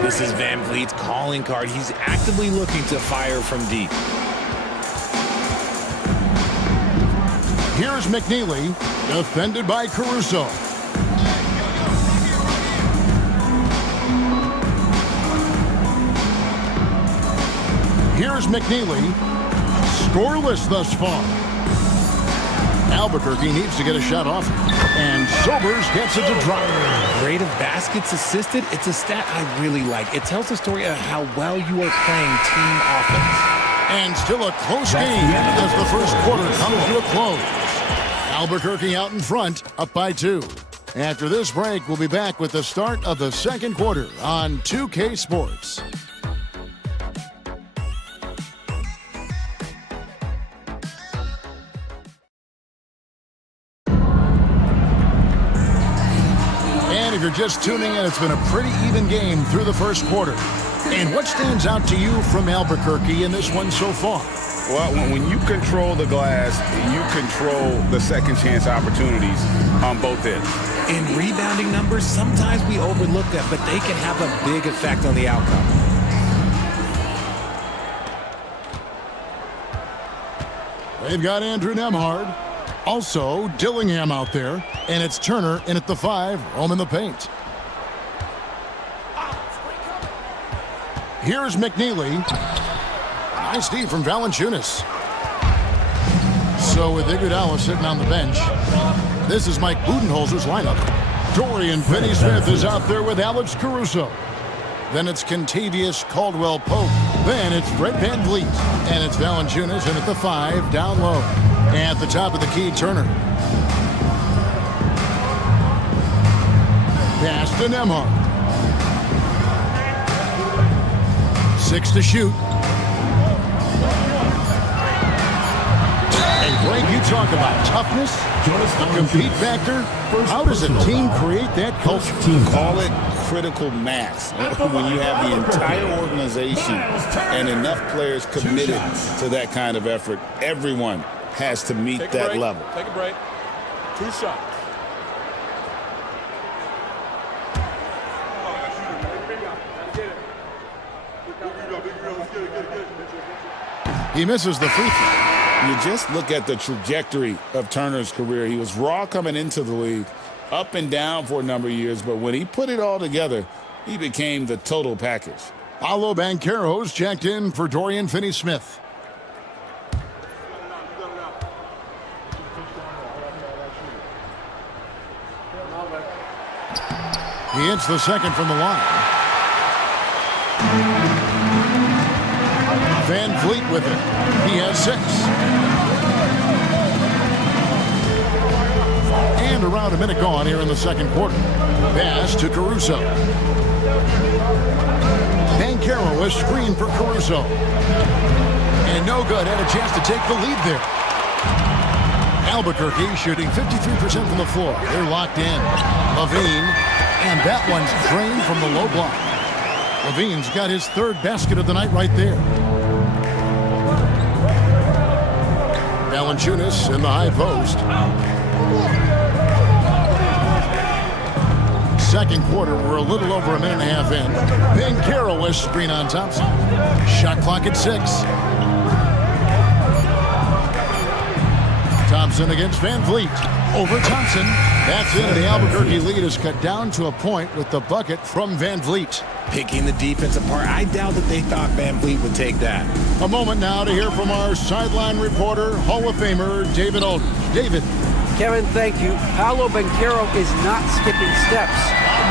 This is Van Vliet's calling card. He's actively looking to fire from deep. Here's McNeely, defended by Caruso. Here's McNeely, scoreless thus far. Albuquerque needs to get a shot off, and Sobers gets it to drop. Rate of baskets assisted, it's a stat I really like. It tells the story of how well you are playing team offense. And still a close game as the first quarter comes to a close. Albuquerque out in front, up by 2. After this break, we'll be back with the start of the second quarter on 2K Sports. And if you're just tuning in, it's been a pretty even game through the first quarter. And what stands out to you from Albuquerque in this one so far? Well, when you control the glass, you control the second chance opportunities on both ends. In rebounding numbers, sometimes we overlook that, but they can have a big effect on the outcome. They've got Andrew Nembhard. Also, Dillingham out there. And it's Turner in at the 5, home in the paint. Here's McNeely. Nice D from Valanciunas. So with Iguodala sitting on the bench, this is Mike Budenholzer's lineup. Dorian Finney-Smith is out there with Alex Caruso. Then it's Kentavious Caldwell-Pope. Then it's Fred VanVleet. And it's Valanciunas in at the 5, down low. At the top of the key, Turner. Pass to Nembhard. 6 to shoot. And Greg, you talk about toughness, the compete factor. How does a team create that culture? Call it critical mass. When you have the entire organization and enough players committed to that kind of effort, everyone has to meet that level. Take a break. 2 shots. He misses the free throw. You just look at the trajectory of Turner's career. He was raw coming into the league, up and down for a number of years, but when he put it all together, he became the total package. Paolo Banchero's checked in for Dorian Finney-Smith. He hits the second from the line. VanVleet with it. He has 6. And around a minute gone here in the second quarter. Pass to Caruso. Banchero is screened for Caruso. And no good. Had a chance to take the lead there. Albuquerque shooting 53% from the floor. They're locked in. Levine. And that one's drained from the low block. Levine's got his 3rd basket of the night right there. Valanciunas in the high post. Second quarter, we're a little over a minute and a half in. Banchero is screen on Thompson. Shot clock at 6. Thompson against VanVleet. Over Thompson. That's it. The Albuquerque lead is cut down to a point with the bucket from VanVleet. Picking the defense apart. I doubt that they thought VanVleet would take that. A moment now to hear from our sideline reporter, Hall of Famer David Aldridge. David. Kevin, thank you. Paolo Banchero is not skipping steps.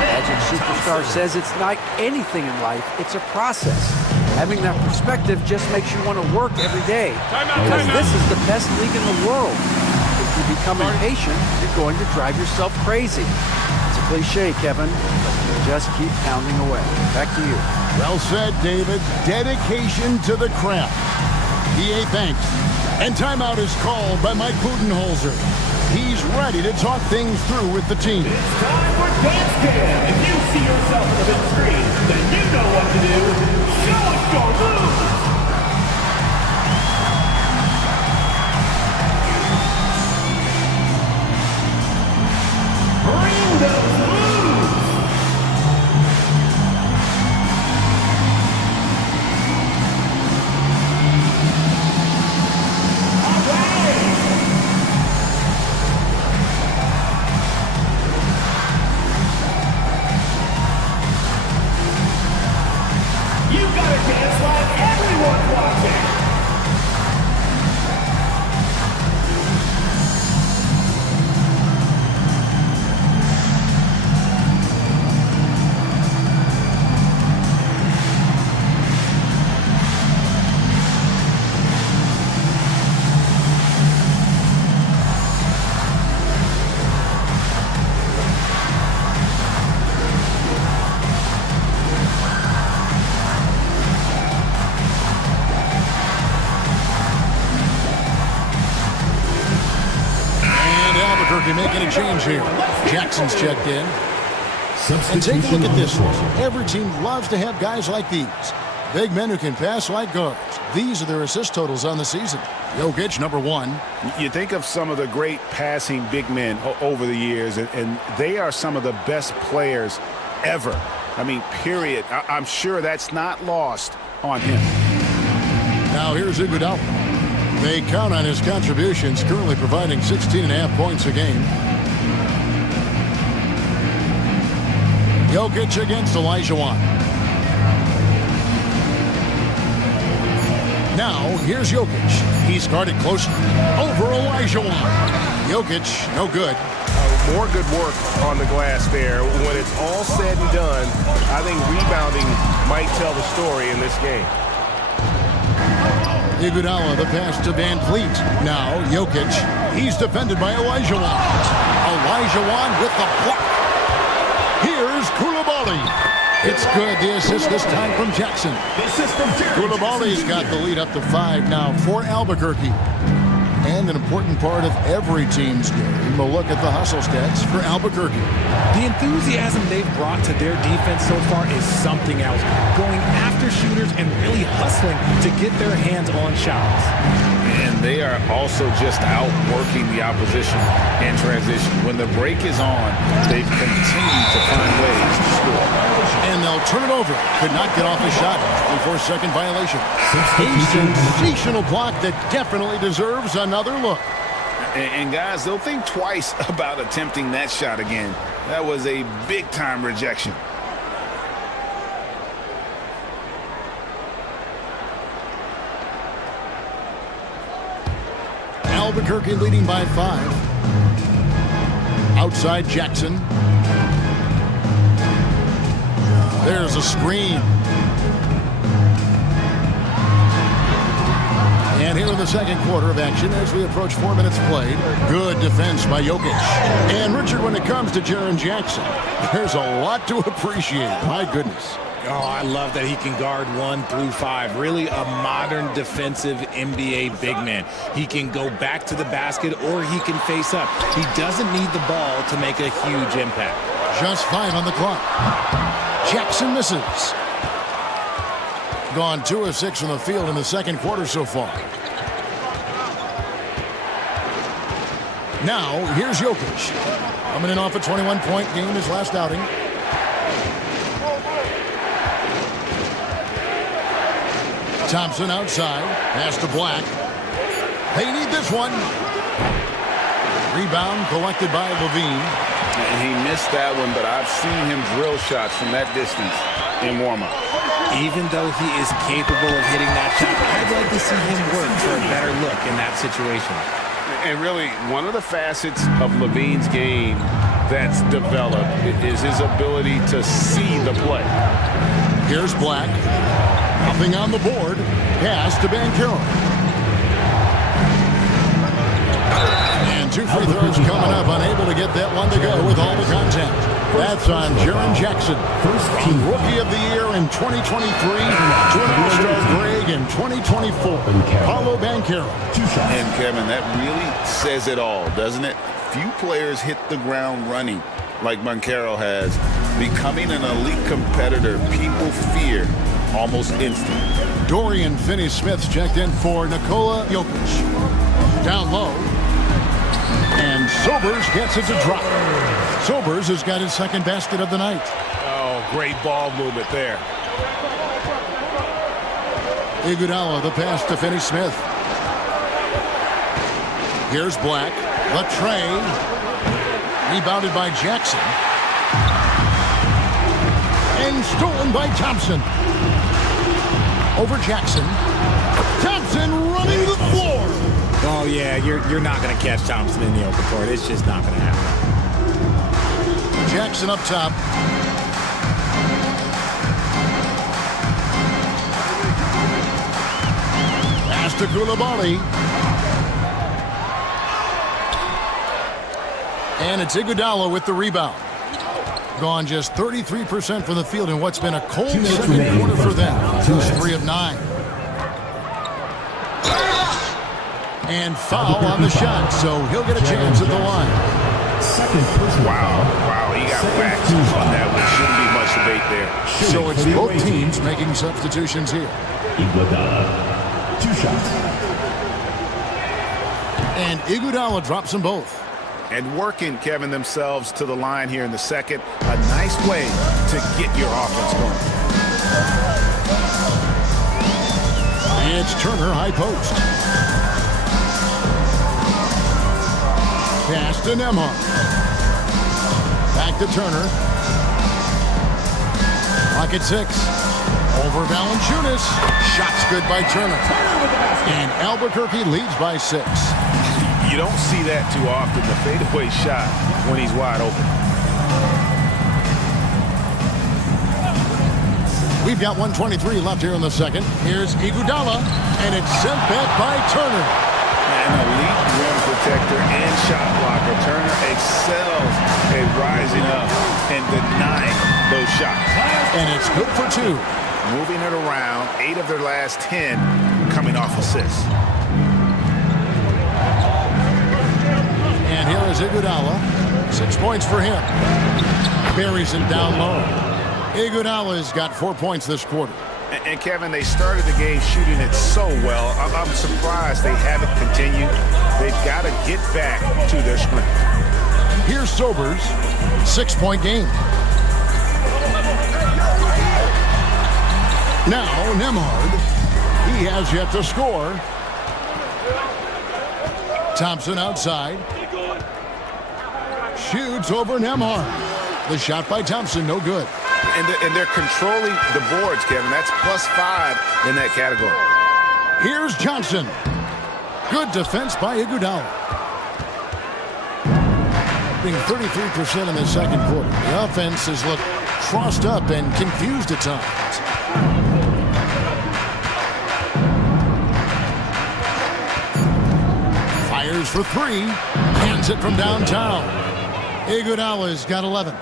Magic Superstar says it's like anything in life. It's a process. Having that perspective just makes you want to work every day. Because this is the best league in the world. If you become impatient, you're going to drive yourself crazy. It's a cliche, Kevin. Just keep pounding away. Back to you. Well said, David. Dedication to the craft. PA thanks. And timeout is called by Mike Budenholzer. He's ready to talk things through with the team. It's time for Dance Cam. If you see yourself on the big screen, then you know what to do. Show us your moves. Bring those moves. All right. You gotta dance like everyone's watching. Making a change here. Jackson's checked in. And take a look at this one. Every team loves to have guys like these. Big men who can pass like guards. These are their assist totals on the season. Jokic, number 1. You think of some of the great passing big men over the years, and they are some of the best players ever. I mean, period. I'm sure that's not lost on him. Now here's Iguodala. They count on his contributions, currently providing 16.5 points a game. Jokic against Elijah Wan. Now, here's Jokic. He's guarded closely. Over Elijah Wan. Jokic, no good. More good work on the glass there. When it's all said and done, I think rebounding might tell the story in this game. Iguodala, the pass to Van Fleet. Now, Jokic. He's defended by Elijah Wan. Elijah Wan with the block. Here's Coulibaly. It's good. The assist this time from Jackson. Coulibaly's got the lead up to 5 now for Albuquerque. And an important part of every team's game, a look at the hustle stats for Albuquerque. The enthusiasm they've brought to their defense so far is something else. Going after shooters and really hustling to get their hands on shots. And they are also just outworking the opposition in transition. When the break is on, they've continued to find ways to score. And they'll turn it over. Could not get off a shot. 24-second violation. A sensational block that definitely deserves another look. And guys, they'll think twice about attempting that shot again. That was a big-time rejection. Albuquerque leading by 5. Outside Jackson. There's a screen. And here in the second quarter of action as we approach 4 minutes played. Good defense by Jokic. And Richard, when it comes to Jaren Jackson, there's a lot to appreciate. My goodness. Oh, I love that he can guard 1 through 5. Really a modern defensive NBA big man. He can go back to the basket or he can face up. He doesn't need the ball to make a huge impact. Just 5 on the clock. Jackson misses. Gone 2 of 6 from the field in the second quarter so far. Now, here's Jokic. Coming in off a 21-point game his last outing. Thompson outside. Pass to Black. They need this one. Rebound collected by Levine. And he missed that one, but I've seen him drill shots from that distance in warm-up. Even though he is capable of hitting that shot, I'd like to see him work for a better look in that situation. And really, one of the facets of Levine's game that's developed is his ability to see the play. Here's Black. Nothing on the board. Pass to Banchero. And 2 free throws coming up. Unable to get that one to go with all the contact. That's on Jaren Jackson. Rookie of the Year in 2023. To an All-Star Greg in 2024. Paulo Banchero. And Kevin, that really says it all, doesn't it? Few players hit the ground running like Banchero has. Becoming an elite competitor, people fear almost instant. Dorian Finney-Smith's checked in for Nikola Jokic. Down low. And Sobers gets it to drop. Sobers has got his second basket of the night. Oh, great ball movement there. Iguodala, the pass to Finney-Smith. Here's Black. The tray. Rebounded by Jackson. And stolen by Thompson. Over Jackson. Thompson running the floor. Oh, yeah, you're not going to catch Thompson in the open court. It's just not going to happen. Jackson up top. Pass to Coulibaly. And it's Iguodala with the rebound. Gone just 33% from the field in what's been a cold second quarter for them. Just 3 of 9. And foul on the shot, so he'll get a chance at the line. Wow, he got whacked on that one. Shouldn't be much debate there. So it's both teams making substitutions here. Iguodala, 2 shots. And Iguodala drops them both. And working, Kevin, themselves to the line here in the second. A nice way to get your offense going. It's Turner, high post. Pass to Nembhard. Back to Turner. Clock at 6. Over Valanciunas. Shot's good by Turner. And Albuquerque leads by 6. You don't see that too often, the fadeaway shot when he's wide open. We've got 1:23 left here in the second. Here's Iguodala, and it's sent back by Turner. An elite rim protector and shot blocker. Turner excels at rising up and denying those shots. And it's good for 2. Moving it around, 8 of their last 10 coming off assists. And here is Iguodala. 6 points for him. Buries it down low. Iguodala's got 4 points this quarter. And Kevin, they started the game shooting it so well. I'm surprised they haven't continued. They've got to get back to their strength. Here's Sobers. 6-point game. Now Nembhard. He has yet to score. Thompson outside. Shoots over Nembhard. The shot by Thompson, no good. And they're controlling the boards, Kevin. That's +5 in that category. Here's Johnson. Good defense by Iguodala. Being 33% in the second quarter. The offense has looked crossed up and confused at times. Fires for 3. Hands it from downtown. Iguodala's got 11.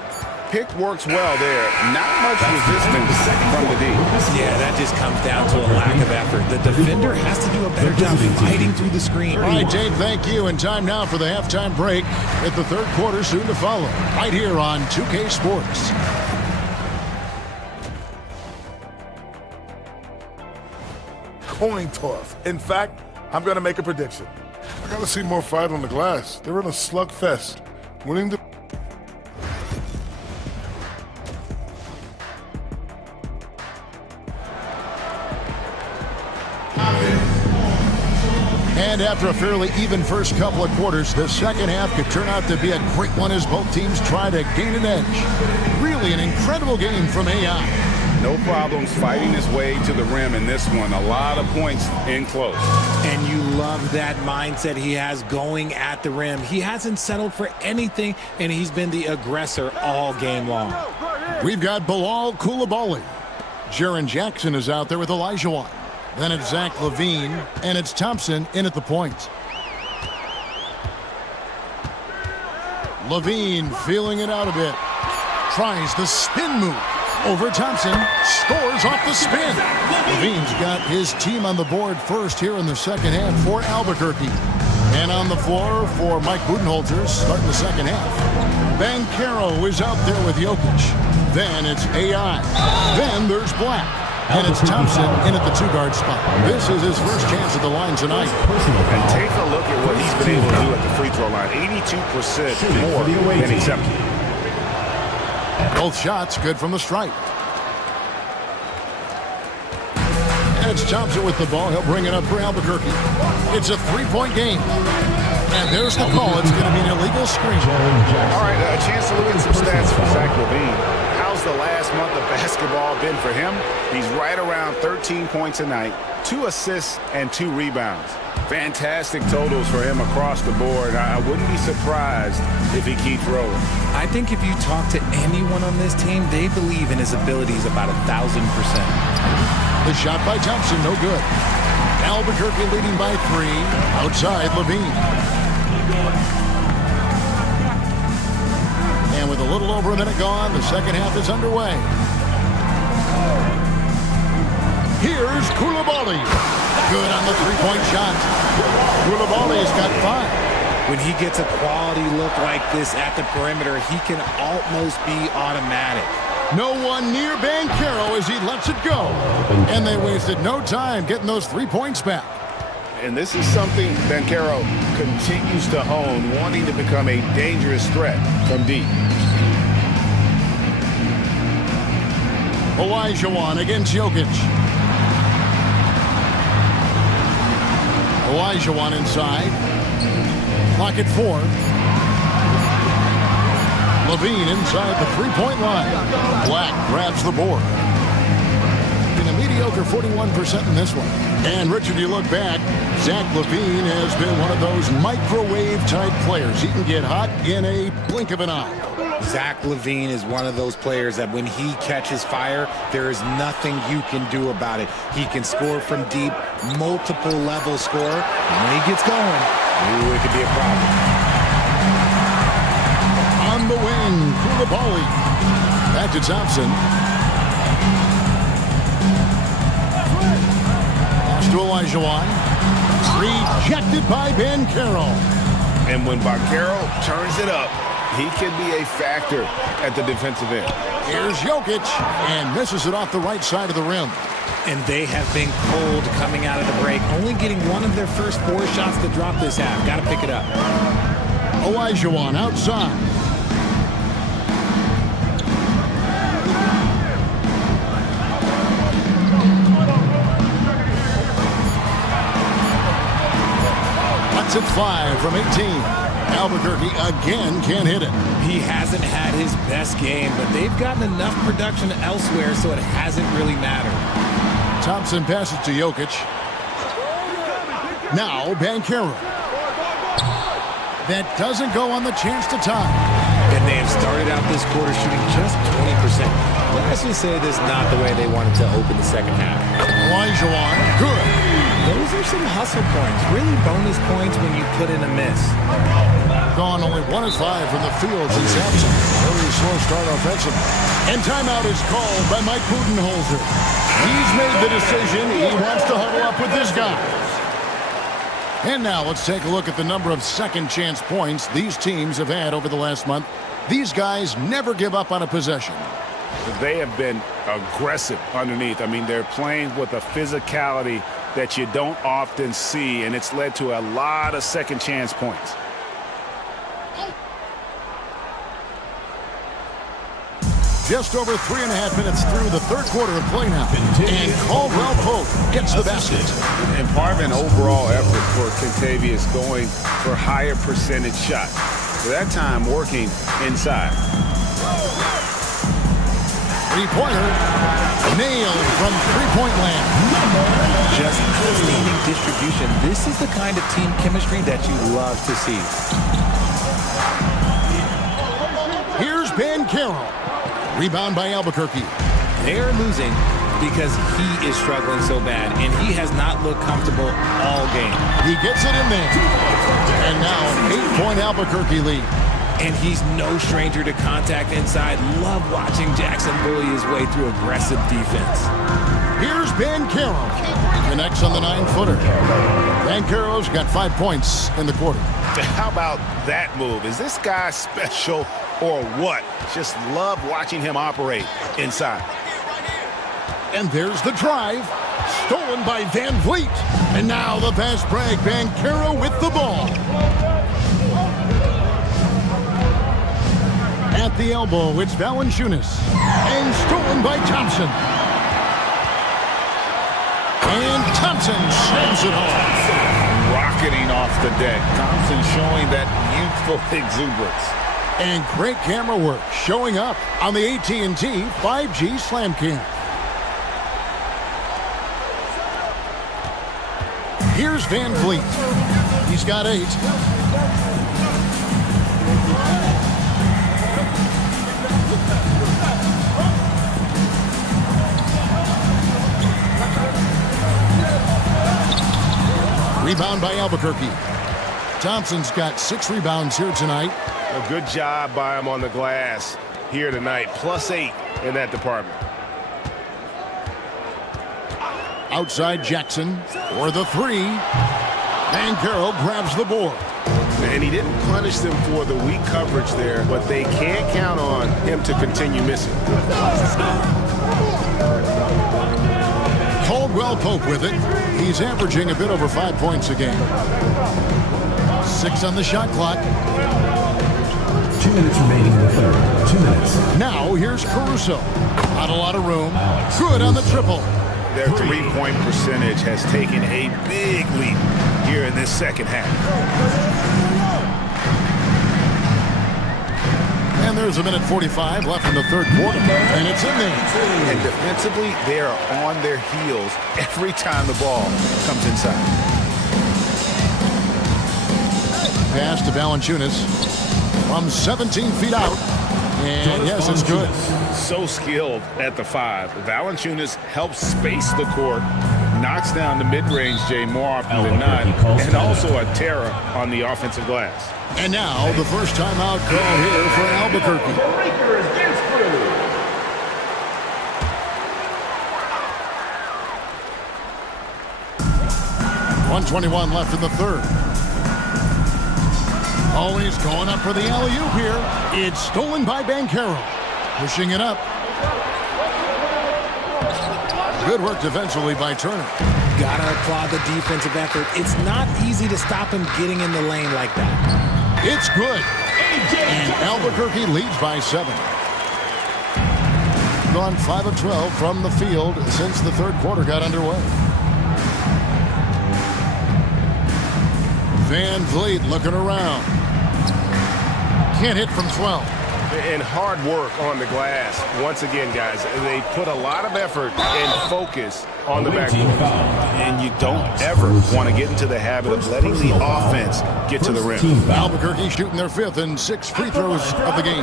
Pick works well there. Not much resistance from the D. Yeah, that just comes down to a lack of effort. The defender has to do a better job fighting through the screen. All right, Dave, thank you. And time now for the halftime break with the third quarter soon to follow. Right here on 2K Sports. Coin toss. In fact, I'm going to make a prediction. I got to see more fight on the glass. They're in a slugfest. Winning the... And after a fairly even first couple of quarters, the second half could turn out to be a great one as both teams try to gain an edge. Really an incredible game from AI. No problems fighting his way to the rim in this one. A lot of points in close. And you love that mindset he has going at the rim. He hasn't settled for anything, and he's been the aggressor all game long. We've got Bilal Coulibaly. Jaren Jackson is out there with Olajuwon. Then it's Zach LaVine, and it's Thompson in at the point. LaVine feeling it out a bit. Tries the spin move over Thompson. Scores off the spin. LaVine's got his team on the board first here in the second half for Albuquerque. And on the floor for Mike Budenholzer starting the second half. Banchero is out there with Jokic. Then it's AI. Then there's Black. And it's Thompson in at the 2-guard spot. This is his first chance at the line tonight. And take a look at what he's been able to do at the free throw line. 82% more than accepted. Both shots good from the stripe. And it's Thompson with the ball. He'll bring it up for Albuquerque. It's a 3-point game. And there's the call. It's going to be an illegal screen. All right, a chance to look at some stats for Zach LaVine. How's the last month of basketball been for him? He's right around 13 points a night, 2 assists, and 2 rebounds. Fantastic totals for him across the board. I wouldn't be surprised if he keeps rolling. I think if you talk to anyone on this team, they believe in his abilities about 1,000%. The shot by Thompson, no good. Albuquerque leading by 3. Outside, LaVine. And with a little over a minute gone, the second half is underway. Here's Coulibaly. Good on the 3-point shot. Coulibaly's got 5. When he gets a quality look like this at the perimeter, he can almost be automatic. No one near Banchero as he lets it go. And they wasted no time getting those 3 points back. And this is something Banchero continues to hone, wanting to become a dangerous threat from deep. Olajuwon against Jokic. Olajuwon inside. Clock at 4. LaVine inside the 3-point line. Black grabs the board. In a mediocre 41% in this one. And, Richard, you look back, Zach LaVine has been one of those microwave-type players. He can get hot in a blink of an eye. Zach LaVine is one of those players that when he catches fire, there is nothing you can do about it. He can score from deep, multiple level score. And when he gets going, ooh, it could be a problem. On the wing, Koulibaly. Back to Thompson. Pass to Olajuwon. Rejected by Banchero. And when Banchero turns it up, he can be a factor at the defensive end. Here's Jokic, and misses it off the right side of the rim. And they have been cold coming out of the break, only getting one of their first 4 shots to drop this half. Got to pick it up. Olajuwon outside. That's at 5 from 18. Albuquerque again can't hit it. He hasn't had his best game, but they've gotten enough production elsewhere, so it hasn't really mattered. Thompson passes to Jokic. Now Banchero. That doesn't go on the chance to tie. And they have started out this quarter shooting just 20%. Let's just say this is not the way they wanted to open the second half. Olajuwon, good. Those are some hustle points, really bonus points when you put in a miss. Gone only 1 of 5 from the field since Thompson. Very slow start offensively. And timeout is called by Mike Budenholzer. He's made the decision. He wants to huddle up with his guys. And now let's take a look at the number of second chance points these teams have had over the last month. These guys never give up on a possession. They have been aggressive underneath. I mean, they're playing with a physicality that you don't often see, and it's led to a lot of second chance points. Just over 3.5 minutes through the third quarter of play now. And Caldwell Pope gets the basket. And part of an overall effort for Kentavious going for higher percentage shots. For that time working inside. Three-pointer. Nailed from three-point land. Just outstanding distribution. This is the kind of team chemistry that you love to see. Here's Banchero. Rebound by Albuquerque. They're losing because he is struggling so bad, and he has not looked comfortable all game. He gets it in there. And now an 8-point Albuquerque lead. And he's no stranger to contact inside. Love watching Jackson bully his way through aggressive defense. Here's Banchero. Connects on the 9-footer. Banchero's got 5 points in the quarter. How about that move? Is this guy special or what? Just love watching him operate inside. And there's the drive. Stolen by Van Vliet. And now the fast break. Banchero with the ball. At the elbow, it's Valanciunas. And stolen by Thompson. And Thompson slams it home. Rocketing off the deck. Thompson showing that youthful exuberance. And great camera work showing up on the AT&T 5G Slam Cam. Here's Van Vliet. He's got 8. Rebound by Albuquerque. Thompson's got 6 rebounds here tonight. A good job by him on the glass here tonight. +8 in that department. Outside Jackson for the 3. Banchero grabs the board. And he didn't punish them for the weak coverage there, but they can't count on him to continue missing. Caldwell Pope with it. He's averaging a bit over 5 points a game. 6 on the shot clock. 2 minutes remaining in the third. 2 minutes. Now here's Caruso. Not a lot of room. Good on the triple. Their three-point percentage has taken a big leap here in this second half. And there's a minute 45 left in the third quarter, and it's in there. And defensively, they are on their heels every time the ball comes inside. Pass to Valanciunas from 17 feet out. And yes, it's good. So skilled at the 5. Valanciunas helps space the court, knocks down the mid-range Jay more often than not, and also a terror on the offensive glass. And now the first timeout call here for Albuquerque. 1:21 left in the third. Oh, he's going up for the alley-oop here. It's stolen by Banchero. Pushing it up. Good work defensively by Turner. Gotta applaud the defensive effort. It's not easy to stop him getting in the lane like that. It's good. And Albuquerque leads by 7. Gone 5 of 12 from the field since the third quarter got underway. Van Vliet looking around. Can't hit from 12. And hard work on the glass. Once again, guys, they put a lot of effort and focus on the backboard. And you don't ever want to get into the habit of letting the offense get to the rim. Albuquerque shooting their 5th and 6 free throws of the game.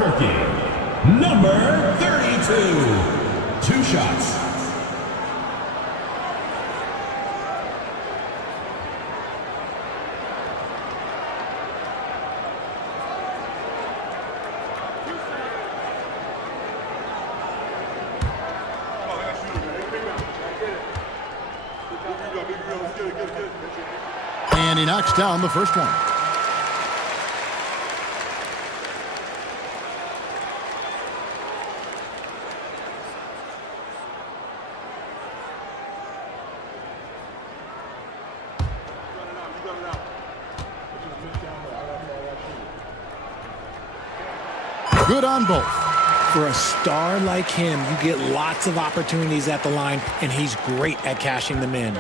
Number 32. 2 shots. And he knocks down the first one. Good on both. For a star like him, you get lots of opportunities at the line, and he's great at cashing them in.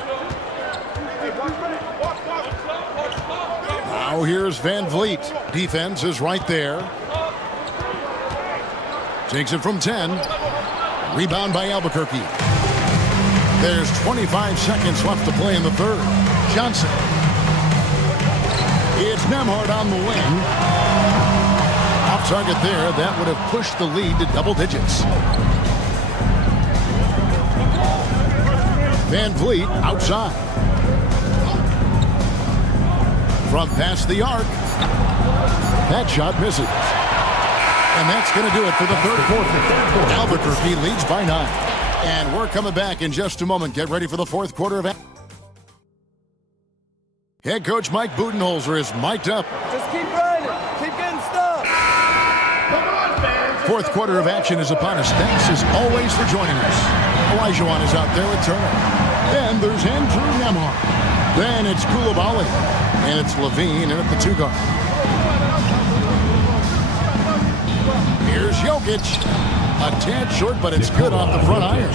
Now here's Van Vliet. Defense is right there. Takes it from 10. Rebound by Albuquerque. There's 25 seconds left to play in the third. Johnson. It's Nembhard on the wing. Off target there. That would have pushed the lead to double digits. Van Vliet outside. From past the arc. That shot misses. And that's going to do it for the third quarter. Albuquerque leads by 9. And we're coming back in just a moment. Get ready for the fourth quarter of... Head coach Mike Budenholzer is mic'd up. Just keep running. Keep getting stuff. Fourth quarter of action is upon us. Thanks as always for joining us. Olajuwon is out there with Turner. Then there's Andrew Nembhard. Then it's Coulibaly. And it's Levine in at the 2 guard. Here's Jokic. A tad short, but it's good off the front iron.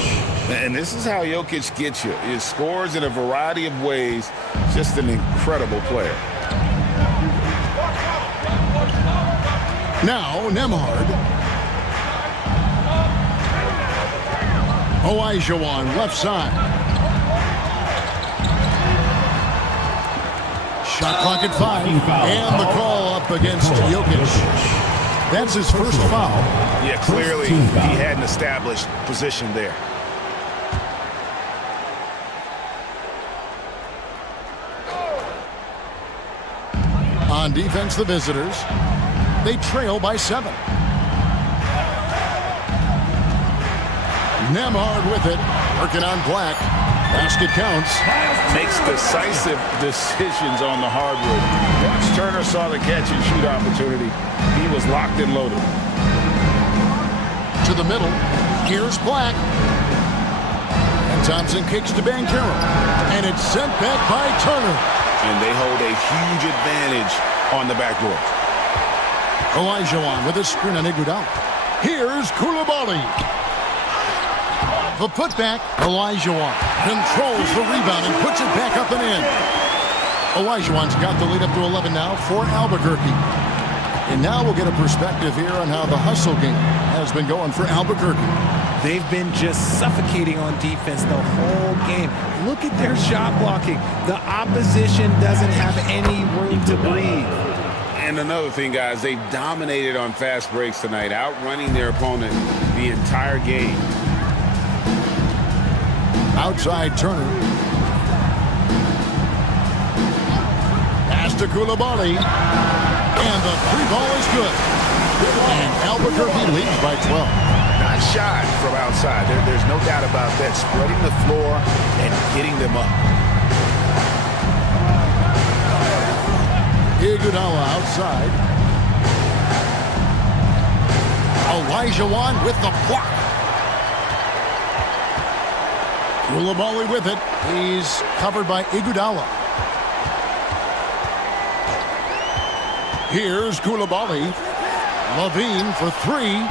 And this is how Jokic gets you. He scores in a variety of ways. Just an incredible player. Now, Nembhard. Olajuwon, left side. Shot clock at 5. And the call up against Jokic. That's his first foul. Yeah, clearly he had an established position there. On defense, the visitors. They trail by 7. Nembhard with it. Working on Black. Basket counts. Makes decisive decisions on the hardwood. Once Turner saw the catch-and-shoot opportunity, he was locked and loaded. To the middle. Here's Black. And Thompson kicks to Banchero. And it's sent back by Turner. And they hold a huge advantage on the backboard. Olajuwon with a screen on Iguodala. Here's Coulibaly. The putback, Olajuwon controls the rebound and puts it back up and in. Olajuwon's got the lead up to 11 now for Albuquerque. And now we'll get a perspective here on how the hustle game has been going for Albuquerque. They've been just suffocating on defense the whole game. Look at their shot blocking. The opposition doesn't have any room to breathe. And another thing, guys, they've dominated on fast breaks tonight, outrunning their opponent the entire game. Outside Turner. Pass to Koulibaly. And the three ball is good. And Albuquerque leads by 12. Not shy from outside. There's no doubt about that. Spreading the floor and getting them up. Iguodala outside. Olajuwon with the block. Koulibaly with it. He's covered by Iguodala. Here's Koulibaly. Levine for three.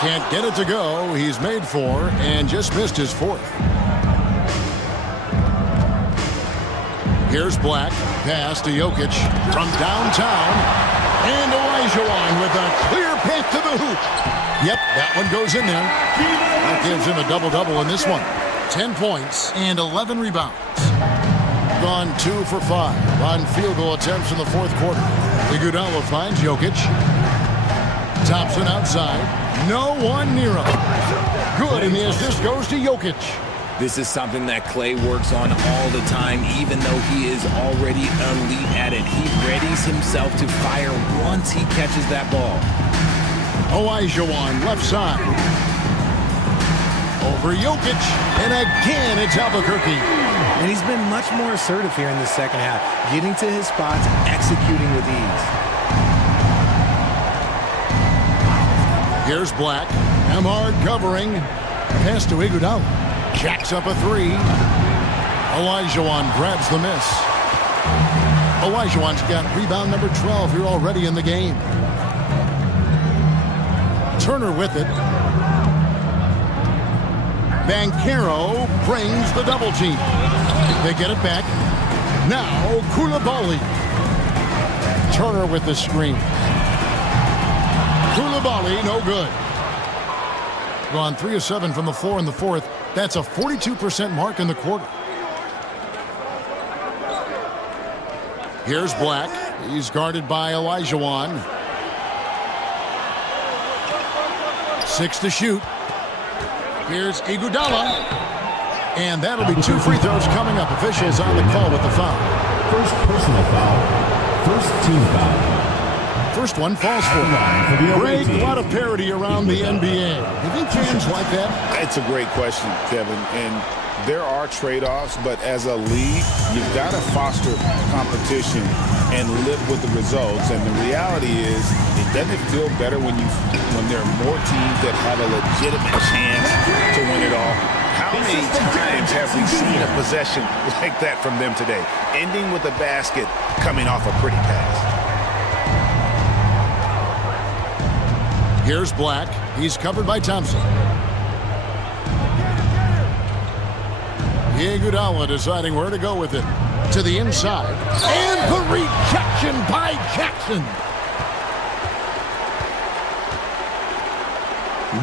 Can't get it to go. He's made four and just missed his fourth. Here's Black. Pass to Jokic from downtown. And Olajuwon with a clear path to the hoop. Yep, that one goes in there. That gives him a double-double in this one. 10 points and 11 rebounds. Gone 2 for 5 on field goal attempts in the fourth quarter. Iguodala finds Jokic. Thompson outside. No one near him. Good, and the assist goes to Jokic. This is something that Clay works on all the time, even though he is already elite at it. He readies himself to fire once he catches that ball. Olajuwon left side. Over Jokic, and again it's Albuquerque. And he's been much more assertive here in the second half, getting to his spots, executing with ease. Here's Black. Emhard covering. Pass to Iguodala. Jacks up a three. Olajuwon grabs the miss. Olajuwon's got rebound number 12 here already in the game. Turner with it. Banchero brings the double team. They get it back. Now Koulibaly. Turner with the screen. Koulibaly, no good. Gone 3 of 7 from the floor in the fourth. That's a 42% mark in the quarter. Here's Black. He's guarded by Olajuwon. 6 to shoot. Here's Iguodala. And that'll be 2 free throws coming up. Officials on the call with the foul. First personal foul. First team foul. First one falls for him. Great, a lot of parity around the NBA. You think fans like that? It's a great question, Kevin. And there are trade-offs, but as a league, you've got to foster competition and live with the results. And the reality is, it doesn't feel better when there are more teams that have a legitimate chance to win it all. How many times have we seen a possession like that from them today, ending with a basket coming off a pretty pass? Here's Black. He's covered by Thompson. Iguodala deciding where to go with it. To the inside. And the rejection by Jackson.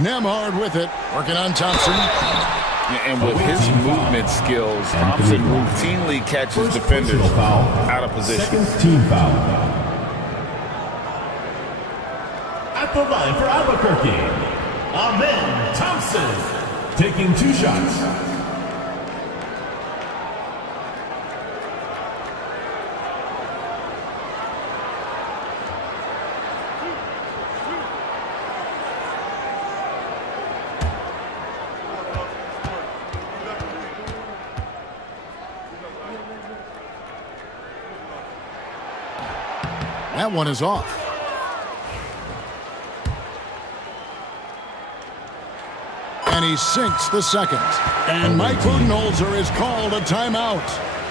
Nembhard with it. Working on Thompson. And with his movement skills, Thompson routinely catches defenders out of position. Second team foul. At the line for Albuquerque, Amen Thompson, taking 2 shots. That one is off. And he sinks the second. And Mike Budenholzer is called a timeout.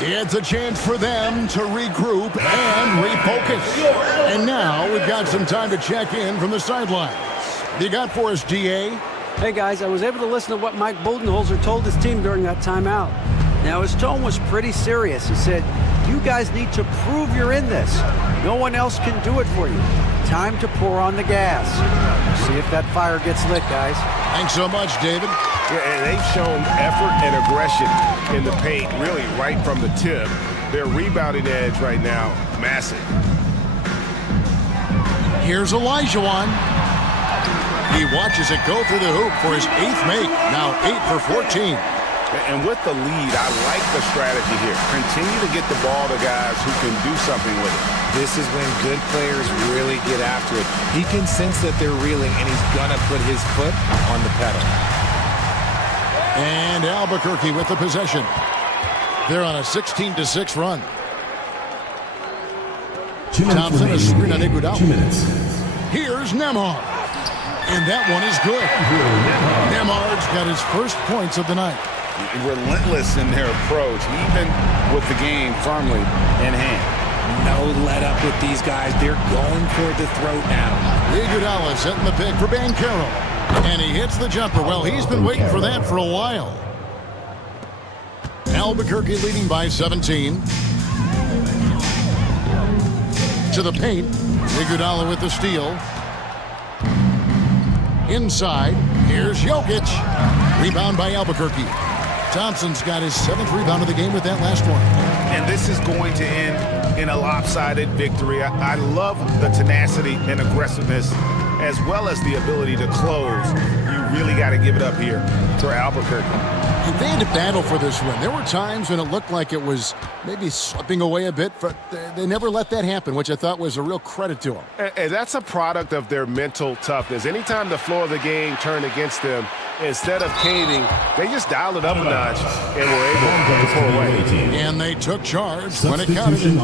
It's a chance for them to regroup and refocus. And now we've got some time to check in from the sidelines. You got for us, GA? Hey, guys, I was able to listen to what Mike Budenholzer told his team during that timeout. Now, his tone was pretty serious. He said, you guys need to prove you're in this. No one else can do it for you. time to pour on the gas. See if that fire gets lit, guys. Thanks so much, David. Yeah, and they've shown effort and aggression in the paint, really right from the tip. Their rebounding edge right now, massive. Here's Olajuwon. He watches it go through the hoop for his 8th make. Now 8 for 14. And with the lead, I like the strategy here. Continue to get the ball to guys who can do something with it. This is when good players really get after it. He can sense that they're reeling, and he's going to put his foot on the pedal. And Albuquerque with the possession. They're on a 16-6 run. Thompson, a screen on Iguodala. 2 minutes. Here's Nembhard. And that one is good. Nembhard's got his first points of the night. Relentless in their approach, even with the game firmly in hand. No let up with these guys. They're going for the throat now. Iguodala setting the pick for Banchero. And he hits the jumper. Well, he's been waiting for that for a while. Albuquerque leading by 17. To the paint. Iguodala with the steal. Inside. Here's Jokic. Rebound by Albuquerque. Thompson's got his 7th rebound of the game with that last one. And this is going to end in a lopsided victory. I love the tenacity and aggressiveness as well as the ability to close. You really got to give it up here for Albuquerque. And they had to battle for this win. There were times when it looked like it was maybe slipping away a bit, but they never let that happen, which I thought was a real credit to them. And that's a product of their mental toughness. Anytime the floor of the game turned against them, instead of caving, they just dialed it up a notch and were able to pull away. And they took charge when it counted,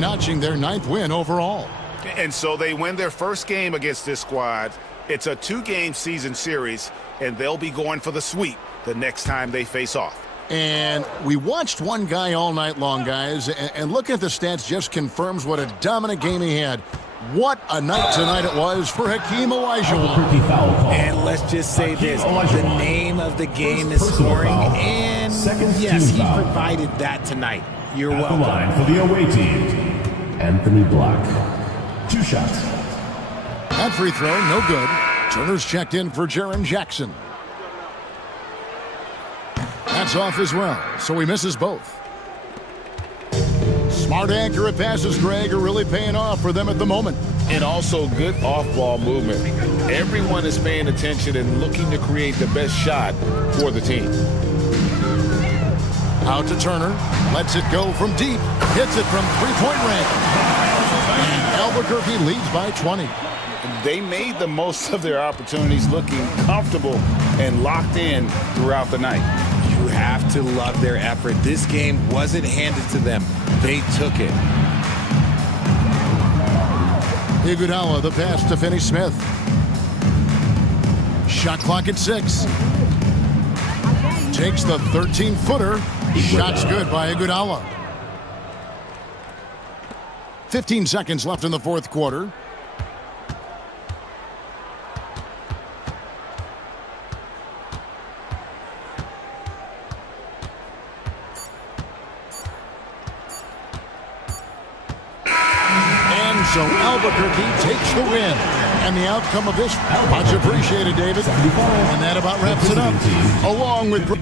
notching their 9th win overall. And so they win their first game against this squad. It's a 2-game season series, and they'll be going for the sweep the next time they face off. And we watched one guy all night long, guys, and looking at the stats just confirms what a dominant game he had. What a night tonight it was for Hakeem Olajuwon. And let's just say this, the name of the game is scoring, and yes, he provided that tonight. You're welcome. The line for the away team, Anthony Black. 2 shots. That free throw, no good. Turner's checked in for Jaren Jackson. That's off as well, so he misses both. Smart, accurate passes, Greg, are really paying off for them at the moment. And also good off-ball movement. Everyone is paying attention and looking to create the best shot for the team. Out to Turner. Lets it go from deep. Hits it from three-point range. And Albuquerque leads by 20. They made the most of their opportunities, looking comfortable and locked in throughout the night. You have to love their effort. This game wasn't handed to them. They took it. Iguodala, the pass to Finney-Smith. Shot clock at 6. Takes the 13-footer. Shot's good by Iguodala. 15 seconds left in the 4th quarter. So Albuquerque takes the win. And the outcome of this, much appreciated, David. And that about wraps it up. Along with...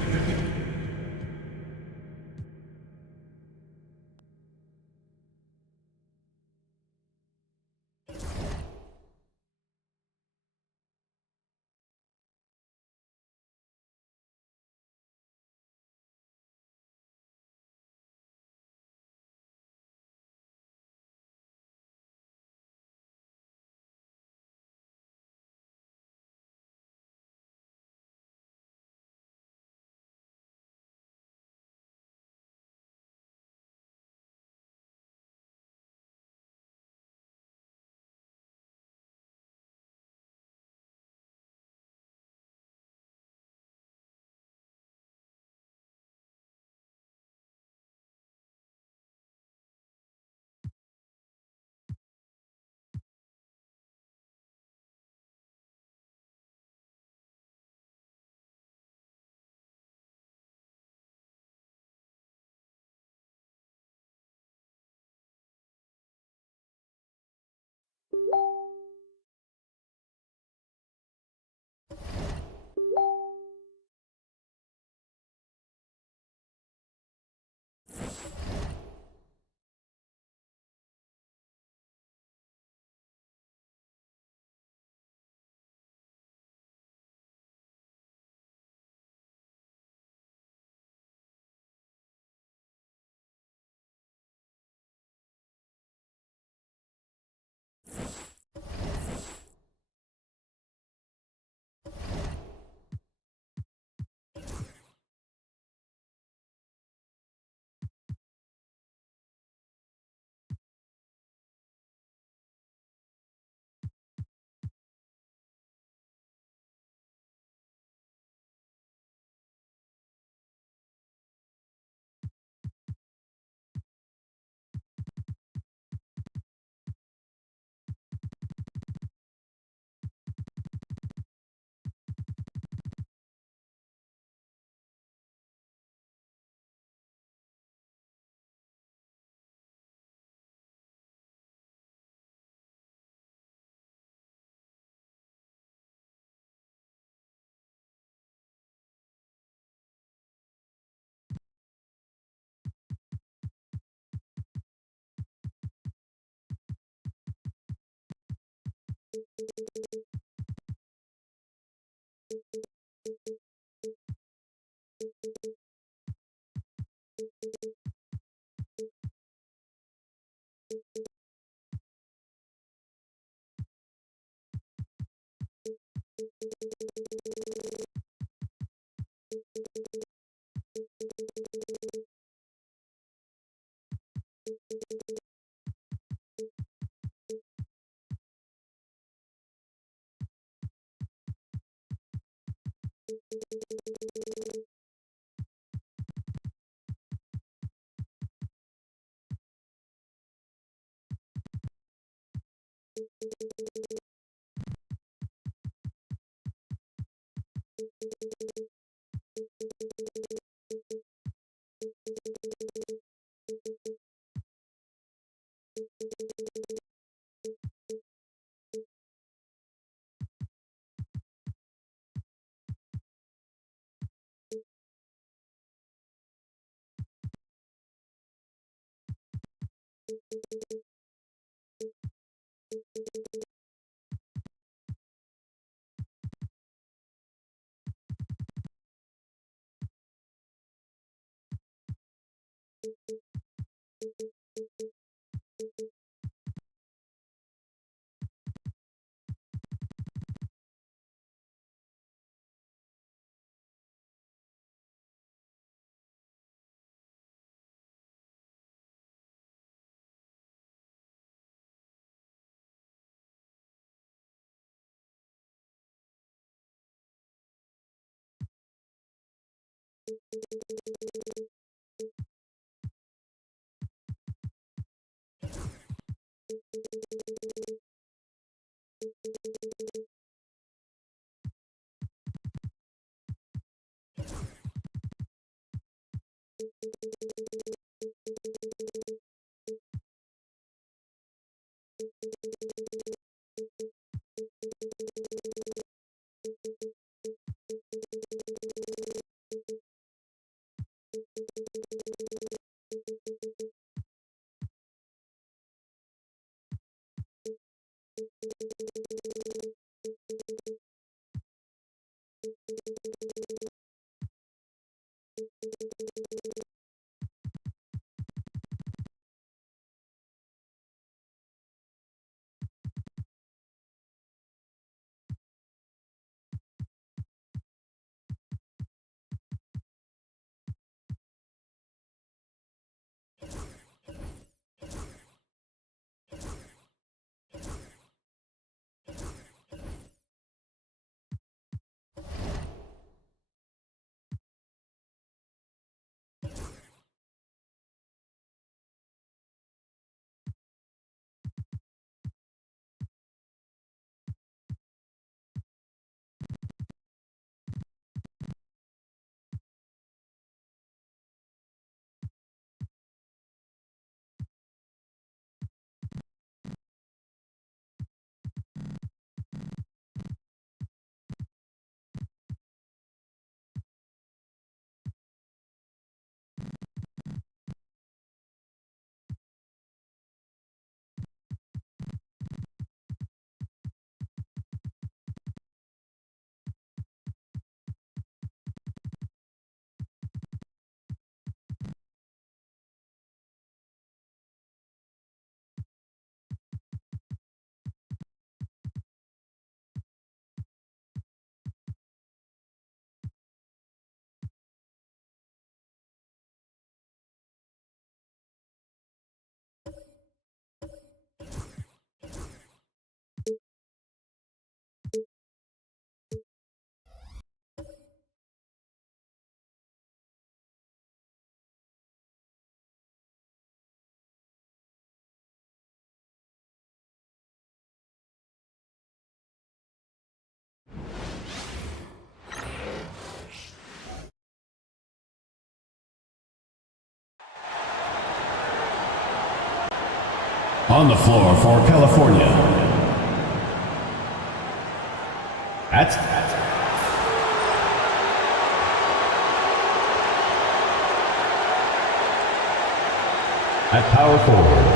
On the floor for California. At power forward,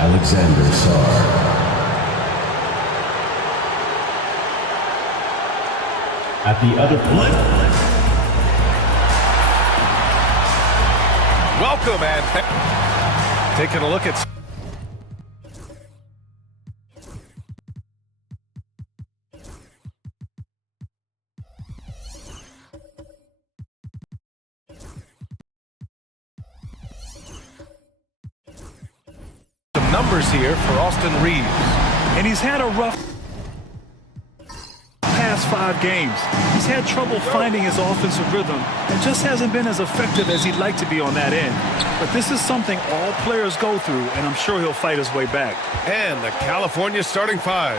Alexander Sarr. At the other point, welcome and taking a look at numbers here for Austin Reeves. And he's had a rough past 5 games. He's had trouble finding his offensive rhythm and just hasn't been as effective as he'd like to be on that end. But this is something all players go through, and I'm sure he'll fight his way back. And the California starting 5.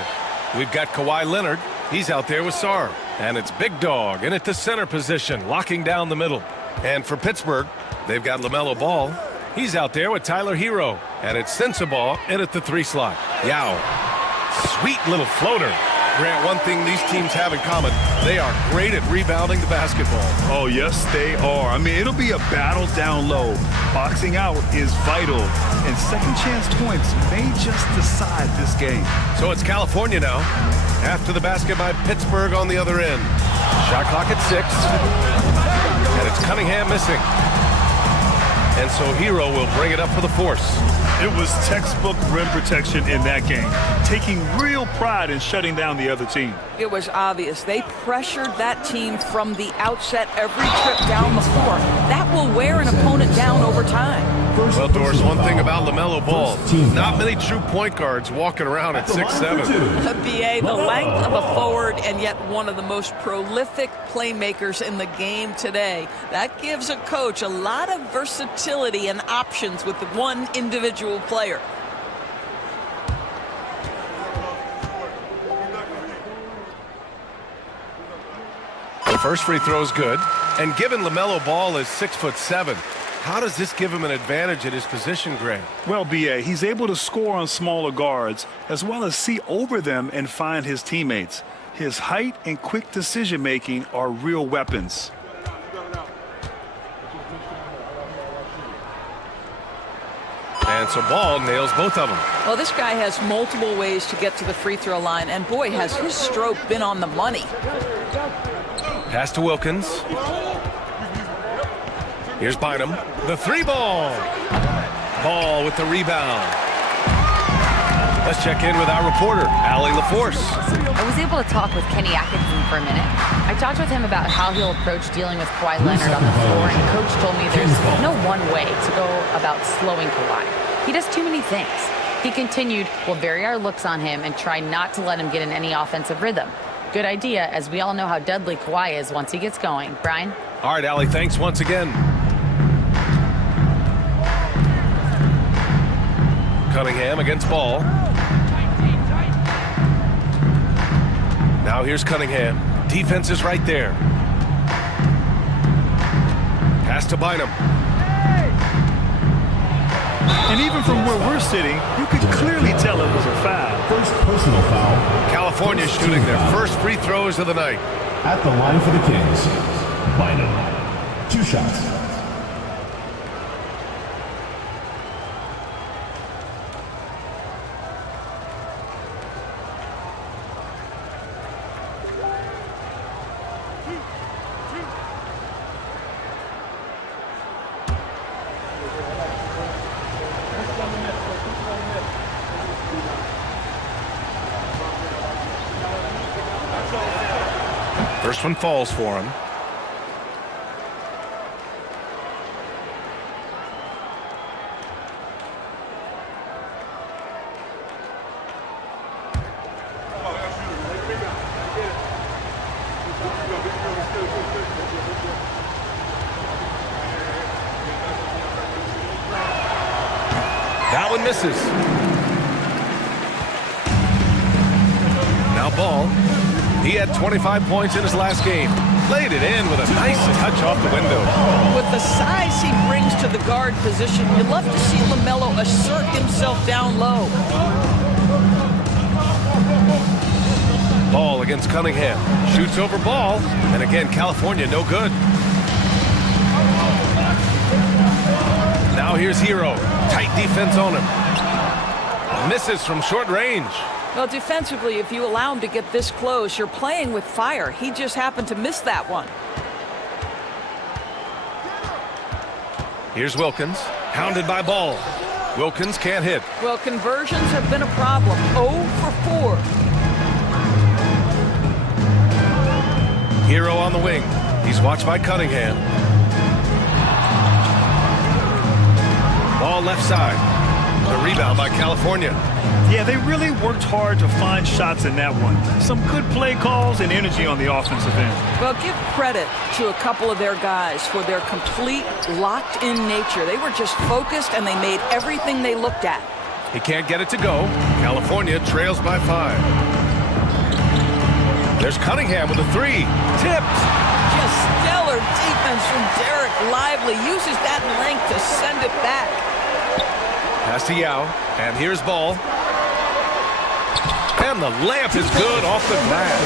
We've got Kawhi Leonard. He's out there with Sarr. And it's Big Dog in at the center position, locking down the middle. And for Pittsburgh, they've got LaMelo Ball. He's out there with Tyler Hero. And it's Sensabaugh in at the 3 slot. Yao. Sweet little floater. Grant, one thing these teams have in common, they are great at rebounding the basketball. Oh, yes, they are. I mean, it'll be a battle down low. Boxing out is vital, and second chance points may just decide this game. So it's California now, after the basket by Pittsburgh on the other end. Shot clock at 6, and it's Cunningham missing. And so Hero will bring it up for the force. It was textbook rim protection in that game, taking real pride in shutting down the other team. It was obvious. They pressured that team from the outset every trip down the floor. That will wear an opponent down over time. Well, Doris, one thing about LaMelo Ball, not many true point guards walking around at 6'7". BA, the length of a forward and yet one of the most prolific playmakers in the game today. That gives a coach a lot of versatility and options with one individual player. The first free throw is good, and given LaMelo Ball is 6'7", how does this give him an advantage at his position, Grant? Well, BA, he's able to score on smaller guards as well as see over them and find his teammates. His height and quick decision-making are real weapons. And so Ball nails both of them. Well, this guy has multiple ways to get to the free throw line, and boy, has his stroke been on the money. Pass to Wilkins. Here's Bynum. The 3-ball. Ball with the rebound. Let's check in with our reporter, Allie LaForce. I was able to talk with Kenny Atkinson for a minute. I talked with him about how he'll approach dealing with Kawhi Leonard on the floor, and Coach told me there's no one way to go about slowing Kawhi. He does too many things. He continued, we'll vary our looks on him and try not to let him get in any offensive rhythm. Good idea, as we all know how deadly Kawhi is once he gets going. Brian? All right, Allie, thanks once again. Cunningham against Ball. Now here's Cunningham. Defense is right there. Pass to Bynum. And even from where we're sitting, you could clearly tell it was a foul. First personal foul. California shooting their first free throws of the night. At the line for the Kings, Bynum. 2 shots. First one falls for him. That one misses. Now Ball. He had 25 points in his last game. Played it in with a nice touch off the window. With the size he brings to the guard position, you love to see LaMelo assert himself down low. Ball against Cunningham. Shoots over Ball. And again, California no good. Now here's Hero. Tight defense on him. Misses from short range. Well, defensively, if you allow him to get this close, you're playing with fire. He just happened to miss that one. Here's Wilkins. Hounded by Ball. Wilkins can't hit. Well, conversions have been a problem. 0 for 4. Hero on the wing. He's watched by Cunningham. Ball left side. The rebound by California. Yeah, they really worked hard to find shots in that one. Some good play calls and energy on the offensive end. Well, give credit to a couple of their guys for their complete locked-in nature. They were just focused, and they made everything they looked at. He can't get it to go. California trails by 5. There's Cunningham with a 3. Tipped. Just stellar defense from Derek Lively. Uses that length to send it back. Pass to Yao, and here's Ball. And the layup is good off the glass.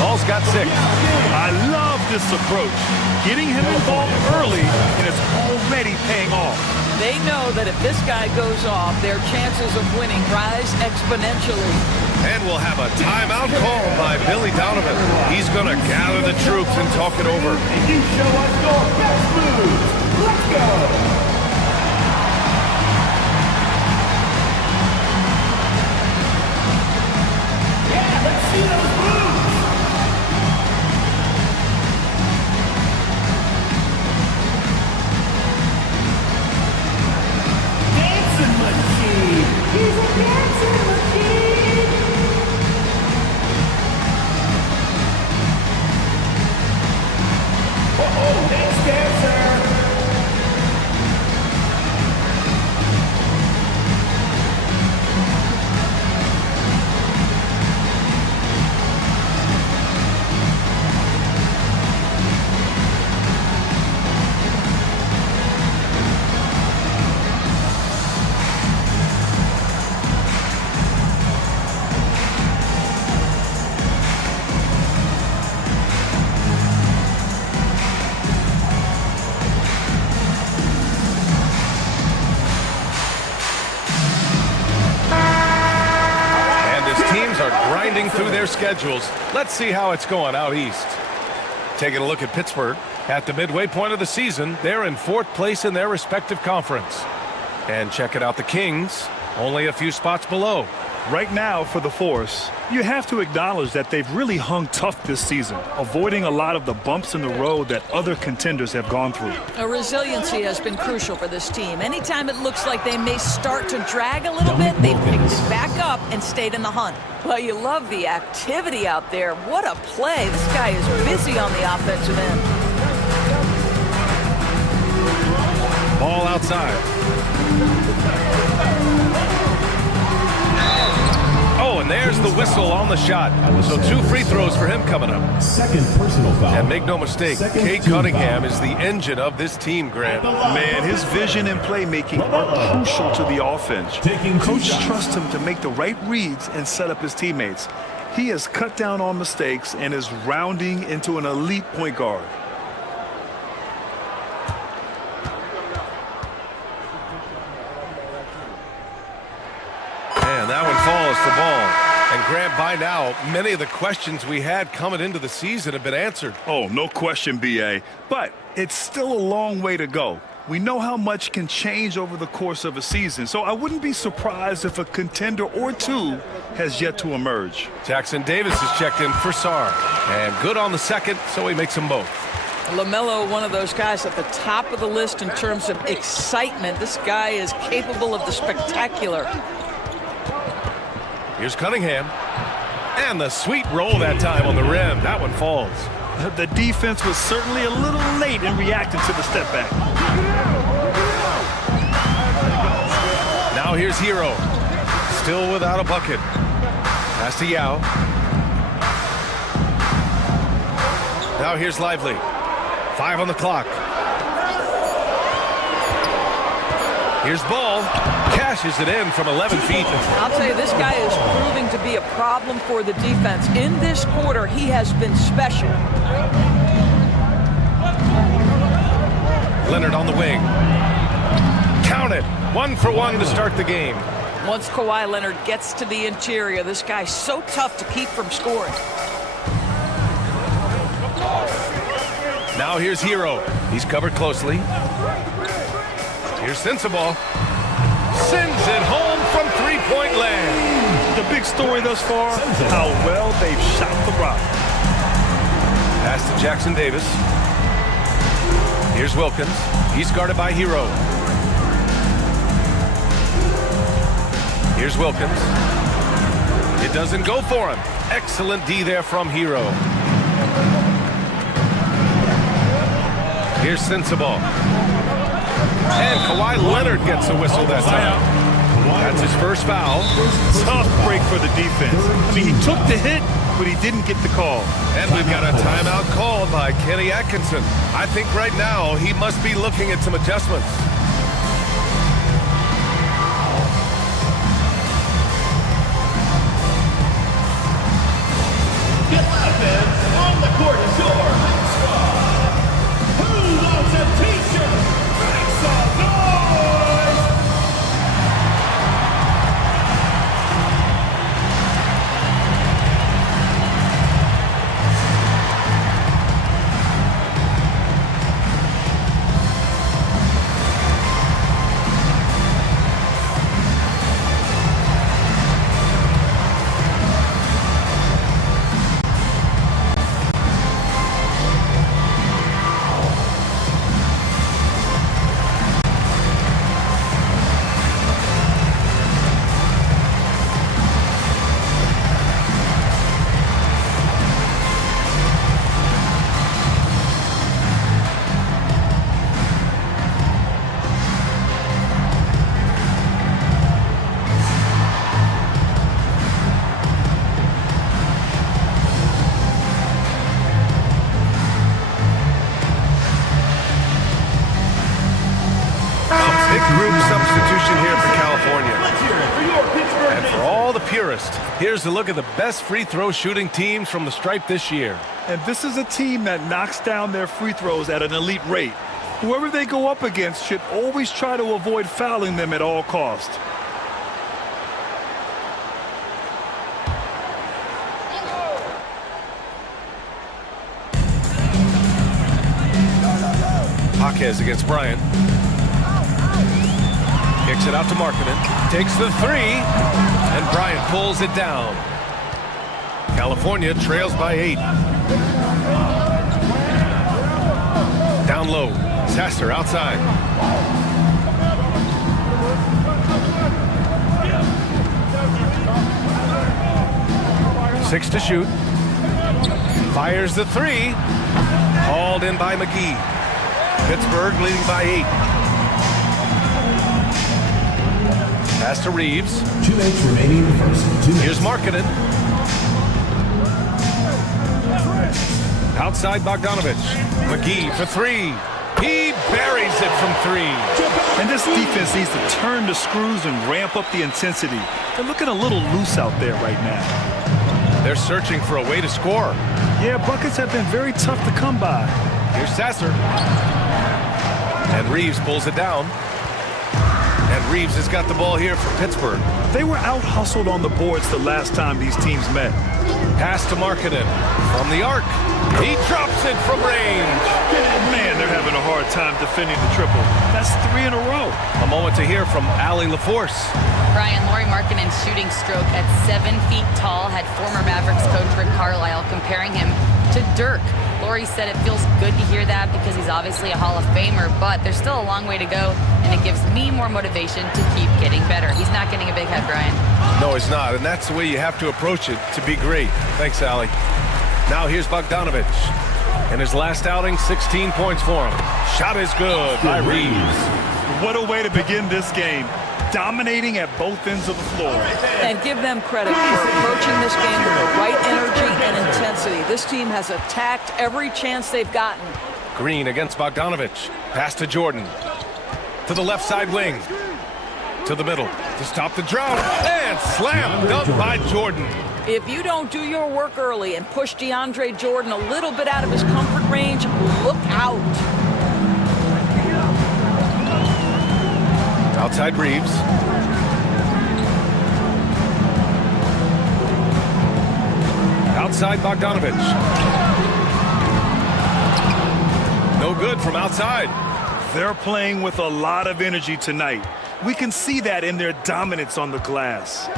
Ball's got 6. I love this approach. Getting him involved early, and it's already paying off. They know that if this guy goes off, their chances of winning rise exponentially. And we'll have a timeout called by Billy Donovan. He's going to gather the troops and talk it over. And you show us your best moves. Let's go. Let's see those moves! Dancing machine! He's a dancing machine! Oh, dance dancer! Grinding through their schedules. Let's see how it's going out east. Taking a look at Pittsburgh. At the midway point of the season, they're in 4th place in their respective conference. And checking out the Kings, only a few spots below. Right now, for the Force, you have to acknowledge that they've really hung tough this season, avoiding a lot of the bumps in the road that other contenders have gone through. Resiliency has been crucial for this team. Anytime it looks like they may start to drag a little bit, they've picked it back up and stayed in the hunt. Well, you love the activity out there. What a play. This guy is busy on the offensive end. Ball outside. Oh, and there's the whistle on the shot. So 2 free throws for him coming up. Second personal foul. And make no mistake, Cade Cunningham is the engine of this team, Grant. Man, his vision and playmaking are crucial to the offense. Coach trusts him to make the right reads and set up his teammates. He has cut down on mistakes and is rounding into an elite point guard. And that one falls for Ball. And Grant, by now, many of the questions we had coming into the season have been answered. Oh, no question, B.A. But it's still a long way to go. We know how much can change over the course of a season, so I wouldn't be surprised if a contender or two has yet to emerge. Jackson Davis is checked in for Sarr. And good on the second, so he makes them both. LaMelo, one of those guys at the top of the list in terms of excitement. This guy is capable of the spectacular. Here's Cunningham. And the sweet roll that time on the rim. That one falls. The defense was certainly a little late in reacting to the step back. Now here's Hero. Still without a bucket. Pass to Yao. Now here's Lively. 5 on the clock. Here's Ball. Cashes it in from 11 feet. I'll tell you, this guy is proving to be a problem for the defense. In this quarter, he has been special. Leonard on the wing. Count it. 1 for 1 to start the game. Once Kawhi Leonard gets to the interior, this guy's so tough to keep from scoring. Now here's Hero. He's covered closely. Here's Sensabaugh. Sends it home from three-point land. The big story thus far, how well they've shot the rock. Pass to Jackson Davis. Here's Wilkins. He's guarded by Hero. Here's Wilkins. It doesn't go for him. Excellent D there from Hero. Here's Sensible. And Kawhi Leonard gets a whistle that time. That's his first foul. Tough break for the defense. I mean, he took the hit, but he didn't get the call. And we've got a timeout called by Kenny Atkinson. I think right now he must be looking at some adjustments. Get offense on the court is your squad. Who wants a t-shirt? Make some noise! Group substitution here for California. And for all the purists, here's a look at the best free throw shooting teams from the stripe this year. And this is a team that knocks down their free throws at an elite rate. Whoever they go up against should always try to avoid fouling them at all costs. Jaquez against Bryant. Kicks it out to Markkanen. Takes the three. And Bryant pulls it down. California trails by 8. Down low. Sasser outside. Six to shoot. Fires the three. Hauled in by McGee. Pittsburgh leading by 8. Pass to Reeves. 2 minutes remaining in the first. 2 minutes. Here's Markkanen. Outside Bogdanovich. McGee for 3. He buries it from 3. And this defense needs to turn the screws and ramp up the intensity. They're looking a little loose out there right now. They're searching for a way to score. Yeah, buckets have been very tough to come by. Here's Sasser. And Reeves pulls it down. And Reeves has got the ball here for Pittsburgh. They were out-hustled on the boards the last time these teams met. Pass to Markkanen from the arc. He drops it from range. Man, they're having a hard time defending the triple. That's 3 in a row. A moment to hear from Allie LaForce. Brian, Lauri Markkanen's shooting stroke at 7 feet tall had former Mavericks coach Rick Carlisle comparing him to Dirk. Lauri said it feels good to hear that because he's obviously a Hall of Famer, but there's still a long way to go, and it gives me more motivation to keep getting better. He's not getting a big head, Brian. No, he's not, and that's the way you have to approach it to be great. Thanks, Allie. Now here's Bogdanovich. In his last outing, 16 points for him. Shot is good by Reeves. What a way to begin this game. Dominating at both ends of the floor. And give them credit for approaching this game with the right energy and intensity. This team has attacked every chance they've gotten. Green against Bogdanovich. Pass to Jordan. To the left side wing. To the middle. To stop the drought. And slam dunk by Jordan. If you don't do your work early and push DeAndre Jordan a little bit out of his comfort range, look out. Outside Reeves. Outside Bogdanovich. No good from outside. They're playing with a lot of energy tonight. We can see that in their dominance on the glass.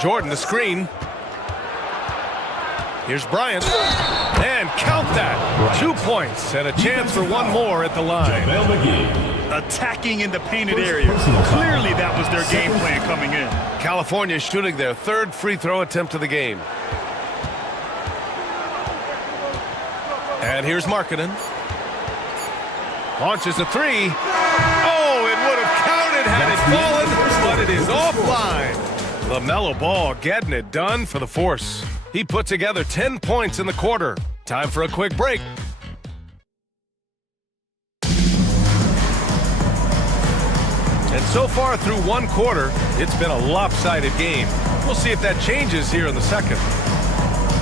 Jordan, the screen. Here's Bryant. And count that. 2 points and a chance for one more at the line. JaVale McGee. attacking in the painted area. Clearly that was their game plan coming in. California shooting their third free throw attempt of the game. And here's Markkanen. Launches a three. Oh, it would have counted had it fallen, but it is offline. LaMelo Ball getting it done for the Force. He put together 10 points in the quarter. Time for a quick break. And so far through one quarter, it's been a lopsided game. We'll see if that changes here in the second.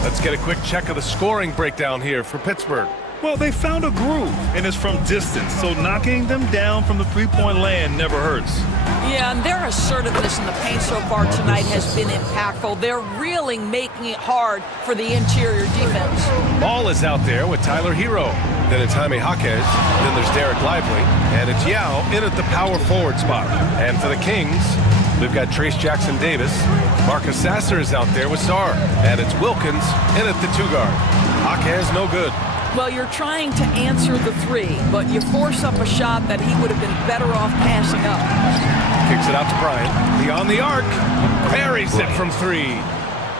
Let's get a quick check of the scoring breakdown here for Pittsburgh. Well, they found a groove, and it's from distance, so knocking them down from the three-point land never hurts. Yeah, and their assertiveness in the paint so far tonight has been impactful. They're really making it hard for the interior defense. Ball is out there with Tyler Hero. Then it's Jaime Jaquez. Then there's Derek Lively. And it's Yao in at the power forward spot. And for the Kings, we've got Trace Jackson-Davis. Marcus Sasser is out there with Sarr. And it's Wilkins in at the two-guard. Jaquez no good. Well, you're trying to answer the three, but you force up a shot that he would have been better off passing up. Kicks it out to Bryant. Beyond the arc. Buries it from three.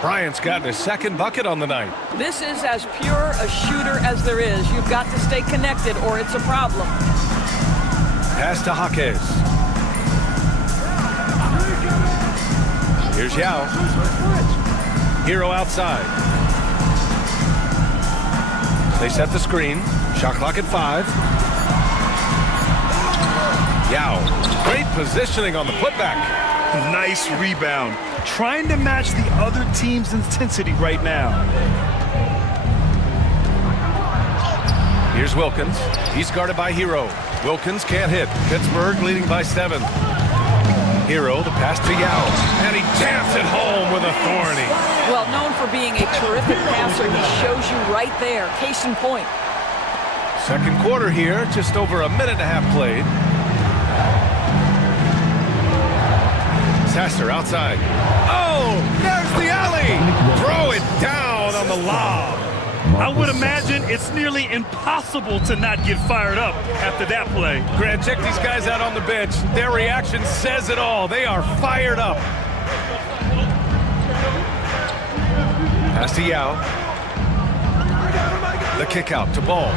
Bryant's gotten his second bucket on the night. This is as pure a shooter as there is. You've got to stay connected or it's a problem. Pass to Jaquez. Here's Yao. Hero outside. They set the screen. Shot clock at 5. Yao. Great positioning on the putback. Nice rebound. Trying to match the other team's intensity right now. Here's Wilkins. He's guarded by Hero. Wilkins can't hit. Pittsburgh leading by 7. Hero, the pass to Yao. And he jams it home with authority. Well, known for being a terrific passer, he shows you right there. Case in point. Second quarter here, just over a minute and a half played. Sasser outside. Oh, there's the alley. Throw it down on the lob. I would imagine it's nearly impossible to not get fired up after that play. Grant, check these guys out on the bench. Their reaction says it all. They are fired up. Pass to Yao. The kick out to Ball.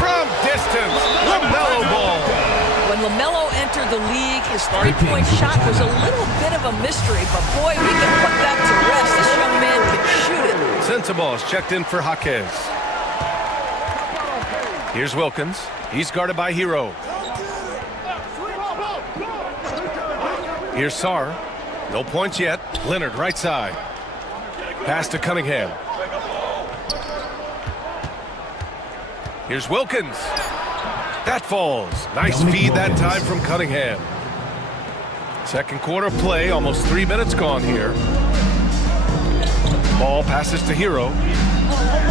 From distance, LaMelo Ball. When LaMelo entered the league, his three-point shot was a little bit of a mystery, but boy, we can put that to rest. This young man can shoot it. Sensabaugh is checked in for Jaquez. Here's Wilkins. He's guarded by Hero. Here's Sarr. No points yet. Leonard right side. Pass to Cunningham. Here's Wilkins. That falls. Nice feed that time from Cunningham. Second quarter play, almost 3 minutes gone here. Ball passes to Hero.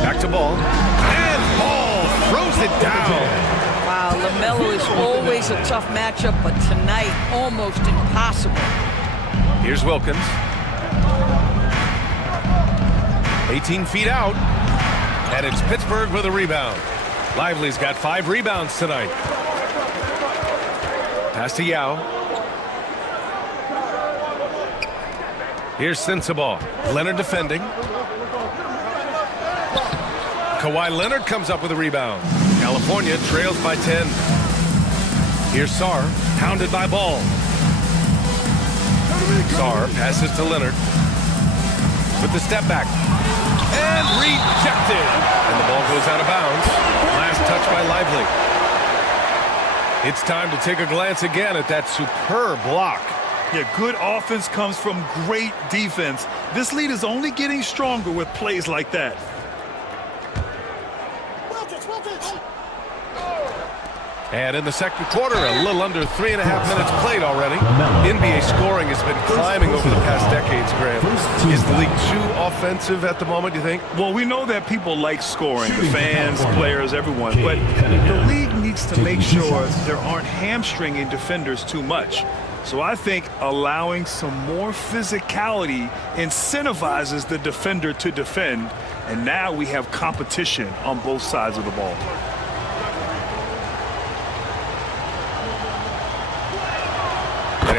Back to Ball. And Ball throws it down. Wow, LaMelo is always a tough matchup, but tonight, almost impossible. Here's Wilkins. 18 feet out. And it's Pittsburgh with a rebound. Lively's got 5 rebounds tonight. Pass to Yao. Here's Sensabaugh. Leonard defending. Kawhi Leonard comes up with a rebound. California trails by 10. Here's Sarr, pounded by Ball. Sarr passes to Leonard. With the step back. And rejected. And the ball goes out of bounds. Last touch by Lively. It's time to take a glance again at that superb block. Yeah, good offense comes from great defense. This lead is only getting stronger with plays like that. And in the second quarter, a little under 3.5 minutes played already. NBA scoring has been climbing over the past decades, Grant. Is the league too offensive at the moment, do you think? Well, we know that people like scoring, the fans, players, everyone. But the league needs to make sure there aren't hamstringing defenders too much. So I think allowing some more physicality incentivizes the defender to defend. And now we have competition on both sides of the ball.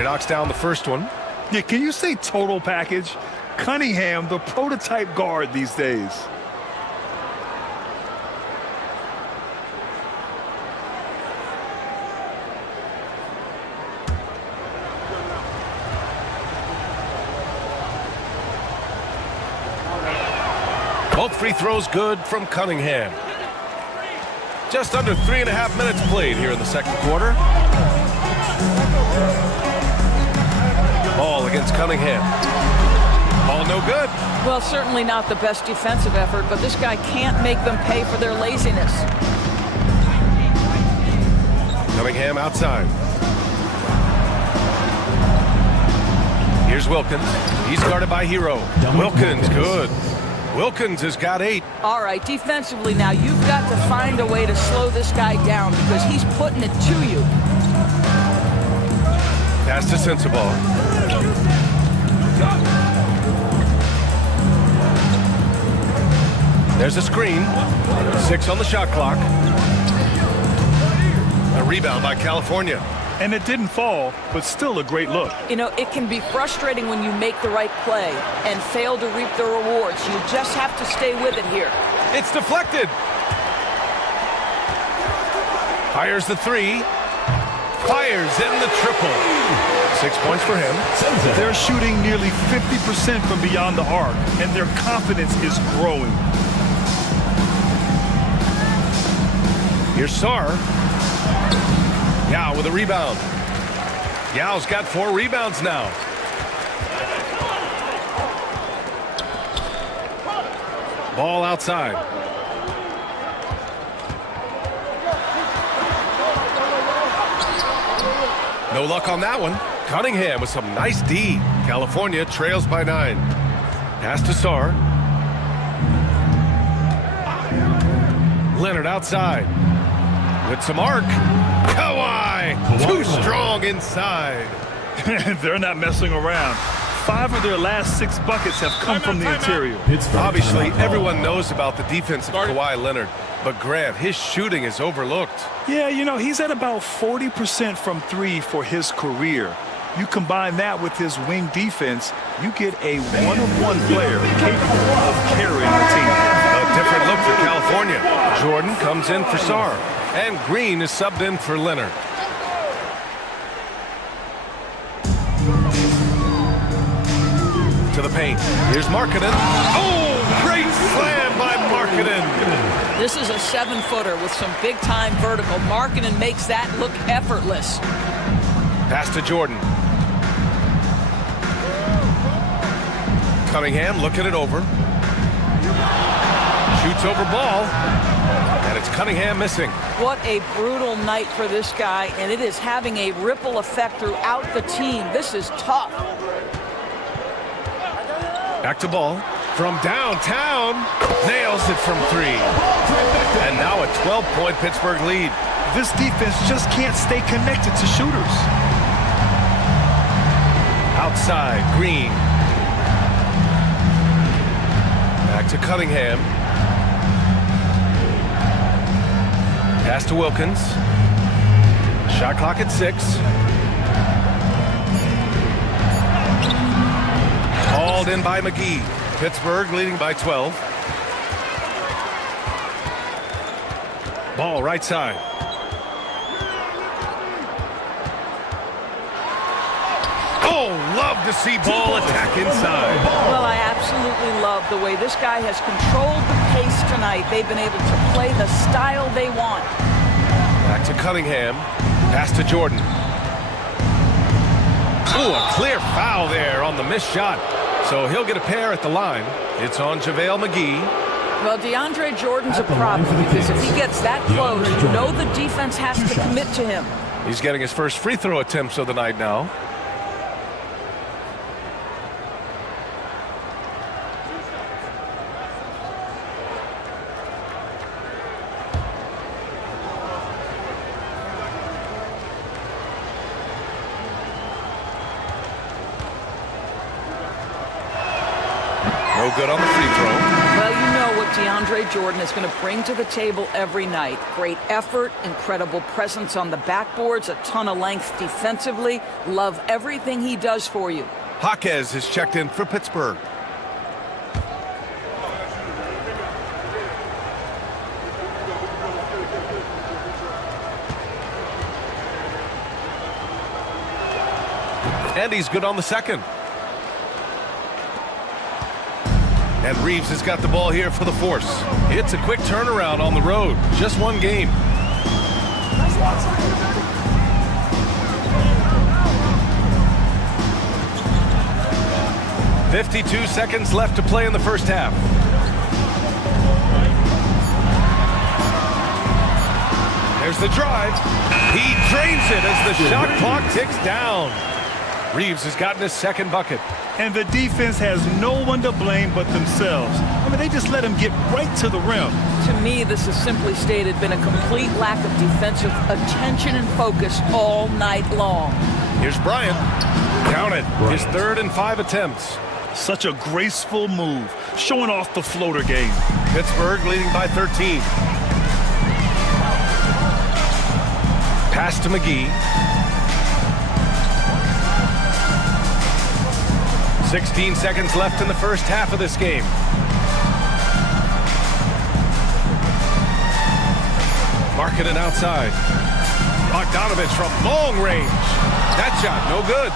knocks down the first one. Yeah, can you say total package? Cunningham, the prototype guard these days. Both free throws good from Cunningham. Just under 3.5 minutes played here in the second quarter. Ball against Cunningham. Ball no good. Well, certainly not the best defensive effort, but this guy can't make them pay for their laziness. Cunningham outside. Here's Wilkins. He's guarded by Hero. Wilkins, good. Wilkins has got 8. All right, defensively now, you've got to find a way to slow this guy down because he's putting it to you. Pass to Sensabaugh. There's a screen. 6 on the shot clock. A rebound by California. And it didn't fall, but still a great look. You know, it can be frustrating when you make the right play and fail to reap the rewards. You just have to stay with it here. It's deflected. Fires the 3. Fires in the triple. 6 points for him. They're shooting nearly 50% from beyond the arc, and their confidence is growing. Here's Sarr. Yao with a rebound. Yao's got 4 rebounds now. Ball outside. No luck on that one. Cunningham with some nice D. California trails by 9. Pass to Sarr. Leonard outside. With some arc. Kawhi! Too strong inside. They're not messing around. 5 of their last 6 buckets have come from the interior. Obviously, everyone knows about the defense of Kawhi Leonard, but Grant, his shooting is overlooked. Yeah, you know, he's at about 40% from 3 for his career. You combine that with his wing defense, you get a one-of-one player capable of carrying the team. A different look for California. Jordan comes in for Sarr, and Green is subbed in for Leonard. To the paint. Here's Markkanen. Oh, great slam by Markkanen. This is a 7-footer with some big-time vertical. Markkanen makes that look effortless. Pass to Jordan. Cunningham looking it over. Shoots over ball. And it's Cunningham missing. What a brutal night for this guy, and it is having a ripple effect throughout the team. This is tough. Back to ball. From downtown. Nails it from 3. And now a 12-point Pittsburgh lead. This defense just can't stay connected to shooters. Outside, Green. Back to Cunningham. Pass to Wilkins. Shot clock at 6. Hauled in by McGee. Pittsburgh leading by 12. Ball right side. Oh, love to see ball attack inside. Well, I absolutely love the way this guy has controlled the pace tonight. They've been able to play the style they want. Back to Cunningham. Pass to Jordan. Ooh, a clear foul there on the missed shot. So he'll get a pair at the line. It's on JaVale McGee. Well, DeAndre Jordan's a problem because if he gets that close, you know the defense has to commit to him. He's getting his first free throw attempts of the night now. No good on the free throw. Well, you know what DeAndre Jordan is going to bring to the table every night. Great effort, incredible presence on the backboards, a ton of length defensively. Love everything he does for you. Jaquez is checked in for Pittsburgh. And he's good on the second. And Reeves has got the ball here for the Force. It's a quick turnaround on the road. Just one game. "52 seconds left to play in the first half. There's the drive. He drains it as the shot clock ticks down. Reeves has gotten his second bucket. And the defense has no one to blame but themselves. I mean, they just let him get right to the rim. To me, this has simply stated been a complete lack of defensive attention and focus all night long. Here's Bryant. Count it. His 3rd and 5 attempts. Such a graceful move, showing off the floater game. Pittsburgh leading by 13. Pass to McGee. 16 seconds left in the first half of this game. Marking it outside. Bogdanovich from long range. That shot, no good.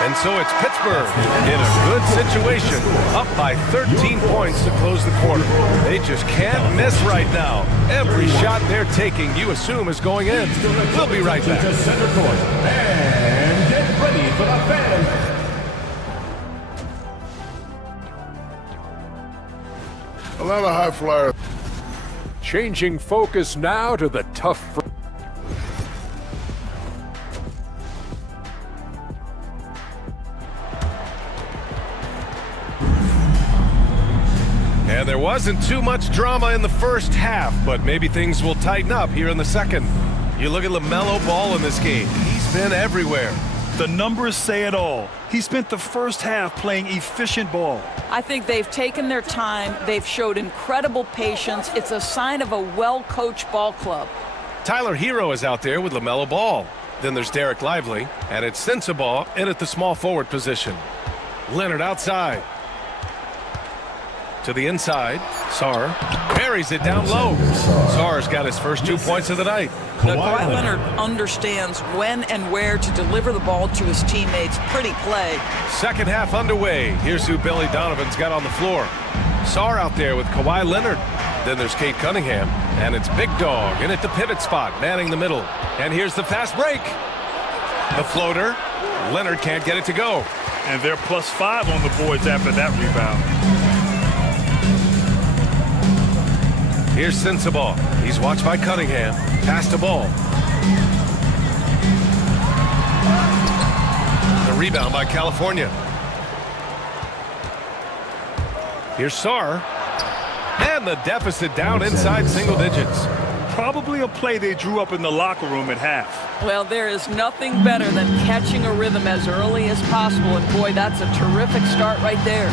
And so it's Pittsburgh in a good situation, up by 13 points to close the quarter. They just can't miss right now. Every shot they're taking, you assume, is going in. We'll be right back. To center court. And get ready for the fans. A lot of high flyers. Changing focus now to the tough. And there wasn't too much drama in the first half, but maybe things will tighten up here in the second. You look at LaMelo Ball in this game. He's been everywhere. The numbers say it all. He spent the first half playing efficient ball. I think they've taken their time. They've showed incredible patience. It's a sign of a well-coached ball club. Tyler Hero is out there with LaMelo Ball. Then there's Derek Lively, and it's Sensabaugh in at the small forward position. Leonard outside. To the inside. Sarr buries it down low. Sarr's got his first 2 points of the night. Kawhi Leonard understands when and where to deliver the ball to his teammates. Pretty play. Second half underway. Here's who Billy Donovan's got on the floor. Sarr out there with Kawhi Leonard. Then there's Kate Cunningham. And it's Big Dog in at the pivot spot, manning the middle. And here's the fast break. The floater. Leonard can't get it to go. And they're +5 on the boards after that rebound. Here's Sensabaugh. He's watched by Cunningham. Pass to Ball. The rebound by California. Here's Sarr. And the deficit down inside single digits. Probably a play they drew up in the locker room at half. Well, there is nothing better than catching a rhythm as early as possible. And boy, that's a terrific start right there.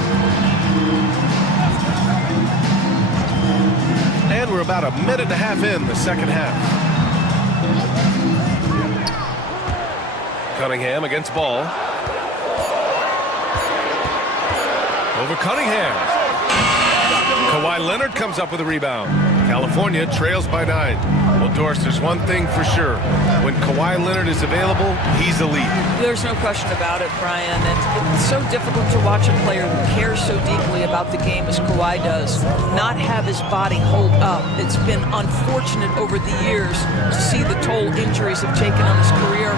And we're about a minute and a half in the second half. Cunningham against Ball. Over Cunningham. Kawhi Leonard comes up with a rebound. California trails by 9. Well, Doris, there's one thing for sure. When Kawhi Leonard is available, he's elite. There's no question about it, Brian. And it's so difficult to watch a player who cares so deeply about the game as Kawhi does not have his body hold up. It's been unfortunate over the years to see the toll injuries have taken on his career.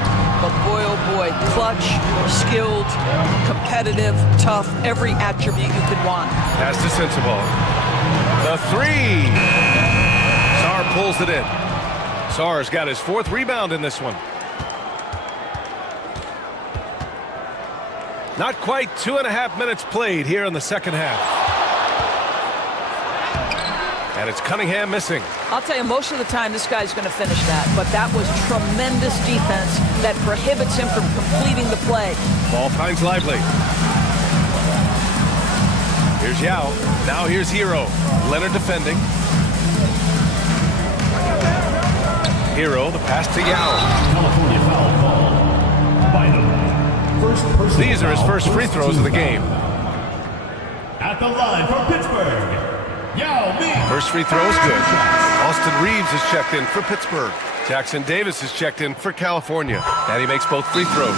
But boy, oh boy, clutch, skilled, competitive, tough, every attribute you could want. Pass to Sensabaugh. The three. Sarr pulls it in. Sarr's got his 4th rebound in this one. Not quite 2.5 minutes played here in the second half. And it's Cunningham missing. I'll tell you, most of the time this guy's going to finish that. But that was tremendous defense that prohibits him from completing the play. Ball finds Lively. Here's Yao. Now here's Hero. Leonard defending. Hero, the pass to Yao. California foul call. By the These are his first free throws of the game. At the line for Pittsburgh, Yao Ming. First free throw is good. Austin Reeves is checked in for Pittsburgh. Jackson Davis is checked in for California. And he makes both free throws.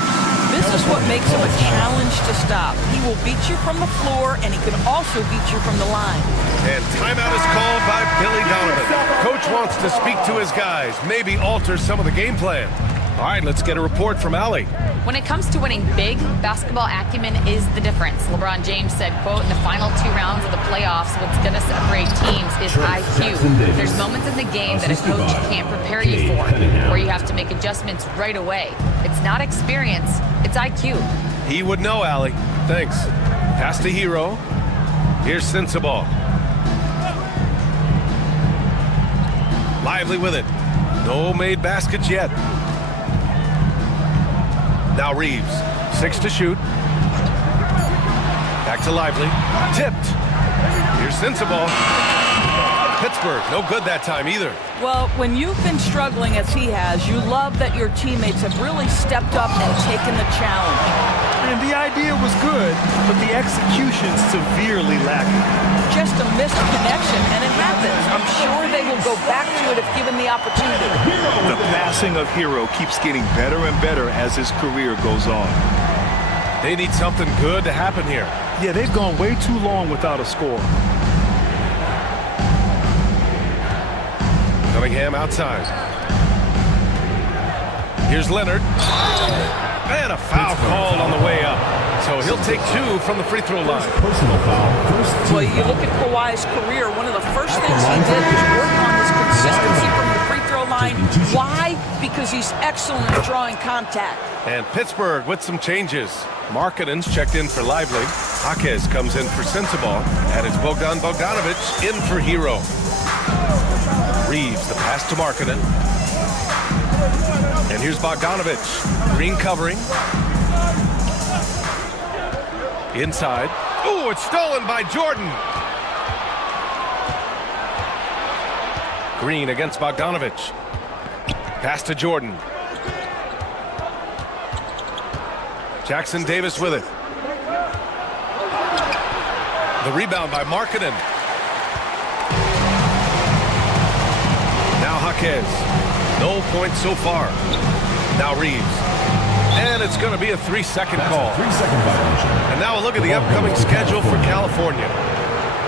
This is what makes him a challenge to stop. He will beat you from the floor, and he can also beat you from the line. And timeout is called by Billy Donovan. Coach wants to speak to his guys, maybe alter some of the game plan. All right, let's get a report from Allie. When it comes to winning big, basketball acumen is the difference. LeBron James said, quote, in the final 2 rounds of the playoffs, what's going to separate teams is IQ. There's moments in the game that a coach can't prepare you for, where you have to make adjustments right away. It's not experience, it's IQ. He would know, Allie. Thanks. Pass to Hero. Here's Sensabaugh. Lively with it. No made baskets yet. Now Reeves, 6 to shoot. Back to Lively, tipped. Here's Sensabaugh. Pittsburgh, no good that time either. Well, when you've been struggling as he has, you love that your teammates have really stepped up and taken the challenge. And the idea was good, but the execution severely lacking. Just a missed connection, and it happens. I'm sure they will go back to it if given the opportunity. The passing of Hero keeps getting better and better as his career goes on. They need something good to happen here. Yeah, they've gone way too long without a score. Cunningham outside. Here's Leonard. And a foul called on the way up. So he'll take 2 from the free throw line. Personal foul. Well, you look at Kawhi's career, one of the first things he did was work on his consistency from the free throw line. Why? Because he's excellent at drawing contact. And Pittsburgh with some changes. Markkanen's checked in for Lively. Jaquez comes in for Sensabaugh. And it's Bogdan Bogdanovic in for Hero. Reeves, the pass to Markkanen. And here's Bogdanovic. Green covering. Inside. Oh, it's stolen by Jordan. Green against Bogdanovic. Pass to Jordan. Jackson Davis with it. The rebound by Markkanen. Now Jaquez. No points so far. Now Reeves. And it's going to be a 3-second call. 3-second violation. And now a look at the upcoming schedule for California.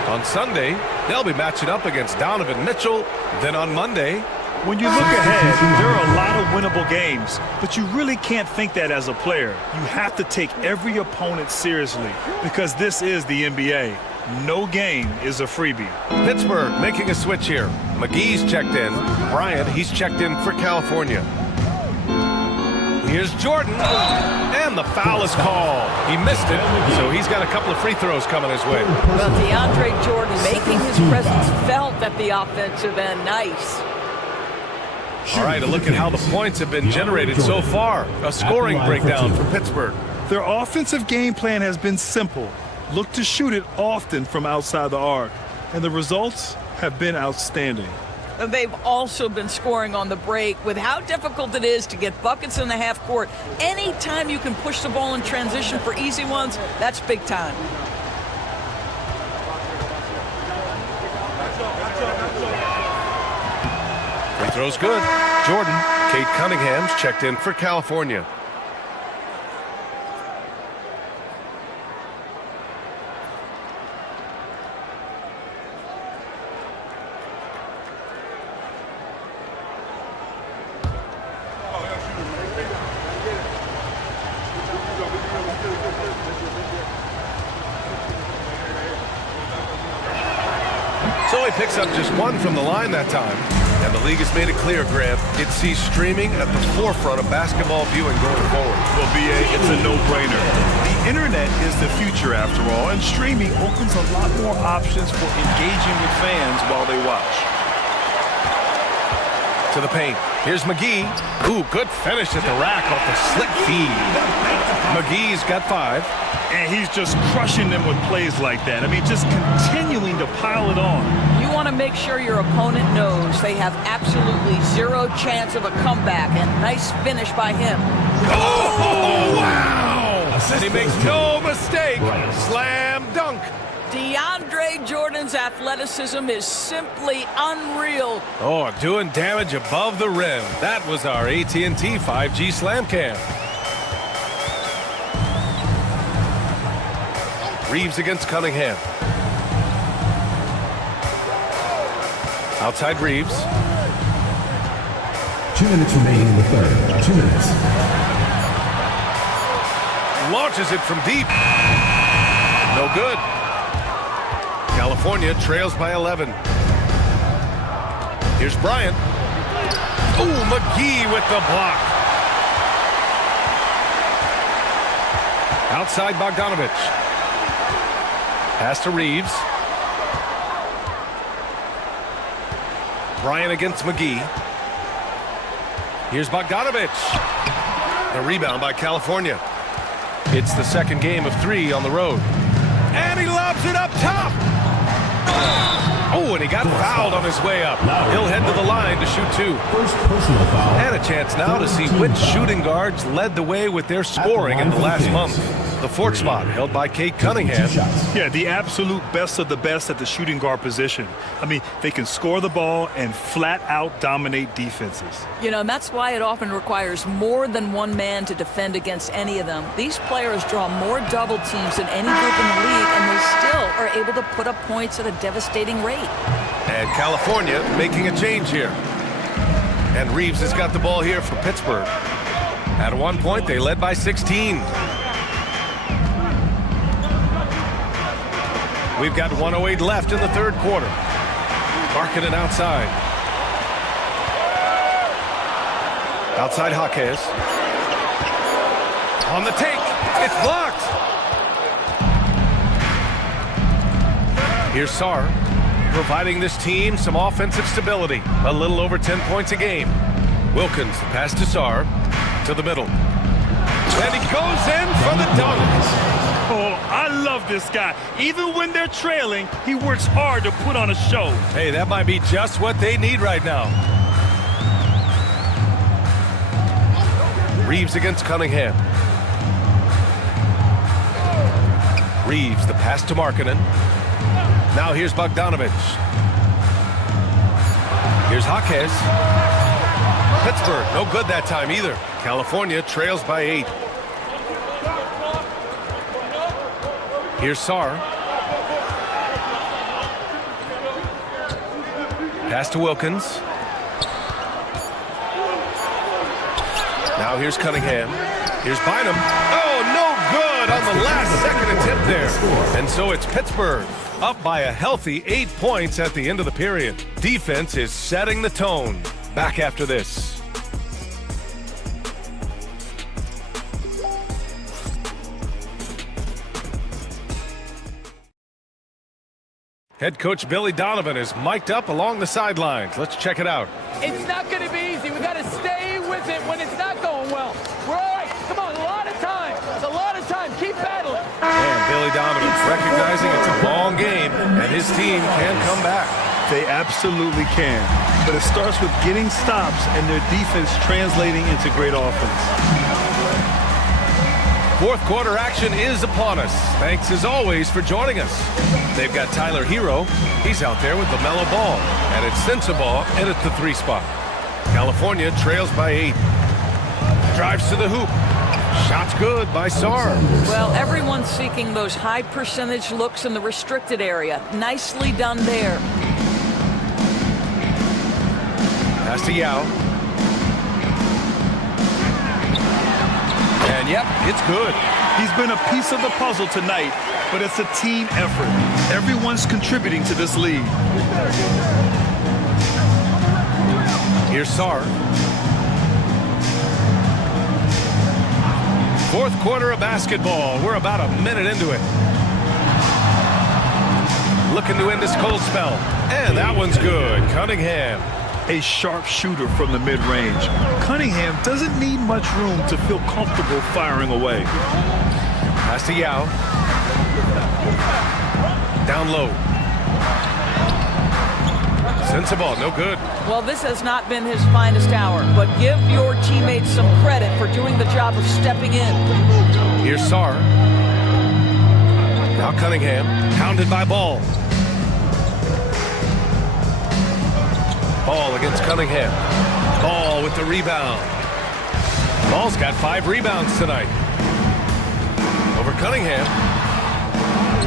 On Sunday, they'll be matching up against Donovan Mitchell. Then on Monday, when you look ahead, there are a lot of winnable games, but you really can't think that as a player. You have to take every opponent seriously because this is the NBA. No game is a freebie. Pittsburgh making a switch here. McGee's checked in. Bryant, he's checked in for California. Here's Jordan, and the foul is called. He missed it, so he's got a couple of free throws coming his way. Well, DeAndre Jordan making his presence felt at the offensive end. Nice. All right, a look at how the points have been generated so far. A scoring breakdown for Pittsburgh. Their offensive game plan has been simple. Look to shoot it often from outside the arc, and the results have been outstanding. And they've also been scoring on the break. With how difficult it is to get buckets in the half court, anytime you can push the ball in transition for easy ones, that's big time. Free throw's good. Jordan. Kate Cunningham's checked in for California. So he picks up just 1 from the line that time. And the league has made it clear, Grant, it sees streaming at the forefront of basketball viewing going forward. Well, BA, it's a no-brainer. The internet is the future, after all, and streaming opens a lot more options for engaging with fans while they watch. To the paint. Here's McGee. Ooh, good finish at the rack off the slick feed. McGee's got 5. And he's just crushing them with plays like that. I mean, just continuing to pile it on. You want to make sure your opponent knows they have absolutely zero chance of a comeback, and nice finish by him. Oh, wow! And he makes no mistake. Slam dunk. DeAndre Jordan's athleticism is simply unreal. Oh, doing damage above the rim. That was our AT&T 5G Slam Cam. Reeves against Cunningham. Outside Reeves. 2 minutes remaining in the third. 2 minutes. Launches it from deep. No good. California trails by 11. Here's Bryant. Oh, McGee with the block. Outside Bogdanovich. Pass to Reeves. Bryant against McGee. Here's Bogdanovich. The rebound by California. It's the second game of 3 on the road. And he lobs it up top. Oh, and he got fouled on his way up. He'll head to the line to shoot 2. First personal foul. And a chance now to see which shooting guards led the way with their scoring in the last month. The 4th spot held by Kate Cunningham. Yeah, the absolute best of the best at the shooting guard position. I mean, they can score the ball and flat out dominate defenses. You know, and that's why it often requires more than one man to defend against any of them. These players draw more double teams than any group in the league, and they still are able to put up points at a devastating rate. And California making a change here. And Reeves has got the ball here for Pittsburgh. At one point, they led by 16. We've got 1:08 left in the third quarter. Markkanen outside. Outside Jaquez. On the take. It's blocked. Here's Sarr, providing this team some offensive stability. A little over 10 points a game. Wilkins, the pass to Sarr. To the middle. And he goes in for the dunk. Oh, I love this guy. Even when they're trailing, he works hard to put on a show. Hey, that might be just what they need right now. Reeves against Cunningham. Reeves, the pass to Markkanen. Now here's Bogdanovich. Here's Jaquez. Pittsburgh, no good that time either. California trails by 8. Here's Sarr. Pass to Wilkins. Now here's Cunningham. Here's Bynum. Oh, no good on the last second attempt there. And so it's Pittsburgh up by a healthy 8 points at the end of the period. Defense is setting the tone. Back after this. Head coach Billy Donovan is mic'd up along the sidelines. Let's check it out. It's not going to be easy. We got to stay with it when it's not going well. We're all right. Come on, a lot of time. It's a lot of time. Keep battling. And Billy Donovan recognizing it's a long game and his team can come back. They absolutely can. But it starts with getting stops and their defense translating into great offense. Fourth quarter action is upon us. Thanks as always for joining us. They've got Tyler Hero. He's out there with LaMelo Ball. And it's Sensabaugh in at the 3 spot. California trails by 8. Drives to the hoop. Shot's good by Sarr. Well, everyone's seeking those high percentage looks in the restricted area. Nicely done there. Pass to Yao. And yep, it's good. He's been a piece of the puzzle tonight, but it's a team effort. Everyone's contributing to this lead. Here's Sarr. Fourth quarter of basketball. We're about a minute into it. Looking to end this cold spell. And that one's good. Cunningham. a sharp shooter from the mid-range. Cunningham doesn't need much room to feel comfortable firing away. Pass to Yao. Down low. Sensible, no good. Well, this has not been his finest hour, but give your teammates some credit for doing the job of stepping in. Here's Sarr. Now Cunningham, pounded by Ball. Ball against Cunningham. Ball with the rebound. Ball's got 5 rebounds tonight. Over Cunningham.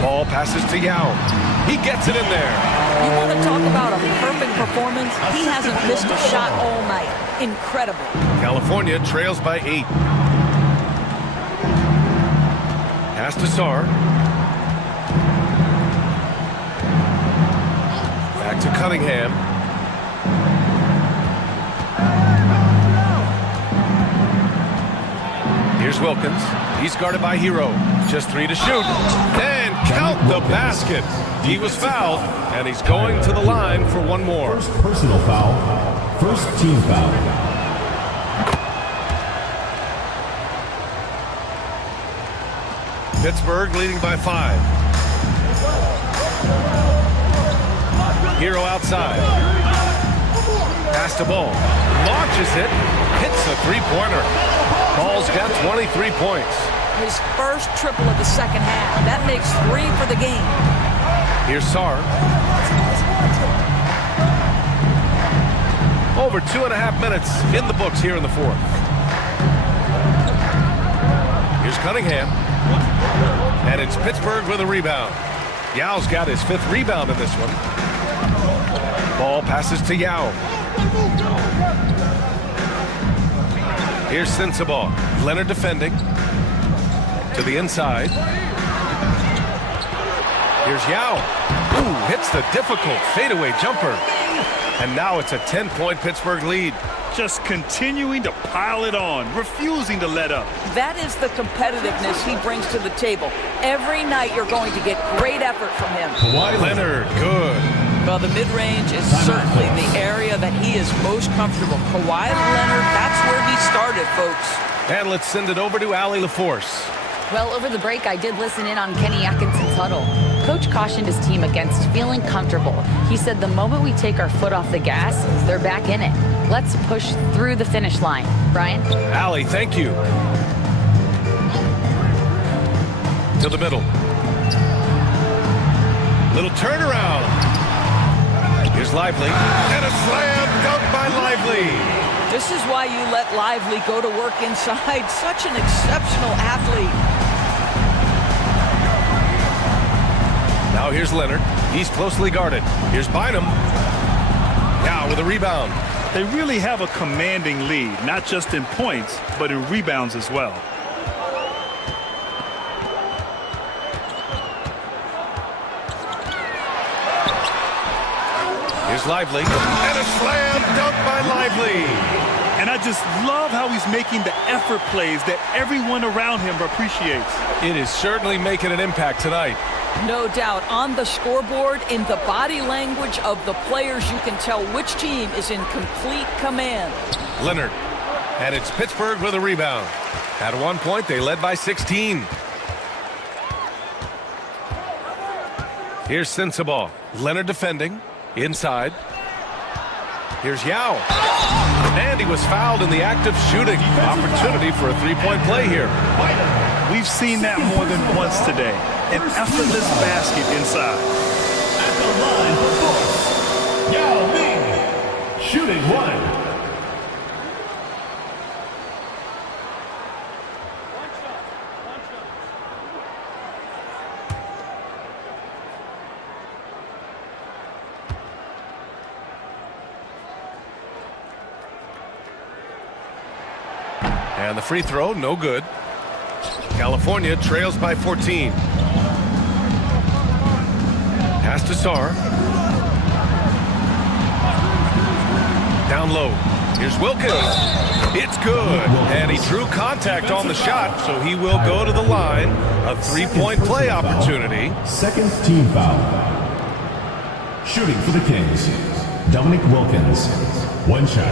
Ball passes to Yao. He gets it in there. You want to talk about a perfect performance? He hasn't missed a shot all night. Incredible. California trails by 8. Pass to Sarr. Back to Cunningham. Here's Wilkins. He's guarded by Hero. Just 3 to shoot. And count the basket. He was fouled, and he's going to the line for one more. First personal foul. First team foul. Pittsburgh leading by 5. Hero outside. Pass to Ball. Launches it. Hits a three-pointer. Ball's got 23 points. His first triple of the second half. That makes 3 for the game. Here's Sarr. Over 2.5 minutes in the books here in the fourth. Here's Cunningham. And it's Pittsburgh with a rebound. Yao's got his 5th rebound in this one. Ball passes to Yao. Here's Sensible. Leonard defending. To the inside. Here's Yao. Ooh, hits the difficult fadeaway jumper. And now it's a 10-point Pittsburgh lead. Just continuing to pile it on, refusing to let up. That is the competitiveness he brings to the table. Every night you're going to get great effort from him. Leonard, good. Well, the mid-range is certainly the area that he is most comfortable. Kawhi Leonard, that's where he started, folks. And let's send it over to Allie LaForce. Well, over the break, I did listen in on Kenny Atkinson's huddle. Coach cautioned his team against feeling comfortable. He said the moment we take our foot off the gas, they're back in it. Let's push through the finish line. Brian? Allie, thank you. To the middle. Little turnaround. Here's Lively. And a slam dunk by Lively. This is why you let Lively go to work inside. Such an exceptional athlete. Now here's Leonard. He's closely guarded. Here's Bynum. Now with a rebound. They really have a commanding lead, not just in points, but in rebounds as well. Here's Lively. And a slam dunk by Lively. And I just love how he's making the effort plays that everyone around him appreciates. It is certainly making an impact tonight. No doubt. On the scoreboard, in the body language of the players, you can tell which team is in complete command. Leonard. And it's Pittsburgh with a rebound. At one point, they led by 16. Here's Sensible. Leonard defending. Inside. Here's Yao. And he was fouled in the act of shooting. Opportunity for a three-point play here. We've seen that more than once today. An effortless basket inside. At the line for Force, Yao Ming, shooting 1. And the free throw, no good. California trails by 14. Pass to Sarr. Down low. Here's Wilkins. It's good. And he drew contact on the shot, so he will go to the line. A three-point play opportunity. Second team foul. Shooting for the Kings, Dominic Wilkins. 1 shot.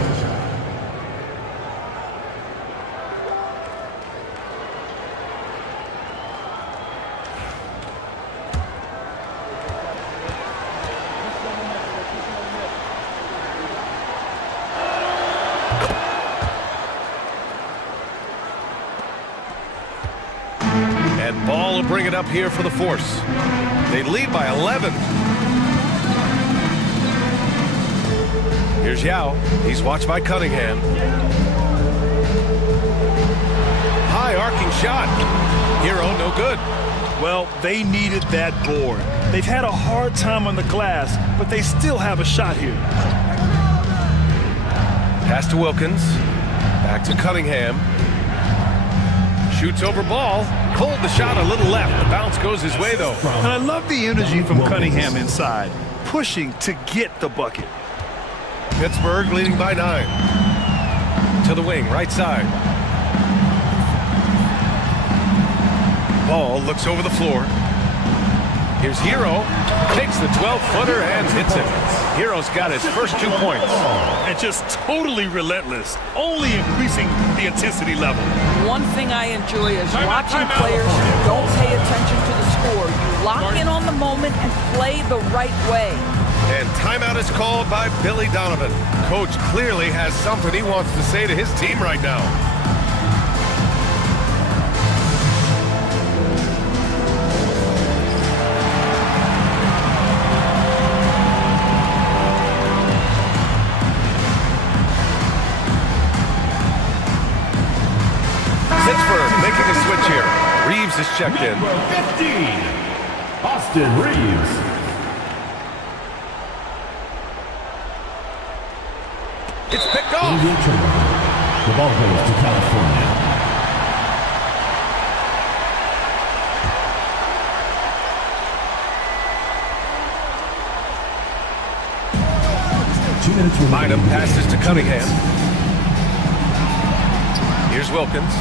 And Ball will bring it up here for the Force. They lead by 11. Here's Yao. He's watched by Cunningham. High arcing shot. Hero, no good. Well, they needed that board. They've had a hard time on the glass, but they still have a shot here. Pass to Wilkins. Back to Cunningham. Shoots over Ball. Pulled the shot a little left. The bounce goes his way, though. And I love the energy from Cunningham inside, pushing to get the bucket. Pittsburgh leading by 9. To the wing, right side. Ball looks over the floor. Here's Hero. Takes the 12-footer and hits it. Hero's got his first 2 points. And just totally relentless, only increasing the intensity level. One thing I enjoy is watching players who don't pay attention to the score. You lock in on the moment and play the right way. And timeout is called by Billy Donovan. Coach clearly has something he wants to say to his team right now. Pittsburgh making a switch here. Reeves is checked in. Number 15, Austin Reeves. It's picked off. The ball goes to California. Bynum passes to Cunningham. Here's Wilkins.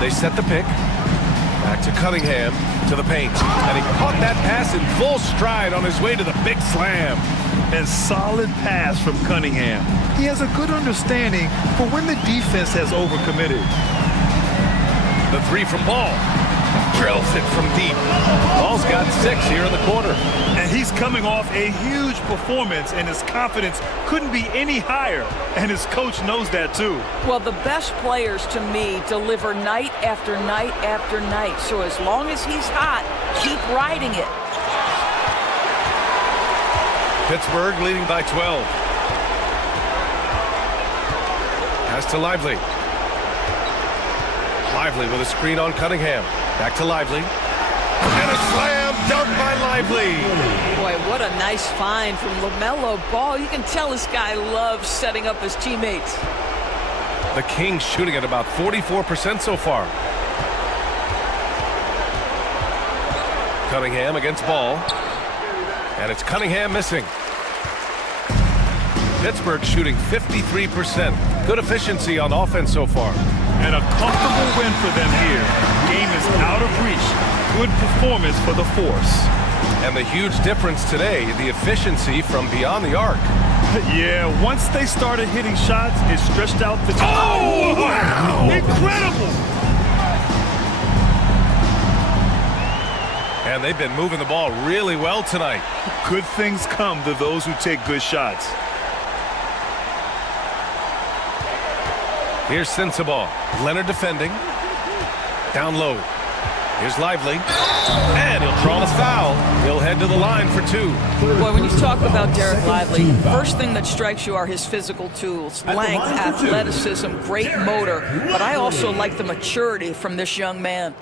They set the pick. Back to Cunningham, to the paint. And he caught that pass in full stride on his way to the big slam. And solid pass from Cunningham. He has a good understanding for when the defense has overcommitted. The 3 from Ball. Drills it from deep. Ball's got 6 here in the quarter. And he's coming off a huge performance, and his confidence couldn't be any higher. And his coach knows that too. Well, the best players to me deliver night after night after night. So as long as he's hot, keep riding it. Pittsburgh leading by 12. Pass to Lively. Lively with a screen on Cunningham. Back to Lively. And a slam dunk by Lively. Boy, what a nice find from LaMelo Ball. You can tell this guy loves setting up his teammates. The Kings shooting at about 44% so far. Cunningham against Ball. And it's Cunningham missing. Pittsburgh shooting 53%. Good efficiency on offense so far. And a comfortable win for them here. Game is out of reach. Good performance for the Force. And the huge difference today, the efficiency from beyond the arc. Yeah, once they started hitting shots, it stretched out the time. Oh, wow! Incredible! And they've been moving the ball really well tonight. Good things come to those who take good shots. Here's Sensabaugh. Leonard defending. Down low. Here's Lively. And he'll draw the foul. He'll head to the line for 2. Boy, when you talk about Derek Lively, first thing that strikes you are his physical tools. Length, athleticism, great motor. But I also like the maturity from this young man.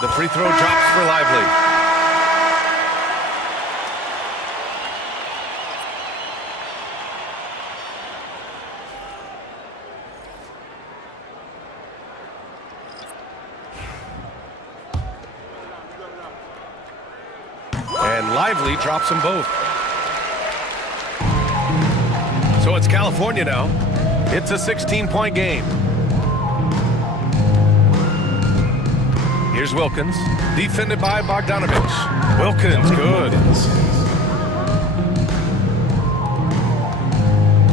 The free throw drops for Lively. And Lively drops them both. So it's California now. It's a 16-point game. Here's Wilkins, defended by Bogdanovich. Wilkins, good.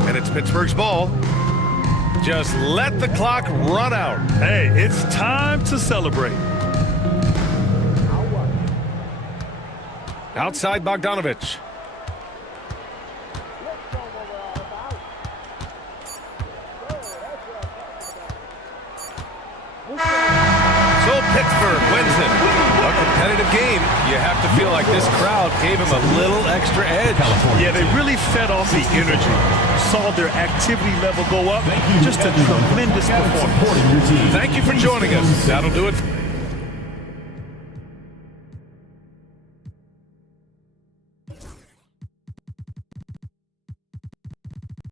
And it's Pittsburgh's ball. Just let the clock run out. Hey, it's time to celebrate. Outside Bogdanovich. So Pittsburgh wins it. A competitive game. You have to feel like this crowd gave him a little extra edge. Yeah, they really fed off the energy. Saw their activity level go up. Just a tremendous performance. Thank you for joining us. That'll do it.